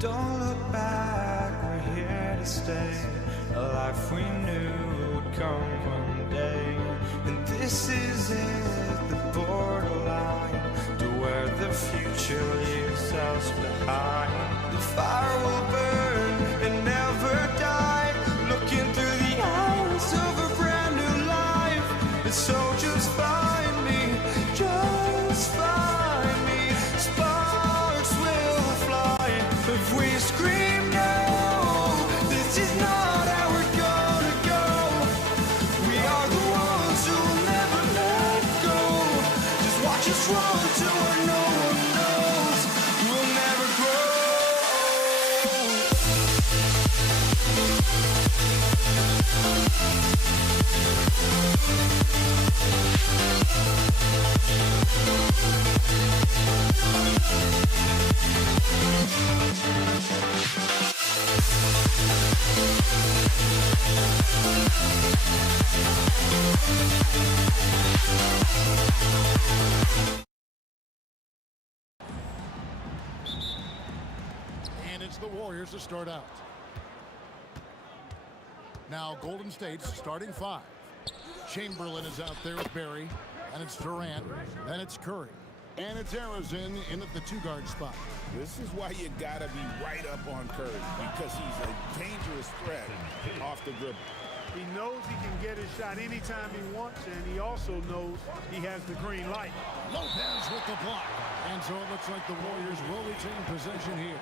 Don't look back, we're here to stay. A life we knew would come one day. And this is it, the borderline to where the future leaves us behind. The fire will burn and never die, looking through the eyes of a brand new life. And so just find me, just find me. Sparks will fly if we scream no. This is not how we're gonna go. We are the ones who will never let go. Just watch us run to where no one knows. We'll never grow. And it's the Warriors to start out. Now Golden State's starting five. Chamberlain is out there with Barry, and it's Durant, and it's Curry, and it's Arizona in at the two-guard spot. This is why you gotta be right up on Curry, because he's a dangerous threat off the dribble. He knows he can get his shot anytime he wants, and he also knows he has the green light. Lopez with the block. And so it looks like the Warriors will retain possession here.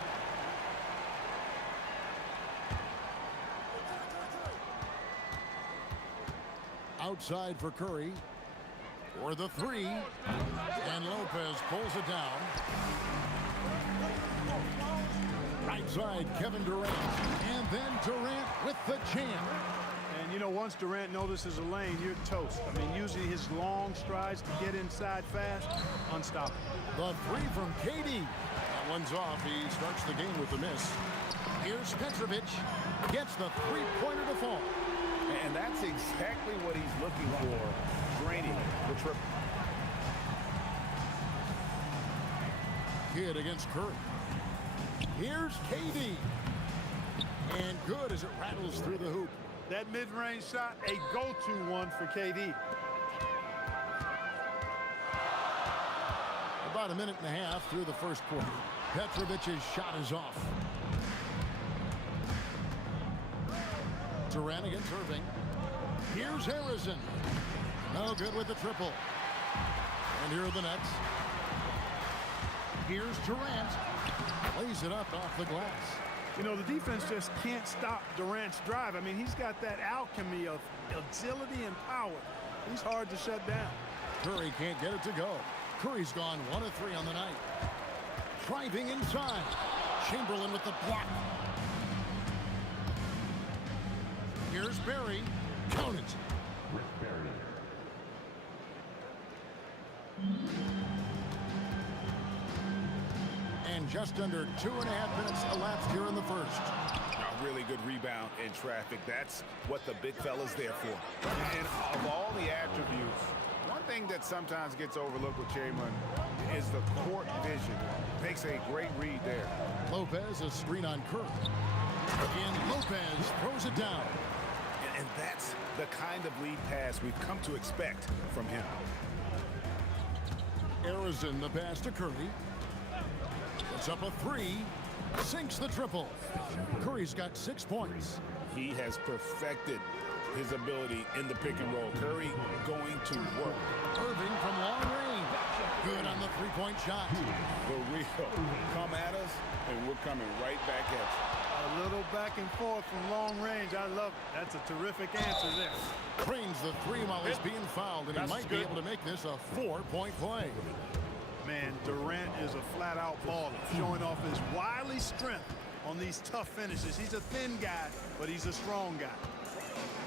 Outside for Curry. For the three. And Lopez pulls it down. Right side, Kevin Durant. And then Durant with the jam. And, you know, once Durant notices a lane, you're toast. I mean, using his long strides to get inside fast, unstoppable. The three from KD. That one's off. He starts the game with a miss. Here's Petrovic. Gets the three-pointer to fall. And that's exactly what he's looking for, draining the triple. Kidd against Curry. Here's KD. And good as it rattles through the hoop. That mid-range shot, a go-to one for KD. About a minute and a half through the first quarter. Petrovic's shot is off. Durant against Irving. Here's Harrison. No good with the triple. And here are the Nets. Here's Durant. Lays it up off the glass. You know, the defense just can't stop Durant's drive. I mean, he's got that alchemy of agility and power. He's hard to shut down. Curry can't get it to go. Curry's gone 1 of 3 on the night. Driving inside. Chamberlain with the block. Here's Barry. Count it. And just under 2.5 minutes elapsed here in the first. A really good rebound in traffic. That's what the big fella's there for. And of all the attributes, one thing that sometimes gets overlooked with Chamberlain is the court vision. Makes a great read there. Lopez, a screen on Curry. And Lopez throws it down. And that's the kind of lead pass we've come to expect from him. Arizona the pass to Curry. Puts up a three. Sinks the triple. Curry's got 6 points. He has perfected his ability in the pick and roll. Curry going to work. Irving from long range. Good on the three-point shot. The real. Come at us, and we're coming right back at you. A little back and forth from long range. I love it. That's a terrific answer there. Cranes the three while he's being fouled, and he might be able to make this a 4-point play. Man, Durant is a flat-out baller, showing off his wily strength on these tough finishes. He's a thin guy, but he's a strong guy.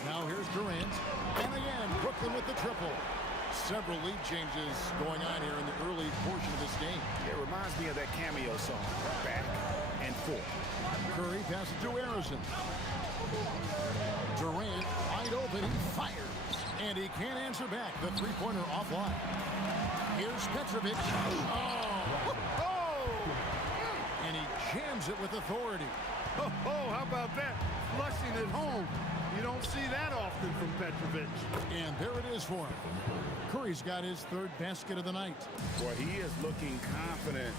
Now here's Durant. And again, Brooklyn with the triple. Several lead changes going on here in the early portion of this game. It reminds me of that cameo song, Back and Forth. Curry passes to Arizona. Durant wide open. He fires. And he can't answer back. The three-pointer offline. Here's Petrovic. Oh! And he jams it with authority. Oh, how about that? Flushing at home. You don't see that often from Petrovic. And there it is for him. Curry's got his third basket of the night. Boy, he is looking confident.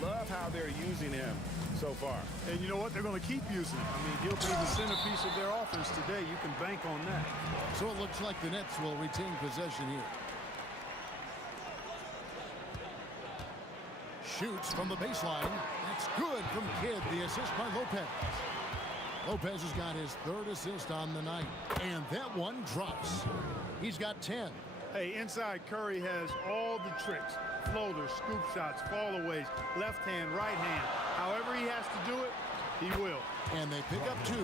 Love how they're using him so far. And you know what? They're going to keep using him. I mean, he'll be the centerpiece of their offense today. You can bank on that. So it looks like the Nets will retain possession here. Shoots from the baseline. That's good from Kidd. The assist by Lopez. Lopez has got his third assist on the night. And that one drops. He's got 10. Hey, inside Curry has all the tricks. Floaters, scoop shots, fallaways, left hand, right hand. However he has to do it, he will. And they pick up 2.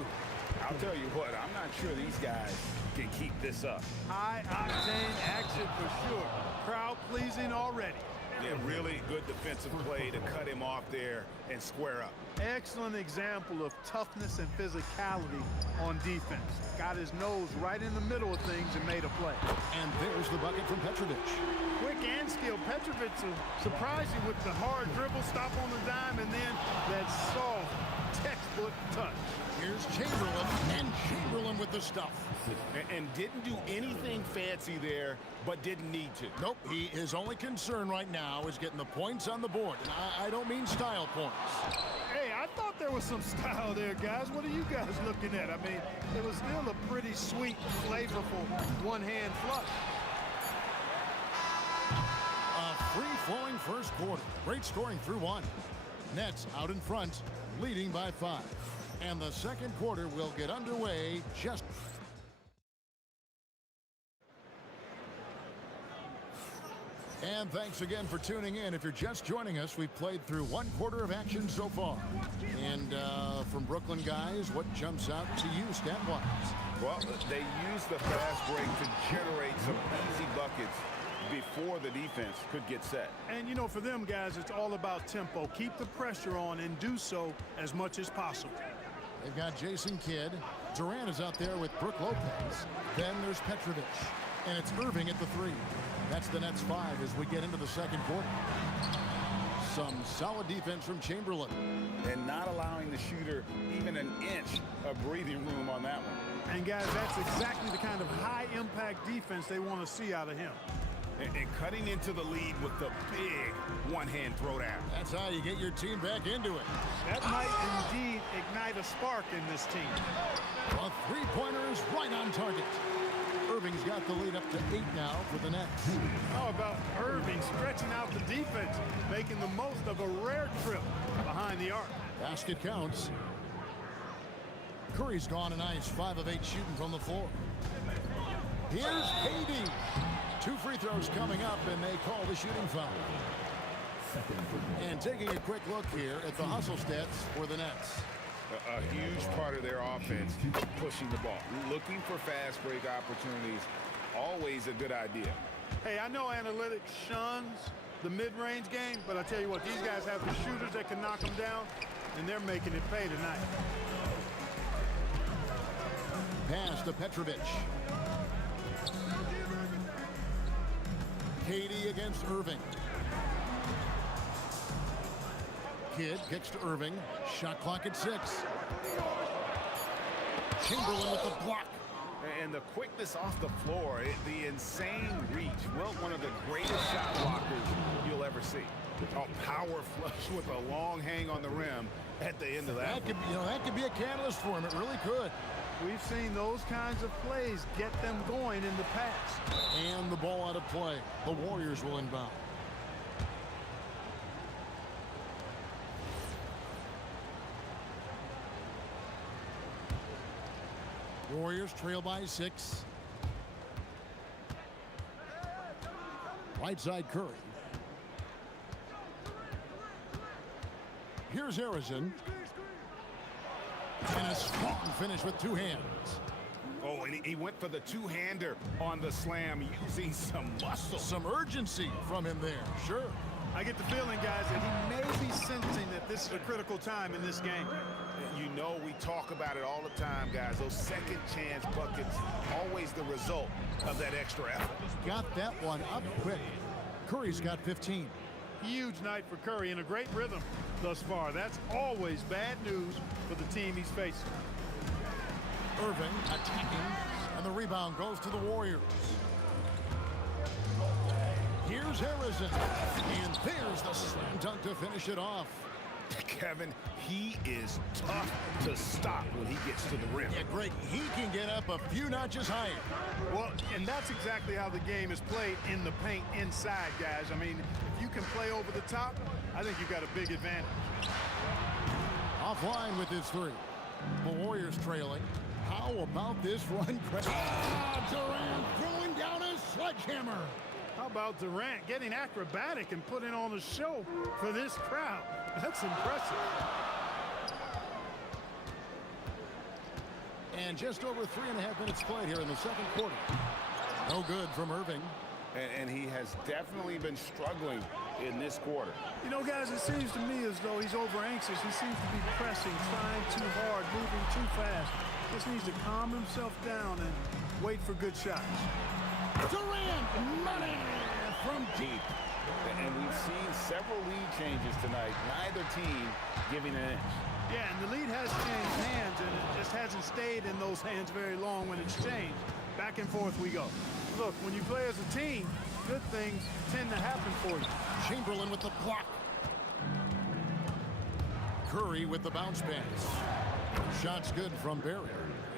I'll tell you what, I'm not sure these guys can keep this up. High octane action for sure. Crowd pleasing already. Yeah, really good defensive play to cut him off there and square up. Excellent example of toughness and physicality on defense. Got his nose right in the middle of things and made a play. And there's the bucket from Petrovic. Quick and skilled. Petrovic will surprise you with the hard dribble, stop on the dime, and then that soft textbook touch. Here's Chamberlain, and Chamberlain with the stuff. And didn't do anything fancy there, but didn't need to. Nope, his only concern right now is getting the points on the board. And I don't mean style points. Hey, I thought there was some style there, guys. What are you guys looking at? I mean, it was still a pretty sweet, flavorful one-hand flush. A free-flowing first quarter. Great scoring through 1. Nets out in front, leading by 5. And the second quarter will get underway just... And thanks again for tuning in. If you're just joining us, we've played through 1 quarter of action so far. And from Brooklyn guys, what jumps out to you stat-wise? Well, they used the fast break to generate some easy buckets before the defense could get set. And, you know, for them guys, it's all about tempo. Keep the pressure on and do so as much as possible. They've got Jason Kidd. Durant is out there with Brook Lopez. Then there's Petrovic. And it's Irving at the 3. That's the Nets 5 as we get into the second quarter. Some solid defense from Chamberlain. And not allowing the shooter even an inch of breathing room on that one. And, guys, that's exactly the kind of high-impact defense they want to see out of him. And cutting into the lead with the big one-hand throwdown. That's how you get your team back into it. That might indeed ignite a spark in this team. A three-pointer is right on target. Irving's got the lead up to 8 now for the Nets. How about Irving stretching out the defense, making the most of a rare trip behind the arc. Basket counts. Curry's gone a nice 5 of 8 shooting from the floor. Here's KD. 2 free throws coming up, and they call the shooting foul. And taking a quick look here at the hustle stats for the Nets. A huge part of their offense, pushing the ball. Looking for fast break opportunities, always a good idea. Hey, I know analytics shuns the mid-range game, but I tell you what, these guys have the shooters that can knock them down, and they're making it pay tonight. Pass to Petrovic. KD against Irving. Kidd kicks to Irving. Shot clock at 6. Chamberlain with the block. And the quickness off the floor, the insane reach. Well, one of the greatest shot blockers you'll ever see. A power flush with a long hang on the rim at the end of that. That could be a catalyst for him. It really could. We've seen those kinds of plays get them going in the past. And the ball out of play. The Warriors will inbound. Warriors trail by 6. Right side Curry. Here's Harrison. And a strong finish with 2 hands. Oh, and he went for the two-hander on the slam, using some muscle. Some urgency from him there, sure. I get the feeling, guys, that he may be sensing that this is a critical time in this game. You know, we talk about it all the time, guys. Those second chance buckets, always the result of that extra effort. Got that one up quick. Curry's got 15. Huge night for Curry in a great rhythm. thus far. That's always bad news for the team he's facing. Irving attacking, and the rebound goes to the Warriors. Here's Harrison, and there's the slam dunk to finish it off. Kevin, he is tough to stop when he gets to the rim. Yeah, Greg, he can get up a few notches higher. Well, and that's exactly how the game is played in the paint inside, guys. I mean, if you can play over the top, I think you've got a big advantage. Offline with his three. The Warriors trailing. How about this run? Durant throwing down his sledgehammer. How about Durant getting acrobatic and putting on a show for this crowd? That's impressive. And just over 3.5 minutes played here in the second quarter. No good from Irving. And he has definitely been struggling in this quarter. You know, guys, it seems to me as though he's over anxious. He seems to be pressing, trying too hard, moving too fast. Just needs to calm himself down and wait for good shots. Durant, money from deep. And we've seen several lead changes tonight. Neither team giving an inch. Yeah, and the lead has changed hands, and it just hasn't stayed in those hands very long when it's changed. Back and forth we go. Look, when you play as a team, good things tend to happen for you. Chamberlain with the block. Curry with the bounce pass. Shot's good from Barry.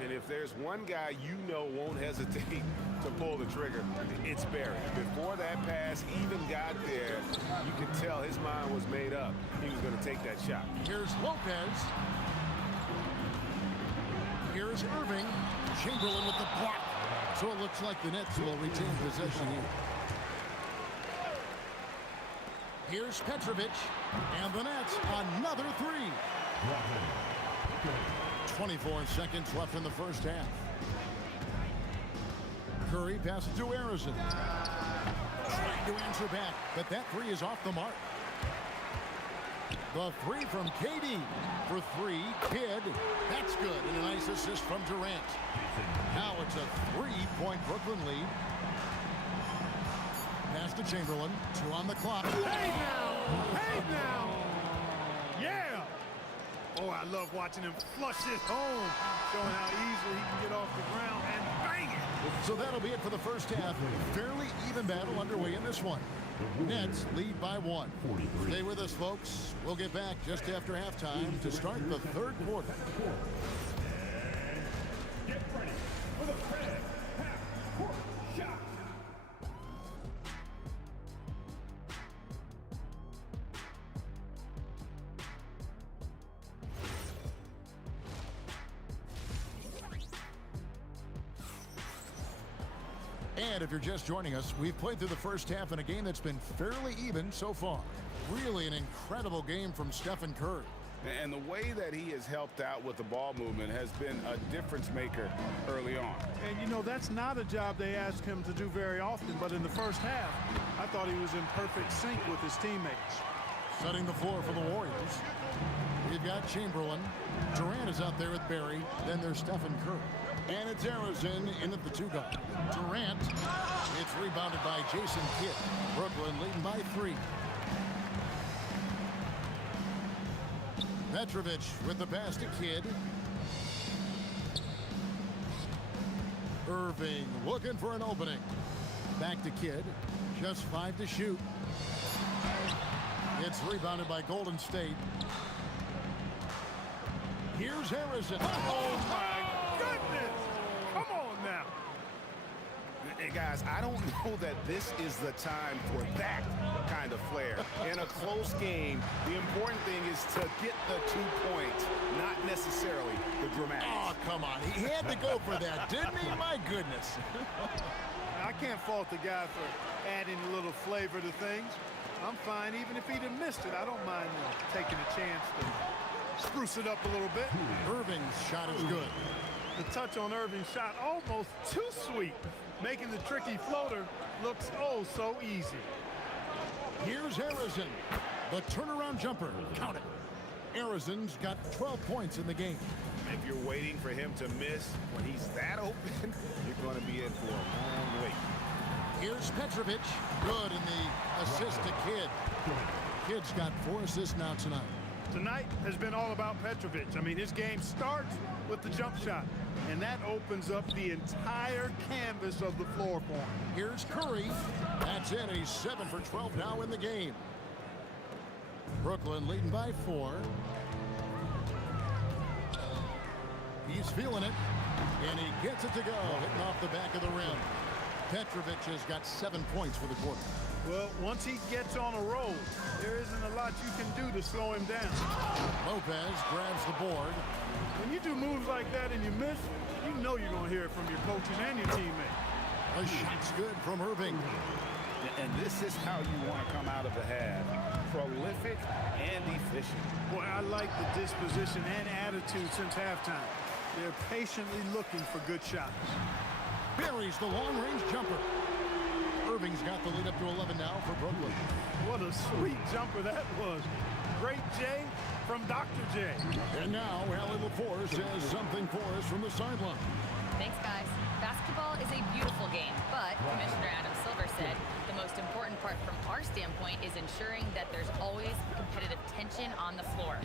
And if there's one guy you know won't hesitate to pull the trigger, it's Barry. Before that pass even got there, you could tell his mind was made up. He was going to take that shot. Here's Lopez. Here's Irving. Chamberlain with the block. So it looks like the Nets will retain possession here. Here's Petrovic. And the Nets, another three. 24 seconds left in the first half. Curry passes to Harrison. Trying to answer back, but that three is off the mark. The three from KD for three. Kidd. That's good, and a nice assist from Durant. Now it's a 3-point Brooklyn lead. Pass to Chamberlain. 2 on the clock. Hey now! Hey now! Yeah! Oh, I love watching him flush it home, showing how easily he can get off the ground and bang it. So that'll be it for the first half. Fairly even battle underway in this one. Nets lead by 1. Stay with us, folks. We'll get back just after halftime to start the third quarter. Get ready for the red half-court shot. And if you're just joining us, we've played through the first half in a game that's been fairly even so far. Really an incredible game from Stephen Curry. And the way that he has helped out with the ball movement has been a difference maker early on. And, you know, that's not a job they ask him to do very often, but in the first half, I thought he was in perfect sync with his teammates. Setting the floor for the Warriors. We've got Chamberlain. Durant is out there with Barry. Then there's Stephen Curry. And it's Harrison in at the 2-guard. Durant. It's rebounded by Jason Kidd. Brooklyn leading by 3. Petrovic with the pass to Kidd. Irving looking for an opening. Back to Kidd. Just 5 to shoot. It's rebounded by Golden State. Here's Harrison. Oh, my goodness! Come on now. Hey, guys, I don't know that this is the time for that kind of flair. In a close game, the important thing is to get the 2 points, not necessarily the dramatics. Oh, come on. He had to go for that, didn't he? My goodness. I can't fault the guy for adding a little flavor to things. I'm fine even if he'd have missed it. I don't mind taking a chance to spruce it up a little bit. Irving's shot is good. The touch on Irving's shot almost too sweet, making the tricky floater looks oh so easy. Here's Harrison. The turnaround jumper. Count it. Harrison's got 12 points in the game. If you're waiting for him to miss when he's that open, you're going to be in for a long wait. Here's Petrovic. Good in the assist to Kidd. Kidd's got 4 assists now tonight. Tonight has been all about Petrovic. I mean, his game starts with the jump shot, and that opens up the entire canvas of the floor for him. Here's Curry. That's it. He's 7 for 12 now in the game. Brooklyn leading by 4. He's feeling it, and he gets it to go, hitting off the back of the rim. Petrovic has got 7 points for the quarter. Well, once he gets on a roll, there isn't a lot you can do to slow him down. Lopez grabs the board. When you do moves like that and you miss, you know you're going to hear it from your coaches and your teammates. A shot's good from Irving. And this is how you want to come out of the half. Prolific and efficient. Boy, I like the disposition and attitude since halftime. They're patiently looking for good shots. Buries the long-range jumper. Irving's got the lead up to 11 now for Brooklyn. What a sweet jumper that was. Great J from Dr. J. And now Allie LaForce has something for us from the sideline. Thanks, guys. Basketball is a beautiful game, but Commissioner Adam Silver said the most important part from our standpoint is ensuring that there's always competitive tension on the floor.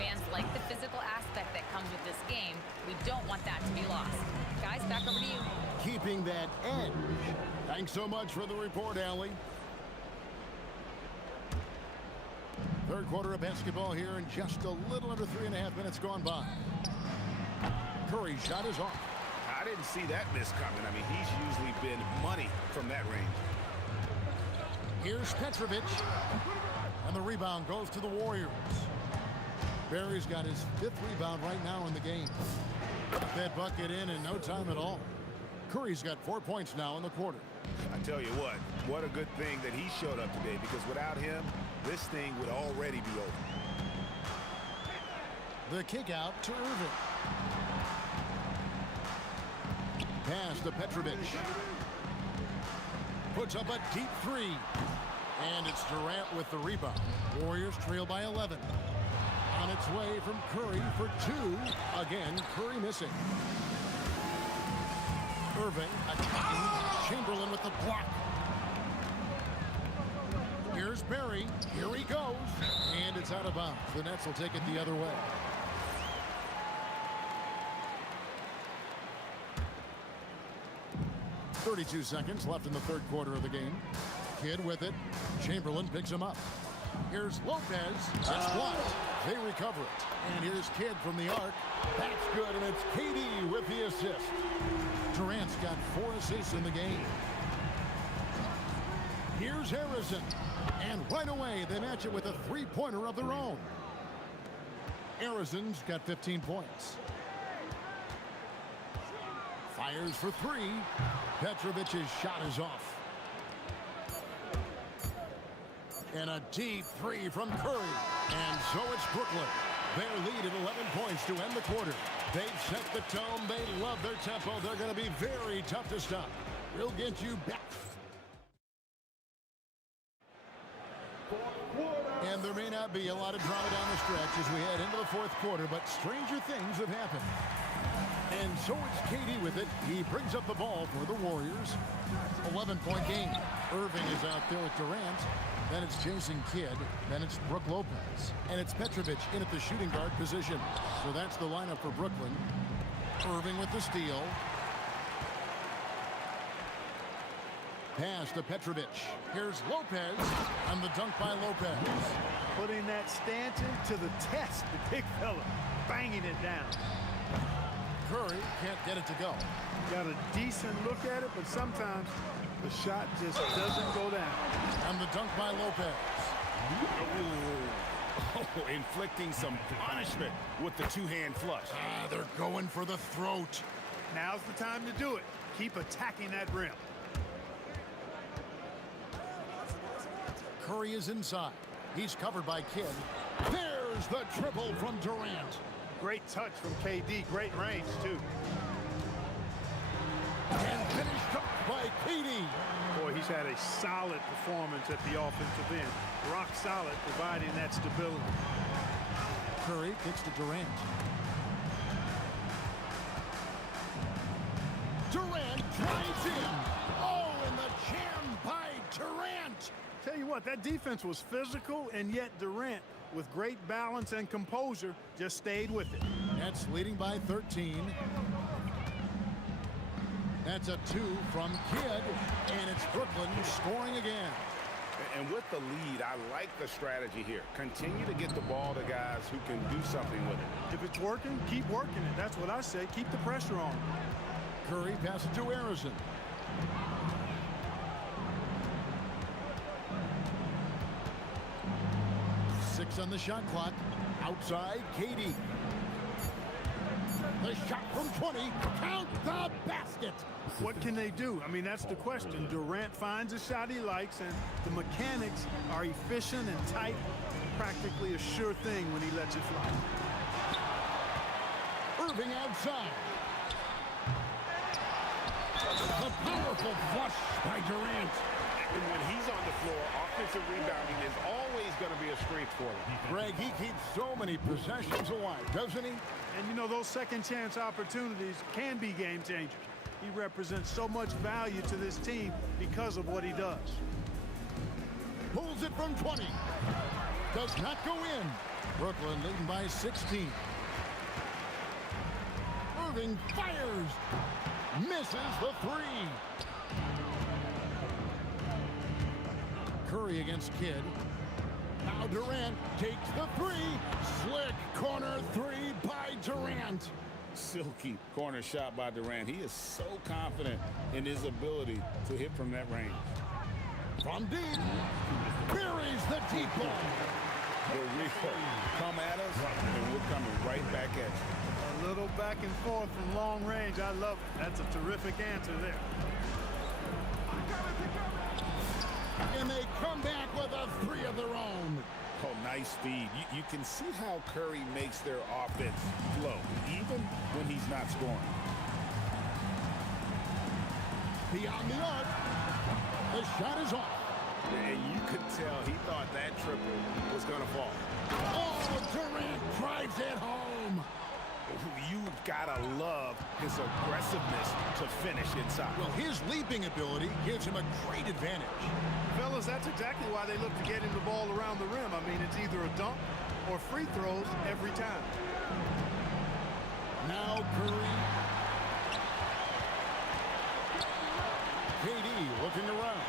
Fans like the physical aspect that comes with this game. We don't want that to be lost. Guys, back over to you. Keeping that edge. Thanks so much for the report, Allie. Third quarter of basketball here, and just a little under 3.5 minutes gone by. Curry's shot is off. I didn't see that miss coming. I mean, he's usually been money from that range. Here's Petrovic. And the rebound goes to the Warriors. Barry's got his 5th rebound right now in the game. Got that bucket in no time at all. Curry's got 4 points now in the quarter. I tell you what a good thing that he showed up today, because without him, this thing would already be over. The kick out to Irving. Pass to Petrovic. Puts up a deep 3. And it's Durant with the rebound. Warriors trail by 11. On its way from Curry for 2. Again, Curry missing. Irving attacking. Chamberlain with the block. Here's Barry. Here he goes. And it's out of bounds. The Nets will take it the other way. .32 seconds left in the third quarter of the game. Kidd with it. Chamberlain picks him up. Here's Lopez. That's blocked. They recover it. And here's Kidd from the arc. That's good, and it's KD with the assist. Durant's got 4 assists in the game. Here's Harrison. And right away, they match it with a 3-pointer of their own. Harrison's got 15 points. Fires for 3. Petrovic's shot is off. And a deep 3 from Curry. And so it's Brooklyn. Their lead at 11 points to end the quarter. They've set the tone. They love their tempo. They're going to be very tough to stop. We'll get you back. And there may not be a lot of drama down the stretch as we head into the fourth quarter, but stranger things have happened. And so it's KD with it. He brings up the ball for the Warriors. 11-point game. Irving is out there with Durant. Then it's Jason Kidd. Then it's Brook Lopez. And it's Petrovic in at the shooting guard position. So that's the lineup for Brooklyn. Irving with the steal. Pass to Petrovic. Here's Lopez. And the dunk by Lopez. Putting that stanchion to the test, the big fella. Banging it down. Curry can't get it to go. Got a decent look at it, but sometimes the shot just doesn't go down. And the dunk by Lopez. Oh, inflicting some punishment with the two-hand flush. They're going for the throat. Now's the time to do it. Keep attacking that rim. Curry is inside. He's covered by Kidd. There's the triple from Durant. Great touch from KD. Great range, too. And finished up by KD. Boy, he's had a solid performance at the offensive end. Rock solid, providing that stability. Curry kicks to Durant. Durant drives in. Oh, and the jam by Durant. Tell you what. what? That defense was physical, and yet Durant, with great balance and composure, just stayed with it. Nets leading by 13. That's a 2 from Kidd, and it's Brooklyn scoring again. And with the lead, I like the strategy here. Continue to get the ball to guys who can do something with it. If it's working, keep working it. That's what I say. Keep the pressure on. Curry passes to Harrison. Six on the shot clock. Outside, KD. The shot from 20. Count the basket. What can they do? I mean, that's the question. Durant finds a shot he likes, and the mechanics are efficient and tight. Practically a sure thing when he lets it fly. Irving outside. The powerful flush by Durant. And when he's on the floor, offensive rebounding is always going to be a strength for him. Greg, he keeps so many possessions alive, doesn't he? And, you know, those second-chance opportunities can be game changers. He represents so much value to this team because of what he does. Pulls it from 20. Does not go in. Brooklyn leading by 16. Irving fires. Misses the 3. Curry against Kidd. Now Durant takes the 3. Slick corner 3 by Durant. Silky corner shot by Durant. He is so confident in his ability to hit from that range. From deep. Buries the deep ball. The real come at us, and we're coming right back at you. A little back and forth from long range. I love it. That's a terrific answer there. And they come back with a 3 of their own. Oh, nice feed. You can see how Curry makes their offense flow, even when he's not scoring. Beyond the arc. The shot is off. And you could tell he thought that triple was going to fall. Oh, Durant drives it home. You've got to love his aggressiveness to finish inside. Well, his leaping ability gives him a great advantage. Fellas, that's exactly why they look to get him the ball around the rim. I mean, it's either a dunk or free throws every time. Now Curry. KD looking around.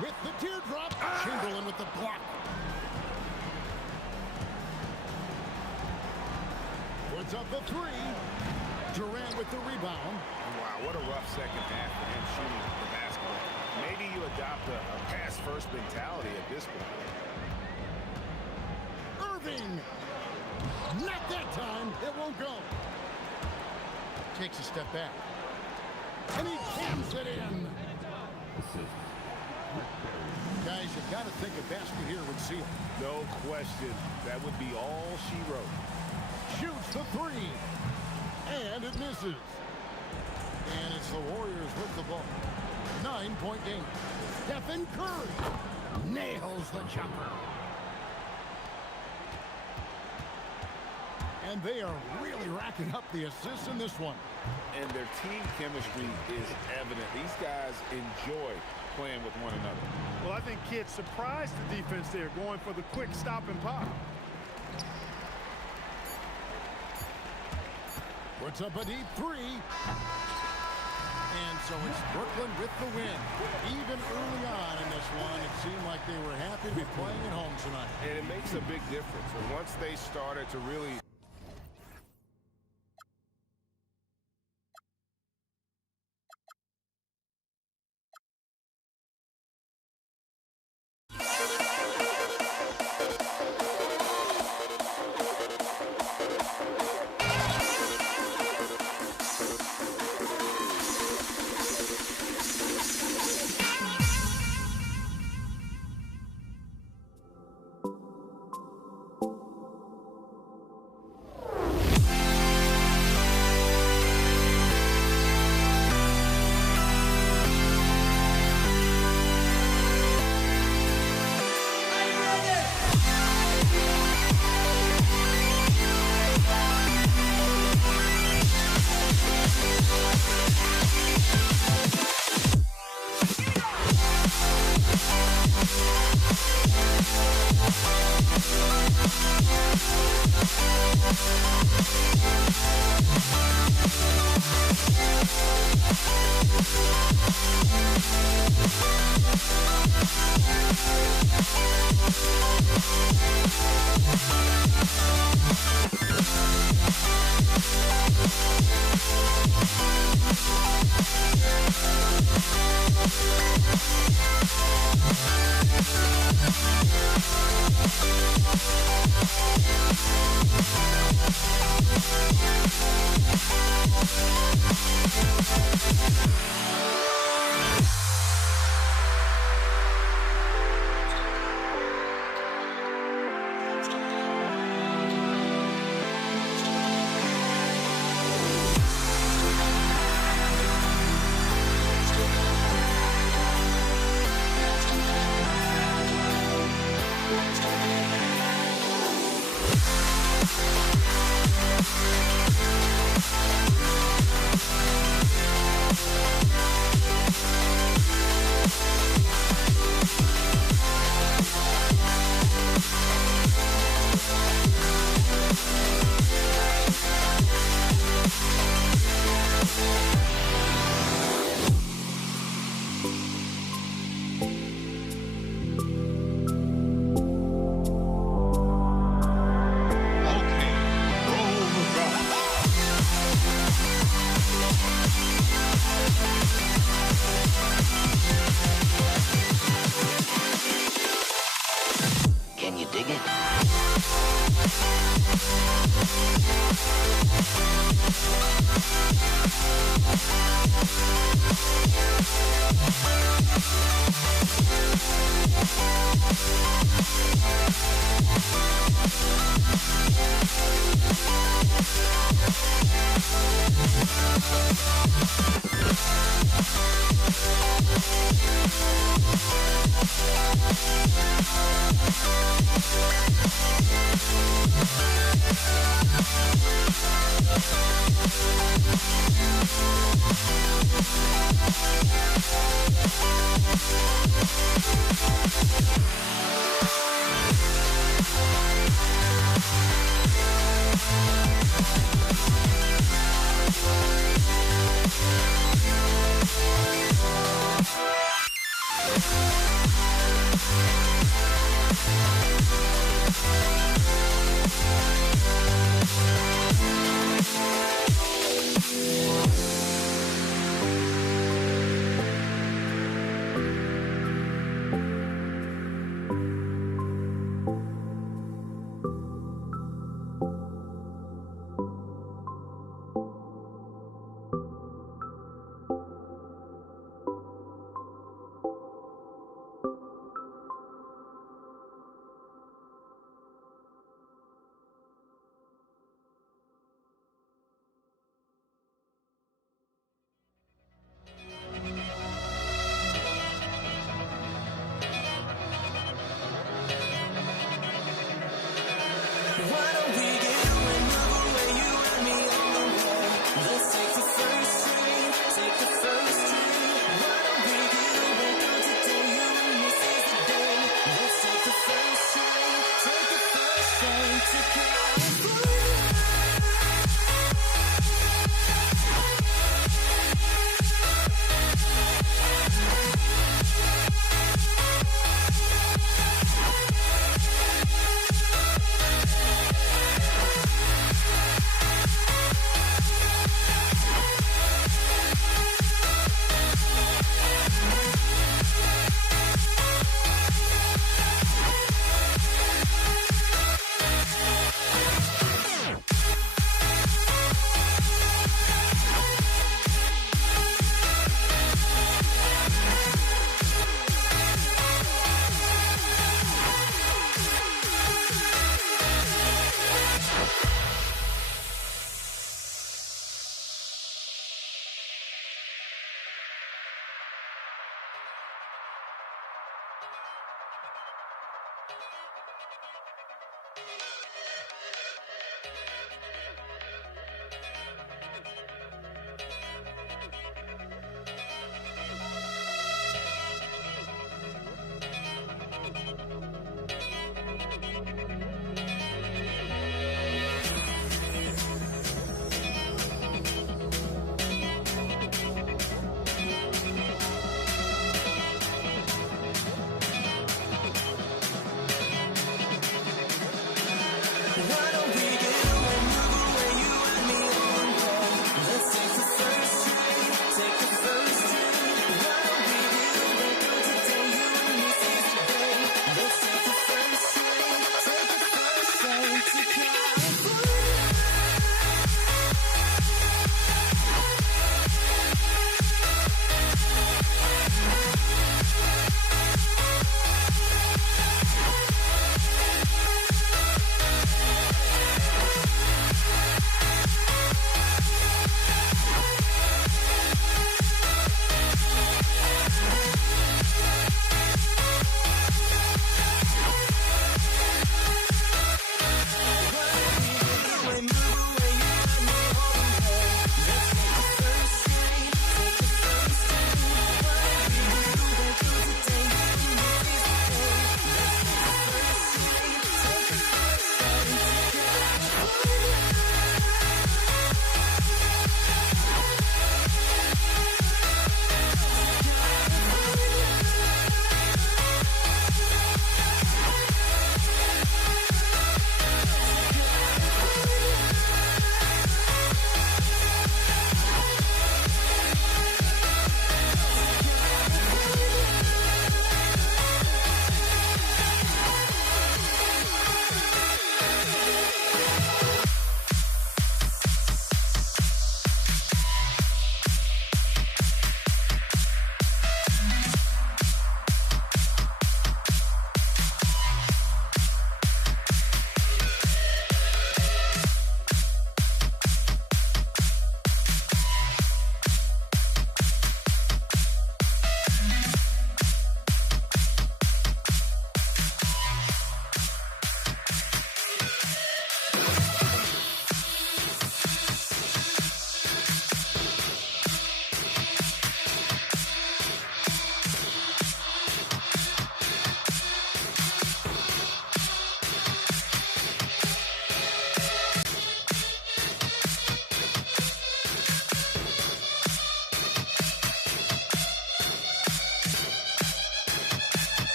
With the teardrop. Chamberlain with the block. Puts up the 3. Durant with the rebound. Wow, what a rough second half for him shooting the basketball. Maybe you adopt a pass-first mentality at this point. Irving. Not that time. It won't go. Takes a step back. And he jams it in. Guys, you got to think a basket here would seal it. No question. That would be all she wrote. Shoots the 3. And it misses. And it's the Warriors with the ball. 9-point game. Stephen Curry nails the jumper. And they are really racking up the assists in this one. And their team chemistry is evident. These guys enjoy playing with one another. Well, I think Kidd surprised the defense there, going for the quick stop and pop. Puts up a deep 3. And so it's Brooklyn with the win. Even early on in this one, it seemed like they were happy to be playing at home tonight. And it makes a big difference. And once they started to really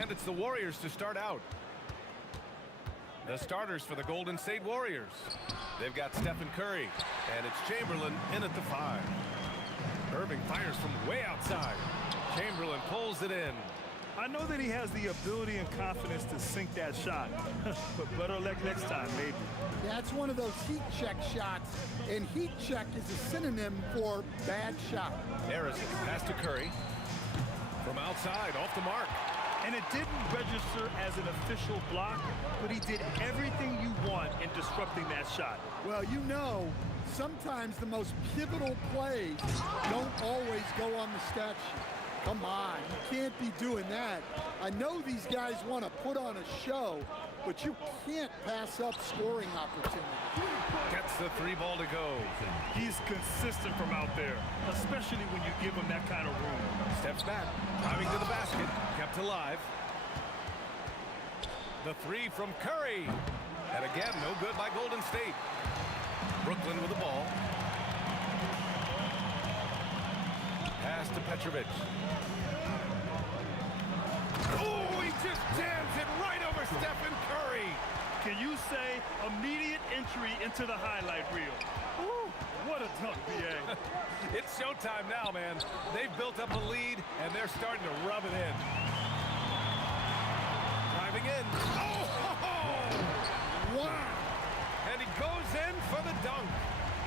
And it's the Warriors to start out. The starters for the Golden State Warriors. They've got Stephen Curry, and it's Chamberlain in at the 5. Irving fires from way outside. Chamberlain pulls it in. I know that he has the ability and confidence to sink that shot, but better luck next time, maybe. Yeah, it's one of those heat check shots, and heat check is a synonym for bad shot. Harrison, pass to Curry. From outside, off the mark. And it didn't register as an official block, but he did everything you want in disrupting that shot. Well, you know, sometimes the most pivotal plays don't always go on the stat sheet. Come on, you can't be doing that. I know these guys want to put on a show, but you can't pass up scoring opportunities. Gets the 3 ball to go. He's consistent from out there, especially when you give him that kind of room. Steps back, driving to the basket, kept alive. The 3 from Curry. And again, no good by Golden State. Brooklyn with the ball. Pass to Petrovic. Oh, he just jams it right over Stephen Curry. Can you say immediate entry into the highlight reel? Woo, what a dunk, B.A. It's showtime now, man. They've built up a lead, and they're starting to rub it in. Driving in. Oh! Wow! And he goes in for the dunk.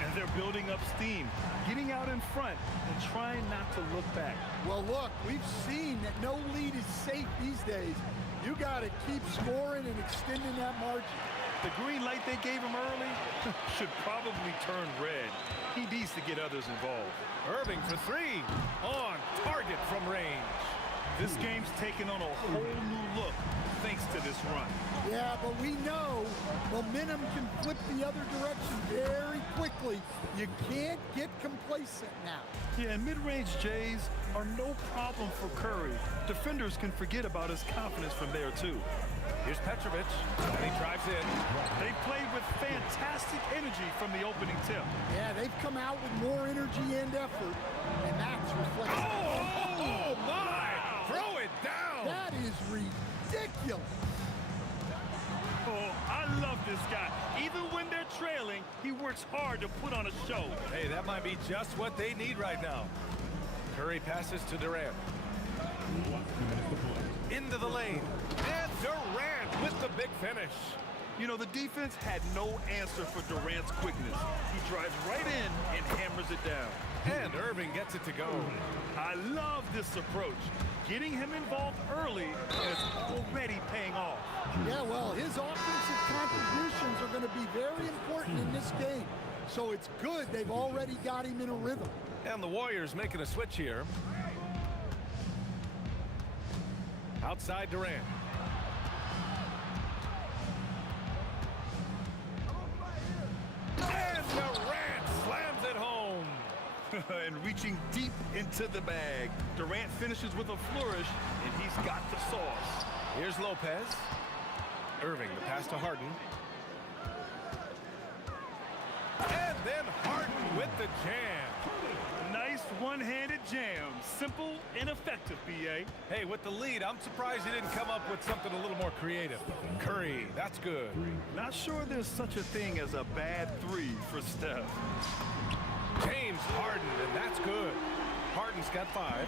And they're building up steam, getting out in front and trying not to look back. Well, look, we've seen that no lead is safe these days. You got to keep scoring and extending that margin. The green light they gave him early should probably turn red. He needs to get others involved. Irving for 3. On target from range. This game's taken on a whole new look thanks to this run. Yeah, but we know momentum can flip the other direction very quickly. You can't get complacent now. Yeah, and mid-range Jays are no problem for Curry. Defenders can forget about his confidence from there, too. Here's Petrovic, and he drives in. They played with fantastic energy from the opening tip. Yeah, they've come out with more energy and effort, and that's reflected. Oh, my! Throw it down! That is ridiculous. Oh, I love this guy. Even when they're trailing, he works hard to put on a show. Hey, that might be just what they need right now. Curry passes to Durant. Into the lane. And Durant with the big finish. You know, the defense had no answer for Durant's quickness. He drives right in and hammers it down. And Irving gets it to go. I love this approach. Getting him involved early is already paying off. Yeah, well, his offensive contributions are going to be very important in this game. So it's good they've already got him in a rhythm. And the Warriors making a switch here. Outside Durant. And Durant slams it home. And reaching deep into the bag. Durant finishes with a flourish, and he's got the sauce. Here's Lopez. Irving, the pass to Harden. And then Harden with the jam. Nice one-handed jam. Simple and effective, B.A. Hey, with the lead, I'm surprised he didn't come up with something a little more creative. Curry, that's good. Not sure there's such a thing as a bad 3 for Steph. James Harden, and that's good. Harden's got 5.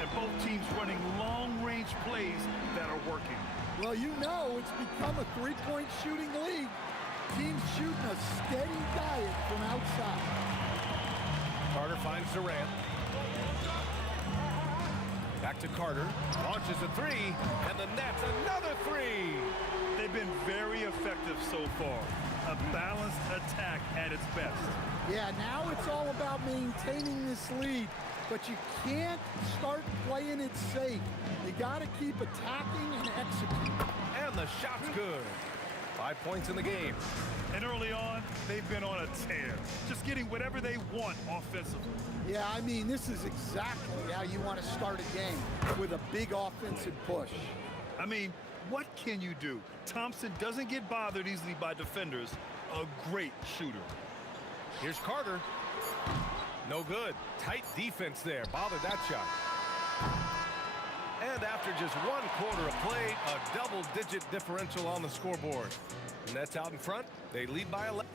And both teams running long-range plays that are working. Well, you know it's become a three-point shooting league. Teams shooting a steady diet from outside. Carter finds Durant. Back to Carter. Launches a 3, and the Nets another 3. They've been very effective so far. A balanced attack at its best. Yeah, now it's all about maintaining this lead, but you can't start playing it safe. You got to keep attacking and executing. And the shot's good. 5 points in the game. And early on, they've been on a tear. Just getting whatever they want offensively. Yeah, I mean, this is exactly how you want to start a game, with a big offensive push. I mean, what can you do? Thompson doesn't get bothered easily by defenders. A great shooter. Here's Carter. No good. Tight defense there. Bothered that shot. And after just 1 quarter of play, a double-digit differential on the scoreboard. Nets out in front. They lead by 11.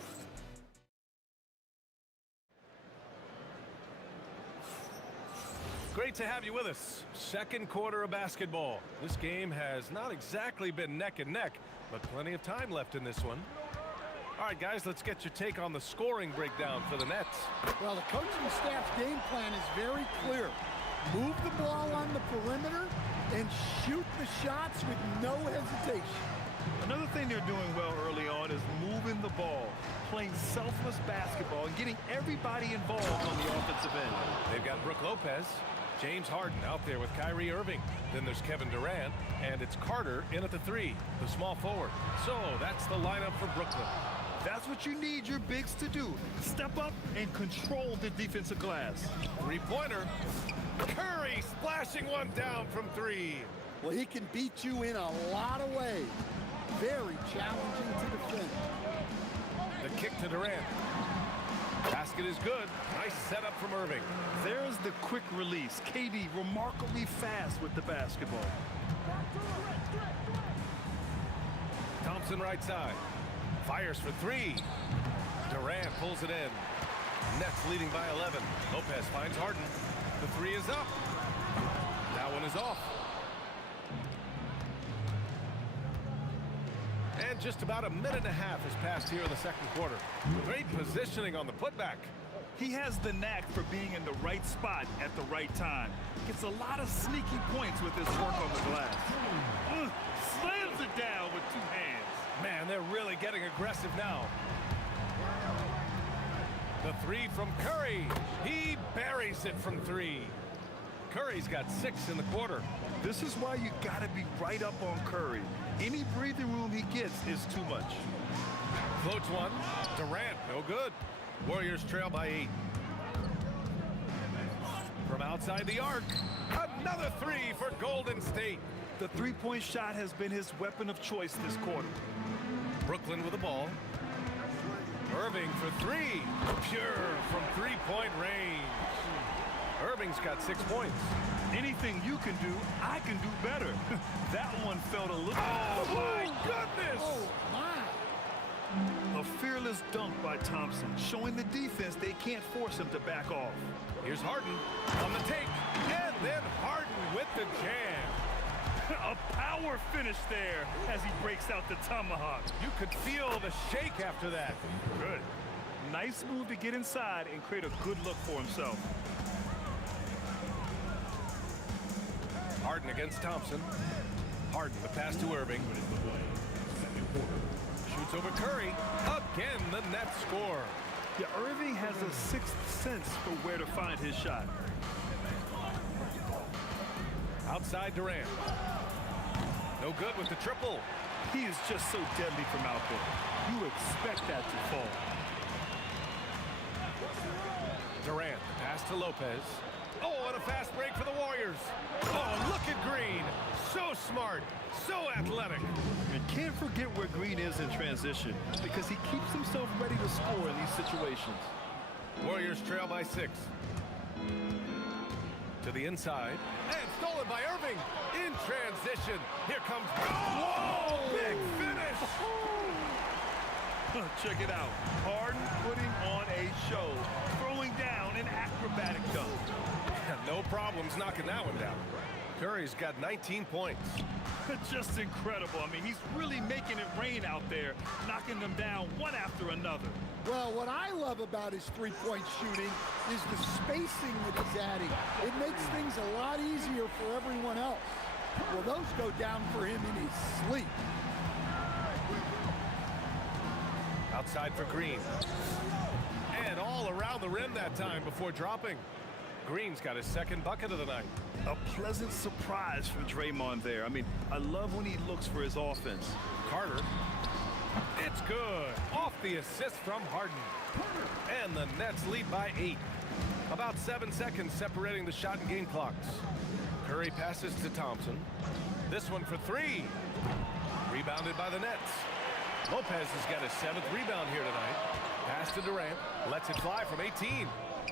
Great to have you with us. Second quarter of basketball. This game has not exactly been neck and neck, but plenty of time left in this one. All right, guys, let's get your take on the scoring breakdown for the Nets. Well, the coaching staff's game plan is very clear. Move the ball on the perimeter and shoot the shots with no hesitation. Another thing they're doing well early on is moving the ball, playing selfless basketball, and getting everybody involved on the offensive end. They've got Brook Lopez, James Harden out there with Kyrie Irving. Then there's Kevin Durant, and it's Carter in at the 3, the small forward. So that's the lineup for Brooklyn. That's what you need your bigs to do. Step up and control the defensive glass. Three-pointer. Curry splashing one down from 3. Well, he can beat you in a lot of ways. Very challenging to defend. The kick to Durant. Basket is good. Nice setup from Irving. There's the quick release. KD remarkably fast with the basketball. Thompson right side. Fires for 3. Durant pulls it in. Nets leading by 11. Lopez finds Harden. The 3 is up. That one is off. And just about a minute and a half has passed here in the second quarter. Great positioning on the putback. He has the knack for being in the right spot at the right time. Gets a lot of sneaky points with his work on the glass. Slams it down with 2 hands. Man, they're really getting aggressive now. The 3 from Curry. He buries it from 3. Curry's got 6 in the quarter. This is why you got to be right up on Curry. Any breathing room he gets is too much. Floats one. Durant, no good. Warriors trail by 8. From outside the arc, another 3 for Golden State. The three-point shot has been his weapon of choice this quarter. Brooklyn with the ball. Irving for 3. Pure from 3-point range. Irving's got 6 points. Anything you can do, I can do better. That one felt a little... Oh, my goodness! Oh, my. A fearless dunk by Thompson, showing the defense they can't force him to back off. Here's Harden on the take, and then Harden with the jam. A power finish there as he breaks out the tomahawk. You could feel the shake after that. Good. Nice move to get inside and create a good look for himself. Harden against Thompson. Harden, the pass to Irving. Shoots over Curry. Again, the Nets score. Yeah, Irving has a 6th sense for where to find his shot. Outside Durant. No good with the triple. He is just so deadly from out there. You expect that to fall. Durant, the pass to Lopez. Oh, and a fast break for the Warriors. Oh, look at Green. So smart, so athletic. And can't forget where Green is in transition because he keeps himself ready to score in these situations. Warriors trail by 6. To the inside. And stolen by Irving. In transition. Here comes... Whoa! Big finish! Check it out. Harden putting on a show. Throwing down an acrobatic dunk. No problems knocking that one down. Curry's got 19 points. Just incredible. I mean, he's really making it rain out there, knocking them down one after another. Well, what I love about his three-point shooting is the spacing that he's adding. It makes things a lot easier for everyone else. Well, those go down for him in his sleep. Outside for Green. And all around the rim that time before dropping. Green's got his 2nd bucket of the night. A pleasant surprise from Draymond there. I mean, I love when he looks for his offense. Carter. It's good. Off the assist from Harden. And the Nets lead by 8. About 7 seconds separating the shot and game clocks. Curry passes to Thompson. This one for 3. Rebounded by the Nets. Lopez has got his 7th rebound here tonight. Pass to Durant. Lets it fly from 18.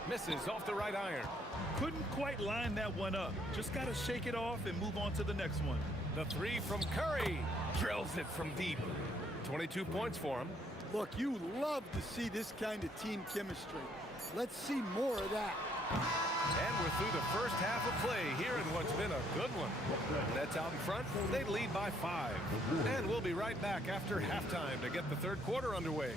Misses off the right iron. Couldn't quite line that one up. Just got to shake it off and move on to the next one. The three from Curry. Drills it from deep. 22 points for him. Look, you love to see this kind of team chemistry. Let's see more of that. And we're through the first half of play here in what's been a good one. Nets out in front. They lead by 5. And we'll be right back after halftime to get the third quarter underway.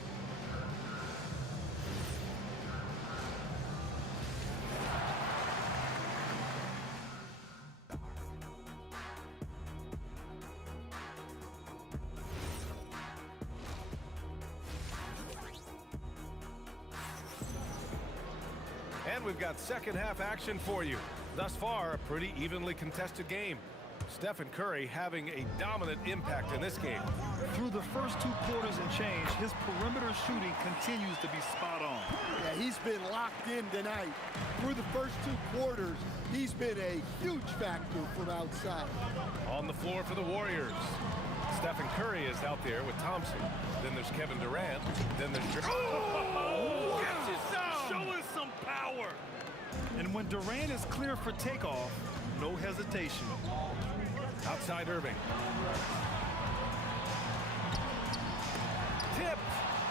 And we've got second half action for you. Thus far, a pretty evenly contested game. Stephen Curry having a dominant impact in this game. Through the first 2 quarters and change, his perimeter shooting continues to be spot on. Yeah, he's been locked in tonight. Through the first 2 quarters, he's been a huge factor from outside. On the floor for the Warriors. Stephen Curry is out there with Thompson. Then there's Kevin Durant. Then there's... Oh! Showing some power. And when Durant is clear for takeoff, no hesitation. Outside Irving. Tipped.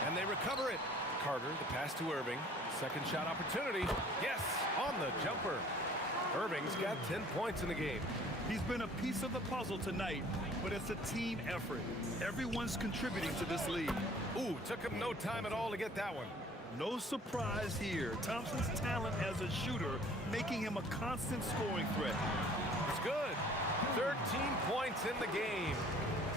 And they recover it. Carter, the pass to Irving. Second shot opportunity. Yes, on the jumper. Irving's got 10 points in the game. He's been a piece of the puzzle tonight, but it's a team effort. Everyone's contributing to this lead. Ooh, took him no time at all to get that one. No surprise here. Thompson's talent as a shooter making him a constant scoring threat. It's good. 13 points in the game.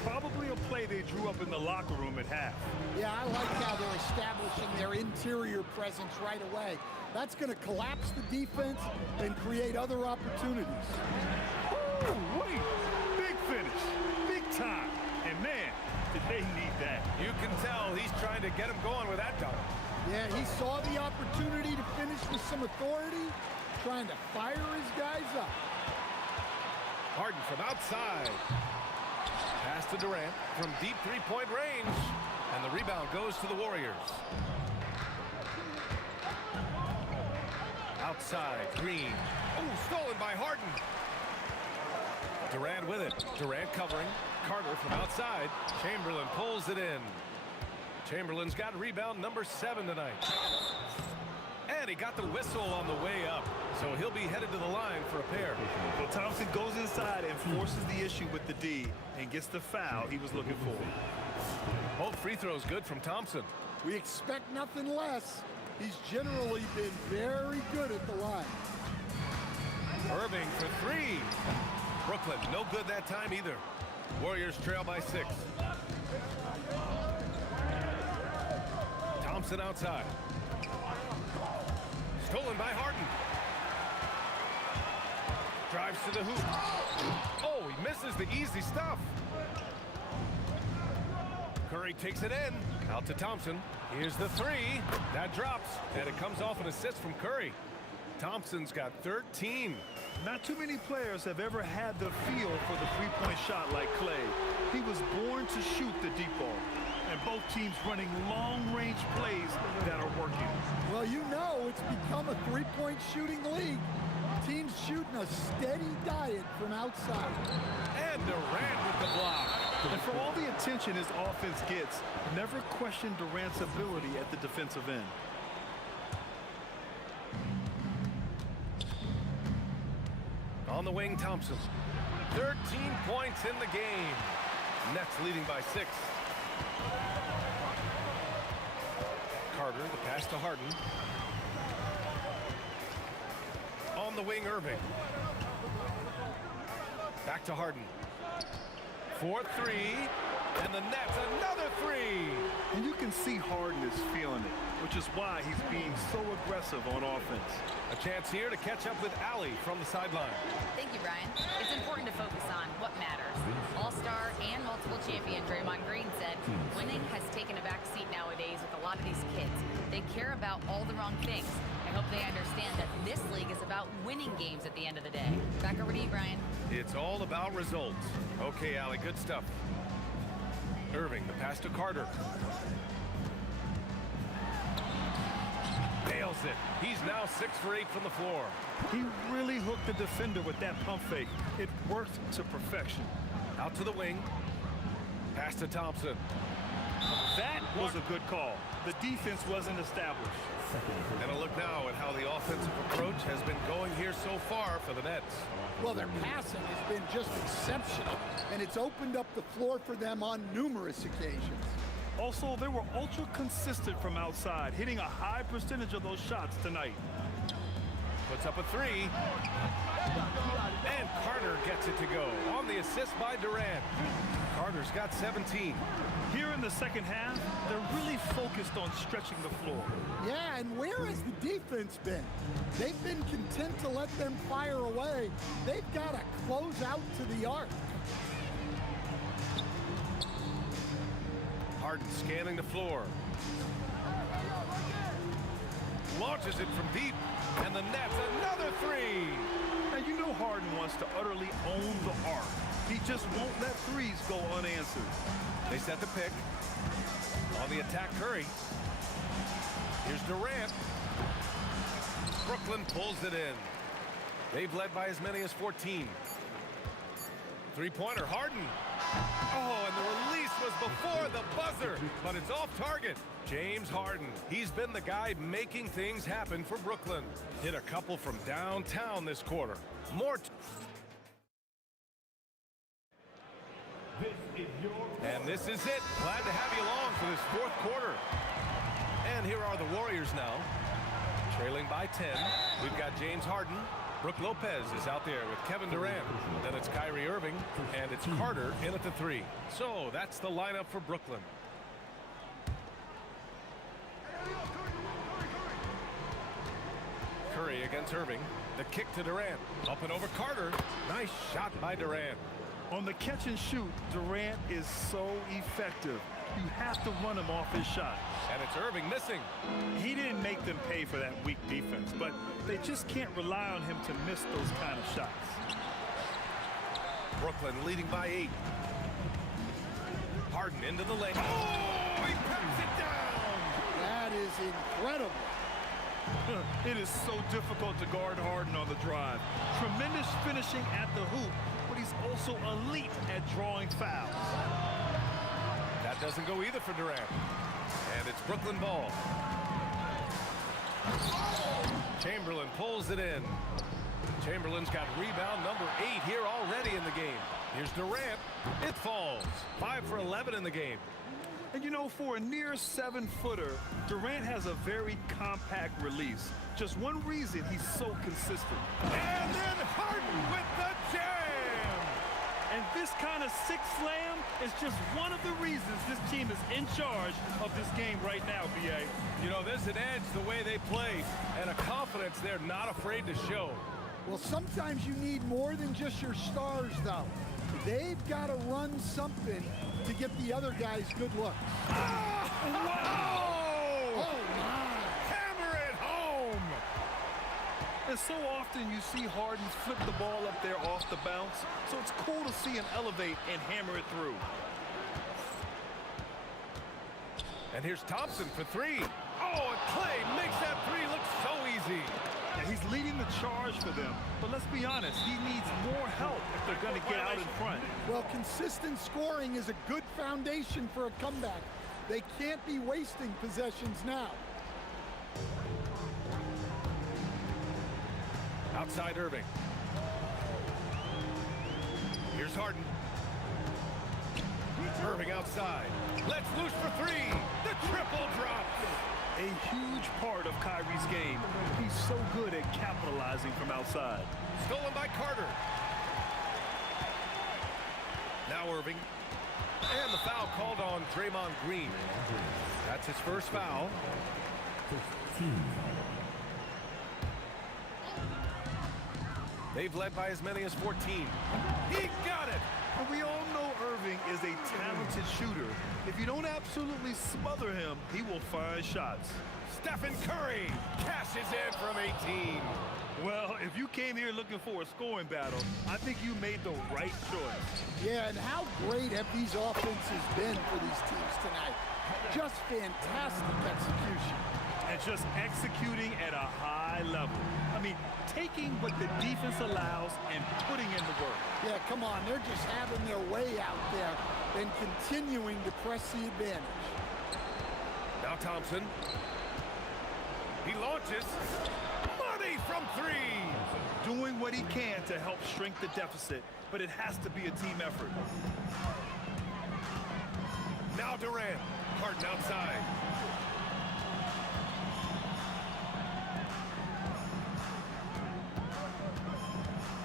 Probably a play they drew up in the locker room at half. Yeah, I like how they're establishing their interior presence right away. That's going to collapse the defense and create other opportunities. Ooh, wait. Big finish. Big time. And man, did they need that. You can tell he's trying to get him going with that dunk. Yeah, he saw the opportunity to finish with some authority, trying to fire his guys up. Harden from outside. Pass to Durant from deep three-point range. And the rebound goes to the Warriors. Outside, Green. Oh, stolen by Harden. Durant with it. Durant covering. Carter from outside. Chamberlain pulls it in. Chamberlain's got rebound number 7 tonight. And he got the whistle on the way up. So he'll be headed to the line for a pair. Well, Thompson goes inside and forces the issue with the D and gets the foul he was looking for. Both free throws good from Thompson. We expect nothing less. He's generally been very good at the line. Irving for 3. Brooklyn, no good that time either. Warriors trail by 6. Thompson outside. Stolen by Harden. Drives to the hoop. Oh, he misses the easy stuff. Curry takes it in. Out to Thompson. Here's the 3. That drops, and it comes off an assist from Curry. Thompson's got 13. Not too many players have ever had the feel for the three-point shot like Clay. He was born to shoot the deep ball. And both teams running long-range plays that are working. Well, you know it's become a three-point shooting league. Teams shooting a steady diet from outside. And Durant with the block. And for all the attention his offense gets, never question Durant's ability at the defensive end. On the wing, Thompson. 13 points in the game. Nets leading by 6. Carter, the pass to Harden. On the wing, Irving. Back to Harden. 4-3, and the Nets another 3. And you can see Harden is feeling it, which is why he's being so aggressive on offense. A chance here to catch up with Allie from the sideline. Thank you, Brian. It's important to focus on what matters. All-star and multiple champion Draymond Green said winning has taken a back seat nowadays with a lot of these kids. They care about all the wrong things. I hope they understand that this league is about winning games at the end of the day. Back over to you, Brian. It's all about results. Okay, Allie, good stuff. Irving, the pass to Carter. nails it. He's now 6 for 8 from the floor. He really hooked the defender with that pump fake. It worked to perfection. Out to the wing. Pass to Thompson. That was a good call. The defense wasn't established. And a look now at how the offensive approach has been going here so far for the Nets. Well, their passing has been just exceptional, and it's opened up the floor for them on numerous occasions. Also, they were ultra consistent from outside, hitting a high percentage of those shots tonight. Puts up a 3. And Carter gets it to go on the assist by Durant. Carter's got 17. Here in the second half, they're really focused on stretching the floor. Yeah, and where has the defense been? They've been content to let them fire away. They've got to close out to the arc. Harden scanning the floor. Launches it from deep. And the Nets, another 3. Now, you know Harden wants to utterly own the arc. He just won't let threes go unanswered. They set the pick. On the attack, Curry. Here's Durant. Brooklyn pulls it in. They've led by as many as 14. Three-pointer, Harden. Oh, and the release was before the buzzer, but it's off target. James Harden, he's been the guy making things happen for Brooklyn. Hit a couple from downtown this quarter. And this is it. Glad to have you along for this fourth quarter. And here are the Warriors now. Trailing by 10. We've got James Harden. Brook Lopez is out there with Kevin Durant. Then it's Kyrie Irving, and it's Carter in at the 3. So that's the lineup for Brooklyn. Curry against Irving. The kick to Durant. Up and over Carter. Nice shot by Durant. On the catch and shoot, Durant is so effective. You have to run him off his shot. And it's Irving missing. He didn't make them pay for that weak defense, but they just can't rely on him to miss those kind of shots. Brooklyn leading by 8. Harden into the lane. Oh, he pats it down. That is incredible. It is so difficult to guard Harden on the drive. Tremendous finishing at the hoop, but he's also elite at drawing fouls. That doesn't go either for Durant. And it's Brooklyn ball. Chamberlain pulls it in. Chamberlain's got rebound number 8 here already in the game. Here's Durant. It falls. 5 for 11 in the game. And you know, for a near 7-footer, Durant has a very compact release. Just one reason he's so consistent. And then Harden with the jam! And this kind of sick slam is just one of the reasons this team is in charge of this game right now, B.A. You know, there's an edge the way they play and a confidence they're not afraid to show. Well, sometimes you need more than just your stars, though. They've got to run something to get the other guys good looks. Wow! Oh, my. Hammer it home! And so often you see Harden flip the ball up there off the bounce, so it's cool to see him elevate and hammer it through. And here's Thompson for 3. Oh, and Clay makes that 3 look so easy. And he's leading the charge for them, but let's be honest, he needs more help if they're going to get out in front. Well, consistent scoring is a good foundation for a comeback. They can't be wasting possessions now. Outside Irving. Here's Harden. Irving outside. Let's loose for 3. The triple drop. A huge part of Kyrie's game. He's so good at capitalizing from outside. Stolen by Carter. Now Irving. And the foul called on Draymond Green. That's his first foul. 15. They've led by as many as 14. He got it! And we all know Irving is a talented shooter. If you don't absolutely smother him, he will find shots. Stephen Curry cashes in from 18. Well, if you came here looking for a scoring battle, I think you made the right choice. Yeah, and how great have these offenses been for these teams tonight? Just fantastic execution. And just executing at a high level. I mean, taking what the defense allows and putting in the work. Yeah, come on, they're just having their way out there and continuing to press the advantage. Now Thompson. He launches. Money from three. Doing what he can to help shrink the deficit, but it has to be a team effort. Now Durant. Harden outside.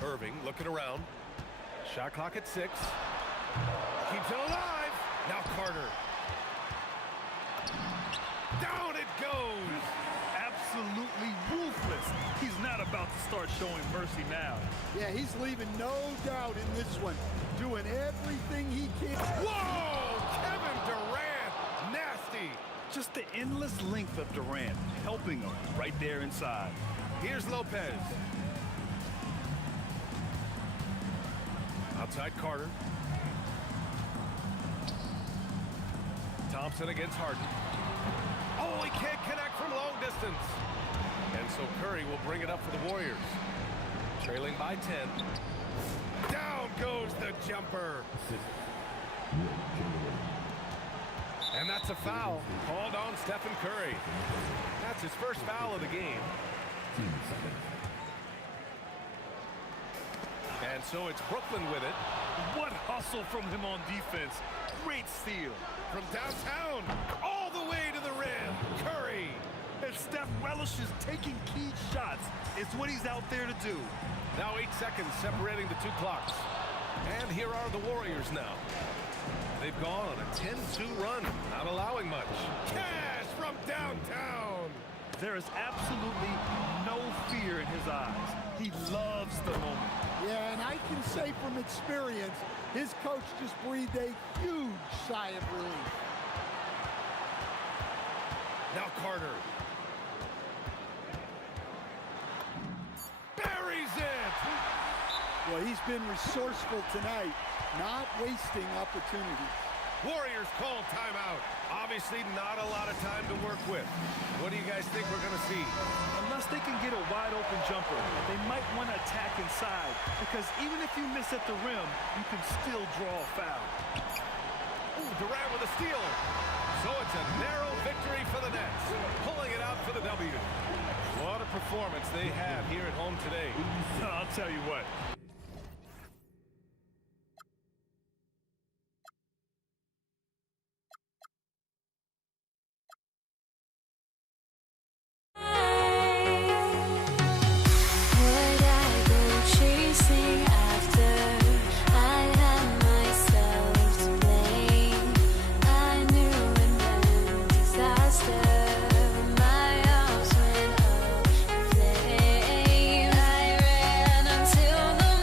Irving looking around. Shot clock at 6. Keeps it alive. Now Carter. Down it goes. Absolutely ruthless. He's not about to start showing mercy now. Yeah, he's leaving no doubt in this one. Doing everything he can. Whoa! Kevin Durant. Nasty. Just the endless length of Durant helping him right there inside. Here's Lopez. Outside Carter. Thompson against Harden. Oh, he can't connect from long distance. And so Curry will bring it up for the Warriors. Trailing by 10. Down goes the jumper. And that's a foul called on Stephen Curry. That's his first foul of the game. And so it's Brooklyn with it. What hustle from him on defense. Great steal. From downtown, all the way to the rim. Curry. And Steph relishes taking key shots. It's what he's out there to do. Now 8 seconds separating the two clocks. And here are the Warriors now. They've gone on a 10-2 run, not allowing much. Cash from downtown. There is absolutely no fear in his eyes. He loves the moment. Yeah, and I can say from experience, his coach just breathed a huge sigh of relief. Now Carter. Buries it! Well, he's been resourceful tonight, not wasting opportunities. Warriors call timeout. Obviously not a lot of time to work with. What do you guys think we're going to see? Unless they can get a wide open jumper, they might want to attack inside, because even if you miss at the rim, you can still draw a foul. Ooh, Durant with a steal. So it's a narrow victory for the Nets, pulling it out for the W. What a performance they had here at home today. I'll tell you what. I ran until the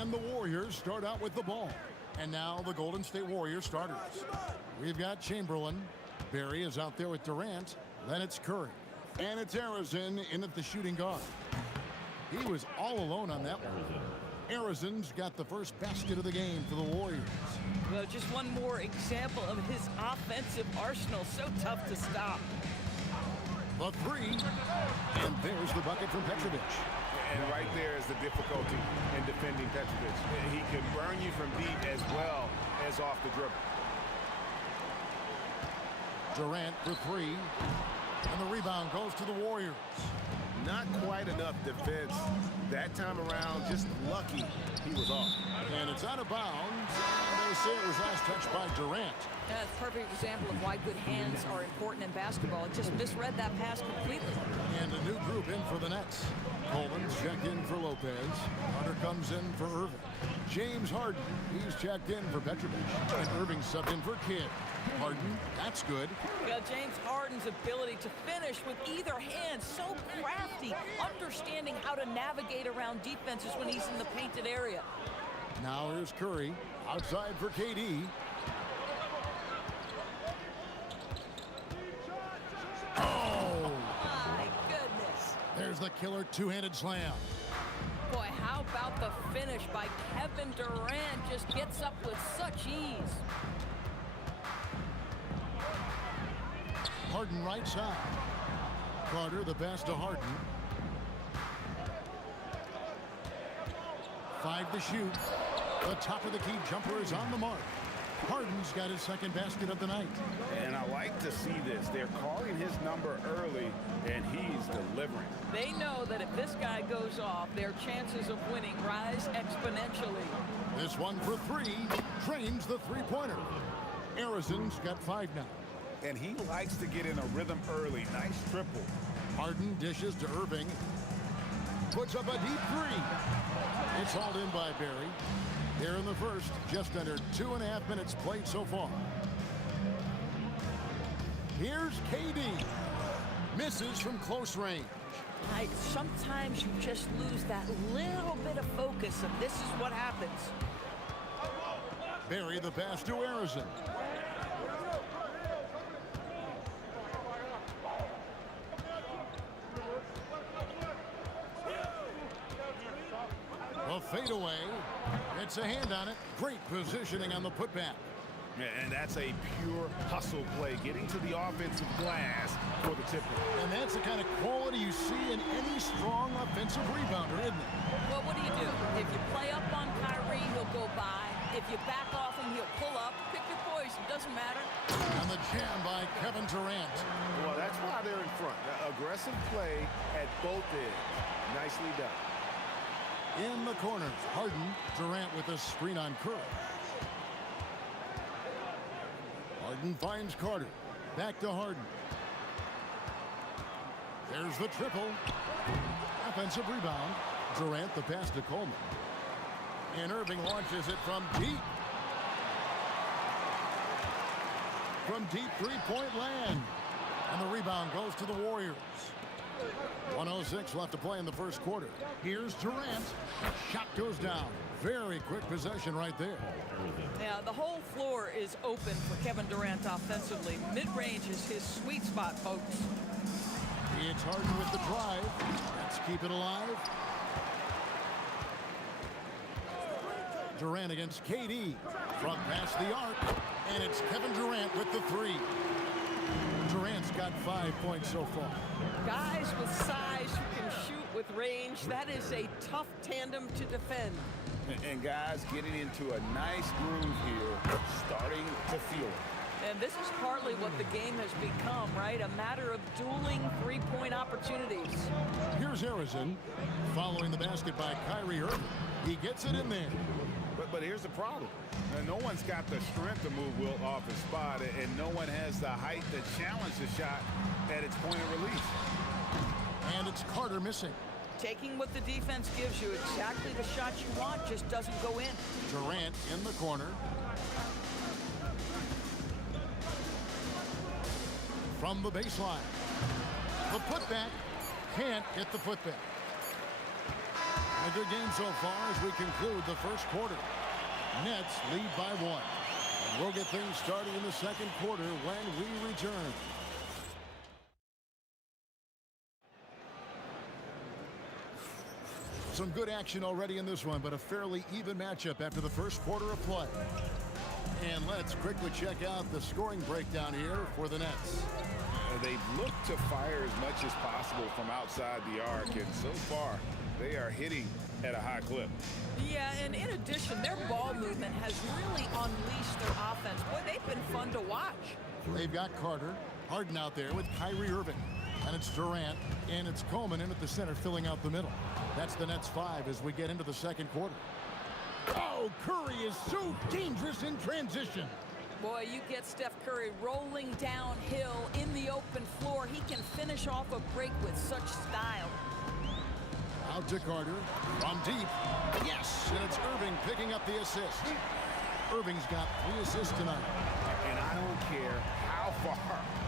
And the Warriors start out with the ball. And now the Golden State Warriors starters. We've got Chamberlain. Barry is out there with Durant. Then it's Curry. And it's Arizon in at the shooting guard. He was all alone on that one. Arizon's got the first basket of the game for the Warriors. Well, just one more example of his offensive arsenal. So tough to stop. The three. And there's the bucket from Petrovic. And right there is the difficulty in defending Petrovic. He can burn you from deep as well as off the dribble. Durant for three. And the rebound goes to the Warriors. Not quite enough defense that time around. Just lucky he was off. And it's out of bounds. They say it was last touched by Durant. That's a perfect example of why good hands are important in basketball. It just misread that pass completely. And a new group in for the Nets. Coleman's checked in for Lopez. Carter comes in for Irving. James Harden, he's checked in for Petrovic. And Irving subbed in for Kidd. Harden, that's good. Well, James Harden's ability to finish with either hand, so crafty, understanding how to navigate around defenses when he's in the painted area. Now here's Curry, outside for KD. Oh! My goodness. There's the killer two-handed slam. Boy, how about the finish by Kevin Durant? Just gets up with such ease. Harden right side. Carter the pass to Harden. 5 to shoot. The top of the key jumper is on the mark. Harden's got his second basket of the night. And I like to see this. They're calling his number early, and he's delivering. They know that if this guy goes off, their chances of winning rise exponentially. This one for three. Drains the three-pointer. Arizon's got 5 now. And he likes to get in a rhythm early. Nice triple. Harden dishes to Irving. Puts up a deep three. It's hauled in by Barry. Here in the first, just under 2.5 minutes played so far. Here's KD. Misses from close range. Sometimes you just lose that little bit of focus, and this is what happens. Barry the pass to Arizon. A fadeaway. It's a hand on it. Great positioning on the putback. And that's a pure hustle play, getting to the offensive glass for the tipper. And that's the kind of quality you see in any strong offensive rebounder, isn't it? Well, what do? If you play up on Kyrie, he'll go by. If you back off him, he'll pull up. Pick your poison. Doesn't matter. And the jam by Kevin Durant. Well, that's why they're in front. Aggressive play at both ends. Nicely done. In the corner, Harden. Durant with a screen on Curry. Harden finds Carter. Back to Harden. There's the triple. Offensive rebound. Durant the pass to Coleman. And Irving launches it from deep. From deep three-point land. And the rebound goes to the Warriors. 1:06 left to play in the first quarter. Here's Durant. Shot goes down. Very quick possession right there. Yeah, the whole floor is open for Kevin Durant offensively. Mid-range is his sweet spot, folks. It's Harden with the drive. Let's keep it alive. Durant against KD. From past the arc. And it's Kevin Durant with the three. Durant's got 5 points so far. Guys with size who can shoot with range, that is a tough tandem to defend. And guys getting into a nice groove here, starting to feel it. And this is partly what the game has become, right? A matter of dueling three-point opportunities. Here's Arizon following the basket by Kyrie Irving. He gets it in there. But here's the problem. No one's got the strength to move Wilt off his spot, and no one has the height to challenge the shot at its point of release. And it's Carter missing. Taking what the defense gives you, exactly the shot you want, just doesn't go in. Durant in the corner. From the baseline. The putback. Can't get the putback. A good game so far as we conclude the first quarter. Nets lead by 1. And we'll get things started in the second quarter when we return. Some good action already in this one, but a fairly even matchup after the first quarter of play. And let's quickly check out the scoring breakdown here for the Nets. They've looked to fire as much as possible from outside the arc, and so far they are hitting at a high clip. Yeah, and in addition, their ball movement has really unleashed their offense. Boy, they've been fun to watch. They've got Carter, Harden out there with Kyrie Irving. And it's Durant, and it's Coleman in at the center filling out the middle. That's the Nets 5 as we get into the second quarter. Oh, Curry is so dangerous in transition. Boy, you get Steph Curry rolling downhill in the open floor. He can finish off a break with such style. Out to Carter from deep. Yes, and it's Irving picking up the assist. Irving's got 3 assists tonight. And I don't care how far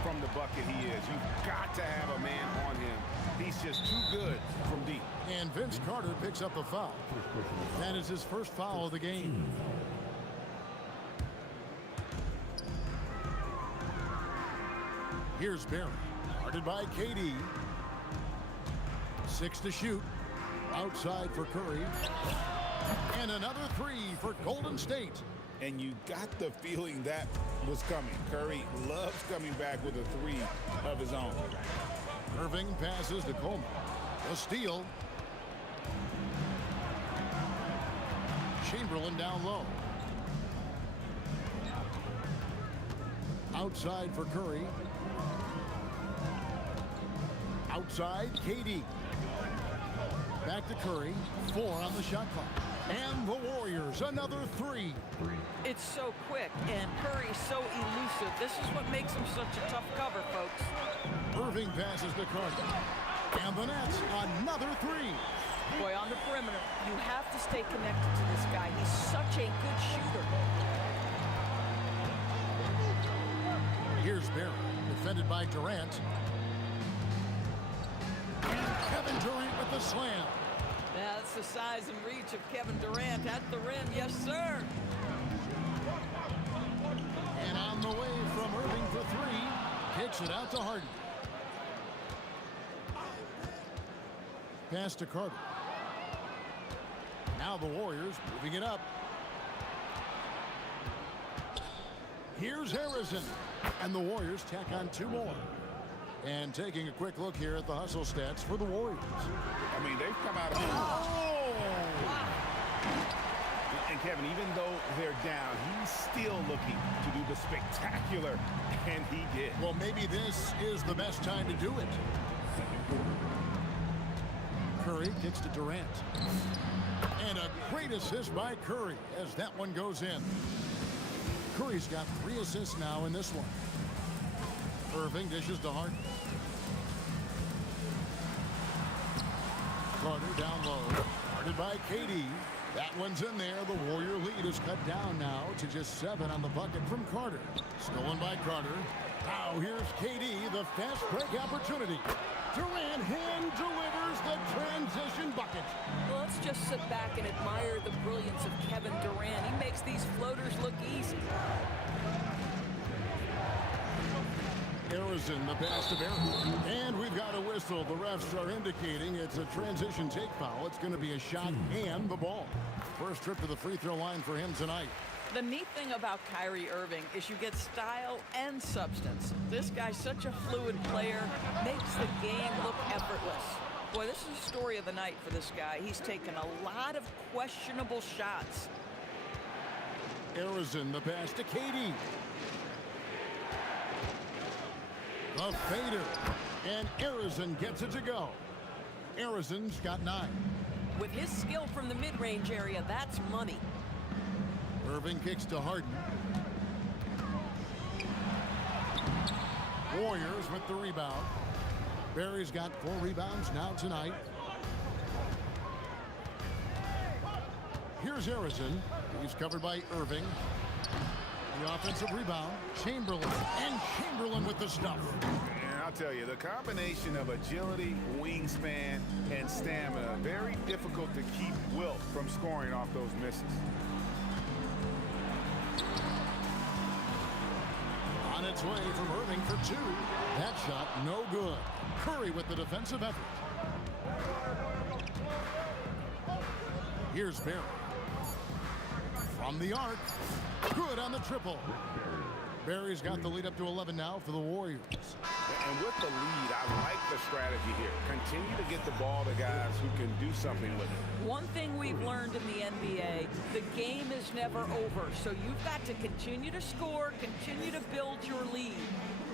from the bucket he is. You've got to have a man on him. He's just too good from deep. And Vince Carter picks up the foul. That is his first foul of the game. Here's Barry, guarded by KD. 6 to shoot. Outside for Curry. And another 3 for Golden State. And you got the feeling that was coming. Curry loves coming back with a 3 of his own. Irving passes to Coleman. A steal. Chamberlain down low. Outside for Curry. Outside, KD. Back to Curry. 4 on the shot clock. And the Warriors, another 3. It's so quick, and Curry's so elusive. This is what makes him such a tough cover, folks. Irving passes to Carter. And the Nets, another 3. Boy, on the perimeter, you have to stay connected to this guy. He's such a good shooter. Here's Barry, defended by Durant. And Kevin Durant with the slam. That's the size and reach of Kevin Durant at the rim. Yes, sir. And on the way from Irving for 3. Kicks it out to Harden. Pass to Carter. Now the Warriors moving it up. Here's Harrison. And the Warriors tack on 2 more. And taking a quick look here at the hustle stats for the Warriors. I mean, they've come out of... And Kevin, even though they're down, he's still looking to do the spectacular, and he did. Well, maybe this is the best time to do it. Curry kicks to Durant. And a great assist by Curry as that one goes in. Curry's got 3 assists now in this one. Irving dishes to Harden. Carter down low. Guarded by KD. That one's in there. The Warrior lead is cut down now to just 7 on the bucket from Carter. Stolen by Carter. Now here's KD, the fast break opportunity. Durant hand delivers the transition bucket. Well, let's just sit back and admire the brilliance of Kevin Durant. He makes these floaters look easy. Harrison, the pass to Barry. And we've got a whistle. The refs are indicating it's a transition take foul. It's going to be a shot and the ball. First trip to the free throw line for him tonight. The neat thing about Kyrie Irving is you get style and substance. This guy's such a fluid player, makes the game look effortless. Boy, this is the story of the night for this guy. He's taken a lot of questionable shots. Harrison, the pass to KD. The fader. And Harrison gets it to go. Harrison's got 9. With his skill from the mid-range area, that's money. Irving kicks to Harden. Warriors with the rebound. Barry's got 4 rebounds now tonight. Here's Harrison. He's covered by Irving. The offensive rebound. Chamberlain. And Chamberlain with the stuff. And I'll I'll tell you, the combination of agility, wingspan, and stamina, very difficult to keep Wilt from scoring off those misses. On its way from Irving for two. That shot no good. Curry with the defensive effort. Here's Barry. From the arc. Good on the triple. Barry's got the lead up to 11 now for the Warriors. And with the lead, I like the strategy here. Continue to get the ball to guys who can do something with it. One thing we've learned in the NBA, the game is never over. So you've got to continue to score, continue to build your lead.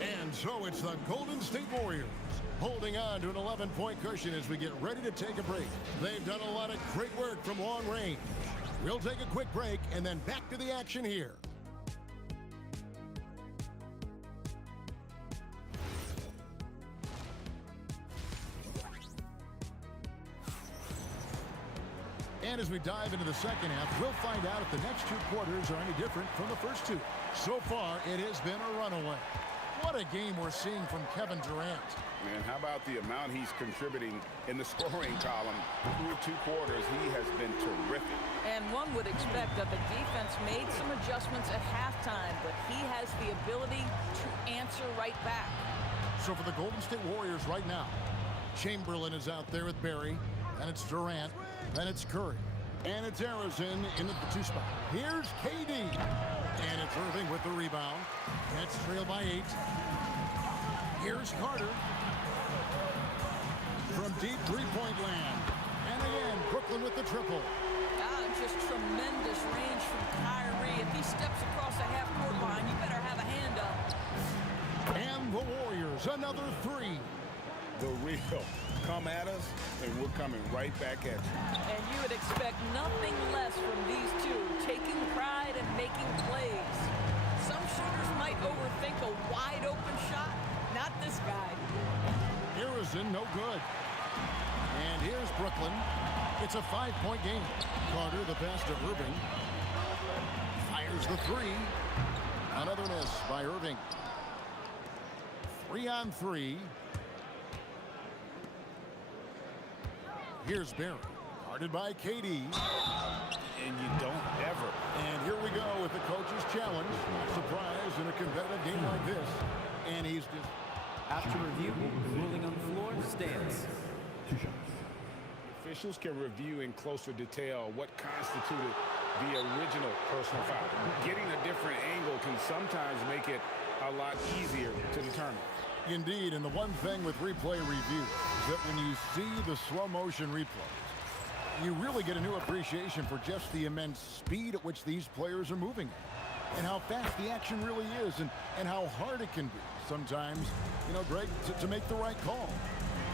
And so it's the Golden State Warriors holding on to an 11-point cushion as we get ready to take a break. They've done a lot of great work from long range. We'll take a quick break and then back to the action here. And as we dive into the second half, we'll find out if the next two quarters are any different from the first two. So far, it has been a runaway. What a game we're seeing from Kevin Durant. And how about the amount he's contributing in the scoring column through two quarters? He has been terrific. And one would expect that the defense made some adjustments at halftime, but he has the ability to answer right back. So for the Golden State Warriors right now, Chamberlain is out there with Barry, and it's Durant, and it's Curry, and it's Arizon in the two spot. Here's KD, and it's Irving with the rebound. Nets trail by 8. Here's Carter from deep three-point land. And again, Brooklyn with the triple. Just tremendous range from Kyrie. If he steps across the half-court line, you better have a hand up. And the Warriors, another 3. The real. Come at us, and we're coming right back at you. And you would expect nothing less from these two, taking pride and making plays. Some shooters might overthink a wide-open shot. Not this guy. Arizon, no good. And here's Brooklyn. It's a 5-point game. Carter, the pass to Irving. Fires the 3. Another miss by Irving. 3-on-3. Here's Barry. Guarded by KD. And you don't ever. And here we go with the coach's challenge. Not surprised in a competitive game like this. And he's just... After review, the ruling on the floor stands. Officials can review in closer detail what constituted the original personal foul. Getting a different angle can sometimes make it a lot easier to determine. Indeed, and the one thing with replay review is that when you see the slow motion replays, you really get a new appreciation for just the immense speed at which these players are moving and how fast the action really is and how hard it can be sometimes, you know, Greg, to make the right call.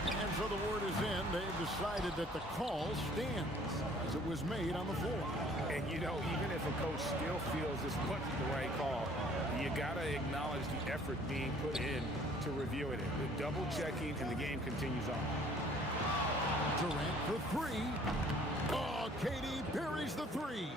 And so the word is in. They've decided that the call stands as it was made on the floor. And, you know, even if a coach still feels this wasn't the right call, you got to acknowledge the effort being put in to reviewing it. The double checking, and the game continues on. Durant for 3. Oh, KD buries the 3.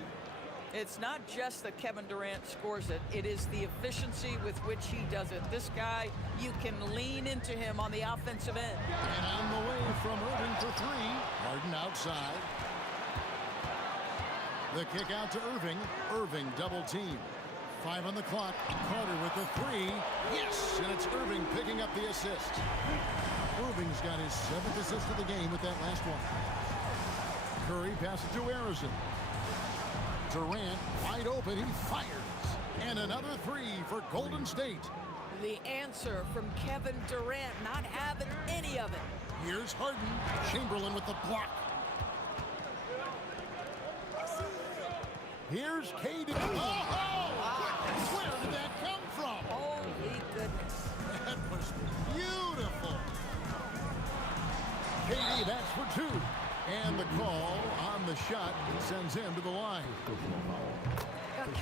It's not just that Kevin Durant scores it. It is the efficiency with which he does it. This guy, you can lean into him on the offensive end. And on the way from Irving for 3. Harden outside. The kick out to Irving. Irving double team. 5 on the clock. Carter with the 3. Yes! And it's Irving picking up the assist. Irving's got his 7th assist of the game with that last one. Curry passes to Arizon. Durant wide open. He fires. And another 3 for Golden State. The answer from Kevin Durant, not having any of it. Here's Harden. Chamberlain with the block. Here's KD. Where did that come from? Holy goodness. That was beautiful. KD, that's for 2. And the call on the shot sends him to the line.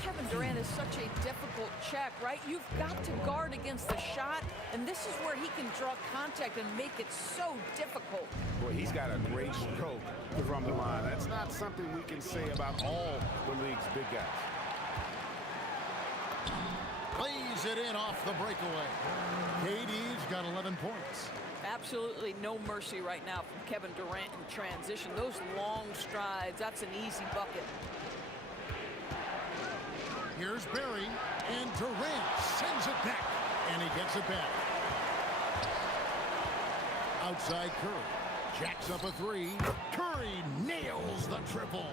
Kevin Durant is such a difficult check, right? You've got to guard against the shot, and this is where he can draw contact and make it so difficult. Boy, he's got a great stroke from the line. That's not something we can say about all the league's big guys. Lays it in off the breakaway. KD's got 11 points. Absolutely no mercy right now from Kevin Durant in transition. Those long strides, that's an easy bucket. Here's Barry, and Durant sends it back, and he gets it back. Outside Curry, jacks up a three. Curry nails the triple.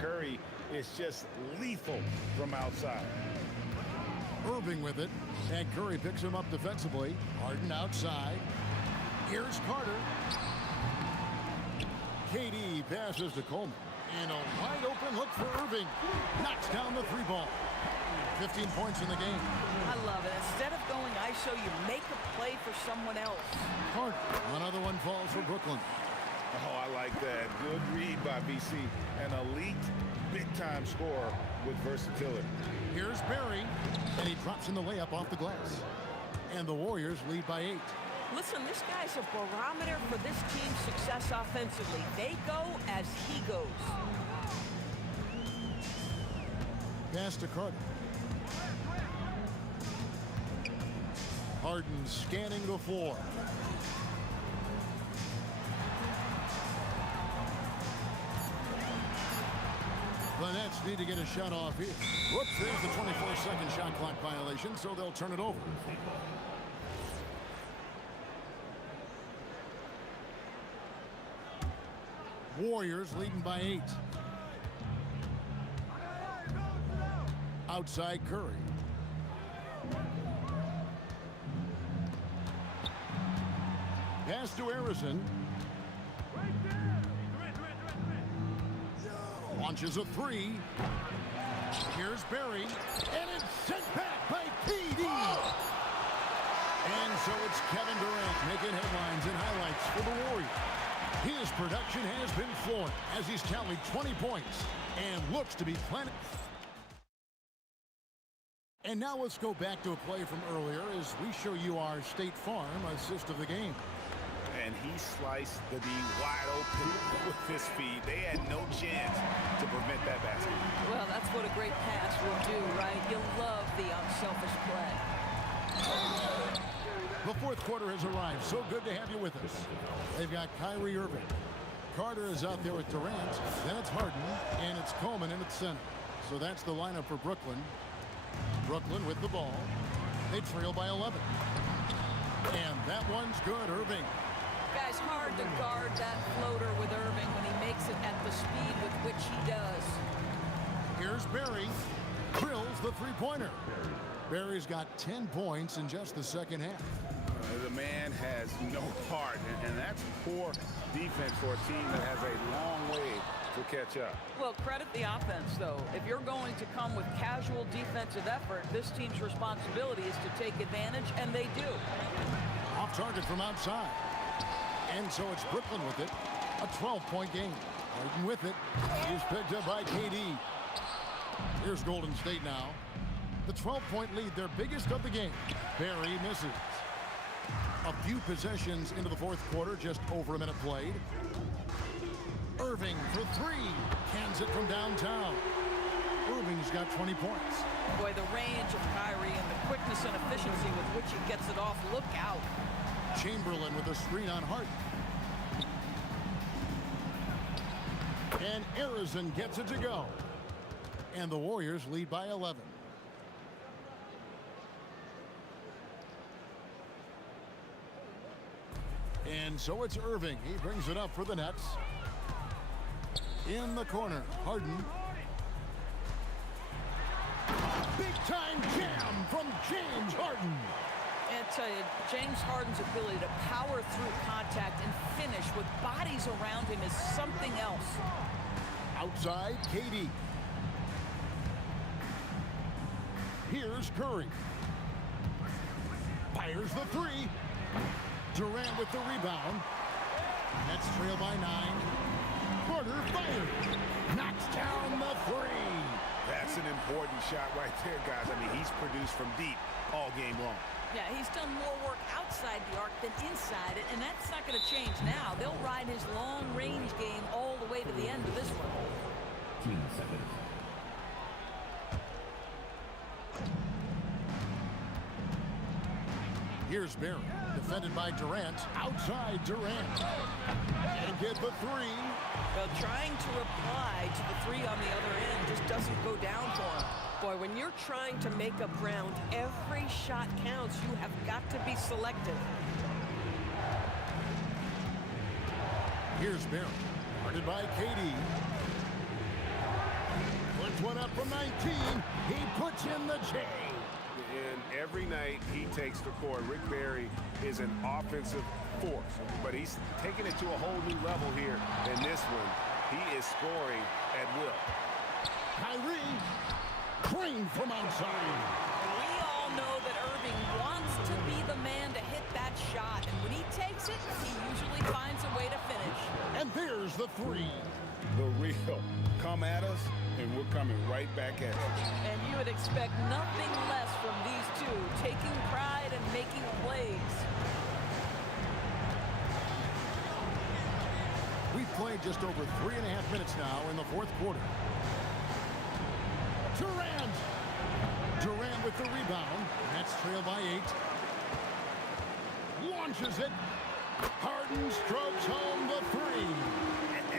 Curry is just lethal from outside. Irving with it, and Curry picks him up defensively. Harden outside. Here's Carter. KD passes to Coleman. And a wide open look for Irving. Knocks down the three ball. 15 points in the game. I love it. Instead of going ISO, you make a play for someone else. Carter. Another one falls for Brooklyn. Oh, I like that. Good read by BC. An elite, big-time scorer with versatility. Here's Barry, and he drops in the layup off the glass. And the Warriors lead by 8. Listen, this guy's a barometer for this team's success offensively. They go as he goes. Pass to Carter. Harden scanning the floor. The Nets need to get a shot off here. Whoops, there's the 24-second shot clock violation, so they'll turn it over. Warriors leading by 8. Outside Curry. Pass to Harrison. Launches a three. Here's Barry. And it's sent back by KD. And so it's Kevin Durant making headlines and highlights for the Warriors. His production has been flowing as he's tallied 20 points and looks to be planning. And now let's go back to a play from earlier as we show you our State Farm assist of the game. And he sliced the D wide open with his feet. They had no chance to prevent that basket. Well, that's what a great pass will do, right? You'll love the unselfish play. The fourth quarter has arrived. So good to have you with us. They've got Kyrie Irving. Carter is out there with Durant. Then it's Harden, and it's Coleman in its center. So that's the lineup for Brooklyn. Brooklyn with the ball. They trail by 11. And that one's good, Irving. Guys, hard to guard that floater with Irving when he makes it at the speed with which he does. Here's Barry. Drills the three-pointer. Barry's got 10 points in just the second half. The man has no heart, and that's poor defense for a team that has a long way to catch up. Well, credit the offense, though. If you're going to come with casual defensive effort, this team's responsibility is to take advantage, and they do. Off target from outside. And so it's Brooklyn with it. A 12-point game. Harden with it. He's picked up by KD. Here's Golden State now. The 12-point lead, their biggest of the game. Barry misses. A few possessions into the fourth quarter, just over a minute played. Irving for three. Cans it from downtown. Irving's got 20 points. Boy, the range of Kyrie and the quickness and efficiency with which he gets it off. Look out. Chamberlain with a screen on Harden. And Harrison gets it to go. And the Warriors lead by 11. And so it's Irving. He brings it up for the Nets. In the corner, Harden. Big-time jam from James Harden. And I tell you, James Harden's ability to power through contact and finish with bodies around him is something else. Outside, KD. Here's Curry. Fires the three. Durant with the rebound. Nets trail by 9. Carter fires. Knocks down the three. That's an important shot right there, guys. I mean, he's produced from deep all game long. Yeah, he's done more work outside the arc than inside it, and that's not going to change now. They'll ride his long-range game all the way to the end of this one. 15 seconds. Here's Barry, defended by Durant. Outside Durant. And get the three. Well, trying to reply to the three on the other end just doesn't go down for him. Boy, when you're trying to make up ground, every shot counts. You have got to be selective. Here's Barry, guarded by KD. Puts one up from 19. He puts in the J. And every night he takes the court. Rick Barry is an offensive force, but he's taking it to a whole new level here in this one. He is scoring at will. Kyrie, Crane from outside. We all know that Irving wants to be the man to hit that shot, and when he takes it, he usually finds a way to finish. And there's the three. The real come at us, and we're coming right back at you. And you would expect nothing less from these two, taking pride and making plays. We've played just over 3.5 minutes now in the fourth quarter. Durant! Durant with the rebound. Nets trail by 8. Launches it. Harden strokes home the three.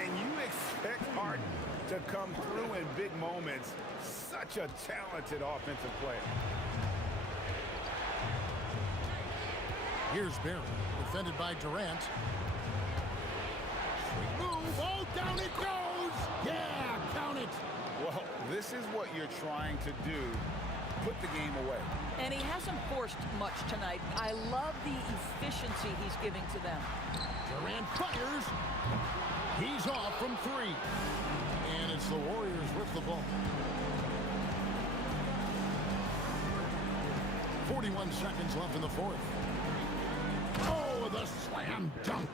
And you expect Harden to come through in big moments. Such a talented offensive player. Here's Barry, defended by Durant. Move, oh, down it goes! Yeah, count it! Well, this is what you're trying to do. Put the game away. And he hasn't forced much tonight. I love the efficiency he's giving to them. Durant fires. He's off from 3. And it's the Warriors with the ball. 41 seconds left in the fourth. Oh, the slam dunk.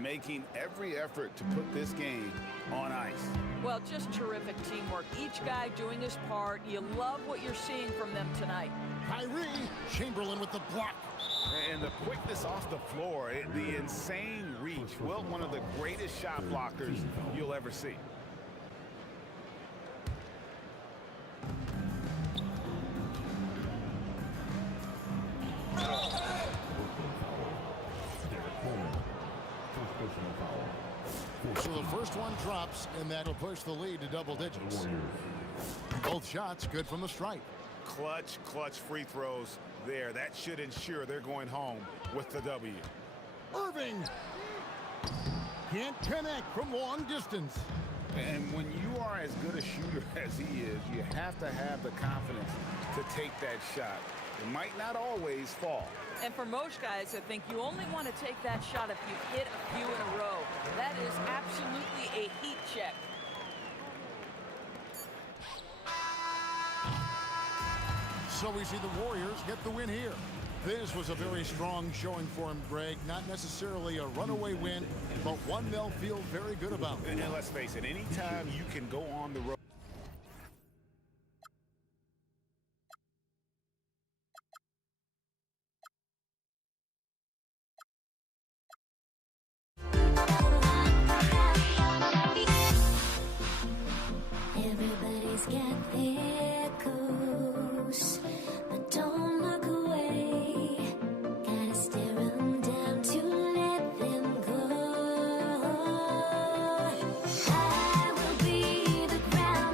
Making every effort to put this game on ice. Well, just terrific teamwork. Each guy doing his part. You love what you're seeing from them tonight. Kyrie, Chamberlain with the block. And the quickness off the floor, the insane reach. Well, one of the greatest shot blockers you'll ever see. So the first one drops, and that'll push the lead to double digits. Both shots good from the stripe. Clutch free throws there. That should ensure they're going home with the W. Irving can't connect from long distance. And when you are as good a shooter as he is, you have to have the confidence to take that shot. It might not always fall. And for most guys, I think you only want to take that shot if you've hit a few in a row. That is absolutely a heat check. So we see the Warriors get the win here. This was a very strong showing for him, Greg. Not necessarily a runaway win, but one they'll feel very good about. And let's face it, anytime you can go on the road. Everybody's got their goals, but don't look away. Gotta stare them down to let them go. I will be the ground.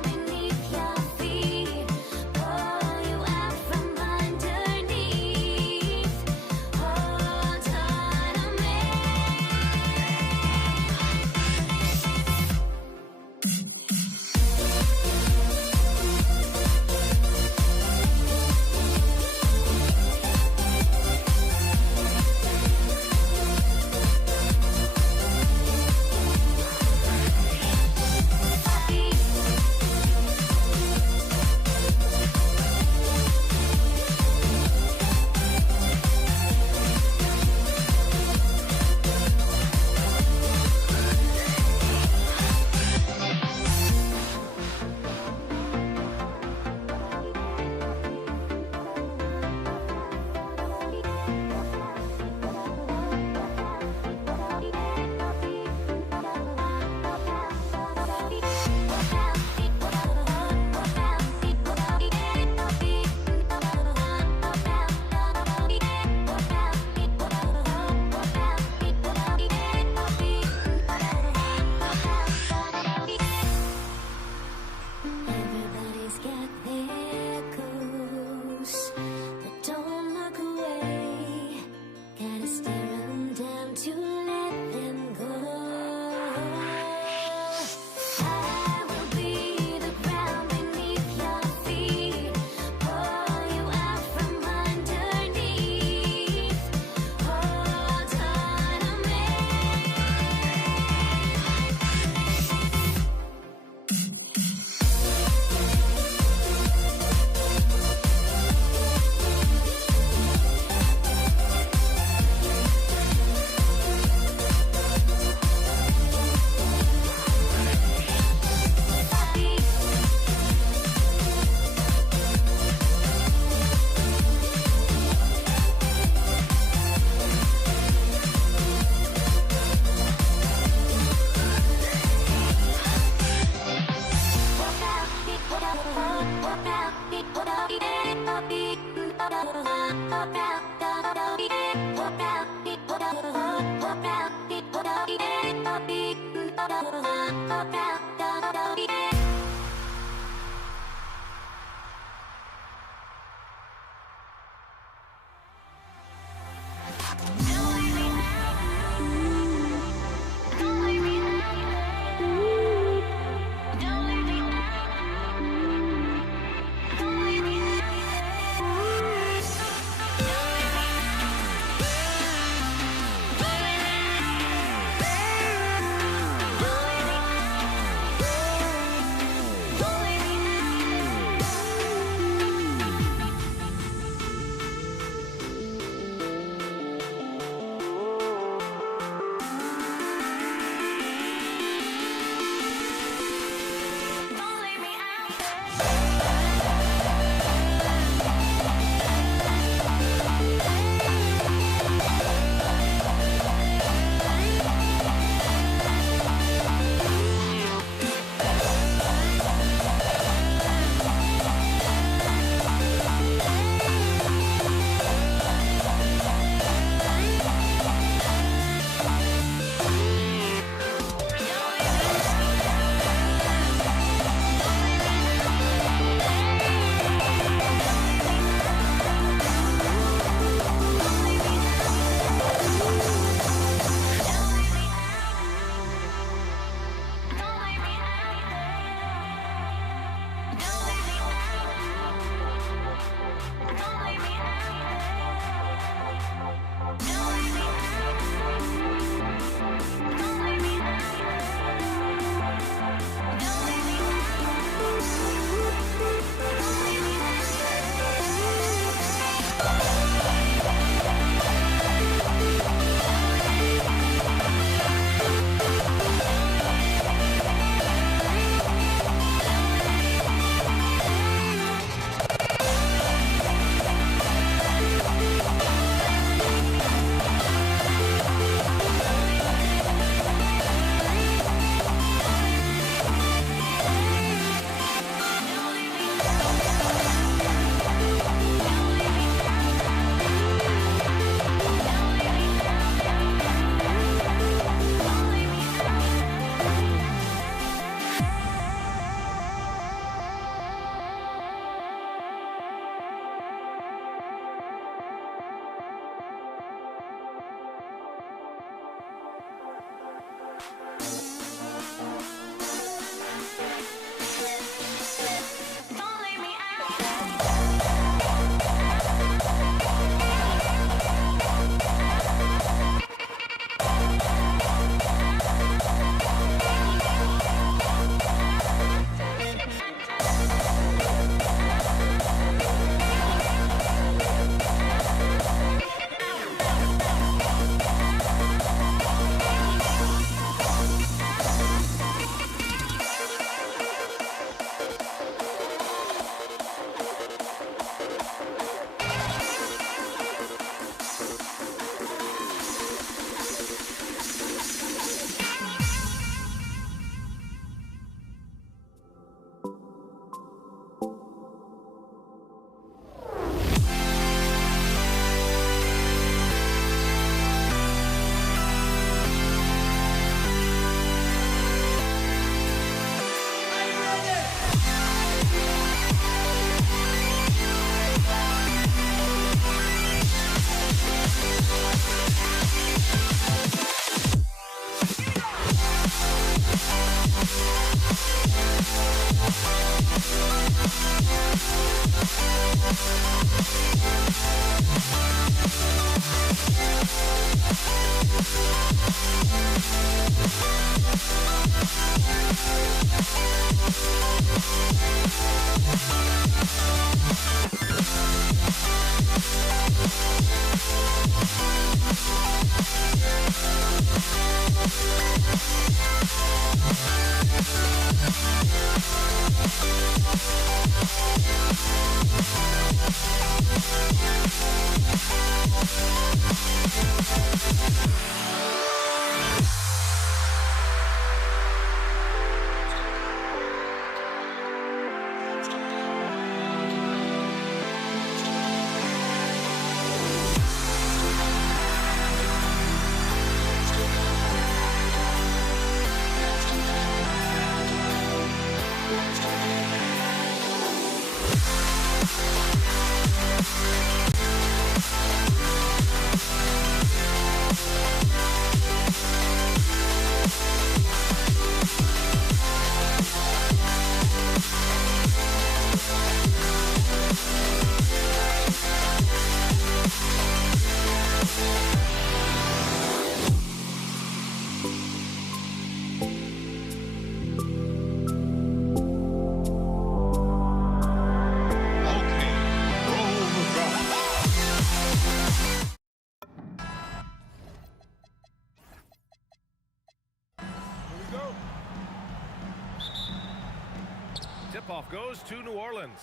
tip-off goes to New Orleans.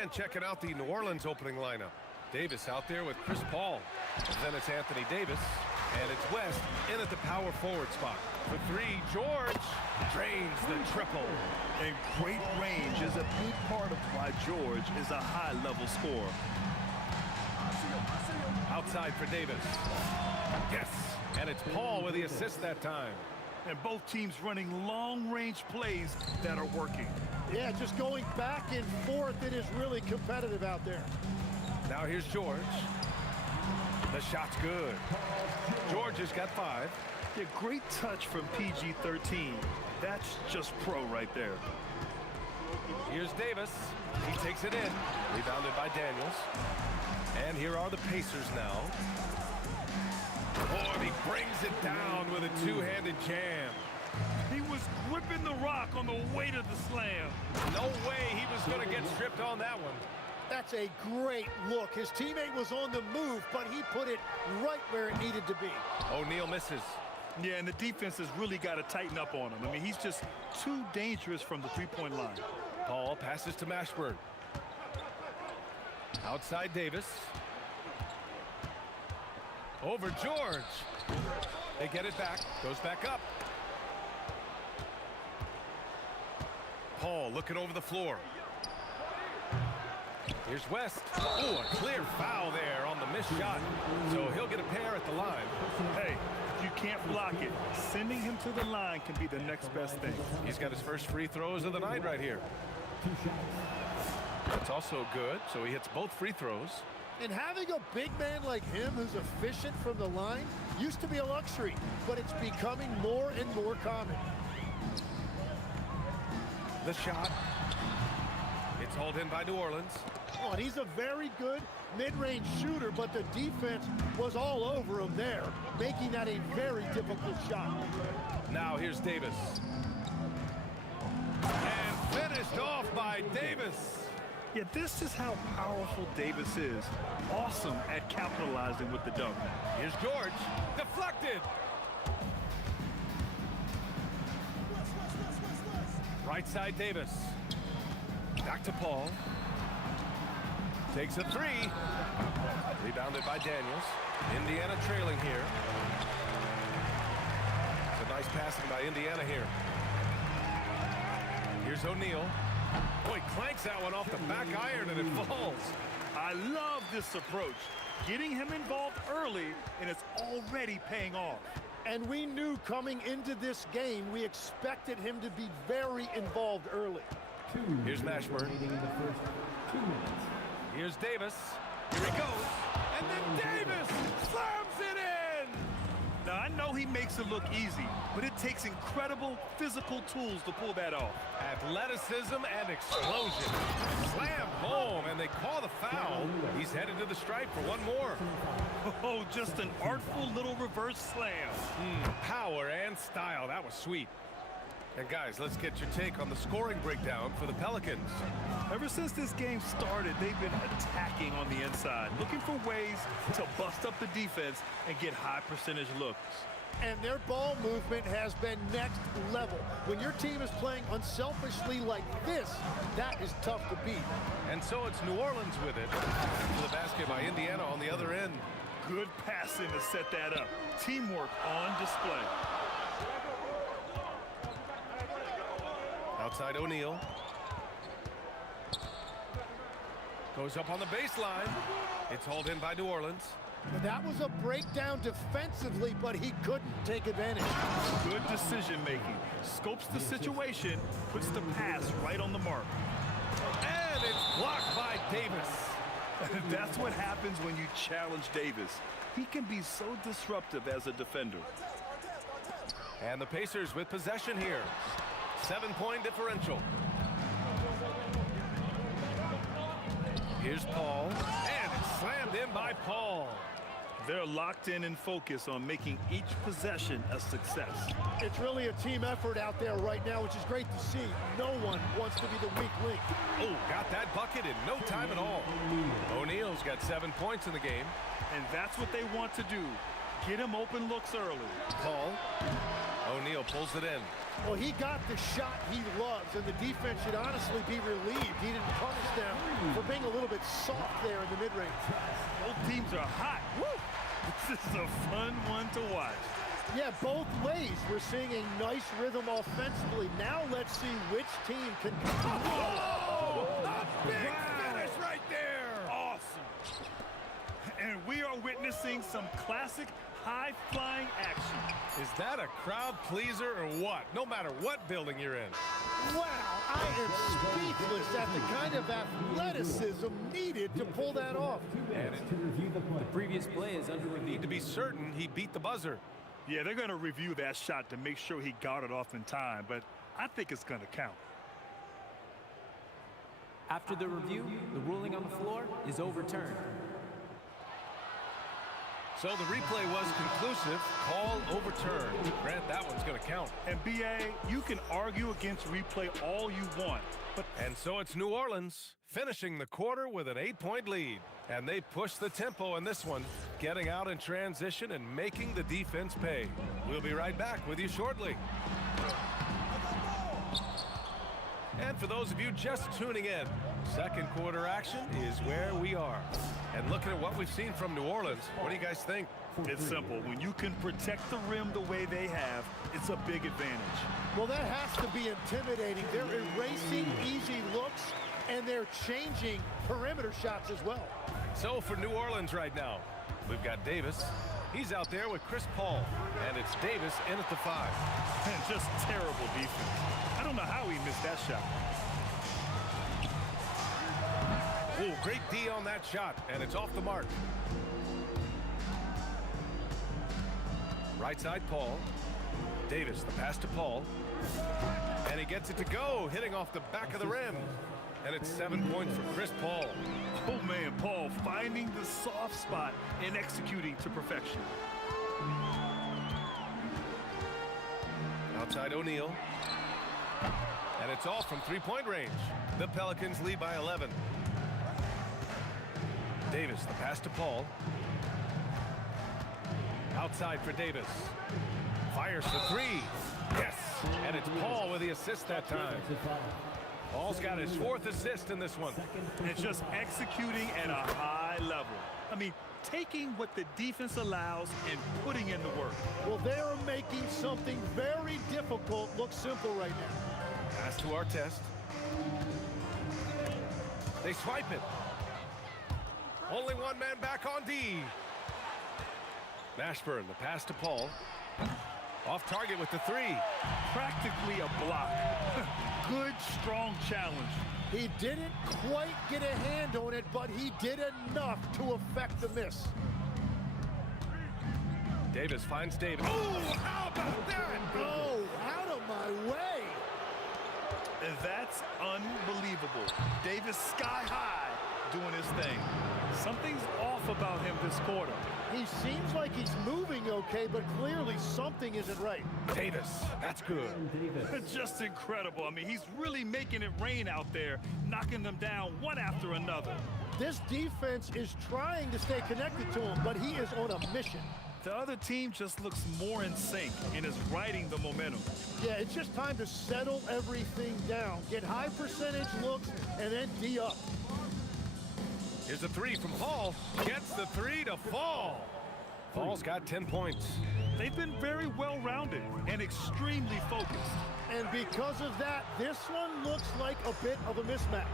And checking out the New Orleans opening lineup. Davis out there with Chris Paul. And then it's Anthony Davis. And it's West in at the power forward spot. For three, George drains the triple. And great range is a big part of why George is a high-level scorer. Outside for Davis. Yes, and it's Paul with the assist that time. And both teams running long-range plays that are working. Yeah, just going back and forth, it is really competitive out there. Now here's George. The shot's good. George has got 5. Yeah, great touch from PG-13. That's just pro right there. Here's Davis. He takes it in. Rebounded by Daniels. And here are the Pacers now. Oh, he brings it down with a two-handed jam. He was gripping the rock on the weight of the slam. No way he was going to get stripped on that one. That's a great look. His teammate was on the move, but he put it right where it needed to be. O'Neal misses. Yeah, and the defense has really got to tighten up on him. I mean, he's just too dangerous from the three-point line. Paul passes to Mashburn. Outside Davis. Over George. They get it back. Goes back up. Paul looking over the floor. Here's West. Oh, a clear foul there on the missed shot. So he'll get a pair at the line. Hey, if you can't block it, sending him to the line can be the next best thing. He's got his first free throws of the night right here. That's also good, so he hits both free throws. And having a big man like him who's efficient from the line used to be a luxury, but it's becoming more and more common. The shot. It's hauled in by New Orleans. Oh, and he's a very good mid-range shooter, but the defense was all over him there, making that a very difficult shot. Now here's Davis. And finished off by Davis. Yeah, this is how powerful Davis is. Awesome at capitalizing with the dunk. Here's George. Deflected. Right side Davis. Back to Paul. Takes a 3. Rebounded by Daniels. Indiana trailing here. It's a nice passing by Indiana here. Here's O'Neal. Boy, clanks that one off the back iron and it falls. I love this approach. Getting him involved early, and it's already paying off. And we knew coming into this game, we expected him to be very involved early. Here's Mashburn. Here's Davis. Here he goes. And then Davis slams it in. Now, I know he makes it look easy, but it takes incredible physical tools to pull that off. Athleticism and explosion. Slammed home, and they call the foul. He's headed to the stripe for one more. Oh, just an artful little reverse slam. Power and style. That was sweet. And guys, let's get your take on the scoring breakdown for the Pelicans. Ever since this game started, they've been attacking on the inside, looking for ways to bust up the defense and get high percentage looks. And their ball movement has been next level. When your team is playing unselfishly like this, that is tough to beat. And so it's New Orleans with it. To the basket by Indiana on the other end. Good passing to set that up. Teamwork on display. Outside O'Neal. Goes up on the baseline. It's hauled in by New Orleans. That was a breakdown defensively, but he couldn't take advantage. Good decision making. Scopes the situation, puts the pass right on the mark. And it's blocked by Davis. That's what happens when you challenge Davis. He can be so disruptive as a defender. And the Pacers with possession here. 7-point differential. Here's Paul. And it's slammed in by Paul. They're locked in and focused on making each possession a success. It's really a team effort out there right now, which is great to see. No one wants to be the weak link. Oh, got that bucket in no time at all. O'Neal's got 7 points in the game. And that's what they want to do. Get him open looks early. Paul. O'Neal O'Neal pulls it in. Well, he got the shot he loves, and the defense should honestly be relieved. He didn't punish them for being a little bit soft there in the mid-range. Both teams are hot. Woo! This is a fun one to watch. Yeah, both ways. We're seeing a nice rhythm offensively. Now let's see which team can compete. Oh, a big finish right there. Awesome. And we are witnessing some classic high-flying action. Is that a crowd pleaser or what? No matter what building you're in. Wow, I am speechless at the kind of athleticism needed to pull that off. And The previous play is under review. need to be certain he beat the buzzer. Yeah, they're going to review that shot to make sure he got it off in time, but I think it's going to count. After the review, the ruling on the floor is overturned. So the replay was conclusive. Call overturned. Grant, that one's going to count. And B.A., you can argue against replay all you want, but And so it's New Orleans finishing the quarter with an 8-point lead. And they push the tempo in this one, getting out in transition and making the defense pay. We'll be right back with you shortly. And for those of you just tuning in, second quarter action is where we are. And looking at what we've seen from New Orleans, what do you guys think? it's simple. When you can protect the rim the way they have, it's a big advantage. Well, that has to be intimidating. They're erasing easy looks, and they're changing perimeter shots as well. So for New Orleans right now, we've got Davis. He's out there with Chris Paul, and it's Davis in at the 5. And just terrible defense. I don't know how he missed that shot. Oh, great D on that shot, and it's off the mark. Right side, Paul. Davis, the pass to Paul. And he gets it to go, hitting off the back of the rim. And it's 7 points for Chris Paul. Oh, man, Paul finding the soft spot and executing to perfection. Outside O'Neal. And it's all from three-point range. The Pelicans lead by 11. Davis, the pass to Paul. Outside for Davis. Fires for 3. Yes! And it's Paul with the assist that time. Paul's got his 4th assist in this one. And just executing at a high level. I mean, taking what the defense allows and putting in the work. Well, they are making something very difficult look simple right now. Pass to Artest. They swipe it. Only one man back on D. Mashburn, the pass to Paul. Off target with the 3. Practically a block. Good, strong challenge. He didn't quite get a hand on it, but he did enough to affect the miss. Davis finds Davis. Oh, how about that? Oh, out of my way. And that's unbelievable. Davis sky high doing his thing. Something's off about him this quarter. He seems like he's moving okay, but clearly something isn't right. Davis, that's good. Just incredible. I mean, he's really making it rain out there, knocking them down one after another. This defense is trying to stay connected to him, but he is on a mission. The other team just looks more in sync and is riding the momentum. Yeah, it's just time to settle everything down. Get high percentage looks and then D up. Here's a 3 from Paul. Gets the 3 to fall. Paul's got 10 points. They've been very well-rounded and extremely focused. And because of that, this one looks like a bit of a mismatch.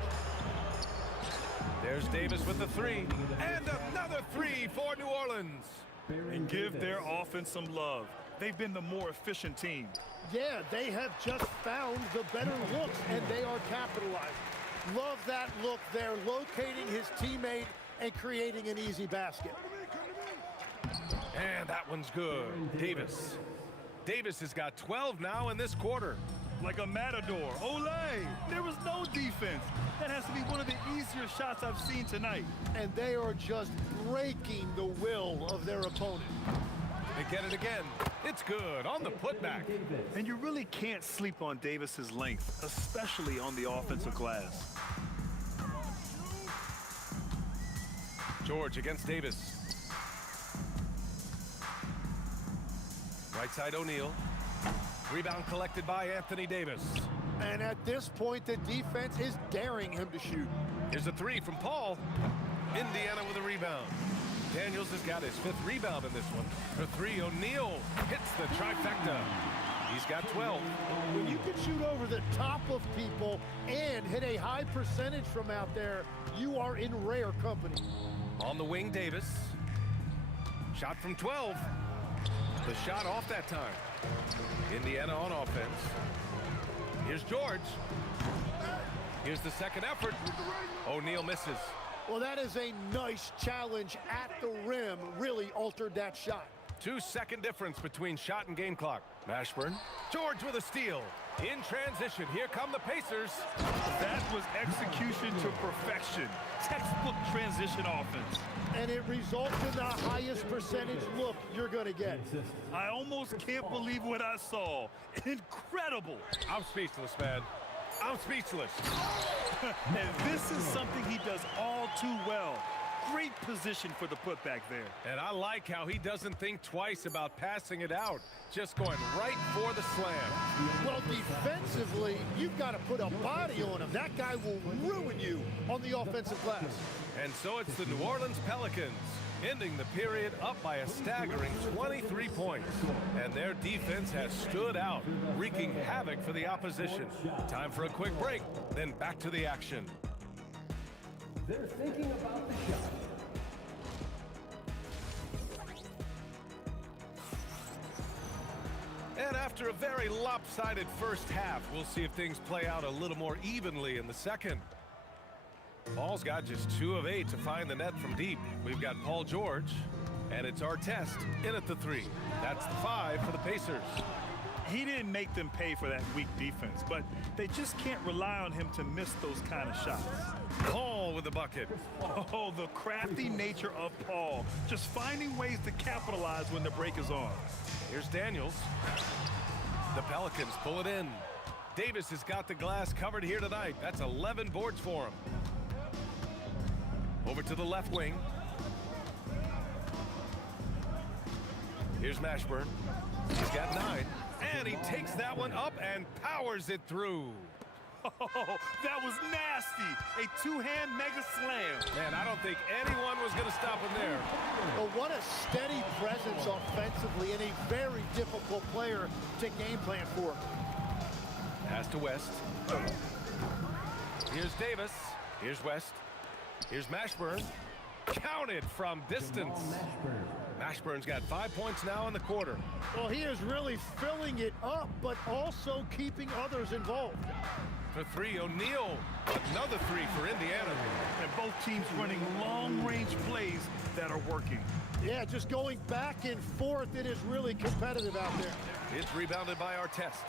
There's Davis with the 3. And another 3 for New Orleans. And give their offense some love. They've been the more efficient team. Yeah, they have just found the better looks, and they are capitalizing. Love that look there, locating his teammate and creating an easy basket. And that one's good. Davis. Davis has got 12 now in this quarter. Like a matador. Olé! There was no defense. That has to be one of the easier shots I've seen tonight. And they are just breaking the will of their opponent. They get it again. It's good on the putback. And you really can't sleep on Davis's length, especially on the offensive glass. George against Davis. Right side O'Neal. Rebound collected by Anthony Davis. And at this point, the defense is daring him to shoot. Here's a three from Paul. Indiana with a rebound. Daniels has got his 5th rebound in this one. For 3, O'Neal hits the trifecta. He's got 12. When you can shoot over the top of people and hit a high percentage from out there, you are in rare company. On the wing, Davis. Shot from 12. The shot off that time. Indiana on offense. Here's George. Here's the second effort. O'Neal misses. Well, that is a nice challenge at the rim. Really altered that shot. 2-second difference between shot and game clock. Mashburn. George with a steal. In transition, here come the Pacers. That was execution to perfection. Textbook transition offense. And it results in the highest percentage look you're going to get. I almost can't believe what I saw. Incredible. I'm speechless, man. I'm speechless. And this is something he does all too well. Great position for the putback there. And I like how he doesn't think twice about passing it out. Just going right for the slam. Well, defensively, you've got to put a body on him. That guy will ruin you on the offensive glass. And so it's the New Orleans Pelicans, ending the period up by a staggering 23 points. And their defense has stood out, wreaking havoc for the opposition. Time for a quick break, then back to the action. They're thinking about the shot. And after a very lopsided first half, we'll see if things play out a little more evenly in the second. Paul's got just 2 of 8 to find the net from deep. We've got Paul George, and it's Artest in at the 3. That's the 5 for the Pacers. He didn't make them pay for that weak defense, but they just can't rely on him to miss those kind of shots. Paul with the bucket. Oh, the crafty nature of Paul. Just finding ways to capitalize when the break is on. Here's Daniels. The Pelicans pull it in. Davis has got the glass covered here tonight. That's 11 boards for him. Over to the left wing. Here's Mashburn. He's got 9. And he takes that one up and powers it through. Oh, that was nasty. A 2-hand mega slam. Man, I don't think anyone was going to stop him there. Well, what a steady presence offensively and a very difficult player to game plan for. Pass to West. Here's Davis. Here's West. Here's Mashburn. Counted from distance. Mashburn's got 5 points now in the quarter. Well, he is really filling it up, but also keeping others involved. For 3, O'Neal. Another 3 for Indiana. And both teams running long-range plays that are working. Yeah, just going back and forth. It is really competitive out there. It's rebounded by Artest.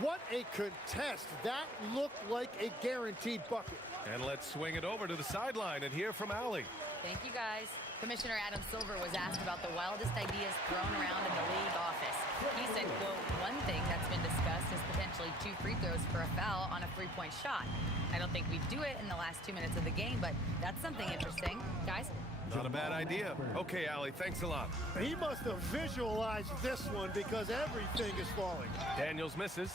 What a contest. That looked like a guaranteed bucket. And let's swing it over to the sideline and hear from Allie. Thank you, guys. Commissioner Adam Silver was asked about the wildest ideas thrown around in the league office. He said, quote, one thing that's been discussed is potentially 2 free throws for a foul on a 3-point shot. I don't think we'd do it in the last 2 minutes of the game, but that's something interesting. Guys? Not a bad idea. Okay, Allie, thanks a lot. He must have visualized this one because everything is falling. Daniels misses.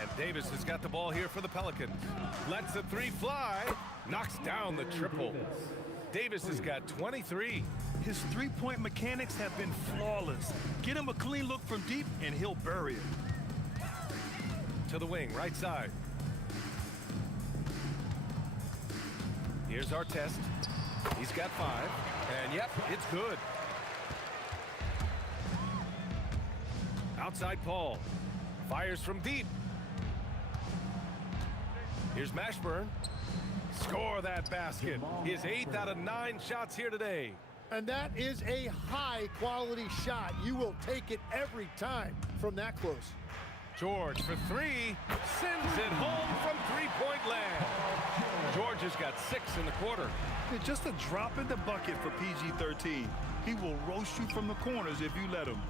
And Davis has got the ball here for the Pelicans. Lets the 3 fly. Knocks down the triple. Davis has got 23. His 3-point mechanics have been flawless. Get him a clean look from deep, and he'll bury it. To the wing, right side. Here's Artest. He's got 5. And, yep, it's good. Outside Paul. Fires from deep. Here's Mashburn. Score that basket. His 8th out of 9 shots here today. And that is a high-quality shot. You will take it every time from that close. George for 3. Sends it home from 3-point land. George has got 6 in the quarter. It's just a drop in the bucket for PG-13. He will roast you from the corners if you let him.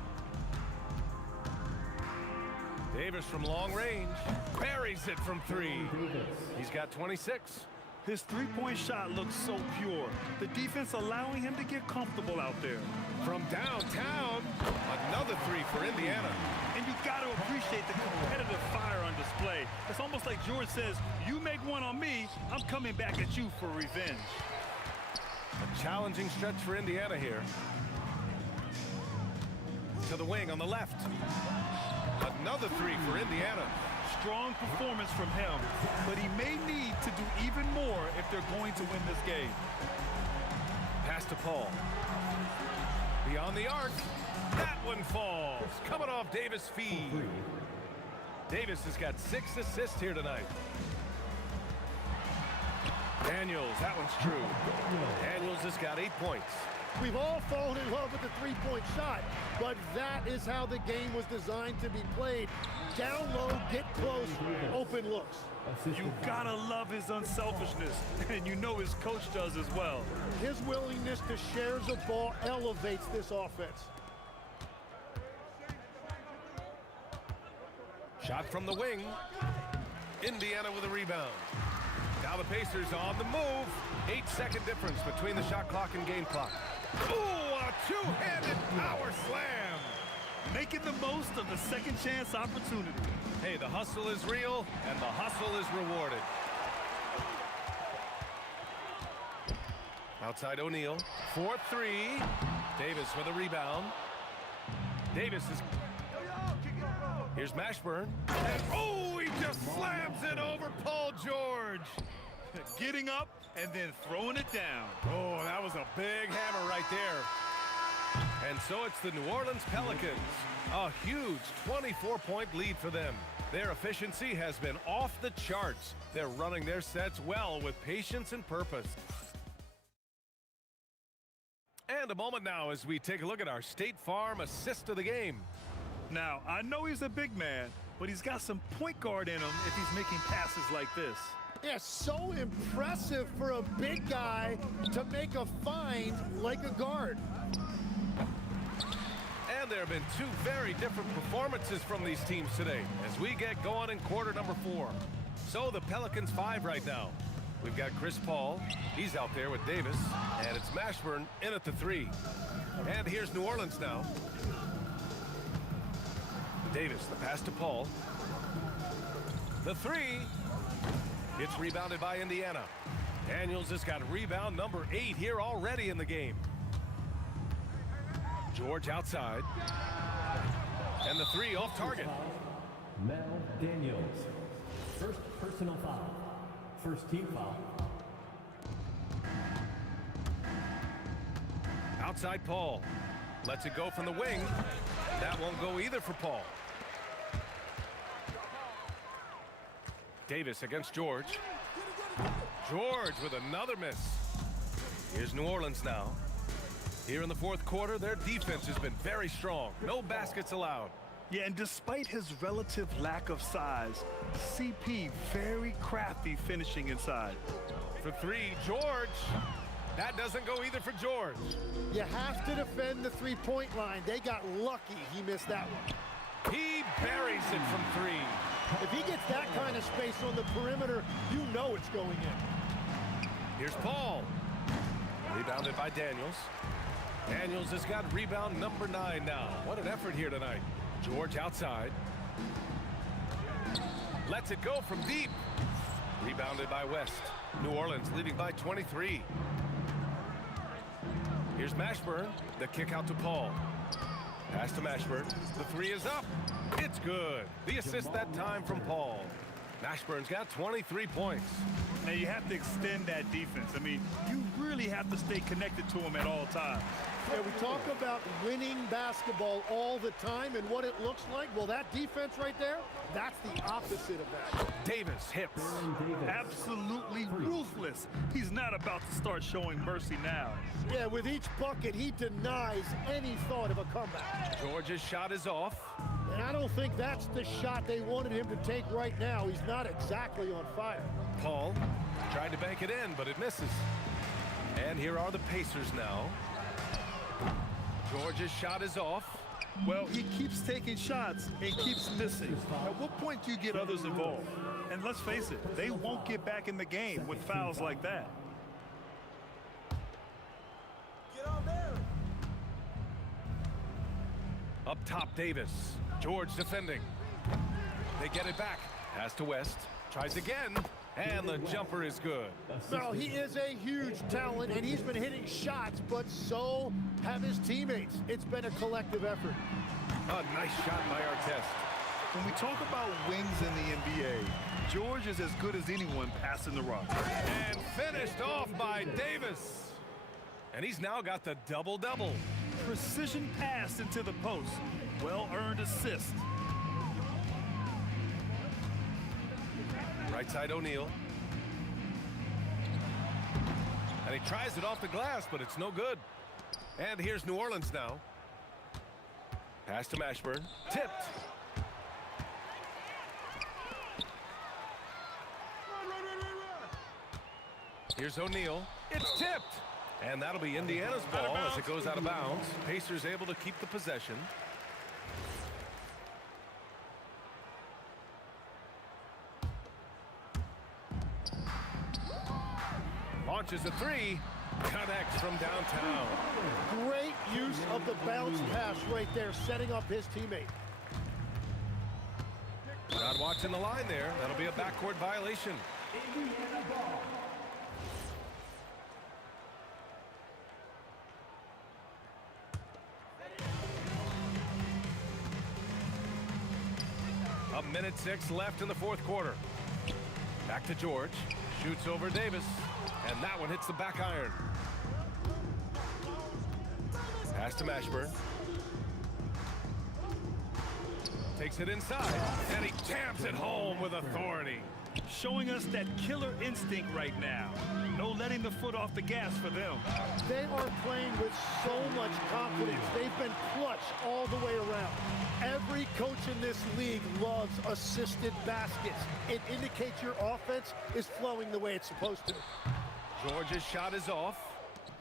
Davis from long range. Buries it from 3. He's got 26. His 3-point shot looks so pure. The defense allowing him to get comfortable out there. From downtown, another 3 for Indiana. And you George says, you make one on me, I'm coming back at you for revenge. A challenging stretch for Indiana here. To the wing on the left. Another three for Indiana. Strong performance from him, but he may need to do even more if they're going to win this game. Pass to Paul. Beyond the arc. That one falls. Coming off Davis' feed. Davis has got 6 assists here tonight. Daniels, that one's true. Daniels has got 8 points. We've all fallen in love with the three-point shot, but that is how the game was designed to be played. Down low, get close, open looks. You gotta love his unselfishness, and you know his coach does as well. His willingness to share the ball elevates this offense. Shot from the wing. Indiana with a rebound. Now the Pacers on the move. 8-second difference between the shot clock and game clock. Ooh, a two-handed power slam. Making the most of the second chance opportunity. Hey, the hustle is real, and the hustle is rewarded. Outside O'Neal. 4-3. Davis with a rebound. Davis is... Here's Mashburn. And, oh, he just slams it over Paul George. Getting up and then throwing it down. Oh, that was a big hammer right there. And so it's the New Orleans Pelicans. A huge 24-point lead for them. Their efficiency has been off the charts. They're running their sets well with patience and purpose. And a moment now as we take a look at our State Farm assist of the game. Now, I know he's a big man, but he's got some point guard in him if he's making passes like this. Yeah, so impressive for a big guy to make a find like a guard. And there have been 2 very different performances from these teams today as we get going in quarter number 4. So the Pelicans 5 right now. We've got Chris Paul. He's out there with Davis. And it's Mashburn in at the 3. And here's New Orleans now. Davis, the pass to Paul. The 3. It's rebounded by Indiana. Daniels has got rebound number 8 here already in the game. George outside. And the 3 off target. Mel Daniels. First personal foul. First team foul. Outside Paul. Lets it go from the wing. That won't go either for Paul. Davis against George. George with another miss. Here's New Orleans now. Here in the 4th quarter, their defense has been very strong. No baskets allowed. Yeah, and despite his relative lack of size, CP very crafty finishing inside. For 3, George. That doesn't go either for George. You have to defend the three-point line. They got lucky he missed that one. He buries it from 3. If he gets that kind of space on the perimeter, you know it's going in. Here's Paul. Rebounded by Daniels. Daniels has got rebound number 9 now. What an effort here tonight. George outside. Lets it go from deep. Rebounded by West. New Orleans leading by 23. Here's Mashburn. The kick out to Paul. Pass to Mashburn. The 3 is up. It's good. The assist that time from Paul. Mashburn's got 23 points. Now you have to extend that defense. I mean, you really have to stay connected to him at all times. Yeah, we talk about winning basketball all the time and what it looks like. Well, that defense right there, that's the opposite of that. Davis hits. Absolutely ruthless. He's not about to start showing mercy now. Yeah, with each bucket, he denies any thought of a comeback. George's shot is off. And I don't think that's the shot they wanted him to take right now. He's not exactly on fire. Paul tried to bank it in, but it misses. And here are the Pacers now. George's shot is off. Well, he keeps taking shots and keeps missing. At what point do you get others involved? And let's face it, they won't get back in the game with fouls like that. Get on there. Up top, Davis. George defending. They get it back. Pass to West. Tries again, and the jumper is good. Well, he is a huge talent, and he's been hitting shots, but so have his teammates. It's been a collective effort. A nice shot by Artest. When we talk about wings in the NBA, George is as good as anyone passing the rock. And finished off by Davis. And he's now got the double-double. Precision pass into the post. Well-earned assist. Right side O'Neal. And he tries it off the glass, but it's no good. And here's New Orleans now. Pass to Mashburn. Tipped. Here's O'Neal. It's tipped. And that'll be Indiana's ball as it goes out of bounds. Pacers able to keep the possession. Launches a three. Connects from downtown. Great use of the bounce pass right there, setting up his teammate. Not watching the line there. That'll be a backcourt violation. A minute 6 left in the fourth quarter. Back to George. Shoots over Davis. And that one hits the back iron. Pass to Mashburn. Takes it inside. And he jams it home with authority. Showing us that killer instinct right now. No letting the foot off the gas for them. They are playing with so much confidence. They've been clutch all the way around. Every coach in this league loves assisted baskets. It indicates your offense is flowing the way it's supposed to. George's shot is off.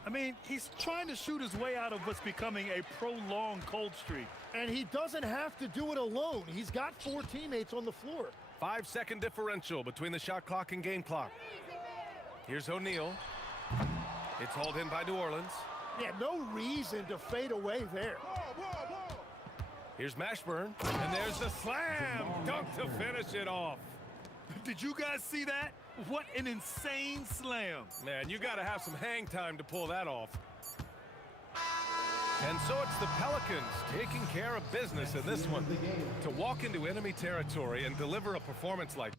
I mean, he's trying to shoot his way out of what's becoming a prolonged cold streak. And he doesn't have to do it alone. He's got 4 teammates on the floor. 5-second differential between the shot clock and game clock. Here's O'Neal. It's hauled in by New Orleans. Yeah, no reason to fade away there. Here's Mashburn. And there's the slam dunk to finish it off. Did you guys see that? What an insane slam. Man, you got to have some hang time to pull that off. And so it's the Pelicans taking care of business in this one. To walk into enemy territory and deliver a performance like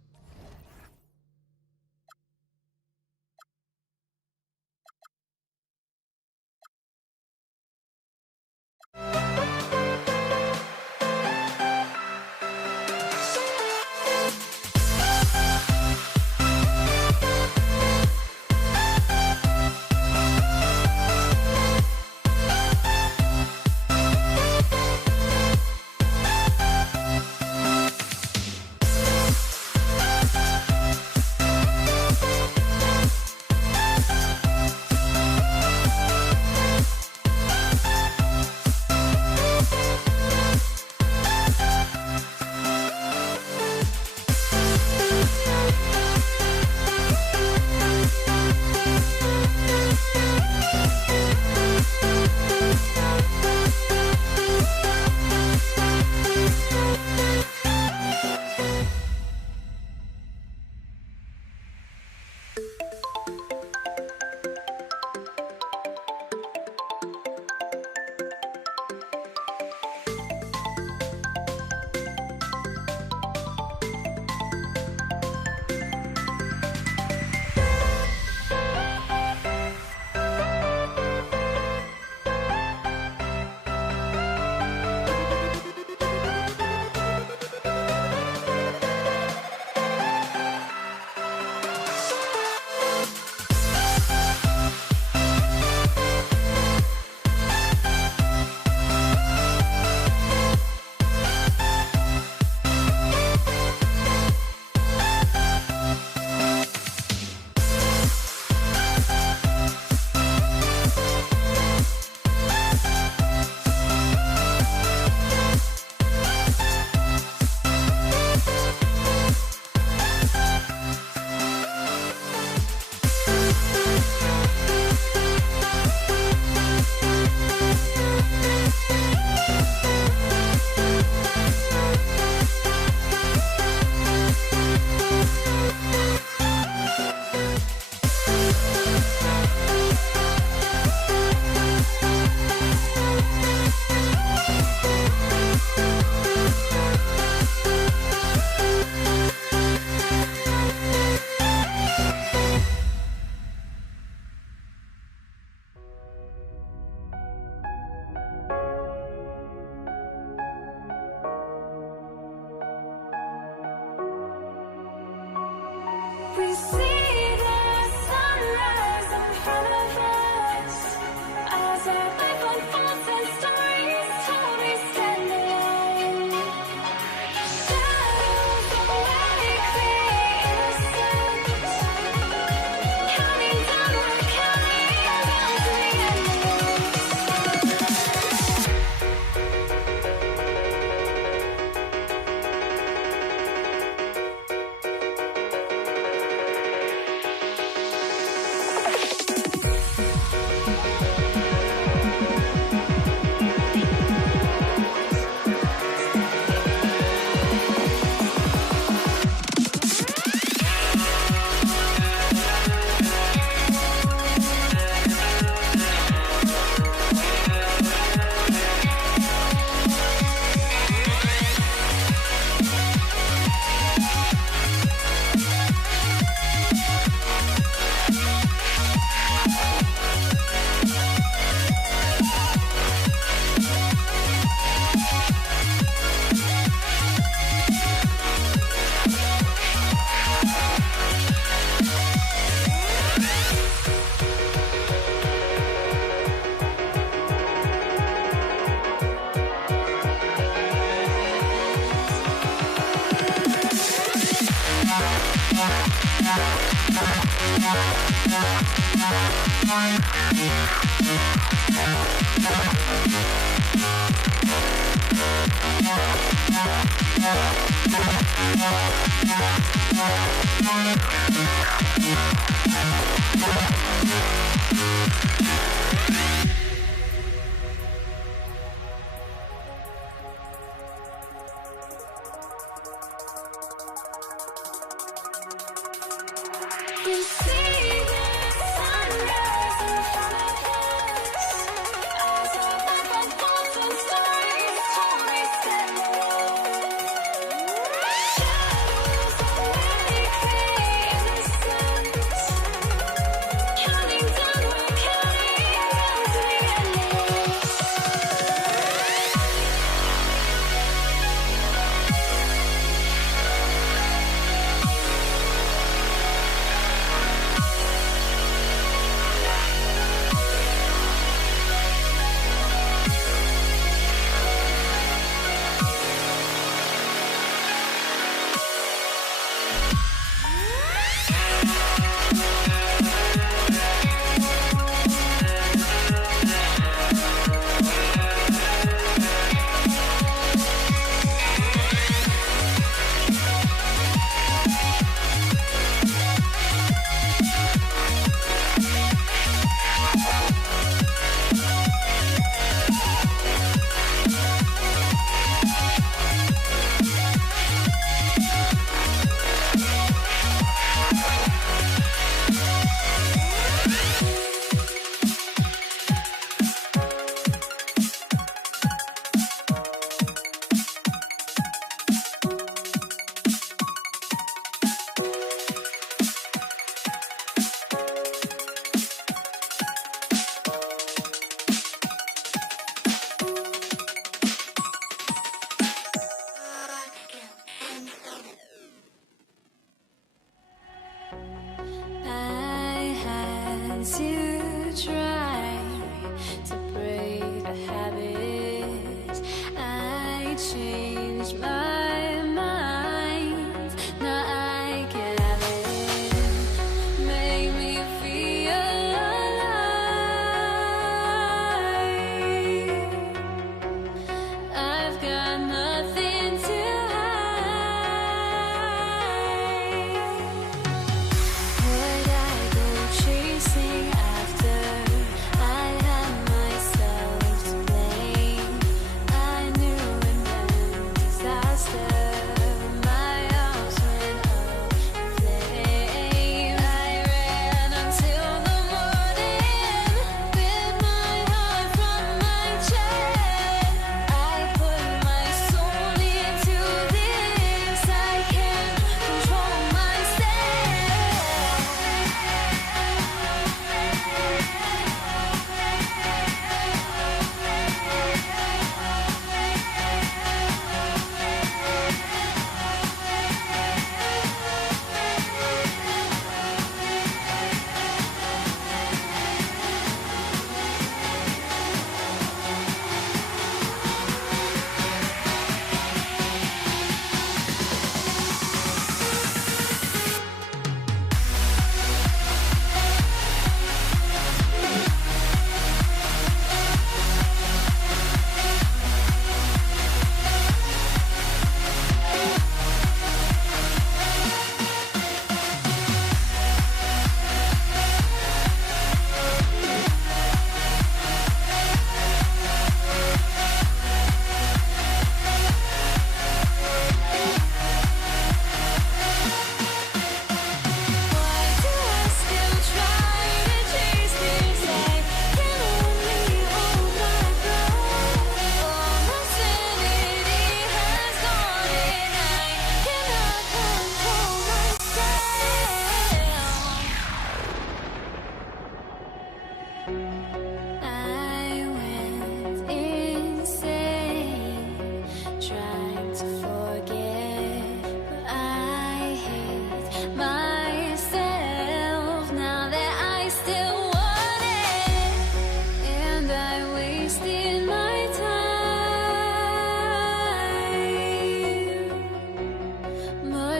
Would I go chasing after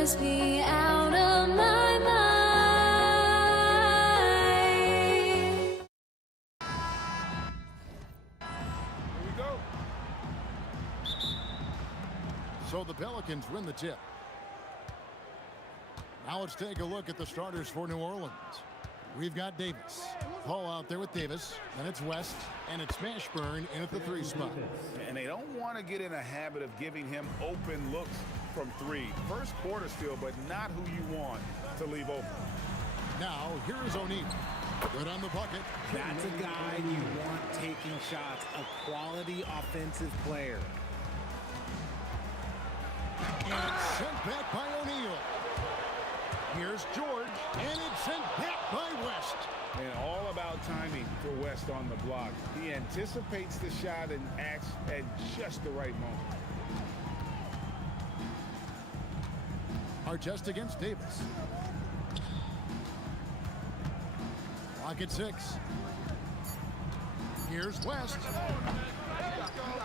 drives me out of my mind. Here we go. So the Pelicans win the tip. Now let's take a look at the starters for New Orleans. We've got Davis. Paul out there with Davis. Then it's West. And it's Mashburn in at the 3 spot. And they don't want to get in a habit of giving him open looks from 3. First quarter still, but not who you want to leave open. Now, here is O'Neal. Good on the bucket. That's a guy you want taking shots, a quality offensive player. And sent back by O'Neal. Here's George, and it's sent back by West. And all about timing for West on the block. He anticipates the shot and acts at just the right moment. Artest against Davis. Clock at 6. Here's West.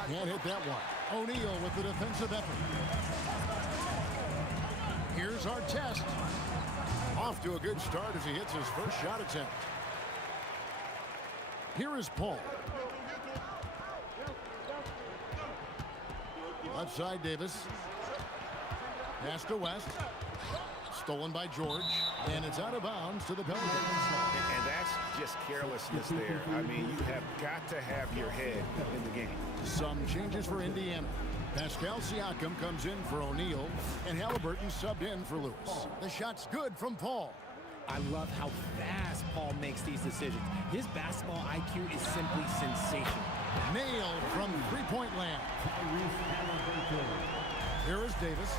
Can't hit that one. O'Neal with the defensive effort. Here's Artest. Off to a good start as he hits his first shot attempt. Here is Paul. Left side, Davis. Pass to West. Stolen by George. And it's out of bounds to the Pelicans. And that's just carelessness there. I mean, you have got to have your head in the game. Some changes for Indiana. Pascal Siakam comes in for O'Neal, and Halliburton subbed in for Lewis. The shot's good from Paul. I love how fast Paul makes these decisions. His basketball IQ is simply sensational. Nailed from three-point land. Here is Davis.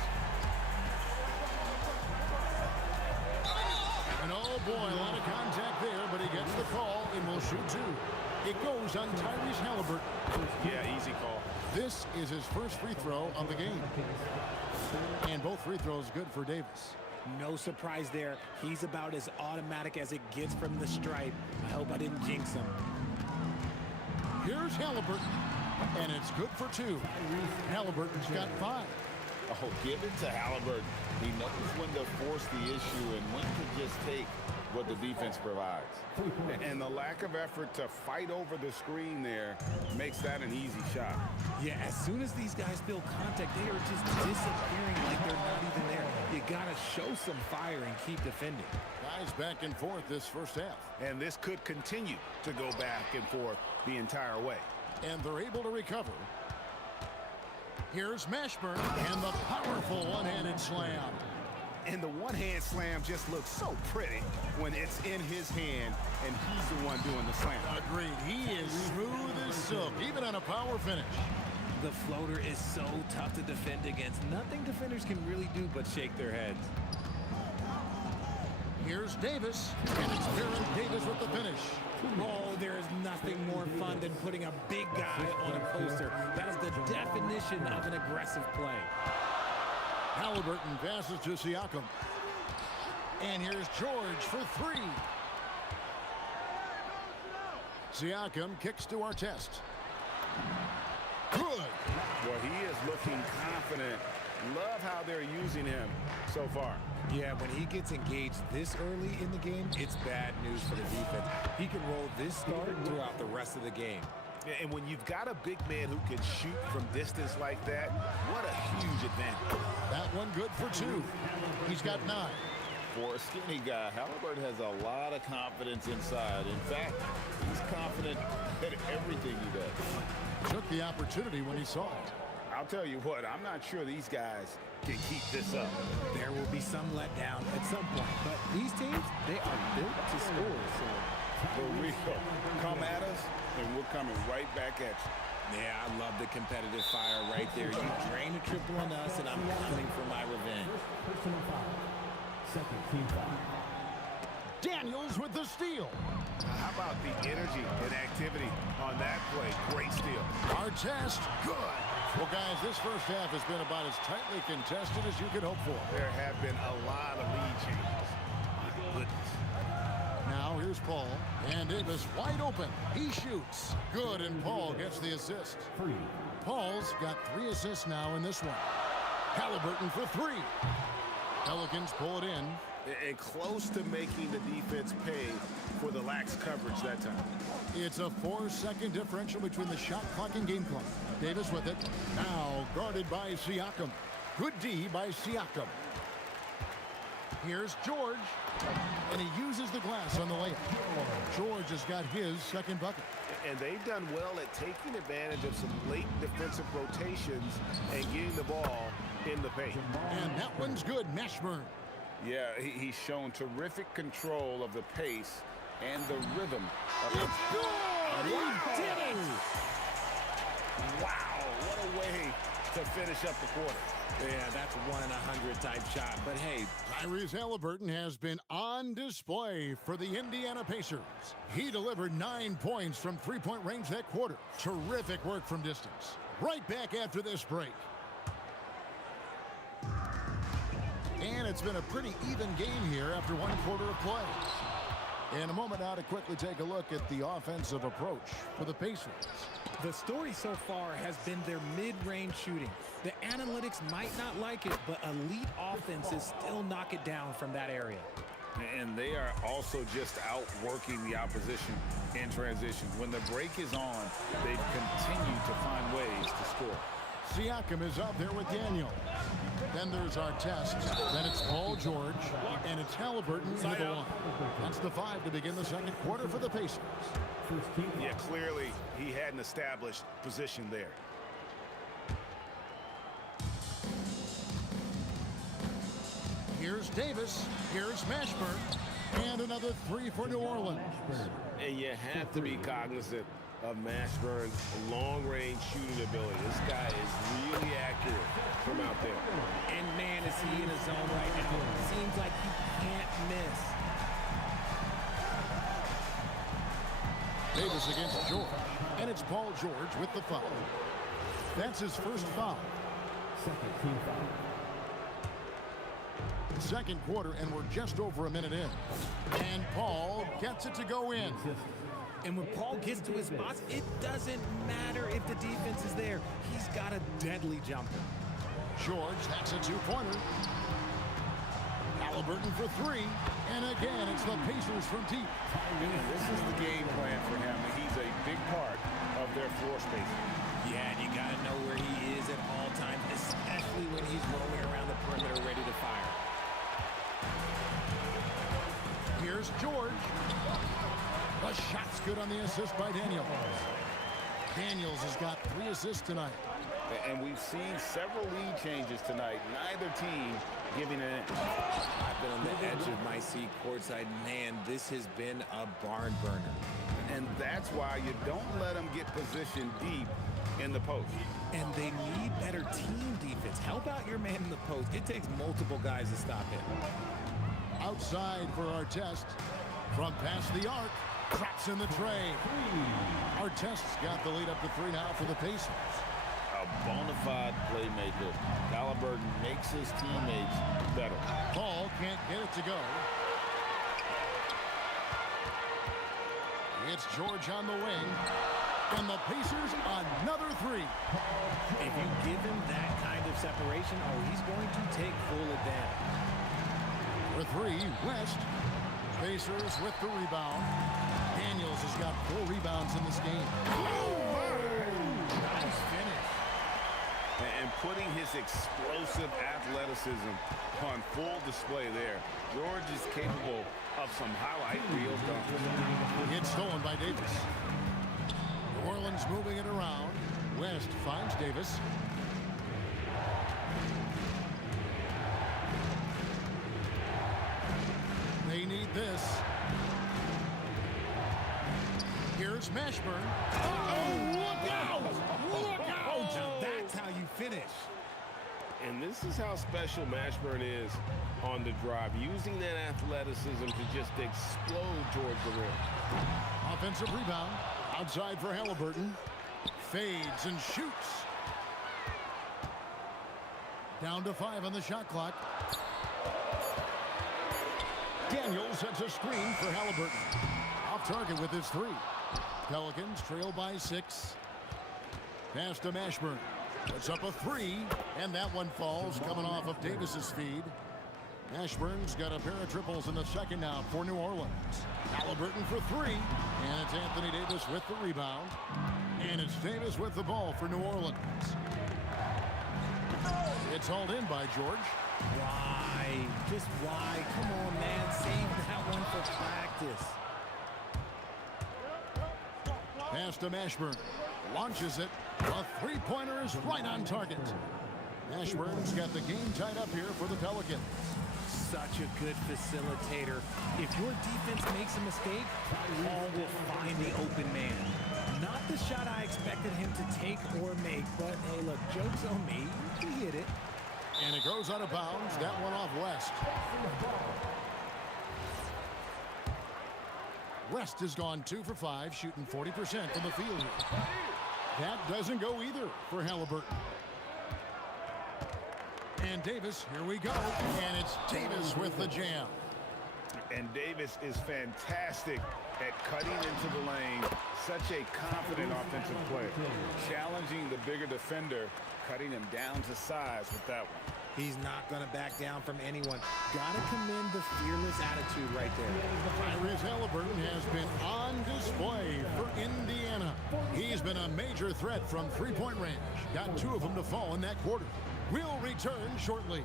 And oh boy, a lot of contact there, but he gets the call and will shoot 2. It goes on Tyrese Halliburton. Yeah, easy call. This is his first free throw of the game. And both free throws good for Davis. No surprise there. He's about as automatic as it gets from the stripe. I hope I didn't jinx him. Here's Halliburton. And it's good for 2. Halliburton's got 5. Oh, give it to Halliburton. He knows when to force the issue and when to just take what the defense provides. And the lack of effort to fight over the screen there makes that an easy shot. Yeah, as soon as these guys feel contact, they are just disappearing like they're not even there. You gotta show some fire and keep defending. Guys back and forth this first half. And this could continue to go back and forth the entire way. And they're able to recover. Here's Mashburn and the powerful one-handed slam. And the one-hand slam just looks so pretty when it's in his hand and he's the one doing the slam. Agreed. He is smooth as silk, even on a power finish. The floater is so tough to defend against. Nothing defenders can really do but shake their heads. Here's Davis, and it's Baron Davis with the finish. Oh, there is nothing more fun than putting a big guy on a poster. That is the definition of an aggressive play. Halliburton passes to Siakam. And here's George for 3. Siakam kicks to Artest. Good. Well, he is looking confident. Love how they're using him so far. Yeah, when he gets engaged this early in the game, it's bad news for the defense. He can roll this start throughout the rest of the game. And when you've got a big man who can shoot from distance like that, what a huge advantage. That one good for 2. He's got 9. For a skinny guy, Halliburton has a lot of confidence inside. In fact, he's confident at everything he does. Took the opportunity when he saw it. I'll tell you what, I'm not sure these guys can keep this up. There will be some letdown at some point, but these teams, they are built to score. So for real, come at us, and we're coming right back at you. Yeah, I love the competitive fire right there. You drain a triple on us, and I'm coming for my revenge. Second team foul. Daniels with the steal. How about the energy and activity on that play? Great steal. Artest, good. Well, guys, this first half has been about as tightly contested as you could hope for. There have been a lot of lead changes. My goodness. Now here's Paul, and Davis wide open. He shoots. Good, and Paul gets the assist. Paul's got 3 assists now in this one. Halliburton for 3. Pelicans pull it in. And close to making the defense pay for the lax coverage that time. It's a 4-second differential between the shot clock and game clock. Davis with it. Now guarded by Siakam. Good D by Siakam. Here's George. And he uses the glass on the layup. George has got his second bucket. And they've done well at taking advantage of some late defensive rotations and getting the ball in the paint. And that one's good. Mashburn. Yeah, he's shown terrific control of the pace and the rhythm of it. He did it! Wow, what a way to finish up the quarter. Yeah, that's 1 in 100 type shot. But hey, Tyrese Halliburton has been on display for the Indiana Pacers. He delivered 9 points from three-point range that quarter. Terrific work from distance. Right back after this break. And it's been a pretty even game here after 1 quarter of play. In a moment now to quickly take a look at the offensive approach for the Pacers. the story so far has been their mid-range shooting. The analytics might not like it, but elite offenses still knock it down from that area. And they are also just outworking the opposition in transition. When the break is on, they've continued to find ways to score. Siakam is out there with Daniel. Then there's our test. Then it's Paul George. And it's Halliburton into the line. That's the 5 to begin the second quarter for the Pacers. Yeah, clearly he had an established position there. Here's Davis. Here's Mashburn. And another 3 for New Orleans. And you have to be cognizant of Mashburn's long-range shooting ability. This guy is really accurate from out there. And man, is he in a zone right now. Seems like he can't miss. Davis against George. And it's Paul George with the foul. That's his first foul. Second team foul. Second quarter, and we're just over a minute in. And Paul gets it to go in. And when Paul gets to his spots, it doesn't matter if the defense is there. He's got a deadly jumper. George, that's a two-pointer. Halliburton for 3. And again, it's the Pacers from deep. And this is the game plan for him. He's a big part of their floor spacing. Yeah, and you got to know where he is at all times, especially when he's rolling around the perimeter ready to fire. Here's George. The shot's good on the assist by Daniels. Daniels has got 3 assists tonight. And we've seen several lead changes tonight. Neither team giving an inch. I've been on the edge of my seat courtside. Man, this has been a barn burner. And that's why you don't let them get positioned deep in the post. And they need better team defense. Help out your man in the post. It takes multiple guys to stop him. Outside for our test. From past the arc. Traps in the tray. Artest's got the lead up to 3 now for the Pacers. A bona fide playmaker. Halliburton makes his teammates better. Paul can't get it to go. It's George on the wing. And the Pacers another 3. If you give him that kind of separation, he's going to take full advantage. For 3, West. Pacers with the rebound. Daniels has got 4 rebounds in this game. Nice finish. And putting his explosive athleticism on full display there. George is capable of some highlight reel dunks. It's stolen by Davis. New Orleans moving it around. West finds Davis. They need this. Here's Mashburn. Oh, look out! Look out! Now that's how you finish. And this is how special Mashburn is on the drive, using that athleticism to just explode towards the rim. Offensive rebound. Outside for Halliburton. Fades and shoots. Down to 5 on the shot clock. Daniels sets a screen for Halliburton. Off target with his 3. Pelicans trail by 6. Pass to Mashburn. Puts up a 3, and that one falls coming off of Davis's feed. Mashburn's got a pair of triples in the second now for New Orleans. Halliburton for three. And it's Anthony Davis with the rebound. And it's Davis with the ball for New Orleans. It's hauled in by George. Why? Just why? Come on, man. Save that one for practice. Pass to Mashburn. Launches it. A three-pointer is right on target. Mashburn's got the game tied up here for the Pelicans. Such a good facilitator. If your defense makes a mistake, Paul will find the open man. Not the shot I expected him to take or make, but hey, look, joke's on me. He hit it. And it goes out of bounds. That one off West. West has gone 2 for 5, shooting 40% from the field. That doesn't go either for Halliburton. And Davis, here we go. And it's Davis with the jam. And Davis is fantastic at cutting into the lane. Such a confident offensive player. Challenging the bigger defender, cutting him down to size with that one. He's not going to back down from anyone. Got to commend the fearless attitude right there. Tyrese Halliburton has been on display for Indiana. He's been a major threat from three-point range. Got 2 of them to fall in that quarter. We'll return shortly.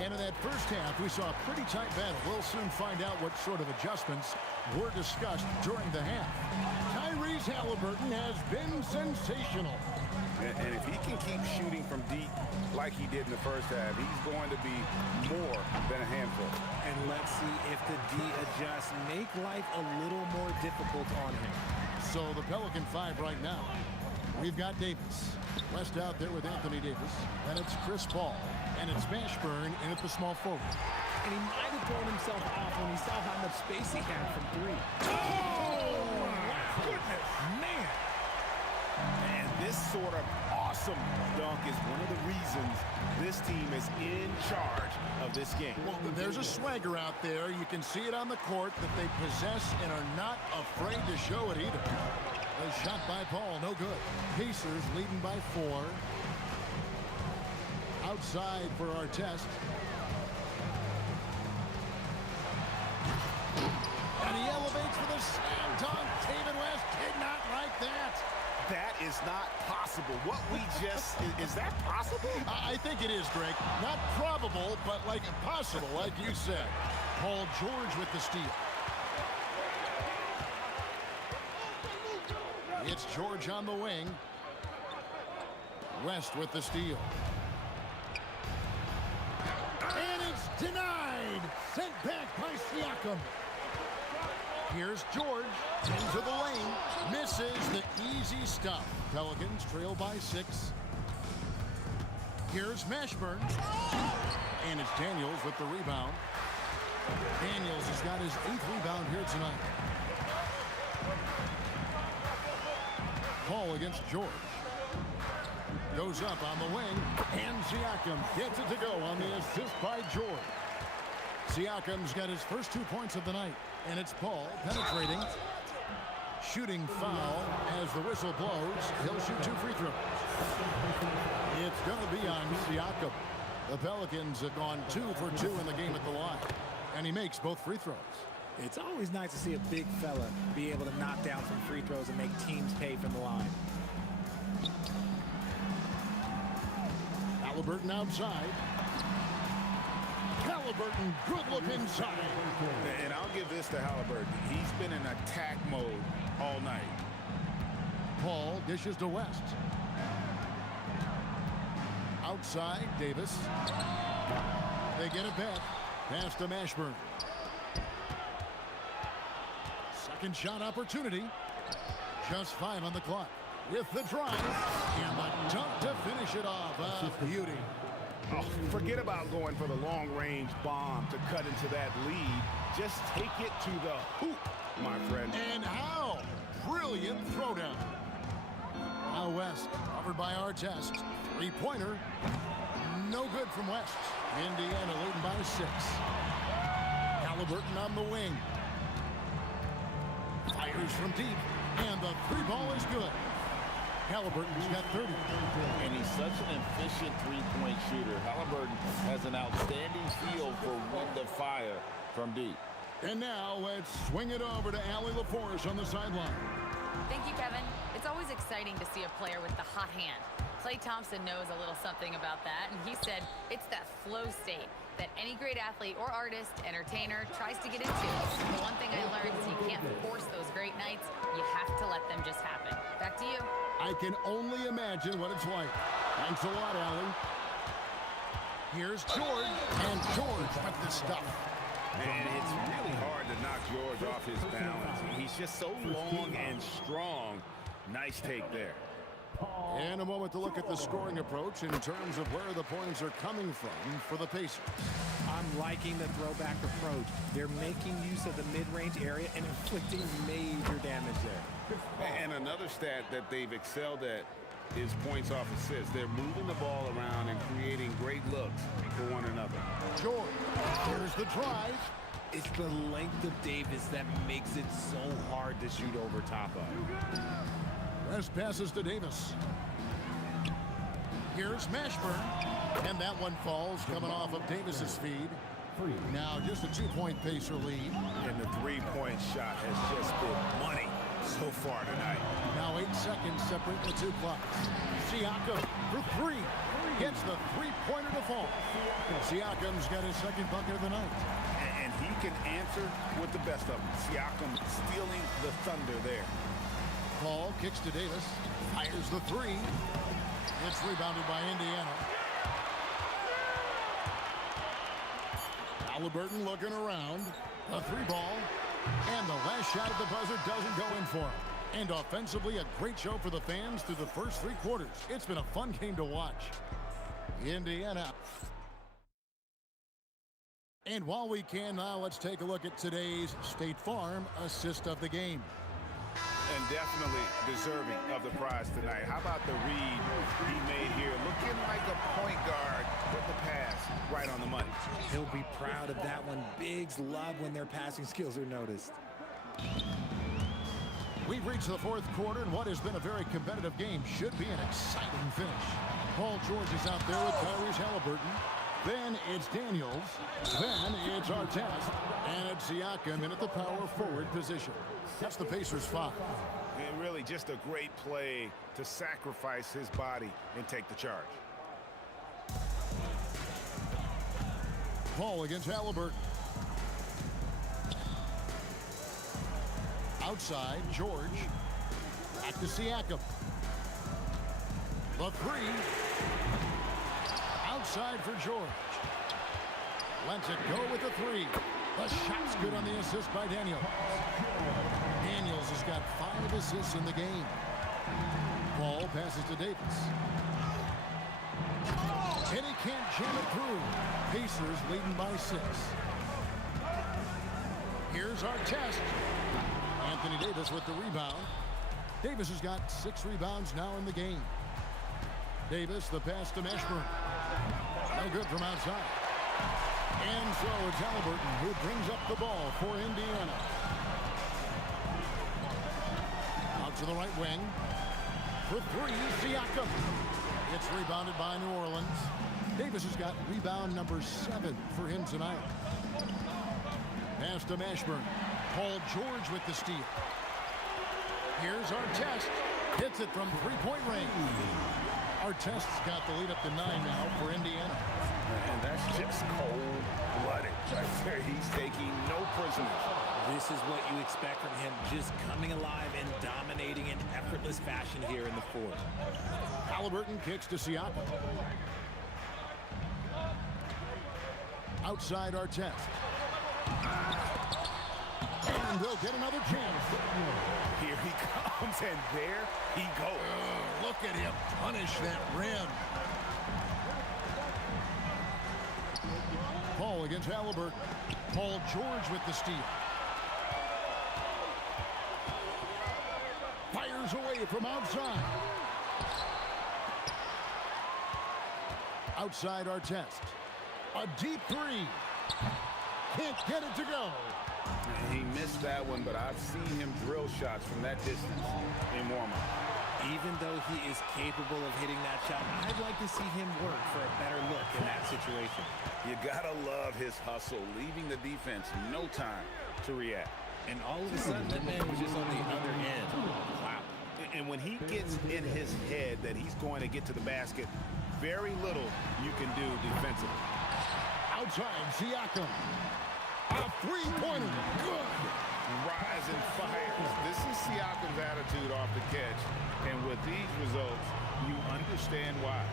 And in that first half, we saw a pretty tight battle. We'll soon find out what sort of adjustments were discussed during the half. Tyrese Halliburton has been sensational. And if he can keep shooting from deep like he did in the first half, he's going to be more than a handful. And let's see if the D adjusts, make life a little more difficult on him. So the Pelican 5 right now. We've got Davis. West out there with Anthony Davis. And it's Chris Paul. And it's Mashburn in at the small forward. And he might have thrown himself off when he saw how much space he had from 3. Oh, my goodness. Man. And this sort of awesome dunk is one of the reasons this team is in charge of this game. Well, there's a swagger out there. You can see it on the court that they possess and are not afraid to show it either. A shot by Paul, no good. Pacers leading by 4. Outside for our test. And he elevates for the slam dunk. David West did not like that. That is not possible. What we just, is that possible? I think it is, Greg. Not probable, but like possible, like you said. Paul George with the steal. It's George on the wing. West with the steal. And it's denied. Sent back by Siakam. Here's George into the lane. Misses the easy stuff. Pelicans trail by 6. Here's Mashburn. And it's Daniels with the rebound. Daniels has got his 8th rebound here tonight. Paul against George. Goes up on the wing. And Siakam gets it to go on the assist by George. Siakam's got his first 2 points of the night. And it's Paul penetrating. Shooting foul as the whistle blows. He'll shoot 2 free throws. It's going to be on Siakam. The Pelicans have gone 2 for 2 in the game at the line. And he makes both free throws. It's always nice to see a big fella be able to knock down some free throws and make teams pay from the line. Halliburton outside. Halliburton, good look inside. And I'll give this to Halliburton. He's been in attack mode all night. Paul dishes to West. Outside, Davis. They get it back. Pass to Mashburn. Second shot opportunity. Just 5 on the clock. With the drive. And the dunk to finish it off. A beauty. Oh, forget about going for the long-range bomb to cut into that lead. Just take it to the hoop, my friend. And how? Brilliant throwdown. Now West, covered by Artest. Three-pointer. No good from West. Indiana leading by 6. Halliburton on the wing. Fires from deep. And the three ball is good. Halliburton's got 30. And he's such an efficient three-point shooter. Halliburton has an outstanding feel for when to fire from deep. And now let's swing it over to Allie LaForce on the sideline. Thank you, Kevin. It's always exciting to see a player with the hot hand. Klay Thompson knows a little something about that, and he said it's that flow state that any great athlete or artist, entertainer, tries to get into. The one thing I learned is you can't force those great nights. You have to let them just happen. Back to you. I can only imagine what it's like. Thanks a lot, Allie. Here's George, and George with the stuff. And it's really hard to knock George off his balance. He's just so long and strong. Nice take there. And a moment to look at the scoring approach in terms of where the points are coming from for the Pacers. I'm liking the throwback approach. They're making use of the mid-range area and inflicting major damage there. And another stat that they've excelled at is points off assists. They're moving the ball around and creating great looks for one another. George, here's the drive. It's the length of Davis that makes it so hard to shoot over top of. West passes to Davis. Here's Mashburn. And that one falls coming off of Davis's feed. Now just a 2-point Pacer lead. And the three-point shot has just been money so far tonight. Now 8 seconds separate the two clocks. Siakam for 3. Gets the three-pointer to fall. Siakam's got his second bucket of the night. And he can answer with the best of them. Siakam stealing the thunder there. Paul kicks to Davis. Fires the 3. It's rebounded by Indiana. Halliburton looking around. A 3-ball. And the last shot at the buzzer doesn't go in for him. And offensively, a great show for the fans through the first 3 quarters. It's been a fun game to watch. Indiana. And while we can now, let's take a look at today's State Farm assist of the game. And definitely deserving of the prize tonight. How about the read he made here? Looking like a point guard with the pass right on the money. He'll be proud of that one. Bigs love when their passing skills are noticed. We've reached the 4th quarter, and what has been a very competitive game should be an exciting finish. Paul George is out there with Tyrese Halliburton. Then it's Daniels. Then it's Artest. And it's Siakam in at the power forward position. That's the Pacers' 5. And really just a great play to sacrifice his body and take the charge. Paul against Halliburton. Outside, George. Back to Siakam. The 3. Outside for George. Lets it go with the 3. The shot's good on the assist by Daniels. Daniels has got 5 assists in the game. Paul passes to Davis. And he can't jam it through. Pacers leading by 6. Here's Artest. Anthony Davis with the rebound. Davis has got 6 rebounds now in the game. Davis, the pass to Mashburn. No good from outside. And so it's Halliburton who brings up the ball for Indiana. Out to the right wing. For 3, Siakam. It's rebounded by New Orleans. Davis has got rebound number 7 for him tonight. Pass to Mashburn. Paul George with the steal. Here's Artest. Hits it from 3-point range. Artest's got the lead up to 9 now for Indiana. And that's just cold-blooded right there. He's taking no prisoners. This is what you expect from him, just coming alive and dominating in effortless fashion here in the 4th. Halliburton kicks to Siakam. Outside Artest. And he'll get another chance. Here he comes, and there he goes. Look at him punish that rim. Paul against Halliburton. Paul George with the steal. Fires away from outside. Outside Artest. A deep three. Can't get it to go. He missed that one, but I've seen him drill shots from that distance in warm-up. Even though he is capable of hitting that shot, I'd like to see him work for a better look in that situation. You gotta love his hustle, leaving the defense no time to react. And all of a sudden, that man was just on the other end. Wow. And when he gets in his head that he's going to get to the basket, very little you can do defensively. Outside, Siakam. A three-pointer. Good. Rise and fires. This is Siakam's attitude off the catch. And with these results, you understand why.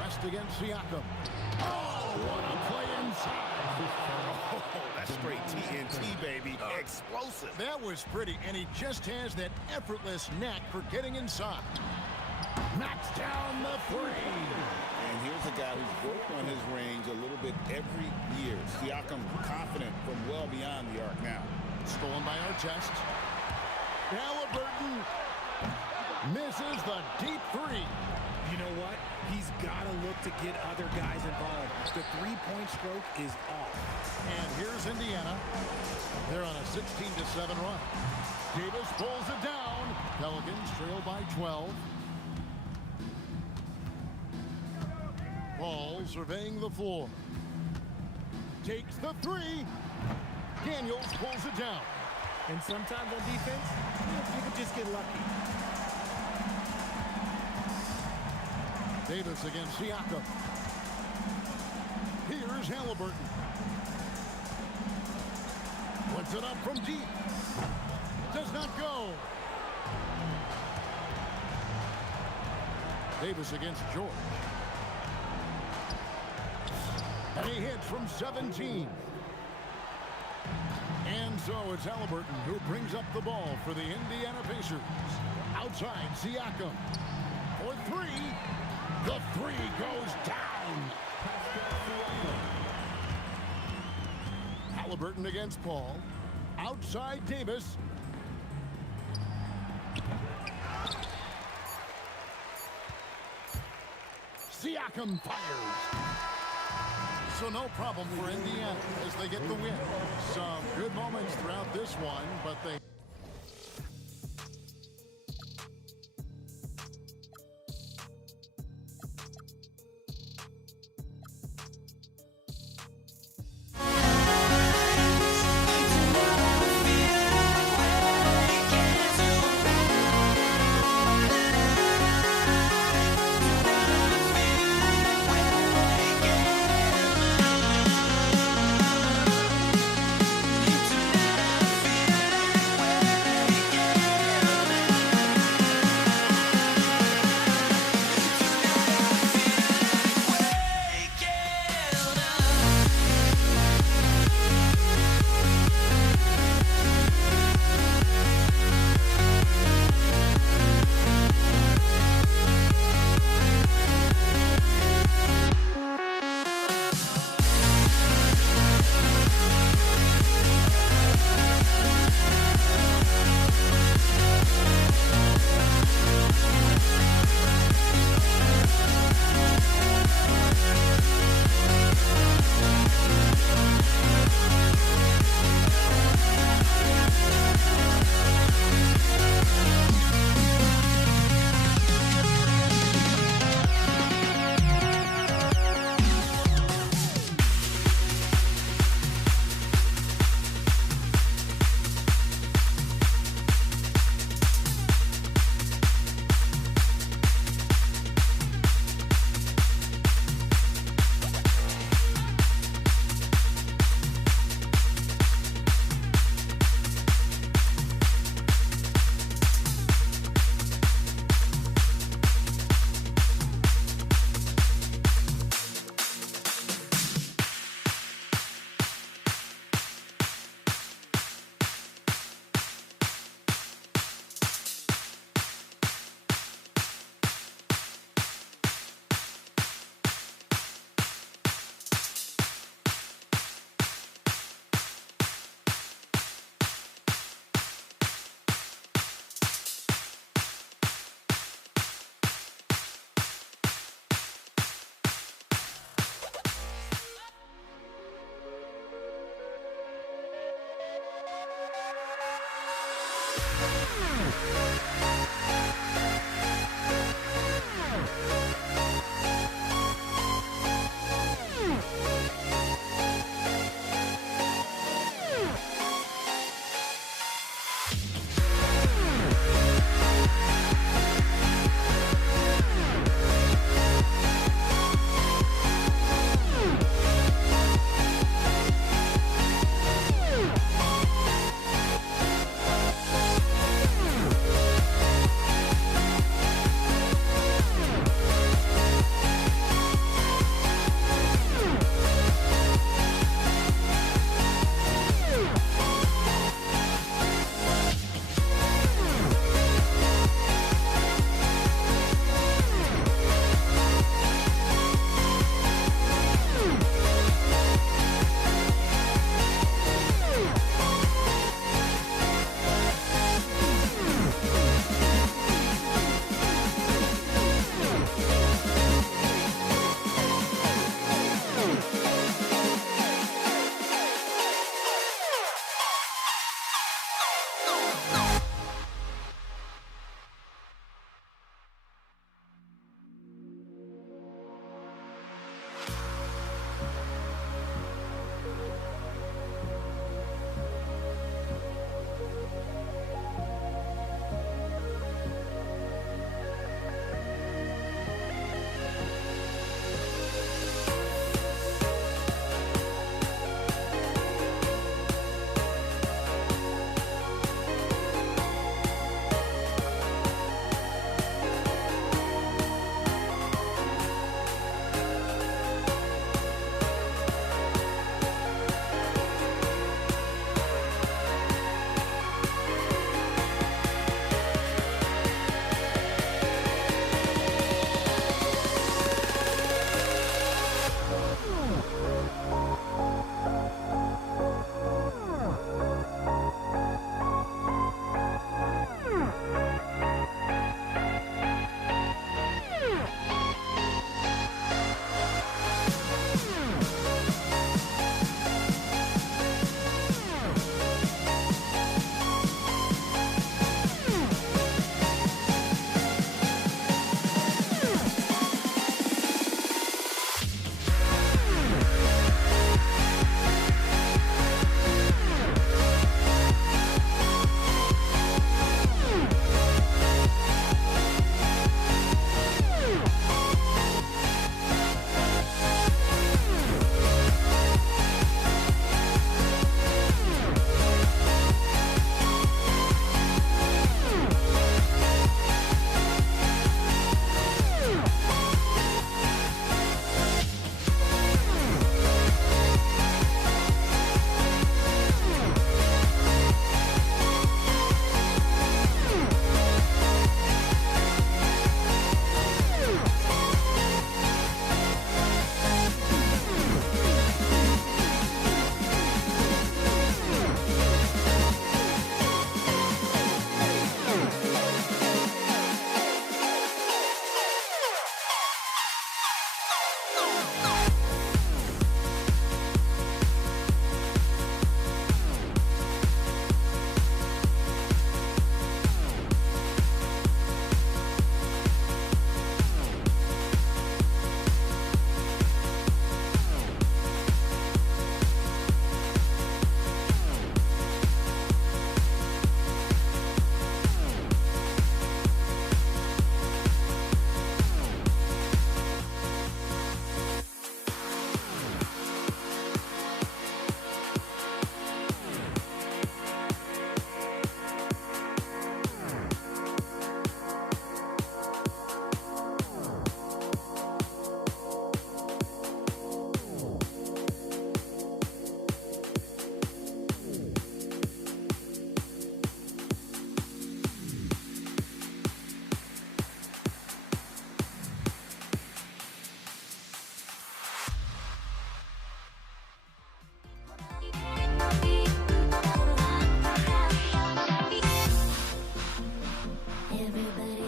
Rest against Siakam. Oh, what a play inside. Oh, that's straight TNT, baby. Explosive. That was pretty, and he just has that effortless knack for getting inside. Knocks down the three. And here's a guy who's worked on his range a little bit every year. Siakam confident from well beyond the arc now. Stolen by Artest. Halliburton misses the deep three. You know what? He's got to look to get other guys involved. The three-point stroke is off. And here's Indiana. They're on a 16-7 run. Davis pulls it down. Pelicans trail by 12. Paul surveying the floor. Takes the three. Daniels pulls it down. And sometimes on defense, you can just get lucky. Davis against Siakam. Here's Halliburton. Puts it up from deep. Does not go. Davis against George. And he hits from 17. And so it's Halliburton who brings up the ball for the Indiana Pacers. Outside, Siakam. For three. The three goes down. Halliburton against Paul. Outside, Davis. Siakam fires. So no problem for Indiana as they get the win. Some good moments throughout this one, but they...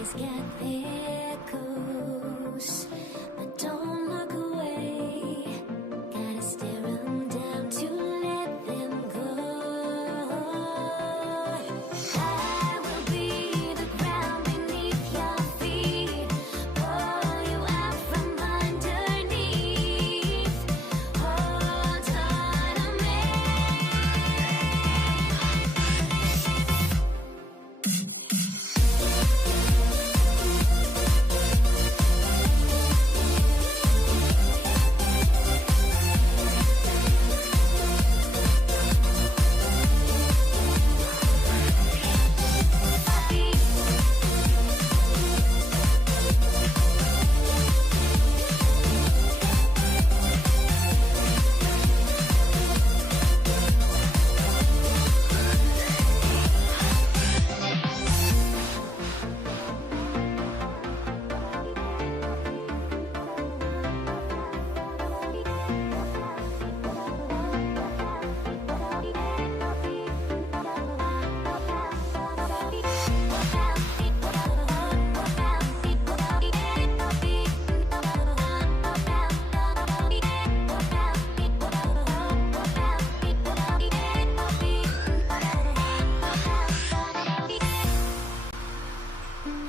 Everybody's got their goals, but don't look away. Gotta stare 'em down to let them go. I will be the ground beneath your feet, pull you out from underneath. Hold on to me.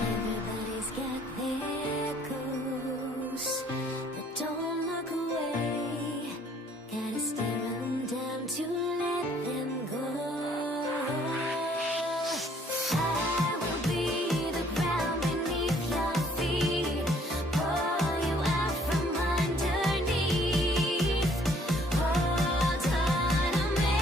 Everybody's got their goals, but don't look away. Gotta stare 'em down to let them go. I will be the ground beneath your feet, pull you out from underneath. Hold on to me.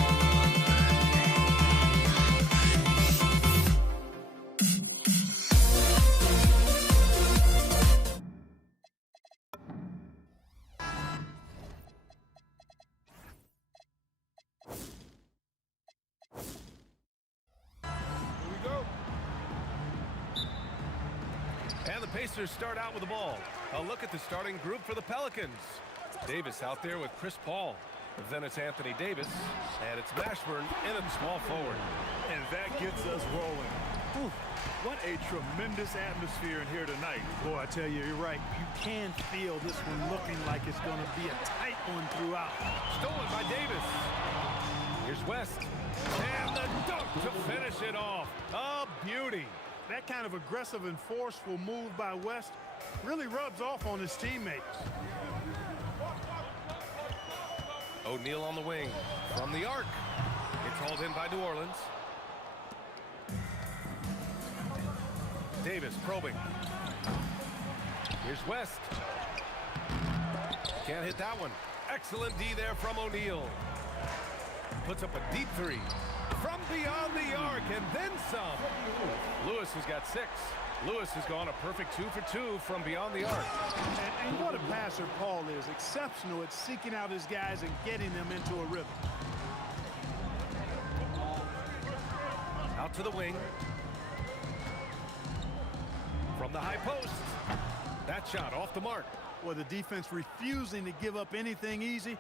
Here we go. And the Pacers start out with the ball. A look at the starting group for the Pelicans. Davis out there with Chris Paul. Then it's Anthony Davis. And it's Mashburn in at small forward. And that gets us rolling. Whew, what a tremendous atmosphere in here tonight. Boy, I tell you, you're right. You can feel this one looking like it's going to be a tight one throughout. Stolen by Davis. Here's West. And the dunk to finish it off. A beauty. That kind of aggressive and forceful move by West really rubs off on his teammates. O'Neal on the wing. From the arc. It's hauled in by New Orleans. Davis probing. Here's West. Can't hit that one. Excellent D there from O'Neal. Puts up a deep three. From beyond the arc and then some. Lewis has got 6. Lewis has gone a perfect 2 for 2 from beyond the arc. And what a passer Paul is. Exceptional at seeking out his guys and getting them into a rhythm. Out to the wing. From the high post. That shot off the mark. Well, the defense refusing to give up anything easy.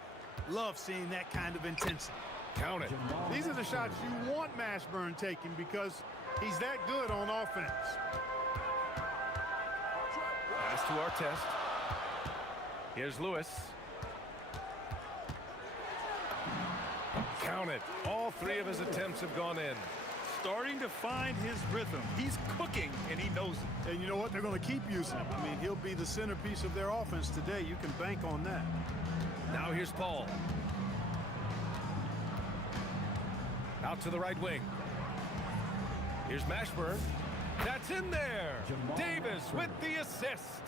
Love seeing that kind of intensity. Count it. These are the shots you want Mashburn taking because he's that good on offense. Pass to Artest. Here's Lewis. Count it. All 3 of his attempts have gone in. Starting to find his rhythm. He's cooking, and he knows it. And you know what? They're going to keep using him. I mean, he'll be the centerpiece of their offense today. You can bank on that. Now here's Paul. Out to the right wing. Here's Mashburn. That's in there. Davis with the assist.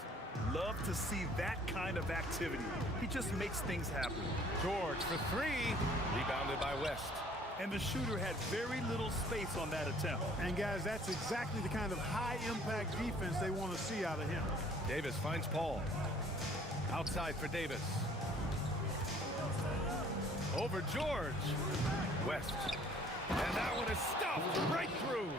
Love to see that kind of activity. He just makes things happen. George for 3. Rebounded by West. And the shooter had very little space on that attempt. And guys, that's exactly the kind of high-impact defense they want to see out of him. Davis finds Paul. Outside for Davis. Over George. West. And that one is stuffed right through.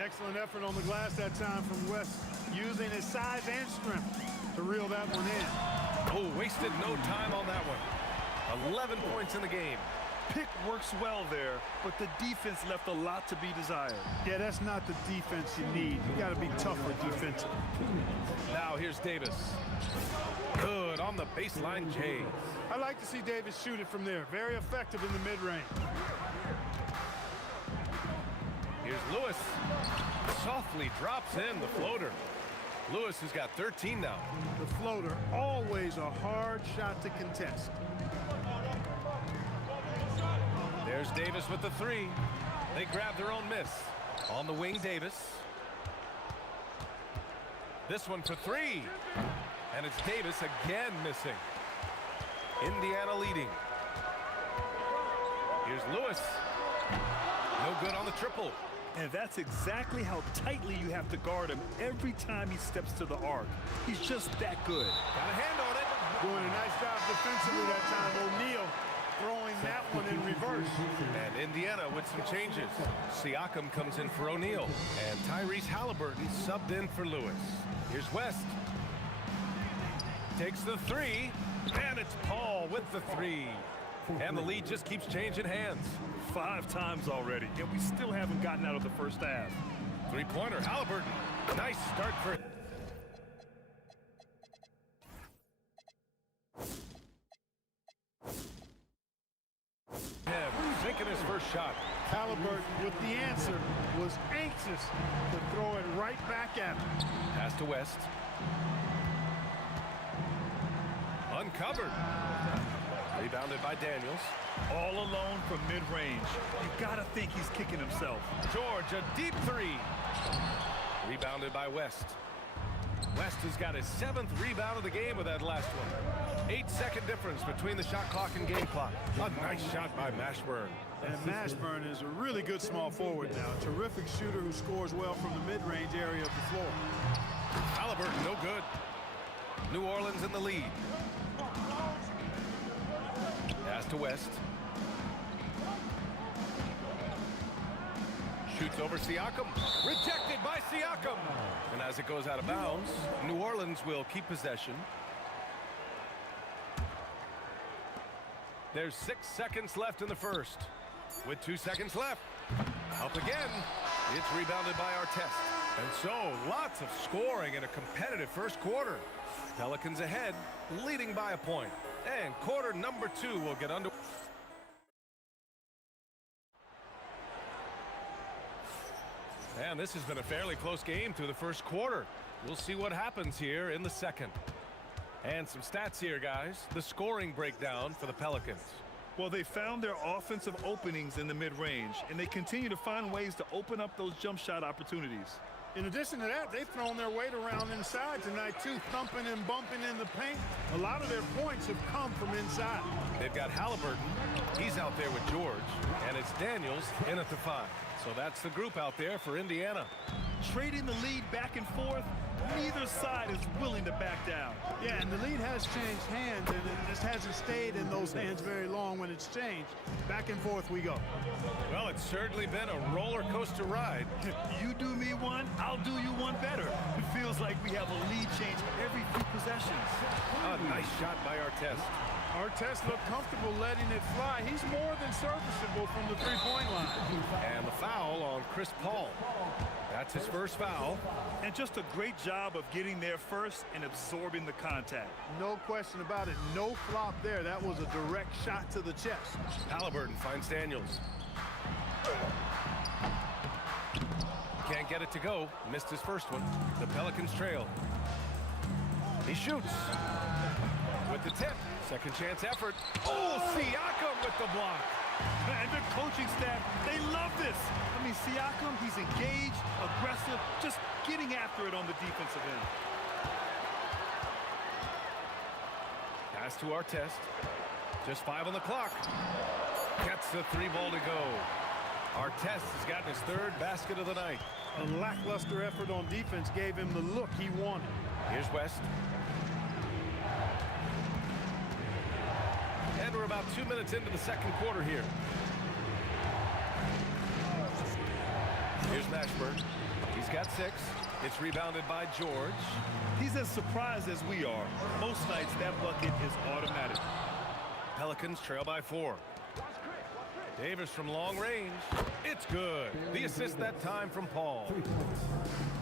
Excellent effort on the glass that time from West, using his size and strength to reel that one in. Oh, wasted no time on that one. 11 points in the game. Pick works well there, but the defense left a lot to be desired. Yeah, that's not the defense you need. You got to be tougher defensive. Now here's Davis. Good on the baseline, Jays. I like to see Davis shoot it from there. Very effective in the mid-range. Here's Lewis. Softly drops in the floater. Lewis has got 13 now. The floater, always a hard shot to contest. There's Davis with the three. They grab their own miss. On the wing, Davis. This one for three. And it's Davis again missing. Indiana leading. Here's Lewis. No good on the triple. And that's exactly how tightly you have to guard him every time he steps to the arc. He's just that good. Got a hand on it. Doing a nice job defensively that time. O'Neal throwing that one in reverse. And Indiana with some changes. Siakam comes in for O'Neal. And Tyrese Halliburton subbed in for Lewis. Here's West. Takes the three. And it's Paul with the three. And the lead just keeps changing hands. 5 times already, and we still haven't gotten out of the first half. Three-pointer, Halliburton. Nice start for him. Making his first shot. Halliburton with the answer was anxious to throw it right back at him. Pass to West. Uncovered. Rebounded by Daniels. All alone from mid-range. You gotta think he's kicking himself. George, a deep three. Rebounded by West. West has got his 7th rebound of the game with that last one. 8-second difference between the shot clock and game clock. A nice shot by Mashburn. And Mashburn is a really good small forward now. A terrific shooter who scores well from the mid-range area of the floor. Halliburton, no good. New Orleans in the lead. Pass to West. Shoots over Siakam. Rejected by Siakam. And as it goes out of bounds, New Orleans will keep possession. There's 6 seconds left in the first. With 2 seconds left. Up again. It's rebounded by Artest. And so, lots of scoring in a competitive first quarter. Pelicans ahead, leading by a point. And quarter number 2 will get under. And this has been a fairly close game through the first quarter. We'll see what happens here in the second. And some stats here, guys. The scoring breakdown for the Pelicans. Well, they found their offensive openings in the mid-range, and they continue to find ways to open up those jump shot opportunities. In addition to that, they've thrown their weight around inside tonight, too, thumping and bumping in the paint. A lot of their points have come from inside. They've got Halliburton. He's out there with George. And it's Daniels in at the 5. So that's the group out there for Indiana. Trading the lead back and forth, neither side is willing to back down. Yeah, and the lead has changed hands, and it just hasn't stayed in those hands very long when it's changed. Back and forth we go. Well, it's certainly been a roller coaster ride. You do me one, I'll do you one better. It feels like we have a lead change every few possessions. A nice shot by Artest. Artest looked comfortable letting it fly. He's more than serviceable from the three-point line. And the foul on Chris Paul. That's his first foul. And just a great job of getting there first and absorbing the contact. No question about it. No flop there. That was a direct shot to the chest. Halliburton finds Daniels. Can't get it to go. Missed his first one. The Pelicans trail. He shoots. With the tip. Second chance effort. Oh, Siakam with the block. And the coaching staff, they love this. I mean, Siakam, he's engaged, aggressive, just getting after it on the defensive end. Pass to Artest. Just 5 on the clock. Gets the 3-ball to go. Artest has gotten his 3rd basket of the night. A lackluster effort on defense gave him the look he wanted. Here's West. And we're about 2 minutes into the second quarter here. Here's Mashburn. He's got 6. It's rebounded by George. He's as surprised as we are. Most nights, that bucket is automatic. Pelicans trail by 4. Davis from long range. It's good. The assist that time from Paul.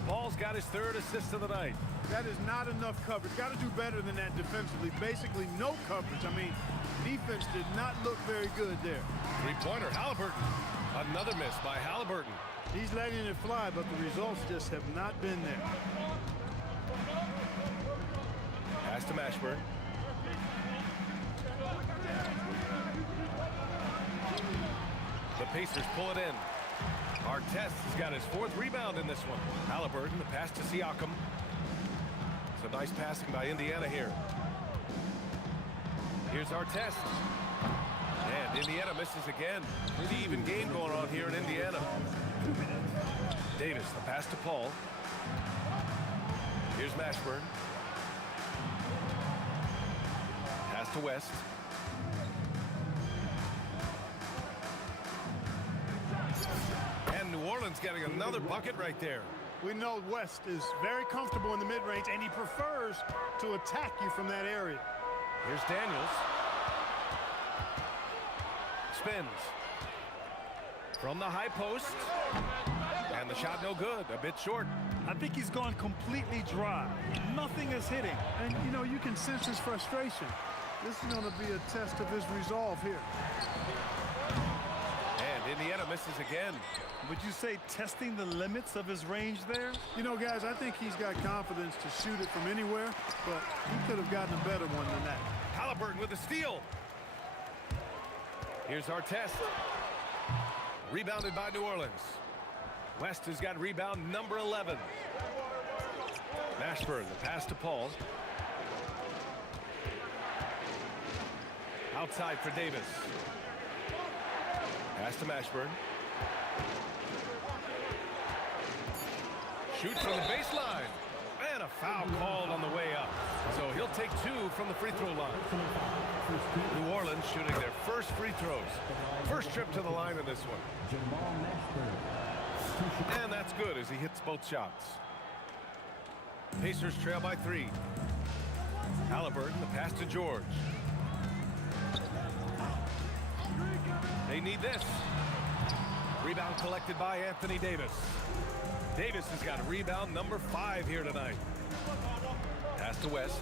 Paul's got his third assist of the night. That is not enough coverage. Got to do better than that defensively. Basically no coverage. I mean, defense did not look very good there. Three-pointer, Halliburton. Another miss by Halliburton. He's letting it fly, but the results just have not been there. Pass to Mashburn. The Pacers pull it in. Artest has got his fourth rebound in this one. Halliburton, the pass to Siakam. Some nice passing by Indiana here. Here's Artest. And Indiana misses again. Pretty even game going on here in Indiana. Davis, the pass to Paul. Here's Mashburn. Pass to West. And New Orleans getting another bucket right there. We know West is very comfortable in the mid-range, and he prefers to attack you from that area. Here's Daniels. Spins. From the high post. And the shot no good. A bit short. I think he's gone completely dry. Nothing is hitting. And, you know, you can sense his frustration. This is going to be a test of his resolve here. And Indiana misses again. Would you say testing the limits of his range there? You know, guys, I think he's got confidence to shoot it from anywhere, but he could have gotten a better one than that. Halliburton with a steal. Here's Artest. Rebounded by New Orleans. West has got rebound number 11. Mashburn, the pass to Paul. Outside for Davis. Pass to Mashburn. Shoots from the baseline. And a foul called on the way up. So he'll take 2 from the free throw line. New Orleans shooting their first free throws. First trip to the line in this one. And that's good as he hits both shots. Pacers trail by 3. Halliburton, the pass to George. They need this. Rebound collected by Anthony Davis. Davis has got a rebound number 5 here tonight. Pass to West.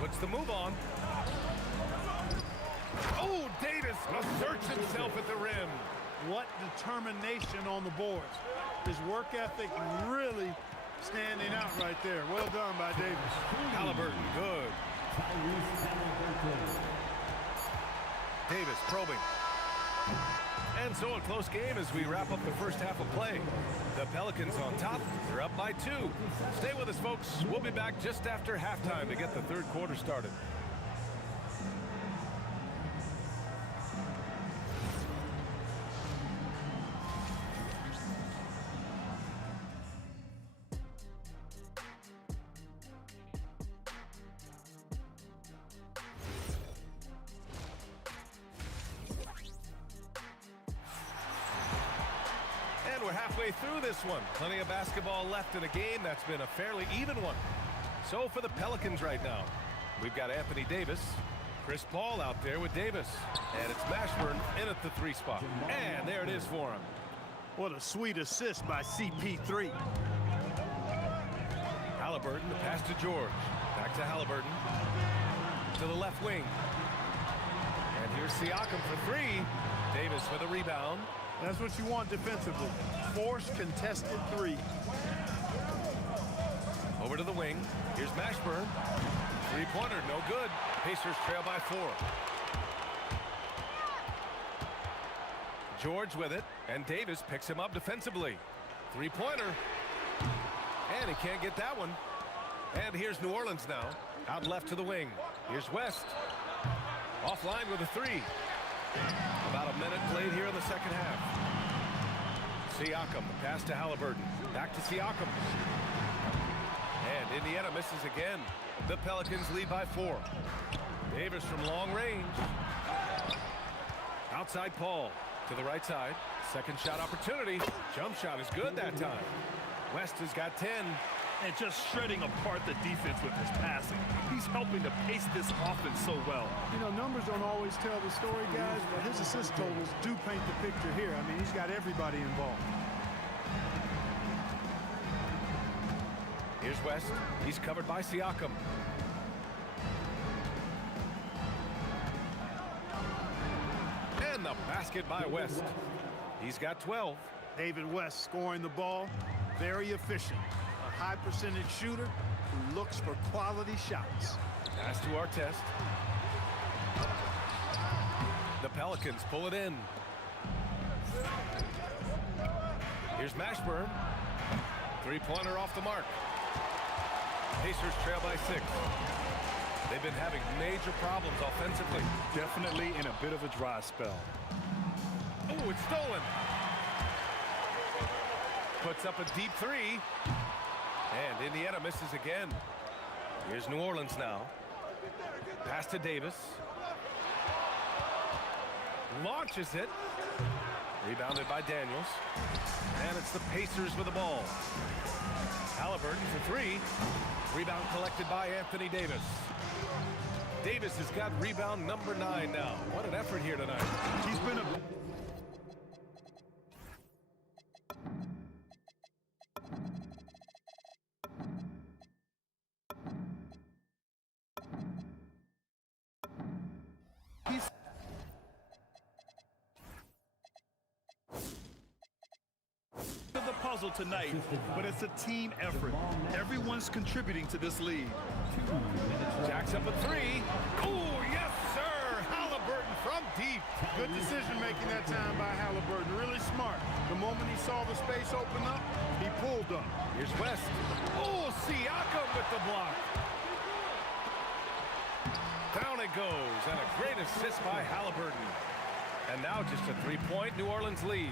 Puts the move on. Oh, Davis asserts himself at the rim. What determination on the boards. His work ethic really standing out right there. Well done by Davis. Halliburton, good. Davis probing. And so a close game as we wrap up the first half of play. The Pelicans on top. They're up by 2. Stay with us, folks. We'll be back just after halftime to get the third quarter started. We're halfway through this one. Plenty of basketball left in a game that's been a fairly even one. So for the Pelicans right now, we've got Anthony Davis, Chris Paul out there with Davis, and it's Mashburn in at the 3 spot. And there it is for him. What a sweet assist by CP3. Halliburton, the pass to George. Back to Halliburton. To the left wing. And here's Siakam for 3. Davis for the rebound. That's what you want defensively. Force contested 3. Over to the wing. Here's Mashburn. Three-pointer, no good. Pacers trail by 4. George with it, and Davis picks him up defensively. Three-pointer. And he can't get that one. And here's New Orleans now. Out left to the wing. Here's West. Offline with a 3. About a minute played here in the second half. Siakam, the pass to Halliburton. Back to Siakam. And Indiana misses again. The Pelicans lead by 4. Davis from long range. Outside Paul. To the right side. Second shot opportunity. Jump shot is good that time. West has got 10. And just shredding apart the defense with his passing. He's helping to pace this offense so well. You know, numbers don't always tell the story, guys, but his assist totals do paint the picture here. I mean, he's got everybody involved. Here's West. He's covered by Siakam. And the basket by West. He's got 12. David West scoring the ball, very efficient. A high percentage shooter who looks for quality shots. Pass to Artest. The Pelicans pull it in. Here's Mashburn. Three-pointer off the mark. Pacers trail by 6. They've been having major problems offensively. Definitely in a bit of a dry spell. Oh, it's stolen. Puts up a deep three. And Indiana misses again. Here's New Orleans now. Pass to Davis. Launches it. Rebounded by Daniels. And it's the Pacers with the ball. Halliburton for 3. Rebound collected by Anthony Davis. Davis has got rebound number 9 now. What an effort here tonight. He's been a... the puzzle tonight, but it's a team effort. Everyone's contributing to this lead. Jacks up a 3. Oh, yes, sir. Halliburton from deep. Good decision making that time by Halliburton. Really smart. The moment he saw the space open up, he pulled up. Here's West. Oh, Siakam with the block. Down it goes, and a great assist by Halliburton. And now just a 3-point New Orleans lead.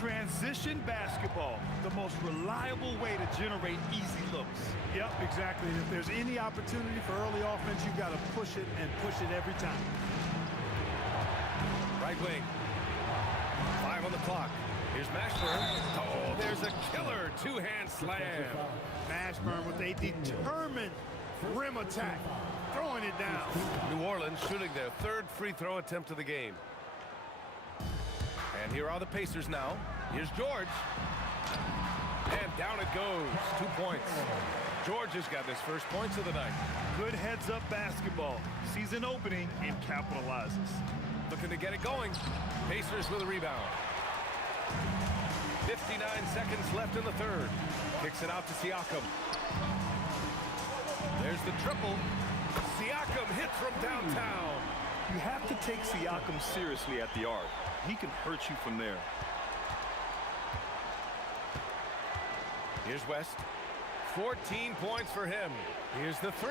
Transition basketball, the most reliable way to generate easy looks. Yep, exactly. And if there's any opportunity for early offense, you've got to push it and push it every time. Right wing. 5 on the clock. Here's Mashburn. Oh, there's a killer two-hand slam. Mashburn with a determined rim attack, throwing it down. New Orleans shooting their 3rd free throw attempt of the game. And here are the Pacers now. Here's George. And down it goes. 2 points. George has got his first points of the night. Good heads-up basketball. Sees an opening and capitalizes. Looking to get it going. Pacers with a rebound. 59 seconds left in the 3rd. Kicks it out to Siakam. There's the triple. Siakam hits from downtown. You have to take Siakam seriously at the arc. He can hurt you from there. Here's West. 14 points for him. Here's the 3.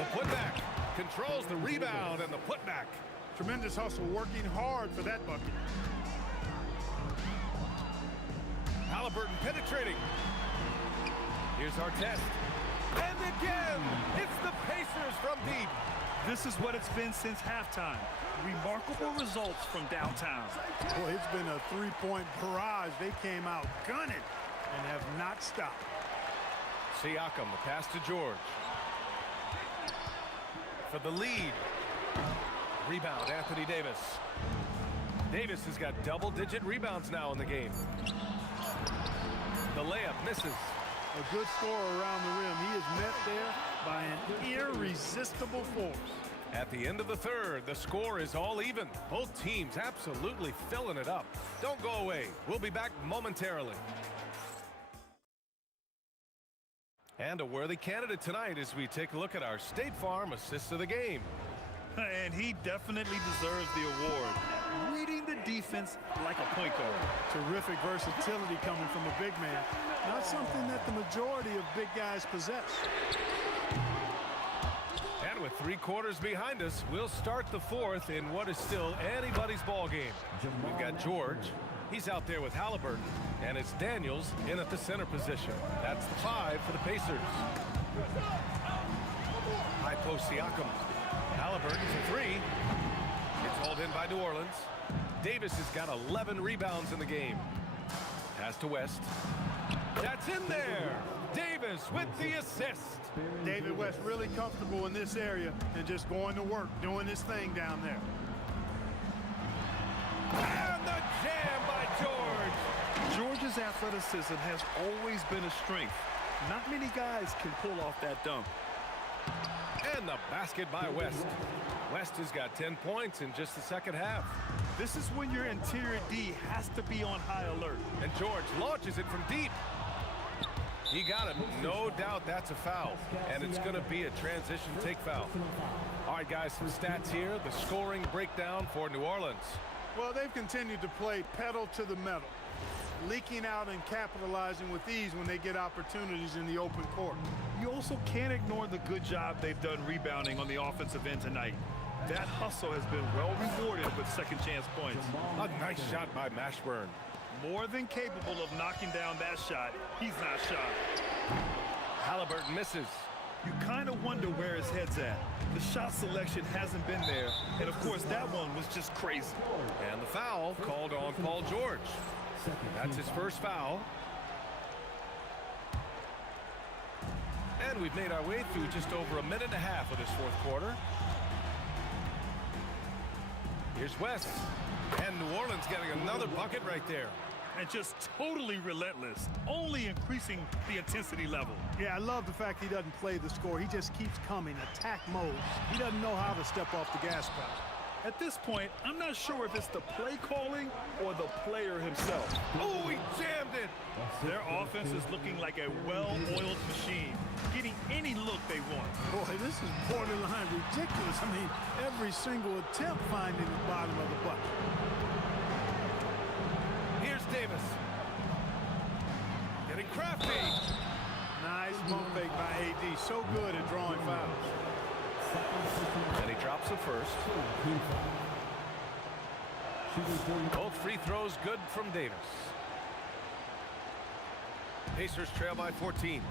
The putback. Controls the rebound and the putback. Tremendous hustle, working hard for that bucket. Halliburton penetrating. Here's Artest. And again, it's the Pacers from deep. This is what it's been since halftime. Remarkable results from downtown. Boy, it's been a 3-point barrage. They came out gunning and have not stopped. Siakam, the pass to George. For the lead. Rebound, Anthony Davis. Davis has got double-digit rebounds now in the game. The layup misses. A good scorer around the rim. He is met there by an irresistible force. At the end of the 3rd, the score is all even. Both teams absolutely filling it up. Don't go away. We'll be back momentarily. And a worthy candidate tonight as we take a look at our State Farm Assist of the Game. And he definitely deserves the award. Reading the defense like a point guard. Terrific versatility coming from a big man. Not something that the majority of big guys possess. And with 3 quarters behind us, we'll start the 4th in what is still anybody's ball game. We've got George. He's out there with Halliburton. And it's Daniels in at the center position. That's the 5 for the Pacers. High post Siakam. Halliburton for 3. It's hauled in by New Orleans. Davis has got 11 rebounds in the game. Pass to West. That's in there. Davis with the assist. David West really comfortable in this area and just going to work, doing his thing down there. And the jam by George. George's athleticism has always been a strength. Not many guys can pull off that dunk. And the basket by West. West has got 10 points in just the second half. This is when your interior D has to be on high alert. And George launches it from deep. He got him. No doubt that's a foul. And it's going to be a transition take foul. All right, guys, some stats here. The scoring breakdown for New Orleans. Well, they've continued to play pedal to the metal, leaking out and capitalizing with ease when they get opportunities in the open court. You also can't ignore the good job they've done rebounding on the offensive end tonight. That hustle has been well rewarded with second chance points. A nice shot by Mashburn. More than capable of knocking down that shot. He's not shy. Halliburton misses. You kind of wonder where his head's at. The shot selection hasn't been there, and of course that one was just crazy. And the foul called on Paul George. That's his first foul. And we've made our way through just over a minute and a half of this fourth quarter. Here's West. And New Orleans getting another bucket right there. And just totally relentless, only increasing the intensity level. Yeah, I love the fact he doesn't play the score. He just keeps coming, attack mode. He doesn't know how to step off the gas pedal. At this point, I'm not sure if it's the play calling or the player himself. Oh, he jammed it. Their offense is looking like a well-oiled machine, getting any look they want. Boy, this is borderline ridiculous. I mean, every single attempt finding the bottom of the bucket. Here's Davis. Getting crafty. Nice pump fake by AD. So good at drawing fouls. And he drops the first. Both free throws good from Davis. Pacers trail by 14.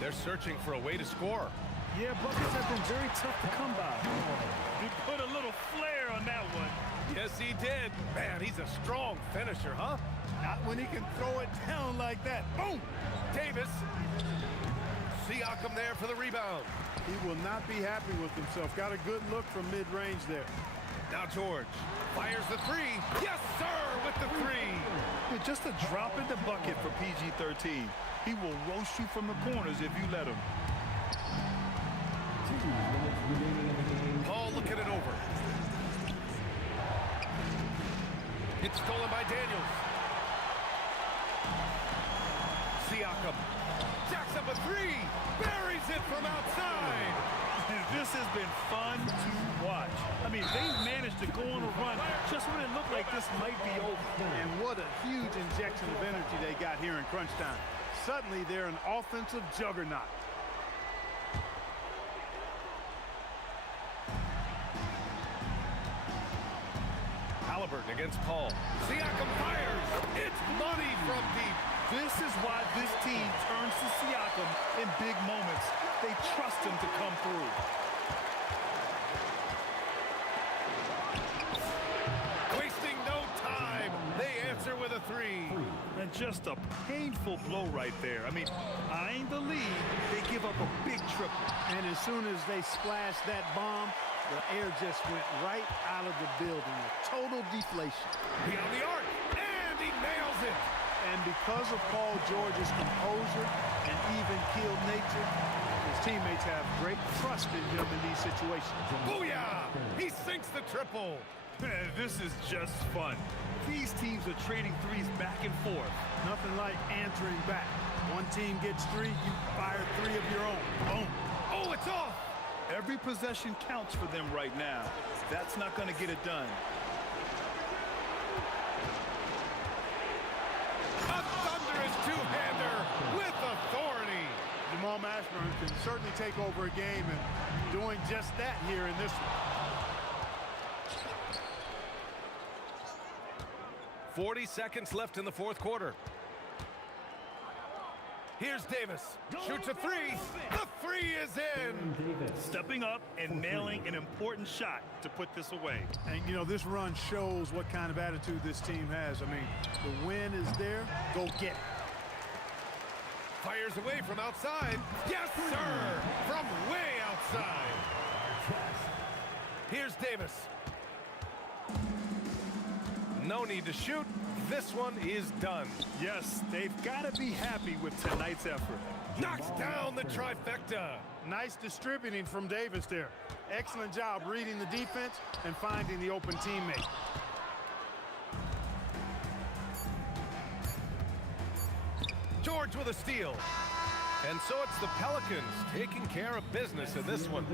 They're searching for a way to score. Yeah, buckets have been very tough to come by. He put a little flair on that one. Yes, he did. Man, he's a strong finisher, huh? Not when he can throw it down like that. Boom! Davis. Siakam there for the rebound. He will not be happy with himself. Got a good look from mid-range there. Now George fires the three. Yes, sir, with the three. It's just a drop in the bucket for PG-13. He will roast you from the corners if you let him. Paul looking it over. It's stolen by Daniels. Siakam jacks up a three. Buries it from outside. This has been fun to watch. I mean, they've managed to go on a run just when it looked like this might be over. And what a huge injection of energy they got here in crunch time. Suddenly, they're an offensive juggernaut. Halliburton against Paul. Siakam fires. It's money from deep. This is why this team turns to Siakam in big moments. They trust him to come through. Wasting no time. They answer with a three. And just a painful blow right there. I mean, eyeing the lead, they give up a big triple. And as soon as they splashed that bomb, the air just went right out of the building. A total deflation. Beyond the arc. And he nails it. And because of Paul George's composure and even-keeled nature, his teammates have great trust in him in these situations. Booyah! He sinks the triple. Man, this is just fun. These teams are trading threes back and forth. Nothing like answering back. One team gets three, you fire three of your own. Boom. Oh, it's off! Every possession counts for them right now. That's not going to get it done. A thunderous two-hander with authority. Jamal Mashburn can certainly take over a game, and doing just that here in this one. 40 seconds left in the fourth quarter. Here's Davis. Shoots a three. The three is in. Stepping up and nailing an important shot to put this away. And, you know, this run shows what kind of attitude this team has. I mean, the win is there. Go get it. Fires away from outside. Yes, sir! From way outside. Here's Davis. No need to shoot. This one is done. Yes, they've got to be happy with tonight's effort. Knocks down the trifecta. Nice distributing from Davis there. Excellent job reading the defense and finding the open teammate. George with a steal. And so it's the Pelicans taking care of business in this one.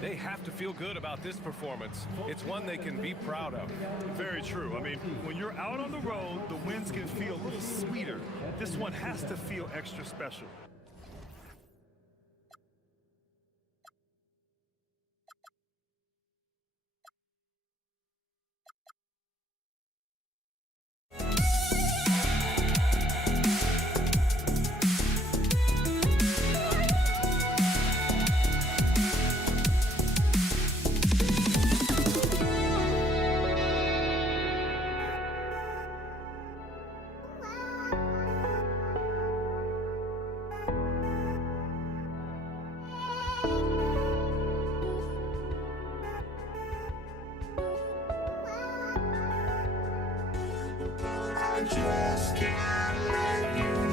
They have to feel good about this performance. It's one they can be proud of. Very true. I mean, when you're out on the road, the wins can feel a little sweeter. This one has to feel extra special. Just can't let you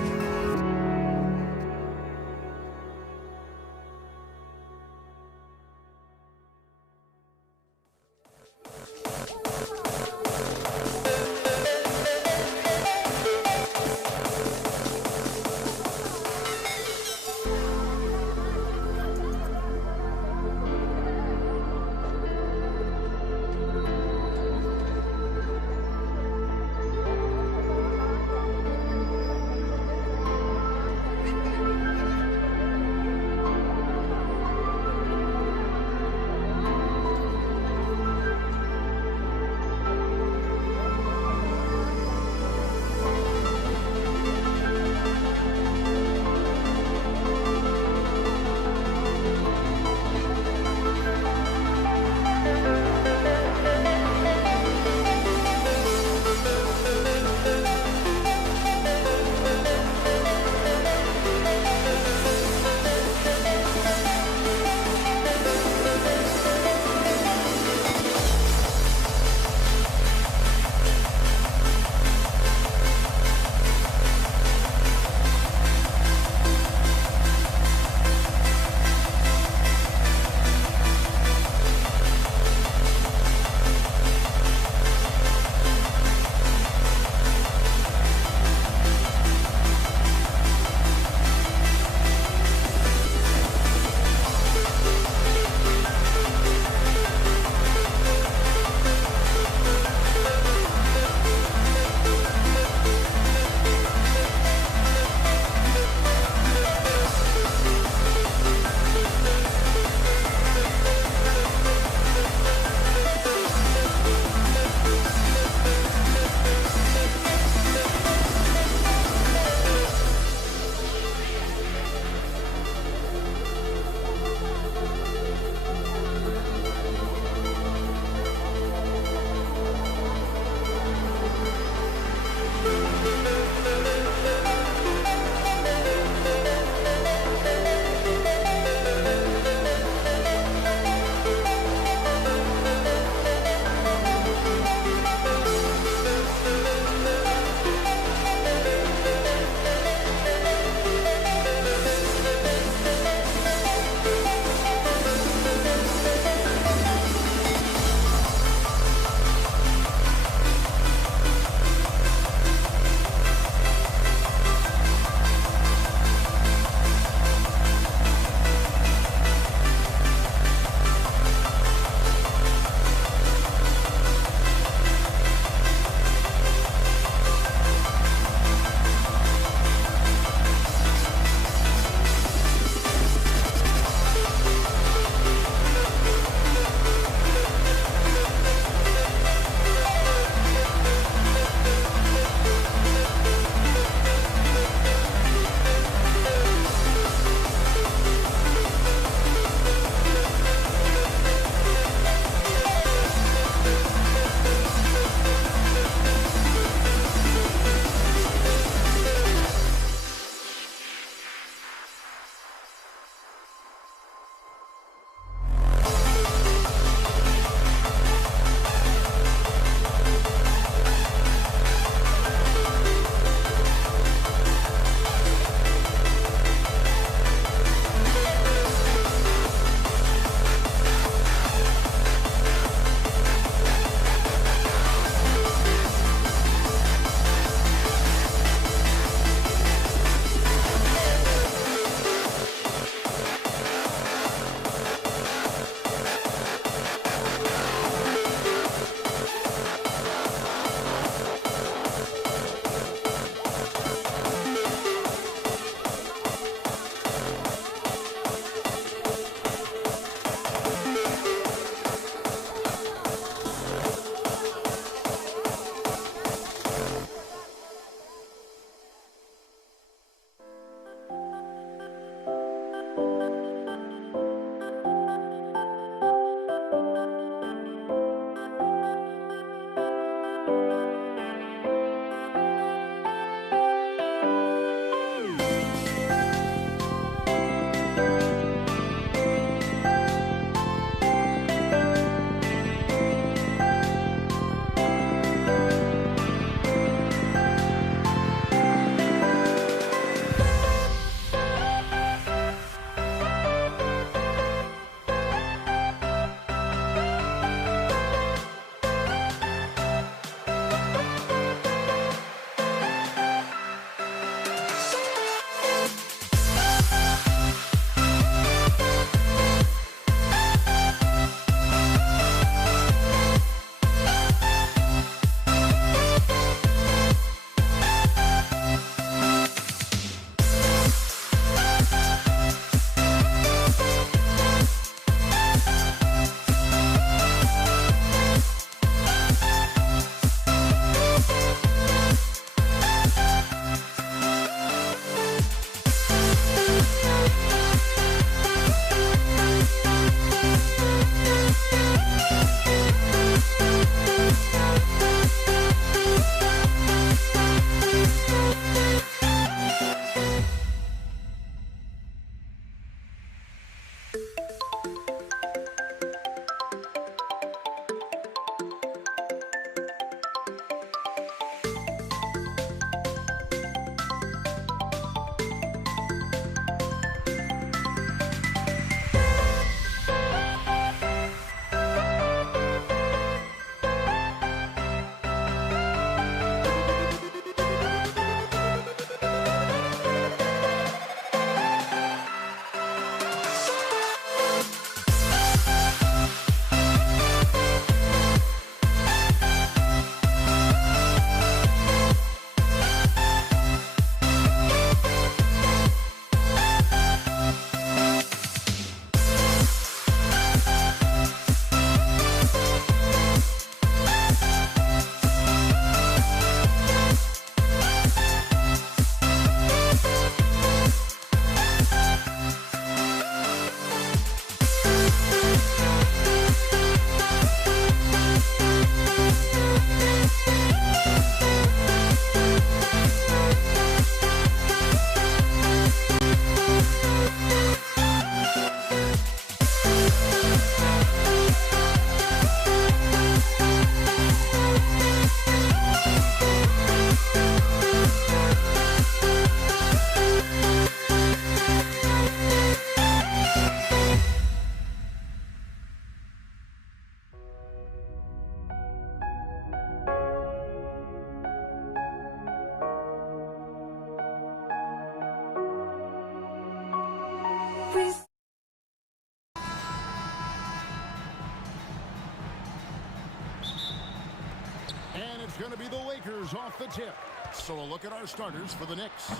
going to be the Lakers off the tip. So a look at our starters for the Knicks.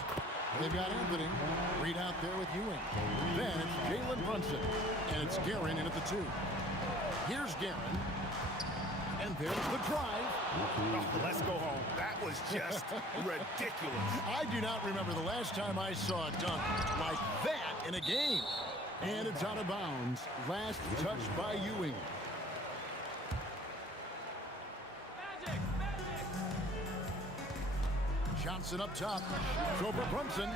They've got Anthony. Reed out there with Ewing. Then it's Jalen Brunson. And it's Guerin in at the 2. Here's Guerin. And there's the drive. Oh, let's go home. That was just ridiculous. I do not remember the last time I saw a dunk like that in a game. And it's out of bounds. Last touch by Ewing. Johnson up top. Over Brunson.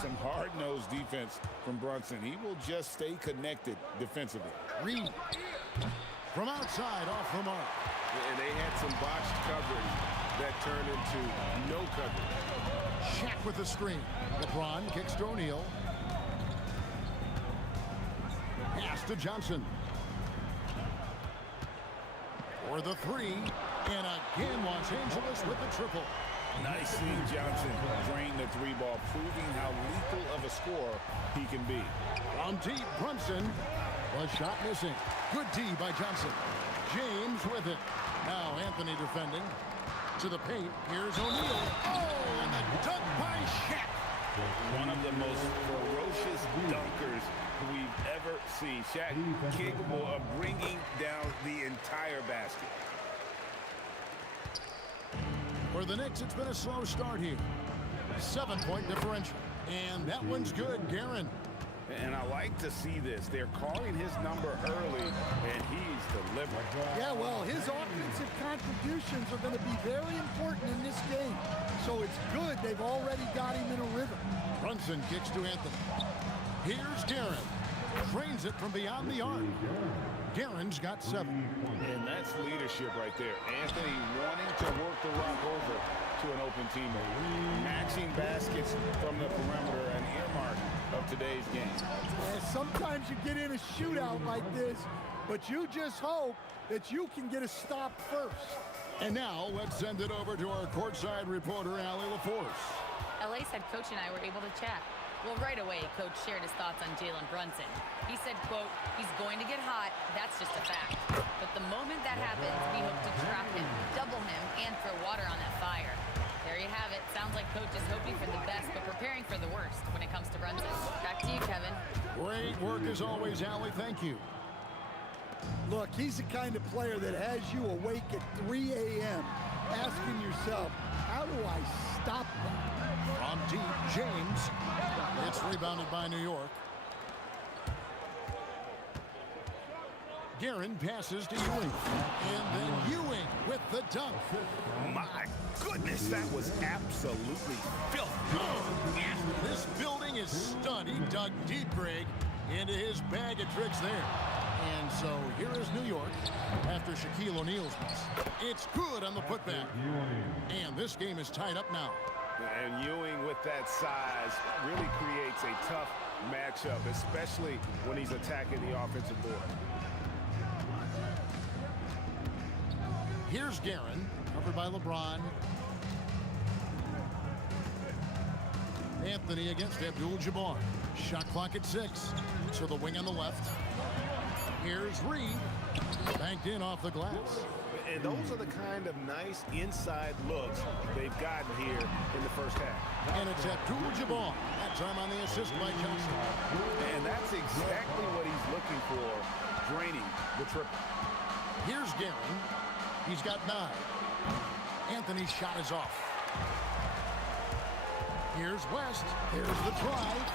Some hard-nosed defense from Brunson. He will just stay connected defensively. Reed. From outside, off the mark. And they had some botched coverage that turned into no coverage. Shaq with the screen. LeBron kicks to O'Neal. Pass to Johnson. For the 3. And again, Los Angeles with the triple. Nice seeing Johnson drain the 3 ball, proving how lethal of a scorer he can be. From deep, Brunson. Was shot missing. Good D by Johnson. James with it. Now Anthony defending. To the paint. Here's O'Neal. Oh, and the dunk by Shaq. One of the most ferocious dunkers we've ever seen. Shaq capable of bringing down the entire basket. For the Knicks, it's been a slow start here. 7-point differential. And that one's good, Guerin. And I like to see this. They're calling his number early, and he's delivering. Yeah, well, his offensive contributions are going to be very important in this game. So it's good they've already got him in a rhythm. Brunson kicks to Anthony. Here's Guerin. Trains it from beyond the arc. Guerin's got 7. And that's leadership right there. Anthony wanting to work the rock over to an open teammate. Matching baskets from the perimeter, an earmark of today's game. Yeah, sometimes you get in a shootout like this, but you just hope that you can get a stop first. And now let's send it over to our courtside reporter, Allie LaForce. LA's head coach and I were able to chat. Well, right away, Coach shared his thoughts on Jalen Brunson. He said, quote, he's going to get hot, that's just a fact. But the moment that happens, we hope to trap him, double him, and throw water on that fire. There you have it. Sounds like Coach is hoping for the best, but preparing for the worst when it comes to Brunson. Back to you, Kevin. Great work as always, Allie. Thank you. Look, he's the kind of player that has you awake at 3 a.m. asking yourself, how do I stop that? From deep, James. It's rebounded by New York. Guerin passes to Ewing. And then Ewing with the dunk. My goodness, that was absolutely filthy. This building is stunned. He dug deep, Greg, into his bag of tricks there. And so here is New York after Shaquille O'Neal's miss. It's good on the putback. And this game is tied up now. And Ewing with that size really creates a tough matchup, especially when he's attacking the offensive board. Here's Guerin, covered by LeBron. Anthony against Abdul-Jabbar. Shot clock at 6. To the wing on the left. Here's Reed. Banked in off the glass. And those are the kind of nice inside looks they've gotten here in the first half. And it's Abdul-Jabbar. That time on the assist by Johnson. And that's exactly what he's looking for, draining the triple. Here's Guerin. He's got 9. Anthony's shot is off. Here's West. Here's the drive.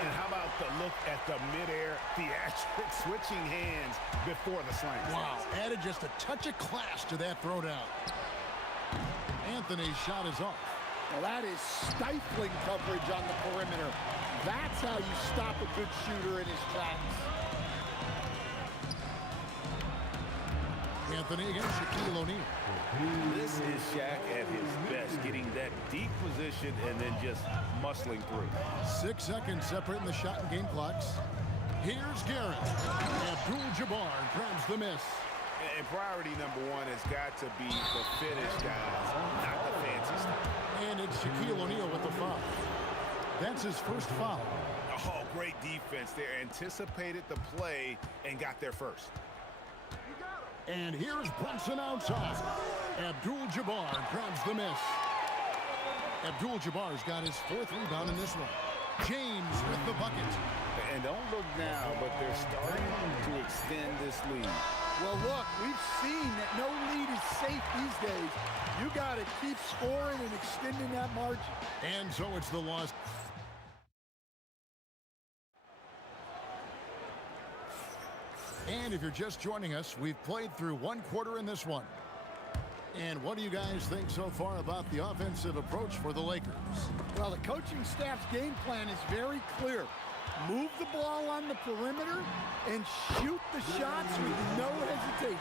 And how about the look at the midair theatric switching hands before the slam? Wow, added just a touch of class to that throwdown. Anthony's shot is off. Well, that is stifling coverage on the perimeter. That's how you stop a good shooter in his tracks. Anthony against Shaquille O'Neal. This is Shaq at his best, getting that deep position and then just muscling through. 6 seconds separating the shot and game clocks. Here's Guerin. Abdul-Jabbar grabs the miss. And priority number 1 has got to be the finish, guys, not the fancy stuff. And it's Shaquille O'Neal with the foul. That's his first foul. Oh, great defense there. Anticipated the play and got there first. And here's Brunson outside. Abdul-Jabbar grabs the miss. Abdul-Jabbar's got his 4th rebound in this one. James with the bucket. And don't look now, but they're starting to extend this lead. Well, look, we've seen that no lead is safe these days. You got to keep scoring and extending that margin. And so it's the loss. And if you're just joining us, we've played through 1 quarter in this one. And what do you guys think so far about the offensive approach for the Lakers? Well, the coaching staff's game plan is very clear. Move the ball on the perimeter and shoot the shots with no hesitation.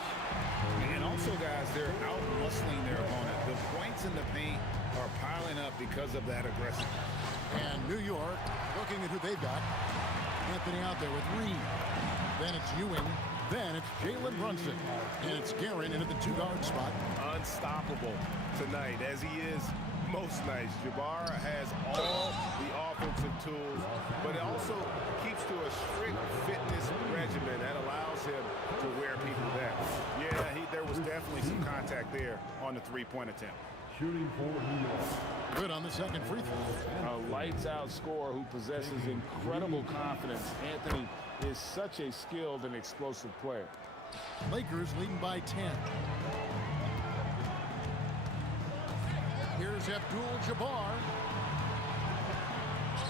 And also, guys, they're out-muscling their opponent. The points in the paint are piling up because of that aggressiveness. And New York looking at who they've got. Anthony out there with Reed. Then it's Ewing. Then it's Jalen Brunson. And it's Guerin in at the 2-guard spot. Unstoppable tonight, as he is most nights. Jabbar has all the offensive tools, but it also keeps to a strict fitness regimen that allows him to wear people down. Yeah, there was definitely some contact there on the 3-point attempt. Shooting for New York. Good on the second free throw. A lights-out scorer who possesses incredible confidence. Anthony is such a skilled and explosive player. Lakers leading by 10. Here's Abdul-Jabbar.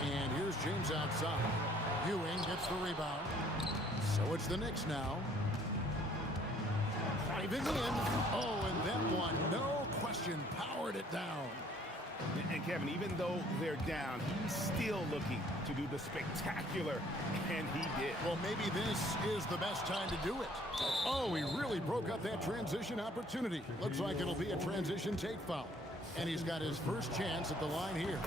And here's James outside. Ewing gets the rebound. So it's the Knicks now. Driving in. Oh, and that one, no question, powered it down. And Kevin, even though they're down, he's still looking to do the spectacular, and he did. Well, maybe this is the best time to do it. Oh, he really broke up that transition opportunity. Looks like it'll be a transition take foul. And he's got his first chance at the line here.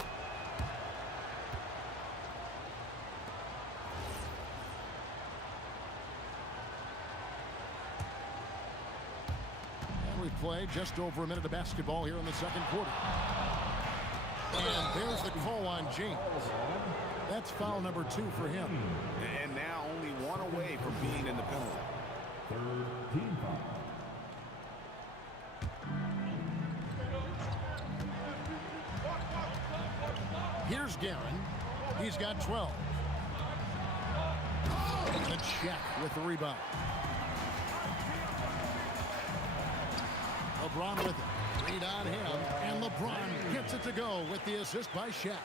And we've played just over a minute of basketball here in the second quarter. And there's the call on James. That's foul number 2 for him. And now only 1 away from being in the penalty. 3rd team foul. Here's Guerin. He's got 12. The check with the rebound. LeBron with it. Read on him. And LeBron gets it to go with the assist by Shaq.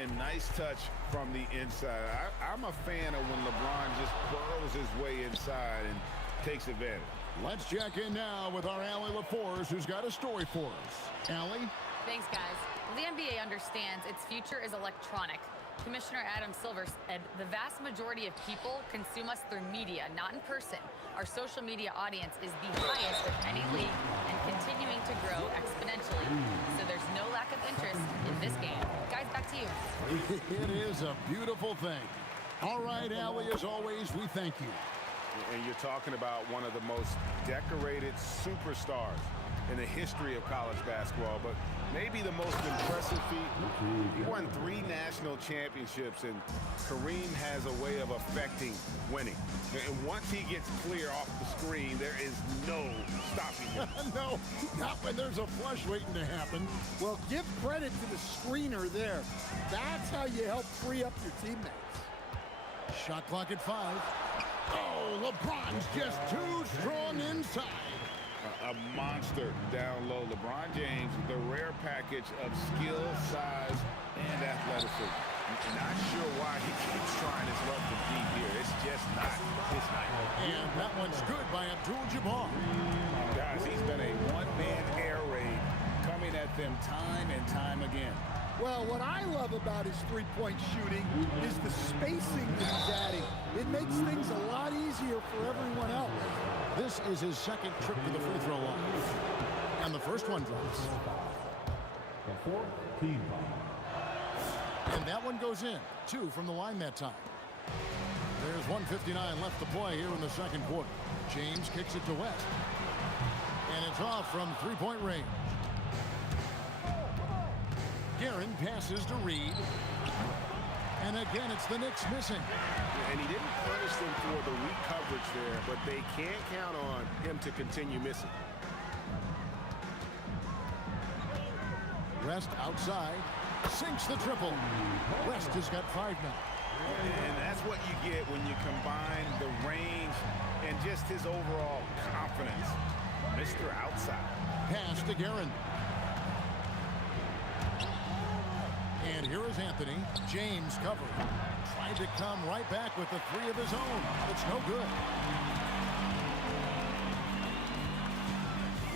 And nice touch from the inside. I'm a fan of when LeBron just burrows his way inside and takes advantage. Let's check in now with our Allie LaForce, who's got a story for us. Allie? Thanks, guys. The NBA understands its future is electronic. Commissioner Adam Silver said the vast majority of people consume us through media, not in person. Our social media audience is the highest of any league and continuing to grow exponentially. So there's no lack of interest in this game. Guys, back to you. It is a beautiful thing. All right, Allie, as always, we thank you. And you're talking about one of the most decorated superstars in the history of college basketball, but maybe the most impressive feat. He won 3 national championships, and Kareem has a way of affecting winning. And once he gets clear off the screen, there is no stopping him. No, not when there's a flush waiting to happen. Well, give credit to the screener there. That's how you help free up your teammates. Shot clock at 5. Oh, LeBron's just too strong inside. A monster down low. LeBron James with a rare package of skill, size, and athleticism. Not sure why he keeps trying his luck from deep here. It's just not his night. And that one's good by Abdul-Jabbar. Guys, he's been a one-man air raid coming at them time and time again. Well, what I love about his three-point shooting is the spacing that he's adding. It makes things a lot easier for everyone else. This is his second trip to the free throw line. And the first one drops. The 4th team foul. And that one goes in. 2 from the line that time. There's 1:59 left to play here in the second quarter. James kicks it to West. And it's off from three-point range. Guerin passes to Reed. And again, it's the Knicks missing. And he didn't punish them for the weak coverage coverage there, but they can't count on him to continue missing. West outside, sinks the triple. West has got 5 now. And that's what you get when you combine the range and just his overall confidence. Mr. Outside. Pass to Guerin. And here is Anthony. James covering. Tried to come right back with the 3 of his own. It's no good.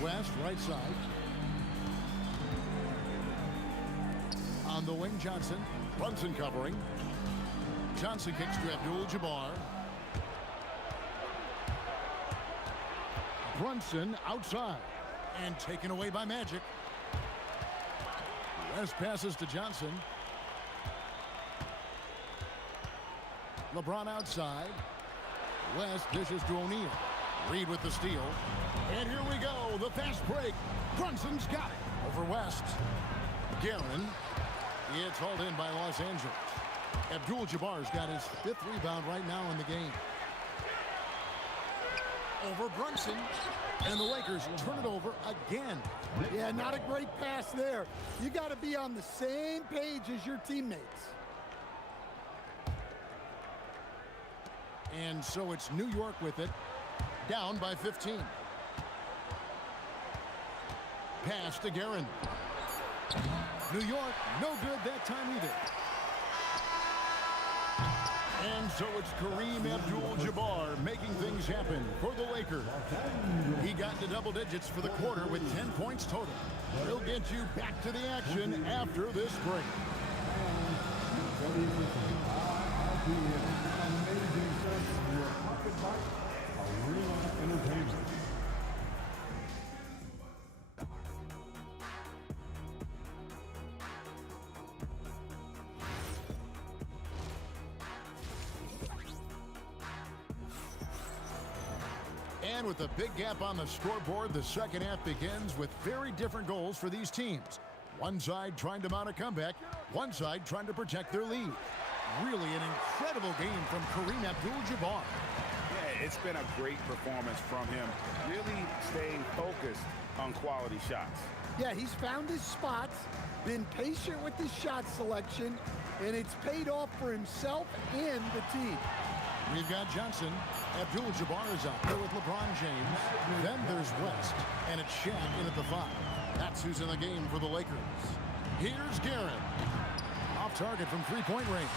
West, right side. On the wing, Johnson. Brunson covering. Johnson kicks to Abdul-Jabbar. Brunson outside. And taken away by Magic. West passes to Johnson. LeBron outside. West dishes to O'Neal. Reed with the steal. And here we go. The fast break. Brunson's got it. Over West. Guerin. It's hauled in by Los Angeles. Abdul-Jabbar's got his 5th rebound right now in the game. Over Brunson. And the Lakers turn it over again. Yeah, not a great pass there. You got to be on the same page as your teammates. And so it's New York with it. Down by 15. Pass to Guerin. New York, no good that time either. And so it's Kareem Abdul-Jabbar making things happen for the Lakers. He got into double digits for the quarter with 10 points total. We'll get you back to the action after this break. And with a big gap on the scoreboard, the second half begins with very different goals for these teams. One side trying to mount a comeback, one side trying to protect their lead. Really an incredible game from Kareem Abdul-Jabbar. Yeah, it's been a great performance from him. Really staying focused on quality shots. Yeah, he's found his spots, been patient with his shot selection, and it's paid off for himself and the team. We've got Johnson. Abdul-Jabbar is out there with LeBron James. Then there's West, and it's Shaq in at the 5. That's who's in the game for the Lakers. Here's Guerin. Off target from 3-point range.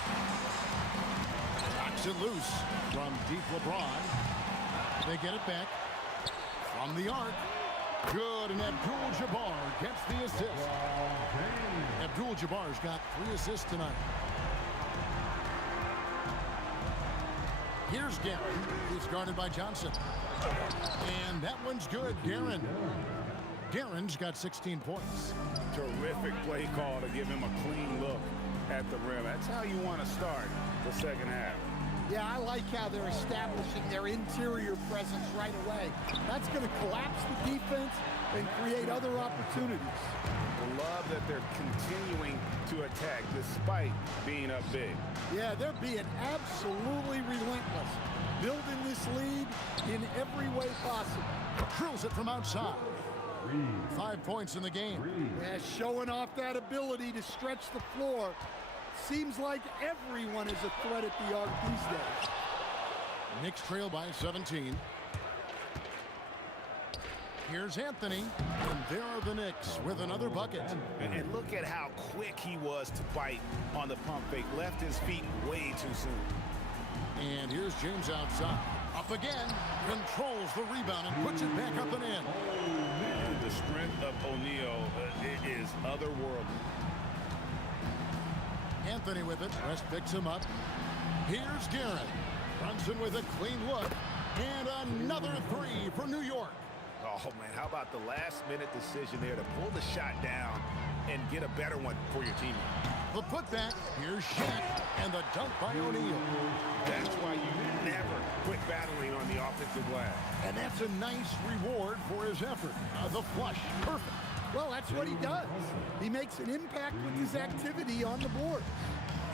Knocks it loose from deep LeBron. They get it back from the arc. Good, and Abdul-Jabbar gets the assist. Abdul-Jabbar's got 3 assists tonight. Here's Guerin. He's guarded by Johnson. And that one's good. Guerin's got 16 points. Terrific play call to give him a clean look at the rim. That's how you want to start the second half. Yeah, I like how they're establishing their interior presence right away. That's going to collapse the defense and create other opportunities. Love that they're continuing to attack despite being up big. Yeah, they're being absolutely relentless, building this lead in every way possible. Drills it from outside. 5 points in the game. Yeah, showing off that ability to stretch the floor. Seems like everyone is a threat at the arc these days. Knicks trail by 17. Here's Anthony, and there are the Knicks with another bucket. And look at how quick he was to bite on the pump fake. Left his feet way too soon. And here's James outside. Up again, controls the rebound and puts it back up and in. And the strength of O'Neal is otherworldly. Anthony with it. West picks him up. Here's Guerin. Brunson with a clean look. And another 3 for New York. Oh, man, how about the last-minute decision there to pull the shot down and get a better one for your team? The putback. Here's Shaq. And the dunk by O'Neal. That's why you never quit battling on the offensive glass. And that's a nice reward for his effort. The flush. Perfect. Well, that's what he does. He makes an impact with his activity on the board.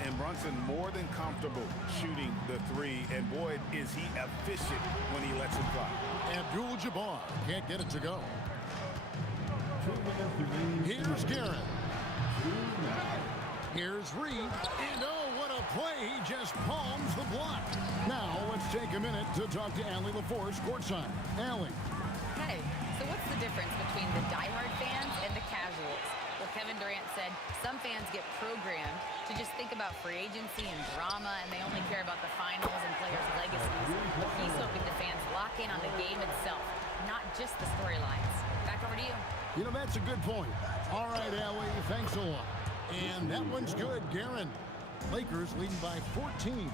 And Brunson more than comfortable shooting the three. And boy, is he efficient when he lets it fly. Abdul-Jabbar can't get it to go. Here's Garrett. Here's Reed. And oh, what a play. He just palms the block. Now let's take a minute to talk to Allie LaForce courtside. Allie. Hey, so what's the difference between the diehard fans and the casuals? Well, Kevin Durant said some fans get programmed to just think about free agency and drama, and they only care about the finals and players' legacies. But he's hoping the fans lock in on the game itself, not just the storylines. Back over to you. You know, that's a good point. All right, Allie, thanks a lot. And that one's good, Guerin. Lakers leading by 14.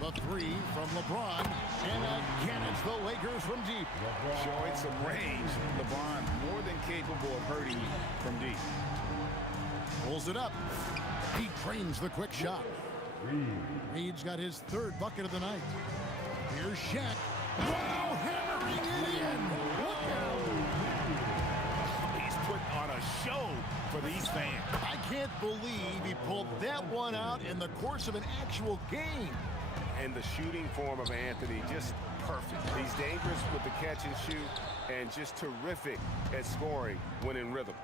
The three from LeBron, and again it's the Lakers from deep. Showing some range. LeBron more than capable of hurting you from deep. Pulls it up. He trains the quick shot. Reed's got his third bucket of the night. Here's Shaq. Wow, hammering it in. Look out. He's put on a show for these fans. I can't believe he pulled that one out in the course of an actual game. And the shooting form of Anthony, just perfect. He's dangerous with the catch and shoot and just terrific at scoring when in rhythm.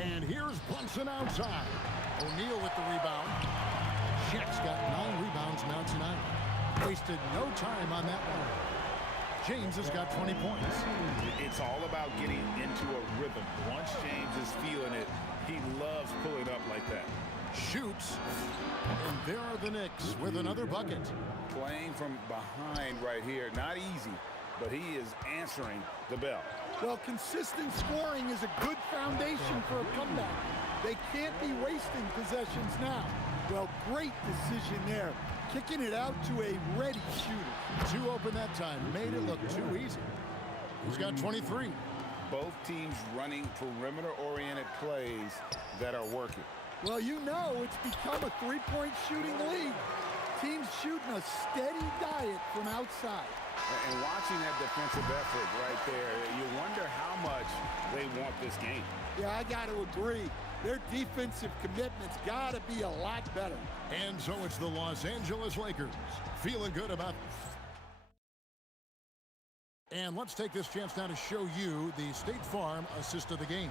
And here's Brunson outside. O'Neal with the rebound. Shaq's got 9 rebounds now tonight. Wasted no time on that one. James has got 20 points. It's all about getting into a rhythm. Once James is feeling it, he loves pulling up like that. Shoots. And there are the Knicks with another bucket. Playing from behind right here, not easy, but he is answering the bell. Well, consistent scoring is a good foundation for a comeback. They can't be wasting possessions now. Well, great decision there. Kicking it out to a ready shooter. 2 open that time. Made it look too easy. He's got 23. Both teams running perimeter-oriented plays that are working. Well, you know it's become a three-point shooting league. Teams shooting a steady diet from outside. And watching that defensive effort right there, you wonder how much they want this game. Yeah, I got to agree. Their defensive commitment's got to be a lot better. And so it's the Los Angeles Lakers. Feeling good about... And let's take this chance now to show you the State Farm assist of the game.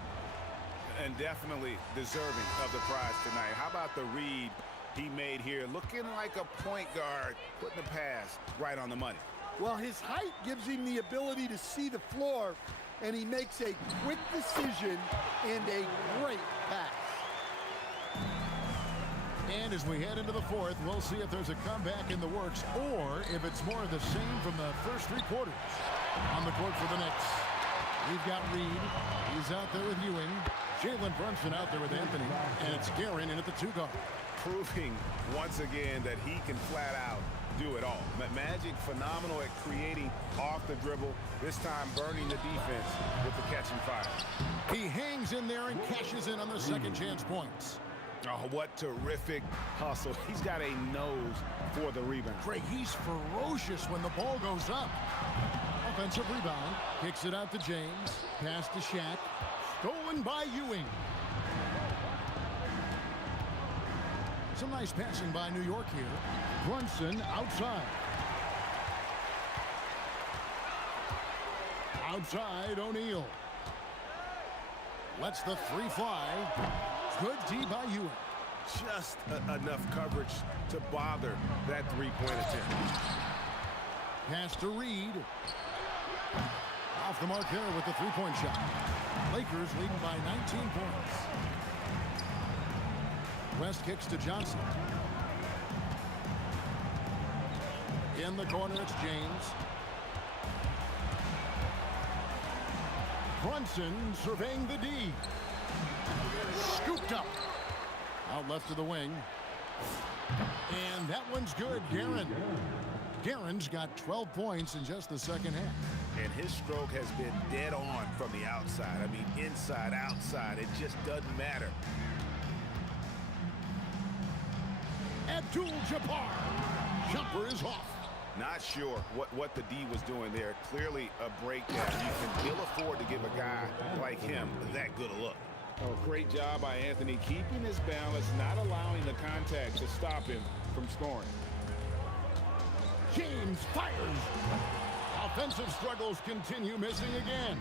And definitely deserving of the prize tonight. How about the read he made here? Looking like a point guard, putting the pass right on the money. Well, his height gives him the ability to see the floor, and he makes a quick decision and a great pass. And as we head into the fourth, we'll see if there's a comeback in the works or if it's more of the same from the first 3 quarters. On the court for the Knicks, we've got Reed. He's out there with Ewing. Jalen Brunson out there with Anthony. And it's Guerin in at the 2 guard. Proving once again that he can flat out do it all. Magic phenomenal at creating off the dribble. This time burning the defense with the catch and fire. He hangs in there and cashes in on the second chance points. Oh, what terrific hustle. He's got a nose for the rebound. Craig, he's ferocious when the ball goes up. Offensive rebound. Kicks it out to James. Pass to Shaq. Stolen by Ewing. Some nice passing by New York here. Brunson outside. Outside, O'Neal. Lets the 3 fly. Good D by Ewing. Just enough coverage to bother that 3-point attempt. Pass to Reed. Off the mark there with the 3-point shot. Lakers leading by 19 points. West kicks to Johnson. In the corner, it's James. Brunson surveying the D. Scooped up. Out left to the wing. And that one's good, Guerin. Guerin's got 12 points in just the second half. And his stroke has been dead on from the outside. I mean, inside, outside. It just doesn't matter. Abdul-Jabbar. Jumper is off. Not sure what the D was doing there. Clearly a breakdown. You can ill afford to give a guy like him that good a look. Oh, great job by Anthony keeping his balance, not allowing the contact to stop him from scoring. James fires. Offensive struggles continue, missing again.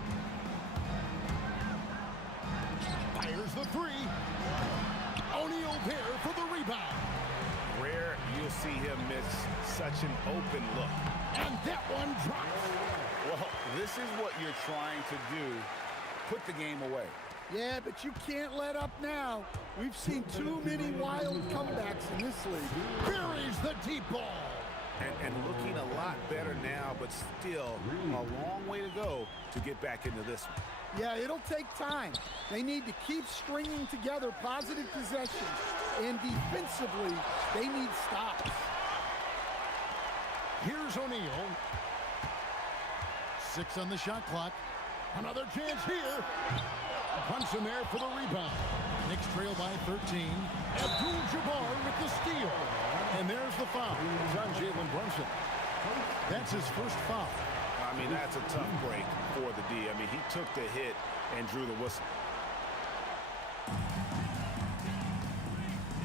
Fires the three. O'Neal there for the rebound. Rare you'll see him miss such an open look. And that one drops. Well, this is what you're trying to do. Put the game away. Yeah, but you can't let up now. We've seen too many wild comebacks in this league. Buries the deep ball. And looking a lot better now, but still a long way to go to get back into this one. Yeah, it'll take time. They need to keep stringing together positive possessions. And defensively, they need stops. Here's O'Neal. 6 on the shot clock. Another chance here. Brunson there for the rebound. Knicks trail by 13. Abdul-Jabbar with the steal. And there's the foul. It's on Jalen Brunson. That's his first foul. I mean, that's a tough break for the D. I mean, he took the hit and drew the whistle.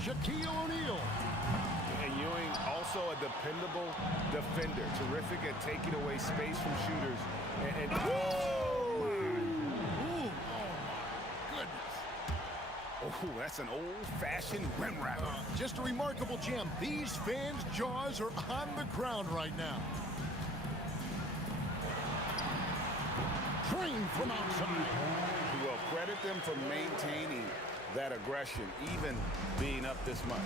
Shaquille O'Neal. And Ewing, also a dependable defender. Terrific at taking away space from shooters. And oh, that's an old-fashioned rim wrap. Just a remarkable gem. These fans' jaws are on the ground right now. Train from outside. Well, credit them for maintaining that aggression, even being up this much.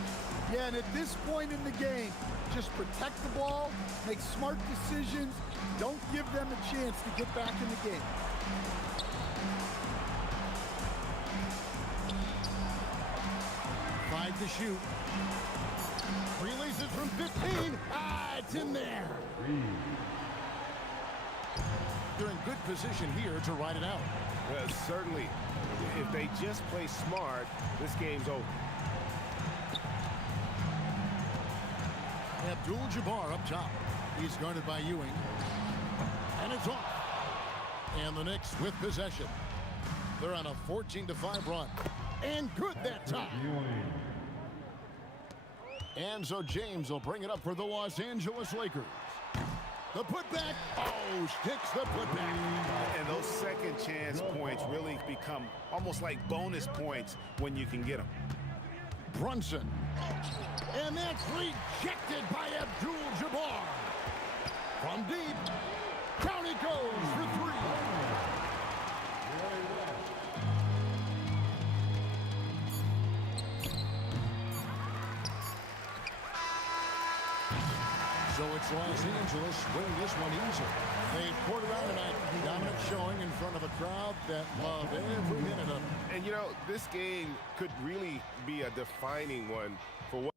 Yeah, and at this point in the game, just protect the ball, make smart decisions, don't give them a chance to get back in the game. To shoot. Releases from 15. It's in there. They're in good position here to ride it out. Well, certainly, if they just play smart, this game's over. Abdul-Jabbar up top. He's guarded by Ewing. And it's off. And the Knicks with possession. They're on a 14-5 run. And good that time. And so James will bring it up for the Los Angeles Lakers. The putback. Oh, sticks the putback. And those second chance points really become almost like bonus points when you can get them. Brunson. And that's rejected by Abdul-Jabbar. From deep. Down it goes for three. So it's Los Angeles winning this one easy. They poured around tonight. Dominant showing in front of a crowd that loved every minute of it. And, you know, this game could really be a defining one for what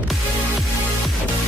We'll be right back.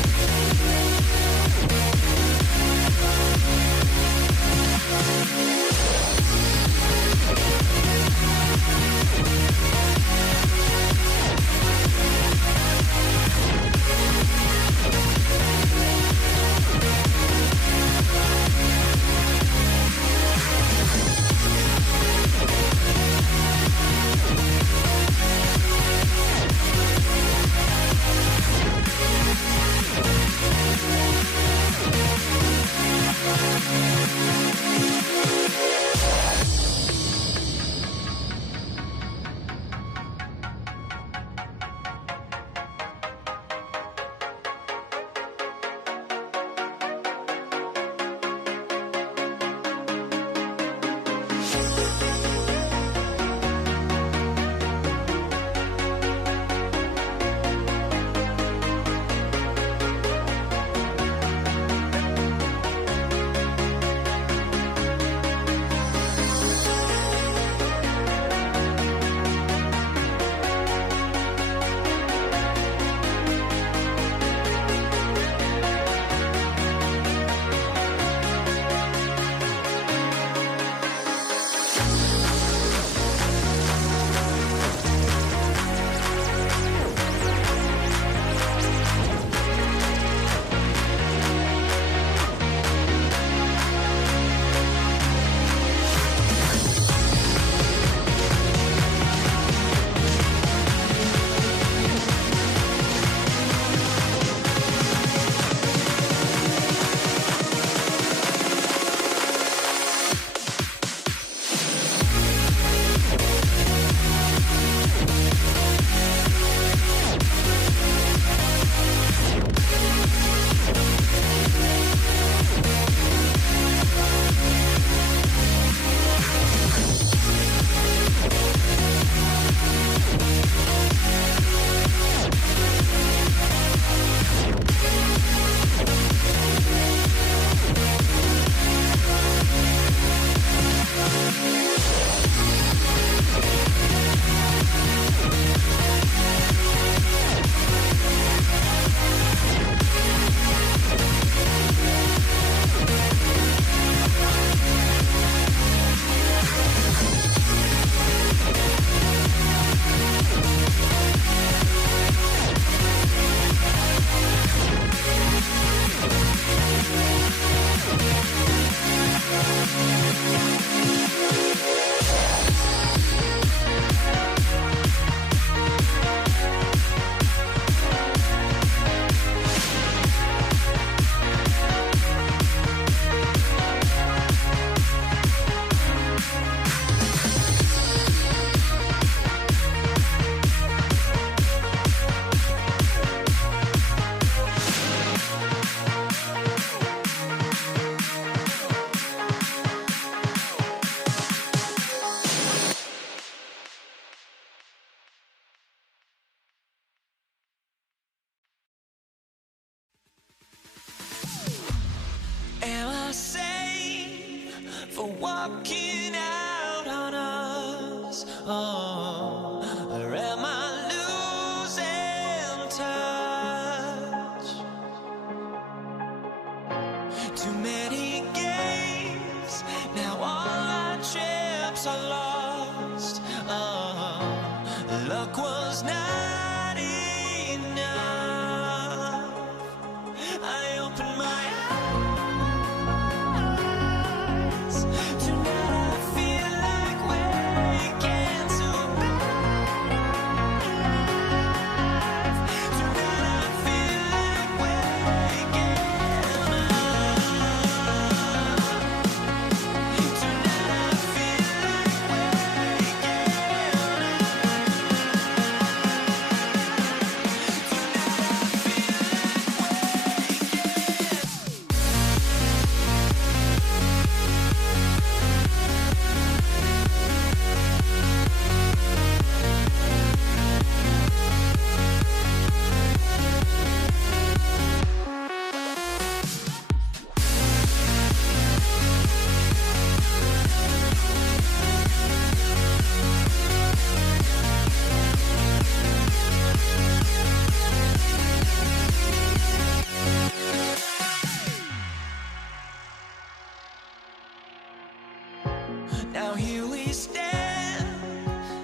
Now here we stand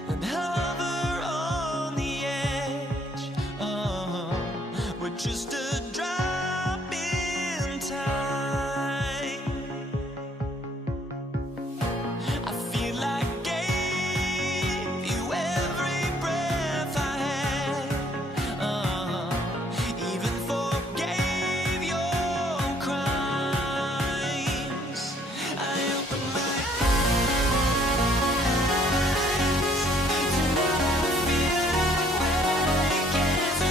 and hover on the edge. We're just a drop in time. I feel like I gave you every breath I had. Even forgave your crimes. I open my eyes to now feel like waking to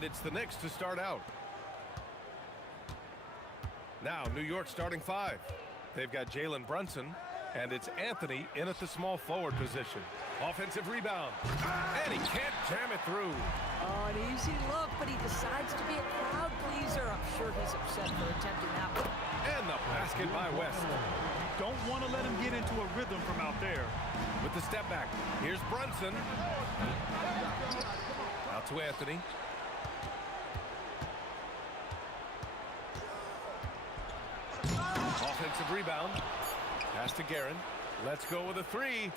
And it's the Knicks to start out. Now, New York starting 5. They've got Jalen Brunson, and it's Anthony in at the small forward position. Offensive rebound, and he can't jam it through. Oh, an easy look, but he decides to be a crowd pleaser. I'm sure he's upset for attempting that one. And the basket by West. Don't want to let him get into a rhythm from out there. With the step back, here's Brunson. Out to Anthony. Offensive rebound. Pass to Guerin. Let's go with a 3.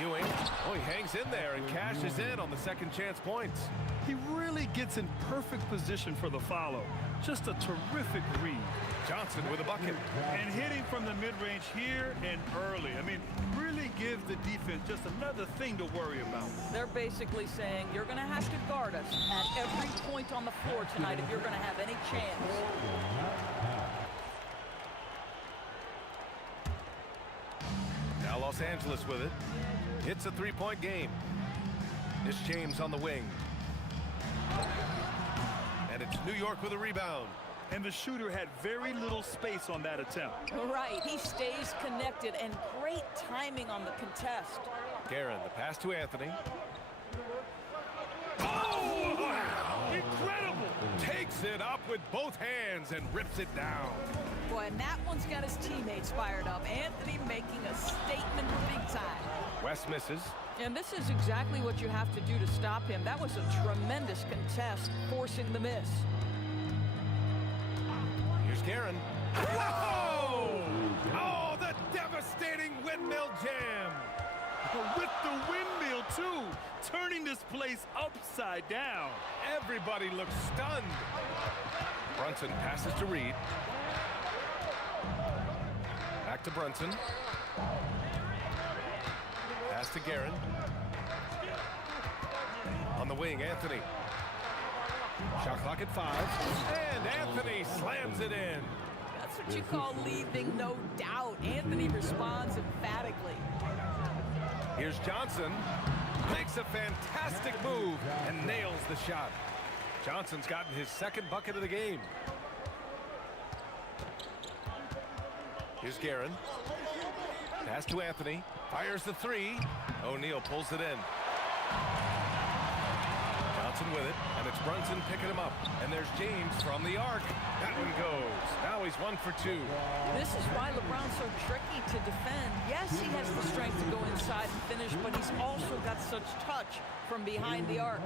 Ewing. Oh, he hangs in there and cashes in on the second chance points. He really gets in perfect position for the follow. Just a terrific read. Johnson with a bucket. And hitting from the mid-range here and early. I mean, really gives the defense just another thing to worry about. They're basically saying you're going to have to guard us at every point on the floor tonight if you're going to have any chance. Now Los Angeles with it. It's a 3-point game. It's James on the wing. And it's New York with a rebound. And the shooter had very little space on that attempt. Right, he stays connected, and great timing on the contest. Guerin, the pass to Anthony. Oh, wow. Incredible! Takes it up with both hands and rips it down. Boy, and that one's got his teammates fired up. Anthony making a statement big time. West misses. And this is exactly what you have to do to stop him. That was a tremendous contest, forcing the miss. Here's Guerin. Whoa! Oh, the devastating windmill jam. With the windmill, too, turning this place upside down. Everybody looks stunned. Brunson passes to Reed. Back to Brunson. Pass to Guerin. On the wing, Anthony. Shot clock at 5. And Anthony slams it in. That's what you call leaving no doubt. Anthony responds emphatically. Here's Johnson. Makes a fantastic move and nails the shot. Johnson's gotten his second bucket of the game. Here's Guerin. Pass to Anthony. Fires the 3. O'Neal pulls it in. Johnson with it, and it's Brunson picking him up. And there's James from the arc. That one goes. Now he's 1 for 2. This is why LeBron's so tricky to defend. Yes, he has the strength to go inside and finish, but he's also got such touch from behind the arc.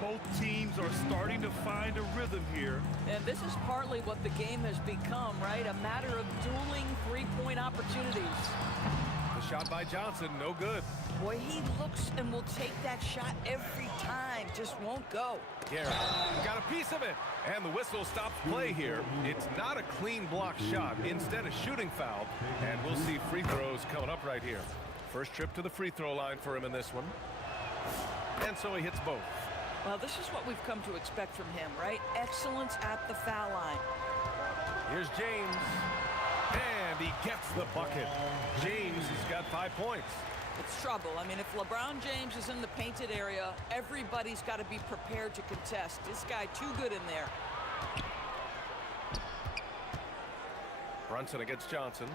Both teams are starting to find a rhythm here. And this is partly what the game has become, right? A matter of dueling three-point opportunities. The shot by Johnson, no good. Boy, he looks and will take that shot every time. Just won't go. Guerin got a piece of it. And the whistle stops play here. It's not a clean block shot. Instead, a shooting foul. And we'll see free throws coming up right here. First trip to the free throw line for him in this one. And so he hits both. Well, this is what we've come to expect from him, right? Excellence at the foul line. Here's James. And he gets the bucket. James has got 5 points. It's trouble. I mean, if LeBron James is in the painted area, everybody's got to be prepared to contest. This guy too good in there. Brunson against Johnson.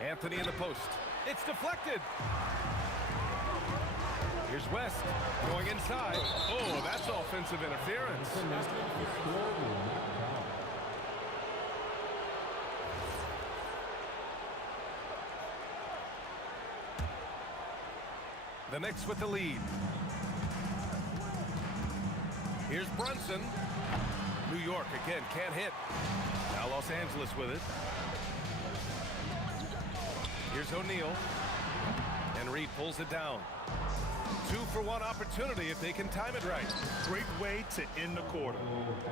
Anthony in the post. It's deflected. Here's West going inside. Oh, that's offensive interference. The Knicks with the lead. Here's Brunson. New York again can't hit. Now Los Angeles with it. Here's O'Neal. And Reed pulls it down. 2-for-1 opportunity if they can time it right. Great way to end the quarter.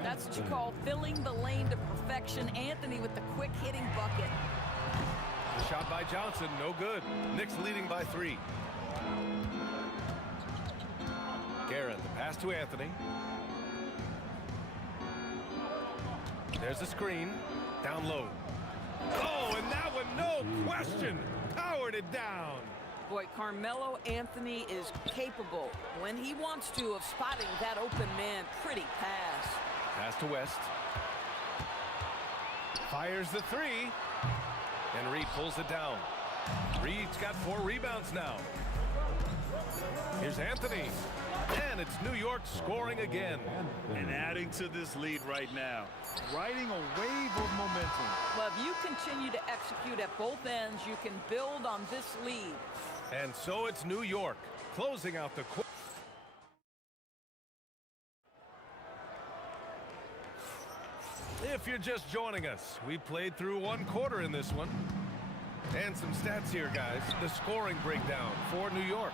That's what you call filling the lane to perfection. Anthony with the quick hitting bucket. The shot by Johnson, no good. Knicks leading by 3. Guerin, the pass to Anthony. There's the screen. Down low. Oh, and that one, no question, powered it down. Boy, Carmelo Anthony is capable, when he wants to, of spotting that open man. Pretty pass. Pass to West. Fires the 3. And Reed pulls it down. Reed's got 4 rebounds now. Here's Anthony. And it's New York scoring again. And adding to this lead right now. Riding a wave of momentum. Well, if you continue to execute at both ends, you can build on this lead. And so it's New York closing out the quarter. If you're just joining us, we played through 1 quarter in this one. And some stats here, guys. The scoring breakdown for New York.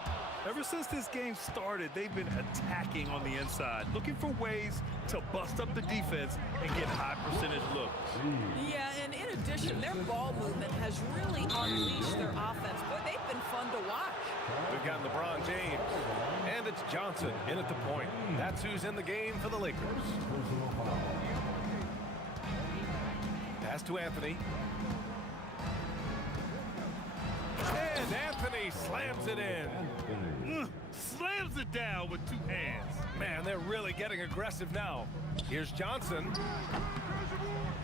Ever since this game started, they've been attacking on the inside, looking for ways to bust up the defense and get high percentage looks. Yeah, and in addition, their ball movement has really unleashed their offense. Boy, they've been fun to watch. We've got LeBron James, and it's Johnson in at the point. That's who's in the game for the Lakers. Pass to Anthony. And Anthony slams it in. Slams it down with 2 hands. Man, they're really getting aggressive now. Here's Johnson.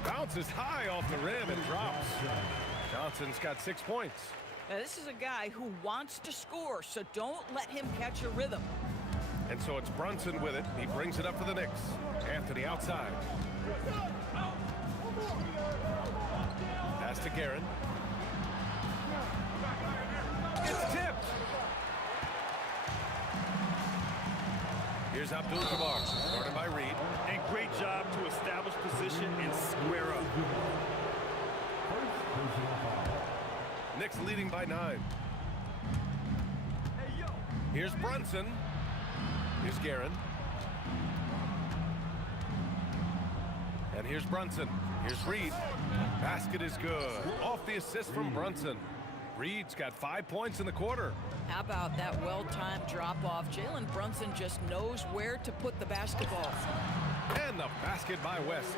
Bounces high off the rim and drops. Johnson's got 6 points. Now, this is a guy who wants to score, so don't let him catch a rhythm. And so it's Brunson with it. He brings it up for the Knicks. Anthony outside. Pass to Guerin. Here's Abdul-Jabbar, guarded by Reed. And great job to establish position and square up. Knicks leading by 9. Here's Brunson. Here's Guerin. And here's Brunson. Here's Reed. Basket is good. Off the assist from Brunson. Reed's got 5 points in the quarter. How about that well-timed drop-off? Jalen Brunson just knows where to put the basketball. And the basket by West.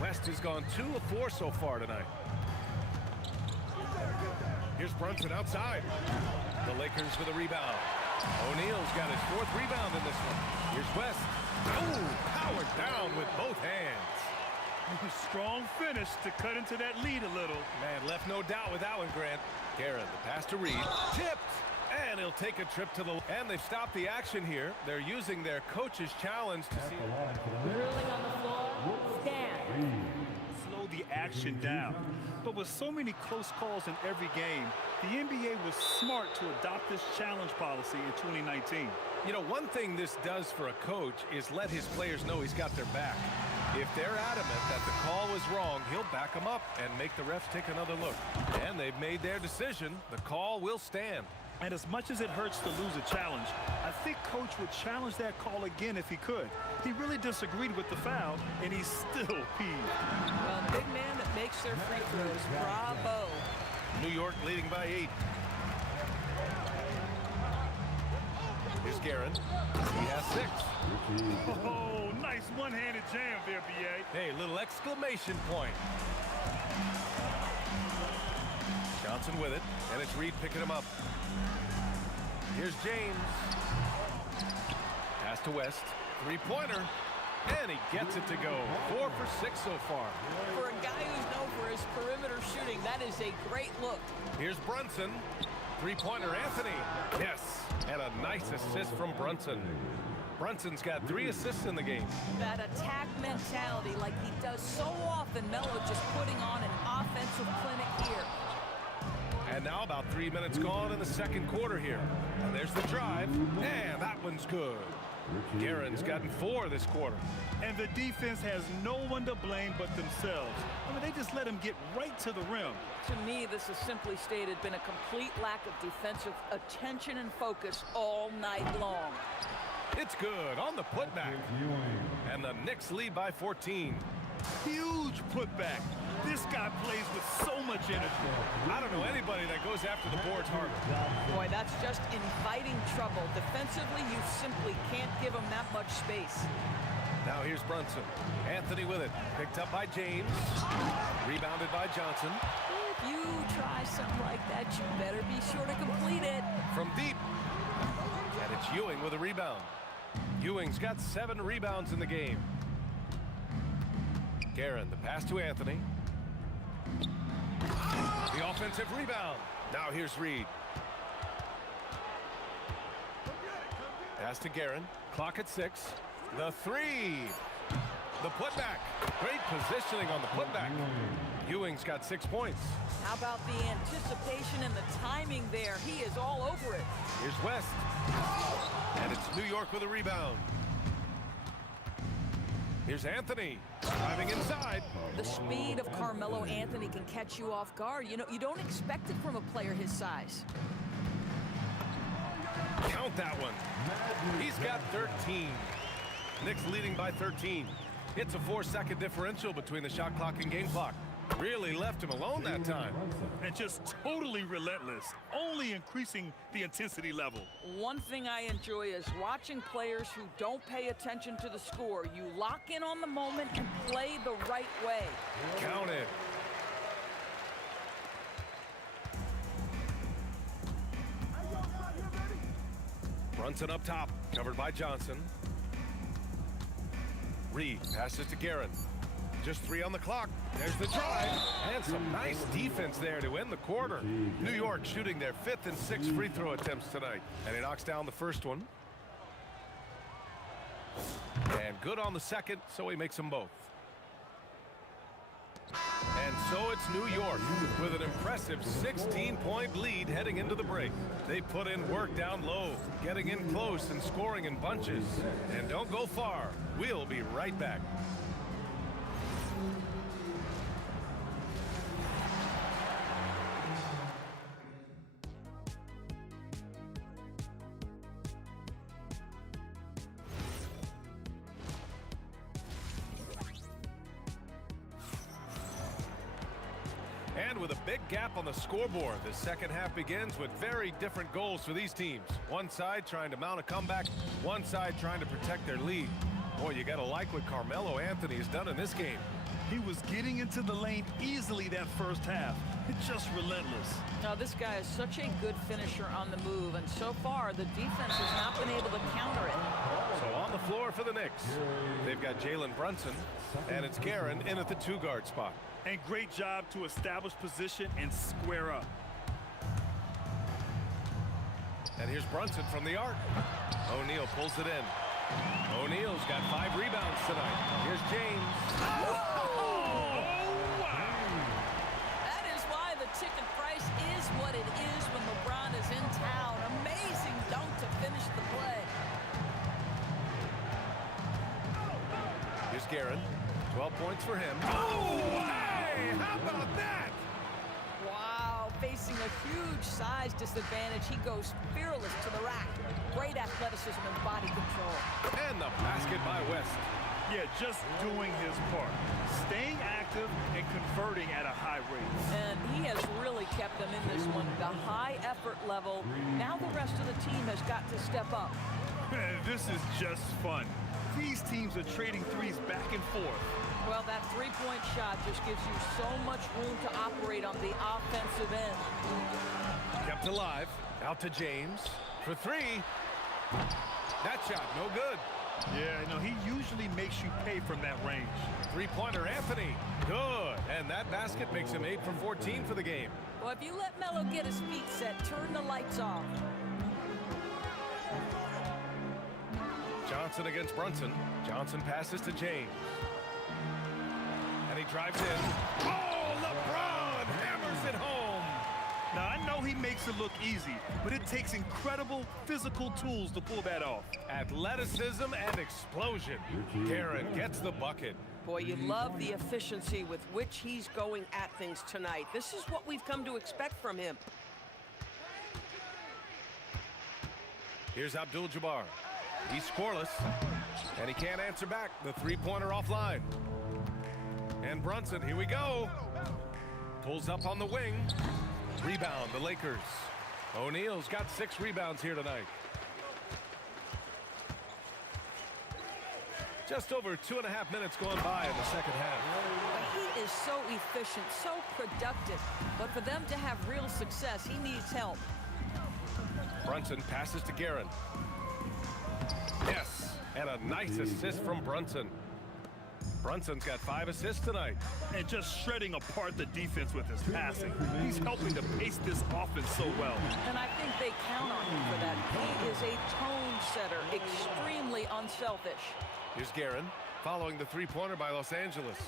West has gone 2 of 4 so far tonight. Here's Brunson outside. The Lakers with a rebound. O'Neal's got his 4th rebound in this one. Here's West. Oh, powered down with both hands. Strong finish to cut into that lead a little. Man, left no doubt with that one, Grant. Guerin, the pass to Reed. Tipped. And he'll take a trip to the... And they've stopped the action here. They're using their coach's challenge to see... Ruling on the floor, stand. Slow the action down. But with so many close calls in every game, the NBA was smart to adopt this challenge policy in 2019. You know, one thing this does for a coach is let his players know he's got their back. If they're adamant that the call was wrong, he'll back them up and make the refs take another look. And they've made their decision. The call will stand. And as much as it hurts to lose a challenge, I think Coach would challenge that call again if he could. He really disagreed with the foul, and he's still peeved. Well, big man that makes their free throws. Bravo. New York leading by 8. Here's Guerin. He has 6. Oh, nice one-handed jam there, B.A. Hey, little exclamation point. Johnson with it, and it's Reed picking him up. Here's James. Pass to West. 3-pointer. And he gets it to go. 4 for 6 so far. For a guy who's known for his perimeter shooting, that is a great look. Here's Brunson. 3-pointer Anthony. Yes. And a nice assist from Brunson. Brunson's got 3 assists in the game. That attack mentality like he does so often. Melo just putting on an offensive clinic here. And now about 3 minutes gone in the second quarter here. And there's the drive. And that one's good. Guerin's gotten 4 this quarter. And the defense has no one to blame but themselves. I mean, they just let him get right to the rim. To me, this has simply stated been a complete lack of defensive attention and focus all night long. It's good on the putback. And the Knicks lead by 14. Huge putback. This guy plays with so much energy. I don't know anybody that goes after the boards harder. Boy, that's just inviting trouble. Defensively, you simply can't give him that much space. Now here's Brunson. Anthony with it. Picked up by James. Rebounded by Johnson. If you try something like that, you better be sure to complete it. From deep. And it's Ewing with a rebound. Ewing's got 7 rebounds in the game. Guerin, the pass to Anthony. The offensive rebound. Now here's Reed. Pass to Guerin. Clock at 6. The 3. The putback. Great positioning on the putback. Ewing's got 6 points. How about the anticipation and the timing there? He is all over it. Here's West. And it's New York with a rebound. Here's Anthony driving inside. The speed of Carmelo Anthony can catch you off guard. You know, you don't expect it from a player his size. Count that one. He's got 13. Knicks leading by 13. It's a 4-second differential between the shot clock and game clock. Really left him alone that time. And just totally relentless, only increasing the intensity level. One thing I enjoy is watching players who don't pay attention to the score. You lock in on the moment and play the right way. Count it. Brunson up top, covered by Johnson. Reed passes to Guerin. Just 3 on the clock. There's the drive. And some nice defense there to end the quarter. New York shooting their 5th and 6th free throw attempts tonight. And he knocks down the first one. And good on the second, so he makes them both. And so it's New York with an impressive 16-point lead heading into the break. They put in work down low, getting in close and scoring in bunches. And don't go far. We'll be right back. And with a big gap on the scoreboard, the second half begins with very different goals for these teams. One side trying to mount a comeback, one side trying to protect their lead. Boy, you got to like what Carmelo Anthony has done in this game. He was getting into the lane easily that first half. It's just relentless. Now, this guy is such a good finisher on the move, and so far, the defense has not been able to counter it. So on the floor for the Knicks, they've got Jalen Brunson, and it's Guerin in at the two-guard spot. And great job to establish position and square up. And here's Brunson from the arc. O'Neal pulls it in. O'Neal's got 5 rebounds tonight. Here's James. Oh, wow. That is why the ticket price is what it is when LeBron is in town. Amazing dunk to finish the play. Here's Guerin. 12 points for him. Oh, hey, how about that? Wow, facing a huge size disadvantage, he goes fearless to the rack. Great athleticism and body control. And the basket by West. Yeah, just doing his part. Staying active and converting at a high rate. And he has really kept them in this one. The high effort level. Now the rest of the team has got to step up. This is just fun. These teams are trading threes back and forth. Well, that three-point shot just gives you so much room to operate on the offensive end. Kept alive. Out to James for 3. That shot, no good. Yeah, no, he usually makes you pay from that range. Three-pointer, Anthony. Good. And that basket makes him 8 for 14 for the game. Well, if you let Melo get his feet set, turn the lights off. Johnson against Brunson. Johnson passes to James. And he drives in. Oh, LeBron hammers it home. Now, I know he makes it look easy, but it takes incredible physical tools to pull that off. Athleticism and explosion. Guerin gets the bucket. Boy, you love the efficiency with which he's going at things tonight. This is what we've come to expect from him. Here's Abdul-Jabbar. He's scoreless, and he can't answer back. The three-pointer offline. And Brunson, here we go. Pulls up on the wing. Rebound, the Lakers. O'Neal's got 6 rebounds here tonight. Just over 2.5 minutes going by in the second half. He is so efficient, so productive. But for them to have real success, he needs help. Brunson passes to Guerin. Yes, and a nice assist from Brunson. Brunson's got 5 assists tonight. And just shredding apart the defense with his passing. He's helping to pace this offense so well. And I think they count on him for that. He is a tone setter, extremely unselfish. Here's Guerin, following the three-pointer by Los Angeles.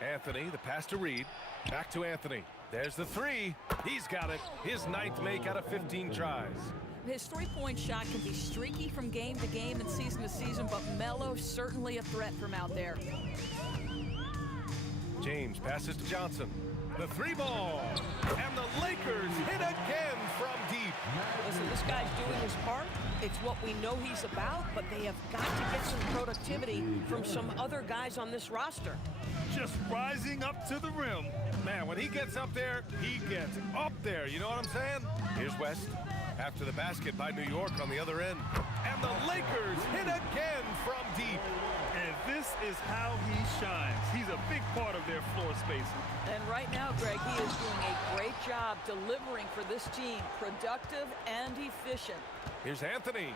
Anthony, the pass to Reed. Back to Anthony. There's the 3. He's got it. His 9th make out of 15 tries. His three-point shot can be streaky from game to game and season to season, but Melo's certainly a threat from out there. James passes to Johnson. The 3-ball. And the Lakers hit again from deep. Listen, this guy's doing his part. It's what we know he's about, but they have got to get some productivity from some other guys on this roster. Just rising up to the rim. Man, when he gets up there, he gets up there. You know what I'm saying? Here's West. After the basket by New York on the other end. And the Lakers hit again from deep. And this is how he shines. He's a big part of their floor spacing. And right now, Greg, he is doing a great job delivering for this team. Productive and efficient. Here's Anthony.